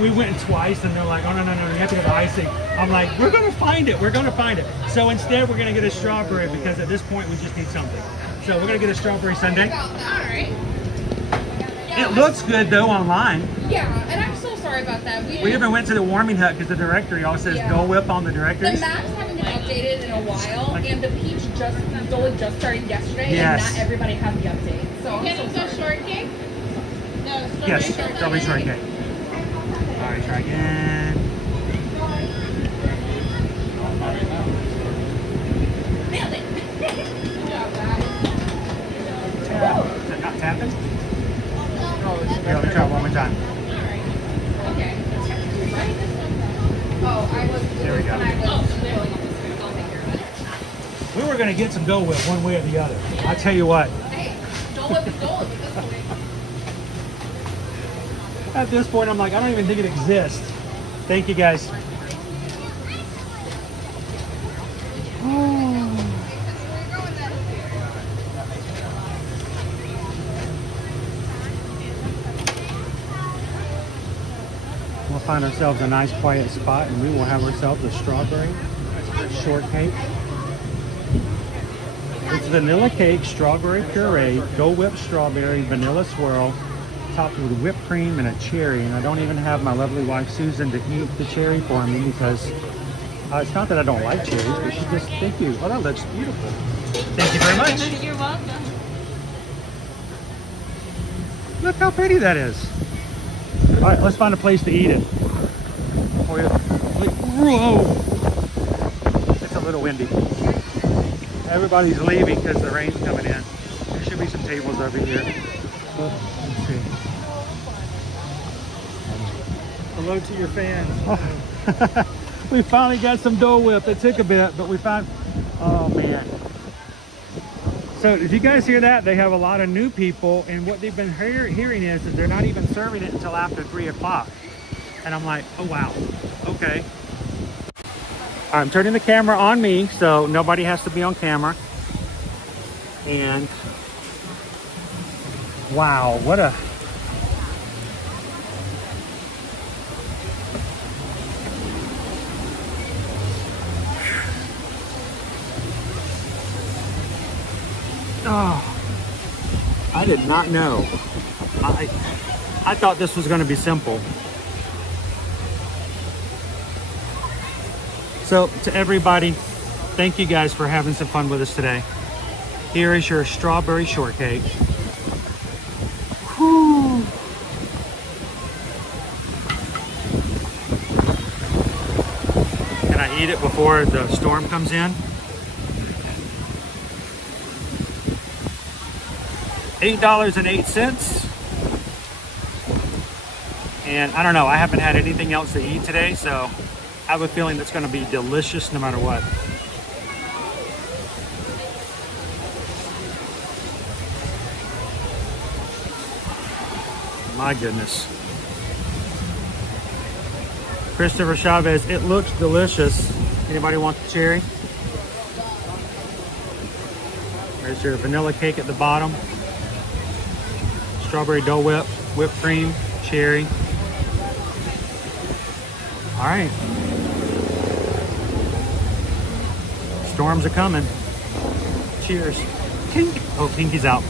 We went twice and they're like, oh no, you have to get the icing. I'm like, we're gonna find it. So instead we're gonna get a strawberry because at this point we just need something. So we're gonna get a strawberry sundae. Alright. It looks good though online. Yeah, and I'm so sorry about that. We even went to the warming hut because the directory all says Go Whip on the directory. The maps haven't been updated in a while, and the peach Dole just started yesterday, Yes. and not everybody has the update. So I'm so sorry. Shortcake? No, Yes, strawberry shortcake. All right, try again. Nailed it. Good job, guys. Is that not tapping? Here, let me try one more time. Okay. Oh, I was. There we go. When I was filling up the food, I'll take care of it. We were going to get some Go Whip one way or the other. I'll tell you what. Hey, Dole Whip is Dole Whip at this point. At this point, I'm like, I don't even think it exists. Thank you, guys. We'll find ourselves a nice quiet spot and we will have ourselves a strawberry shortcake. It's vanilla cake, strawberry puree, Go Whip strawberry, vanilla swirl, topped with whipped cream and a cherry. And I don't even have my lovely wife Susan to eat the cherry for me because it's not that I don't like cherries, but she just, thank you. Oh, that looks beautiful. Thank you very much. You're welcome. Look how pretty that is. All right, let's find a place to eat it. Whoa! It's a little windy. Everybody's leaving because the rain's coming in. There should be some tables over here. Let's see. Hello to your fans. Oh. We finally got some Dole Whip. It took a bit, but we found. Oh man. So did you guys hear that? They have a lot of new people, and what they've been hearing is that they're not even serving it until after 3 o'clock. And I'm like, oh wow, okay. I'm turning the camera on me, so nobody has to be on camera. And wow, what a... Oh, I did not know. I thought this was going to be simple. So to everybody, thank you guys for having some fun with us today. Here is your strawberry shortcake. Whew. Can I eat it before the storm comes in? $8.08. And I don't know, I haven't had anything else to eat today, so I have a feeling that's going to be delicious no matter what. My goodness. Christopher Chavez, it looks delicious. Anybody want the cherry? There's your vanilla cake at the bottom. Strawberry Dole Whip, whipped cream, cherry. All right. Storms are coming. Cheers. Tink. Oh, Pinky's out.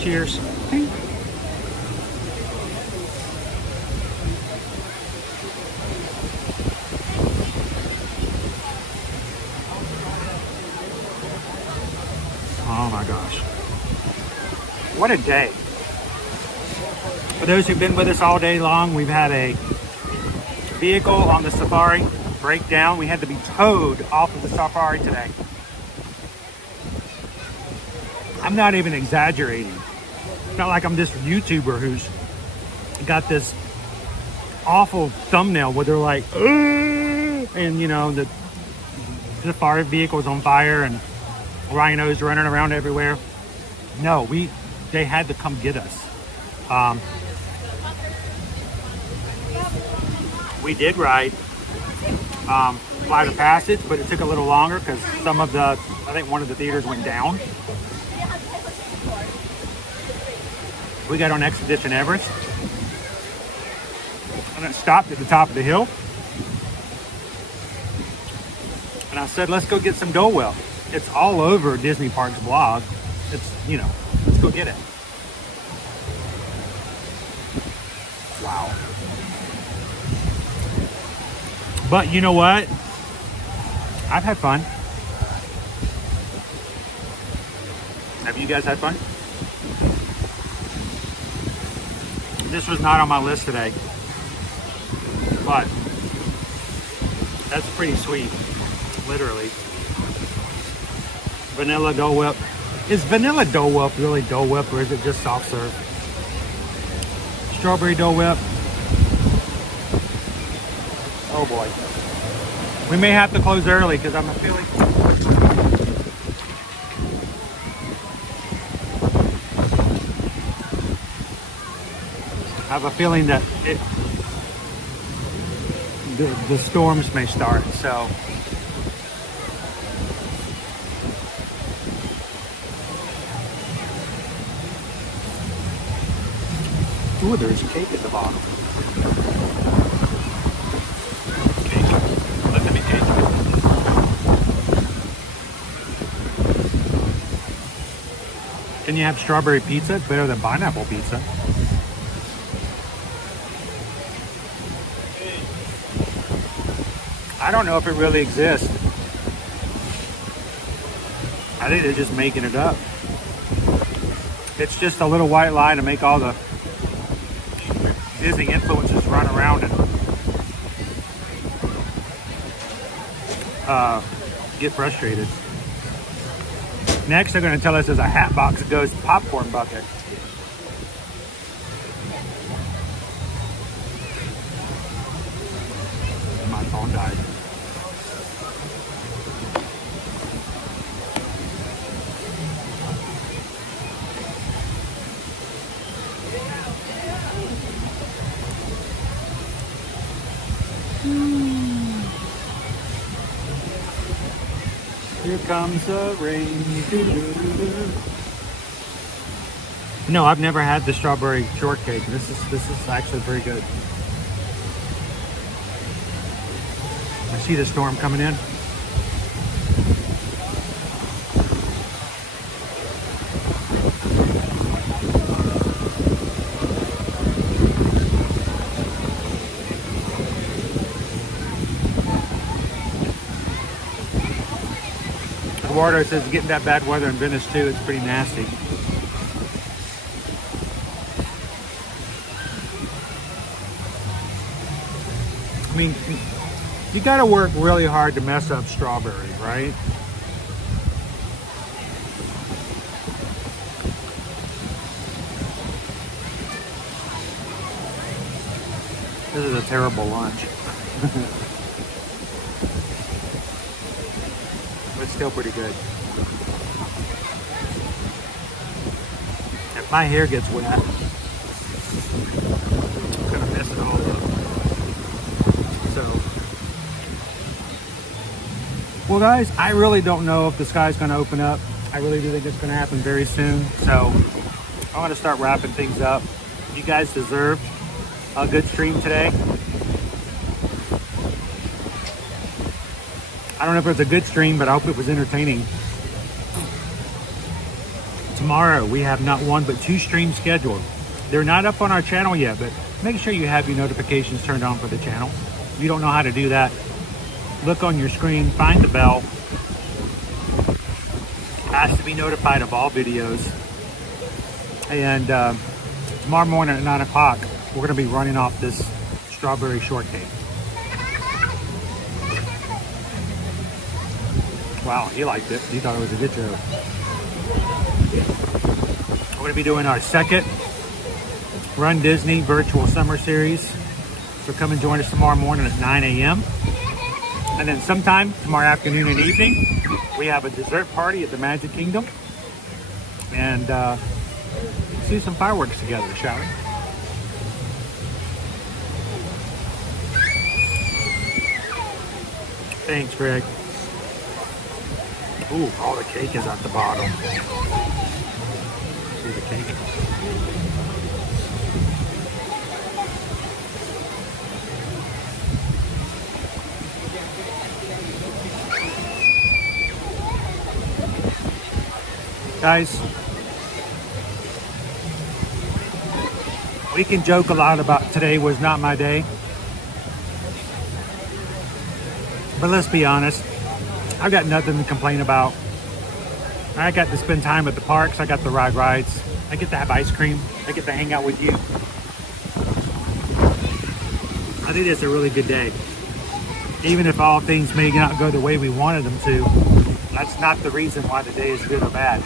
Cheers. Tink. Oh my gosh. What a day. For those who've been with us all day long, we've had a vehicle on the safari break down. We had to be towed off of the safari today. I'm not even exaggerating. It's not like I'm this YouTuber who's got this awful thumbnail where they're like, ugh! And you know, the safari vehicle is on fire and rhinos running around everywhere. No, they had to come get us. We did ride Flight of Passage, but it took a little longer because I think one of the theaters went down. We got on Expedition Everest and it stopped at the top of the hill. And I said, let's go get some Dole Whip. It's all over Disney Parks blog. It's, you know, let's go get it. Wow. But you know what? I've had fun. Have you guys had fun? This was not on my list today, but that's pretty sweet, literally. Vanilla Dole Whip. Is vanilla Dole Whip really Dole Whip, or is it just soft serve? Strawberry Dole Whip. Oh boy. We may have to close early because I'm feeling... I have a feeling that the storms may start, so... Ooh, there's cake at the bottom. Cake. Look at the cake. Can you have strawberry pizza? It's better than pineapple pizza. I don't know if it really exists. I think they're just making it up. It's just a little white lie to make all the Disney influencers run around and get frustrated. Next, they're going to tell us there's a Hatbox Ghost popcorn bucket. My phone died. Here comes the rain. No, I've never had the strawberry shortcake. This is actually very good. I see the storm coming in. Eduardo says getting that bad weather in Venice too. It's pretty nasty. I mean, you got to work really hard to mess up strawberry, right? This is a terrible lunch. But still pretty good. If my hair gets wet, I'm gonna mess it all up. So, well guys, I really don't know if the sky's gonna open up. I really do think it's gonna happen very soon. So I'm gonna start wrapping things up. You guys deserve a good stream today. I don't know if it's a good stream, but I hope it was entertaining. Tomorrow we have not one but 2 streams scheduled. They're not up on our channel yet, but make sure you have your notifications turned on for the channel. If you don't know how to do that, look on your screen, find the bell. Ask to be notified of all videos. And tomorrow morning at 9 o'clock, we're going to be running off this strawberry shortcake. Wow, he liked it. He thought it was a good joke. We're going to be doing our second Run Disney virtual summer series. So come and join us tomorrow morning at 9 a.m. And then sometime tomorrow afternoon and evening, we have a dessert party at the Magic Kingdom. And see some fireworks together, shall we? Thanks, Greg. Ooh, all the cake is at the bottom. See the cake? Guys, we can joke a lot about today was not my day. But let's be honest, I've got nothing to complain about. I got to spend time at the parks. I got to ride rides. I get to have ice cream. I get to hang out with you. I think it's a really good day. Even if all things may not go the way we wanted them to, that's not the reason why the day is good or bad.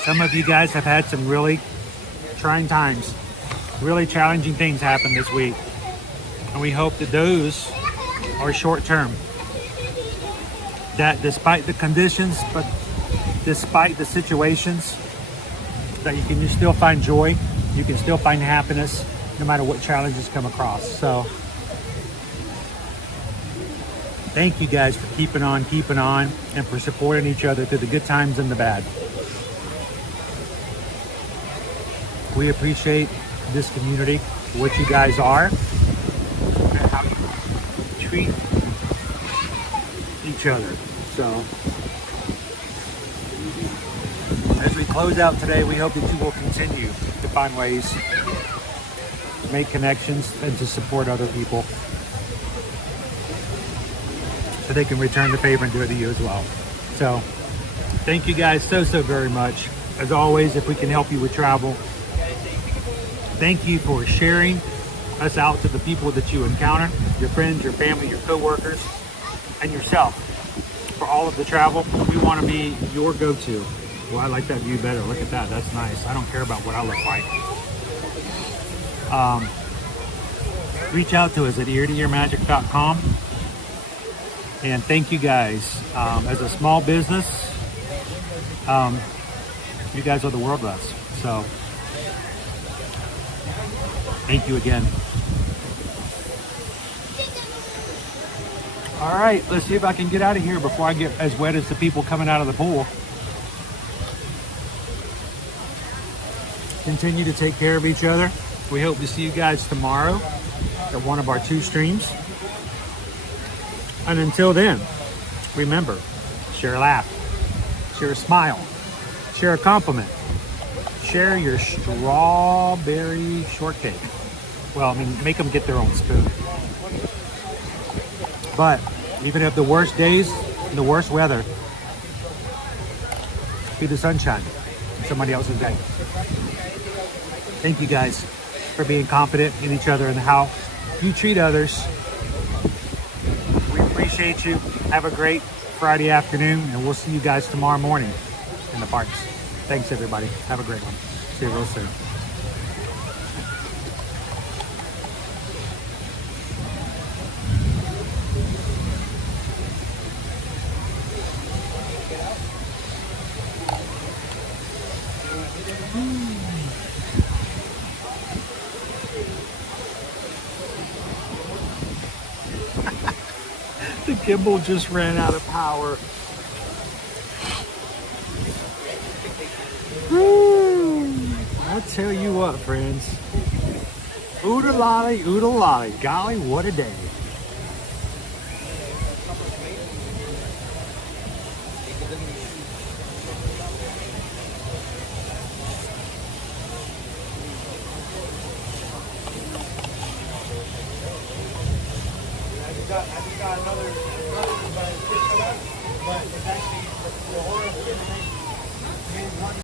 Some of you guys have had some really trying times. Really challenging things happen this week. And we hope that those are short term. That despite the conditions, but despite the situations, that you can still find joy, you can still find happiness, no matter what challenges come across. So, thank you guys for keeping on, and for supporting each other through the good times and the bad. We appreciate this community, for what you guys are, and how you treat each other. So, as we close out today, we hope that you will continue to find ways to make connections and to support other people so they can return the favor and do it to you as well. So, thank you guys so very much. As always, if we can help you with travel, thank you for sharing us out to the people that you encounter, your friends, your family, your co-workers, and yourself. For all of the travel, we want to be your go-to. Well, I like that view better. Look at that. That's nice. I don't care about what I look like. Reach out to us at eartoearmagic.com. And thank you guys. As a small business, you guys are the world to us. So, thank you again. All right, let's see if I can get out of here before I get as wet as the people coming out of the pool. Continue to take care of each other. We hope to see you guys tomorrow at one of our 2 streams. And until then, remember, share a laugh, share a smile, share a compliment, share your strawberry shortcake. Well, I mean, make them get their own spoon. But even if the worst days the worst weather be the sunshine in somebody else's day. Thank you guys for being confident in each other and how you treat others. We appreciate you. Have a great Friday afternoon, and we'll see you guys tomorrow morning in the parks. Thanks, everybody. Have a great one. See you real soon. The gimbal just ran out of power. I tell you what, friends. Oodalali, oodalali. Golly, what a day. I just got another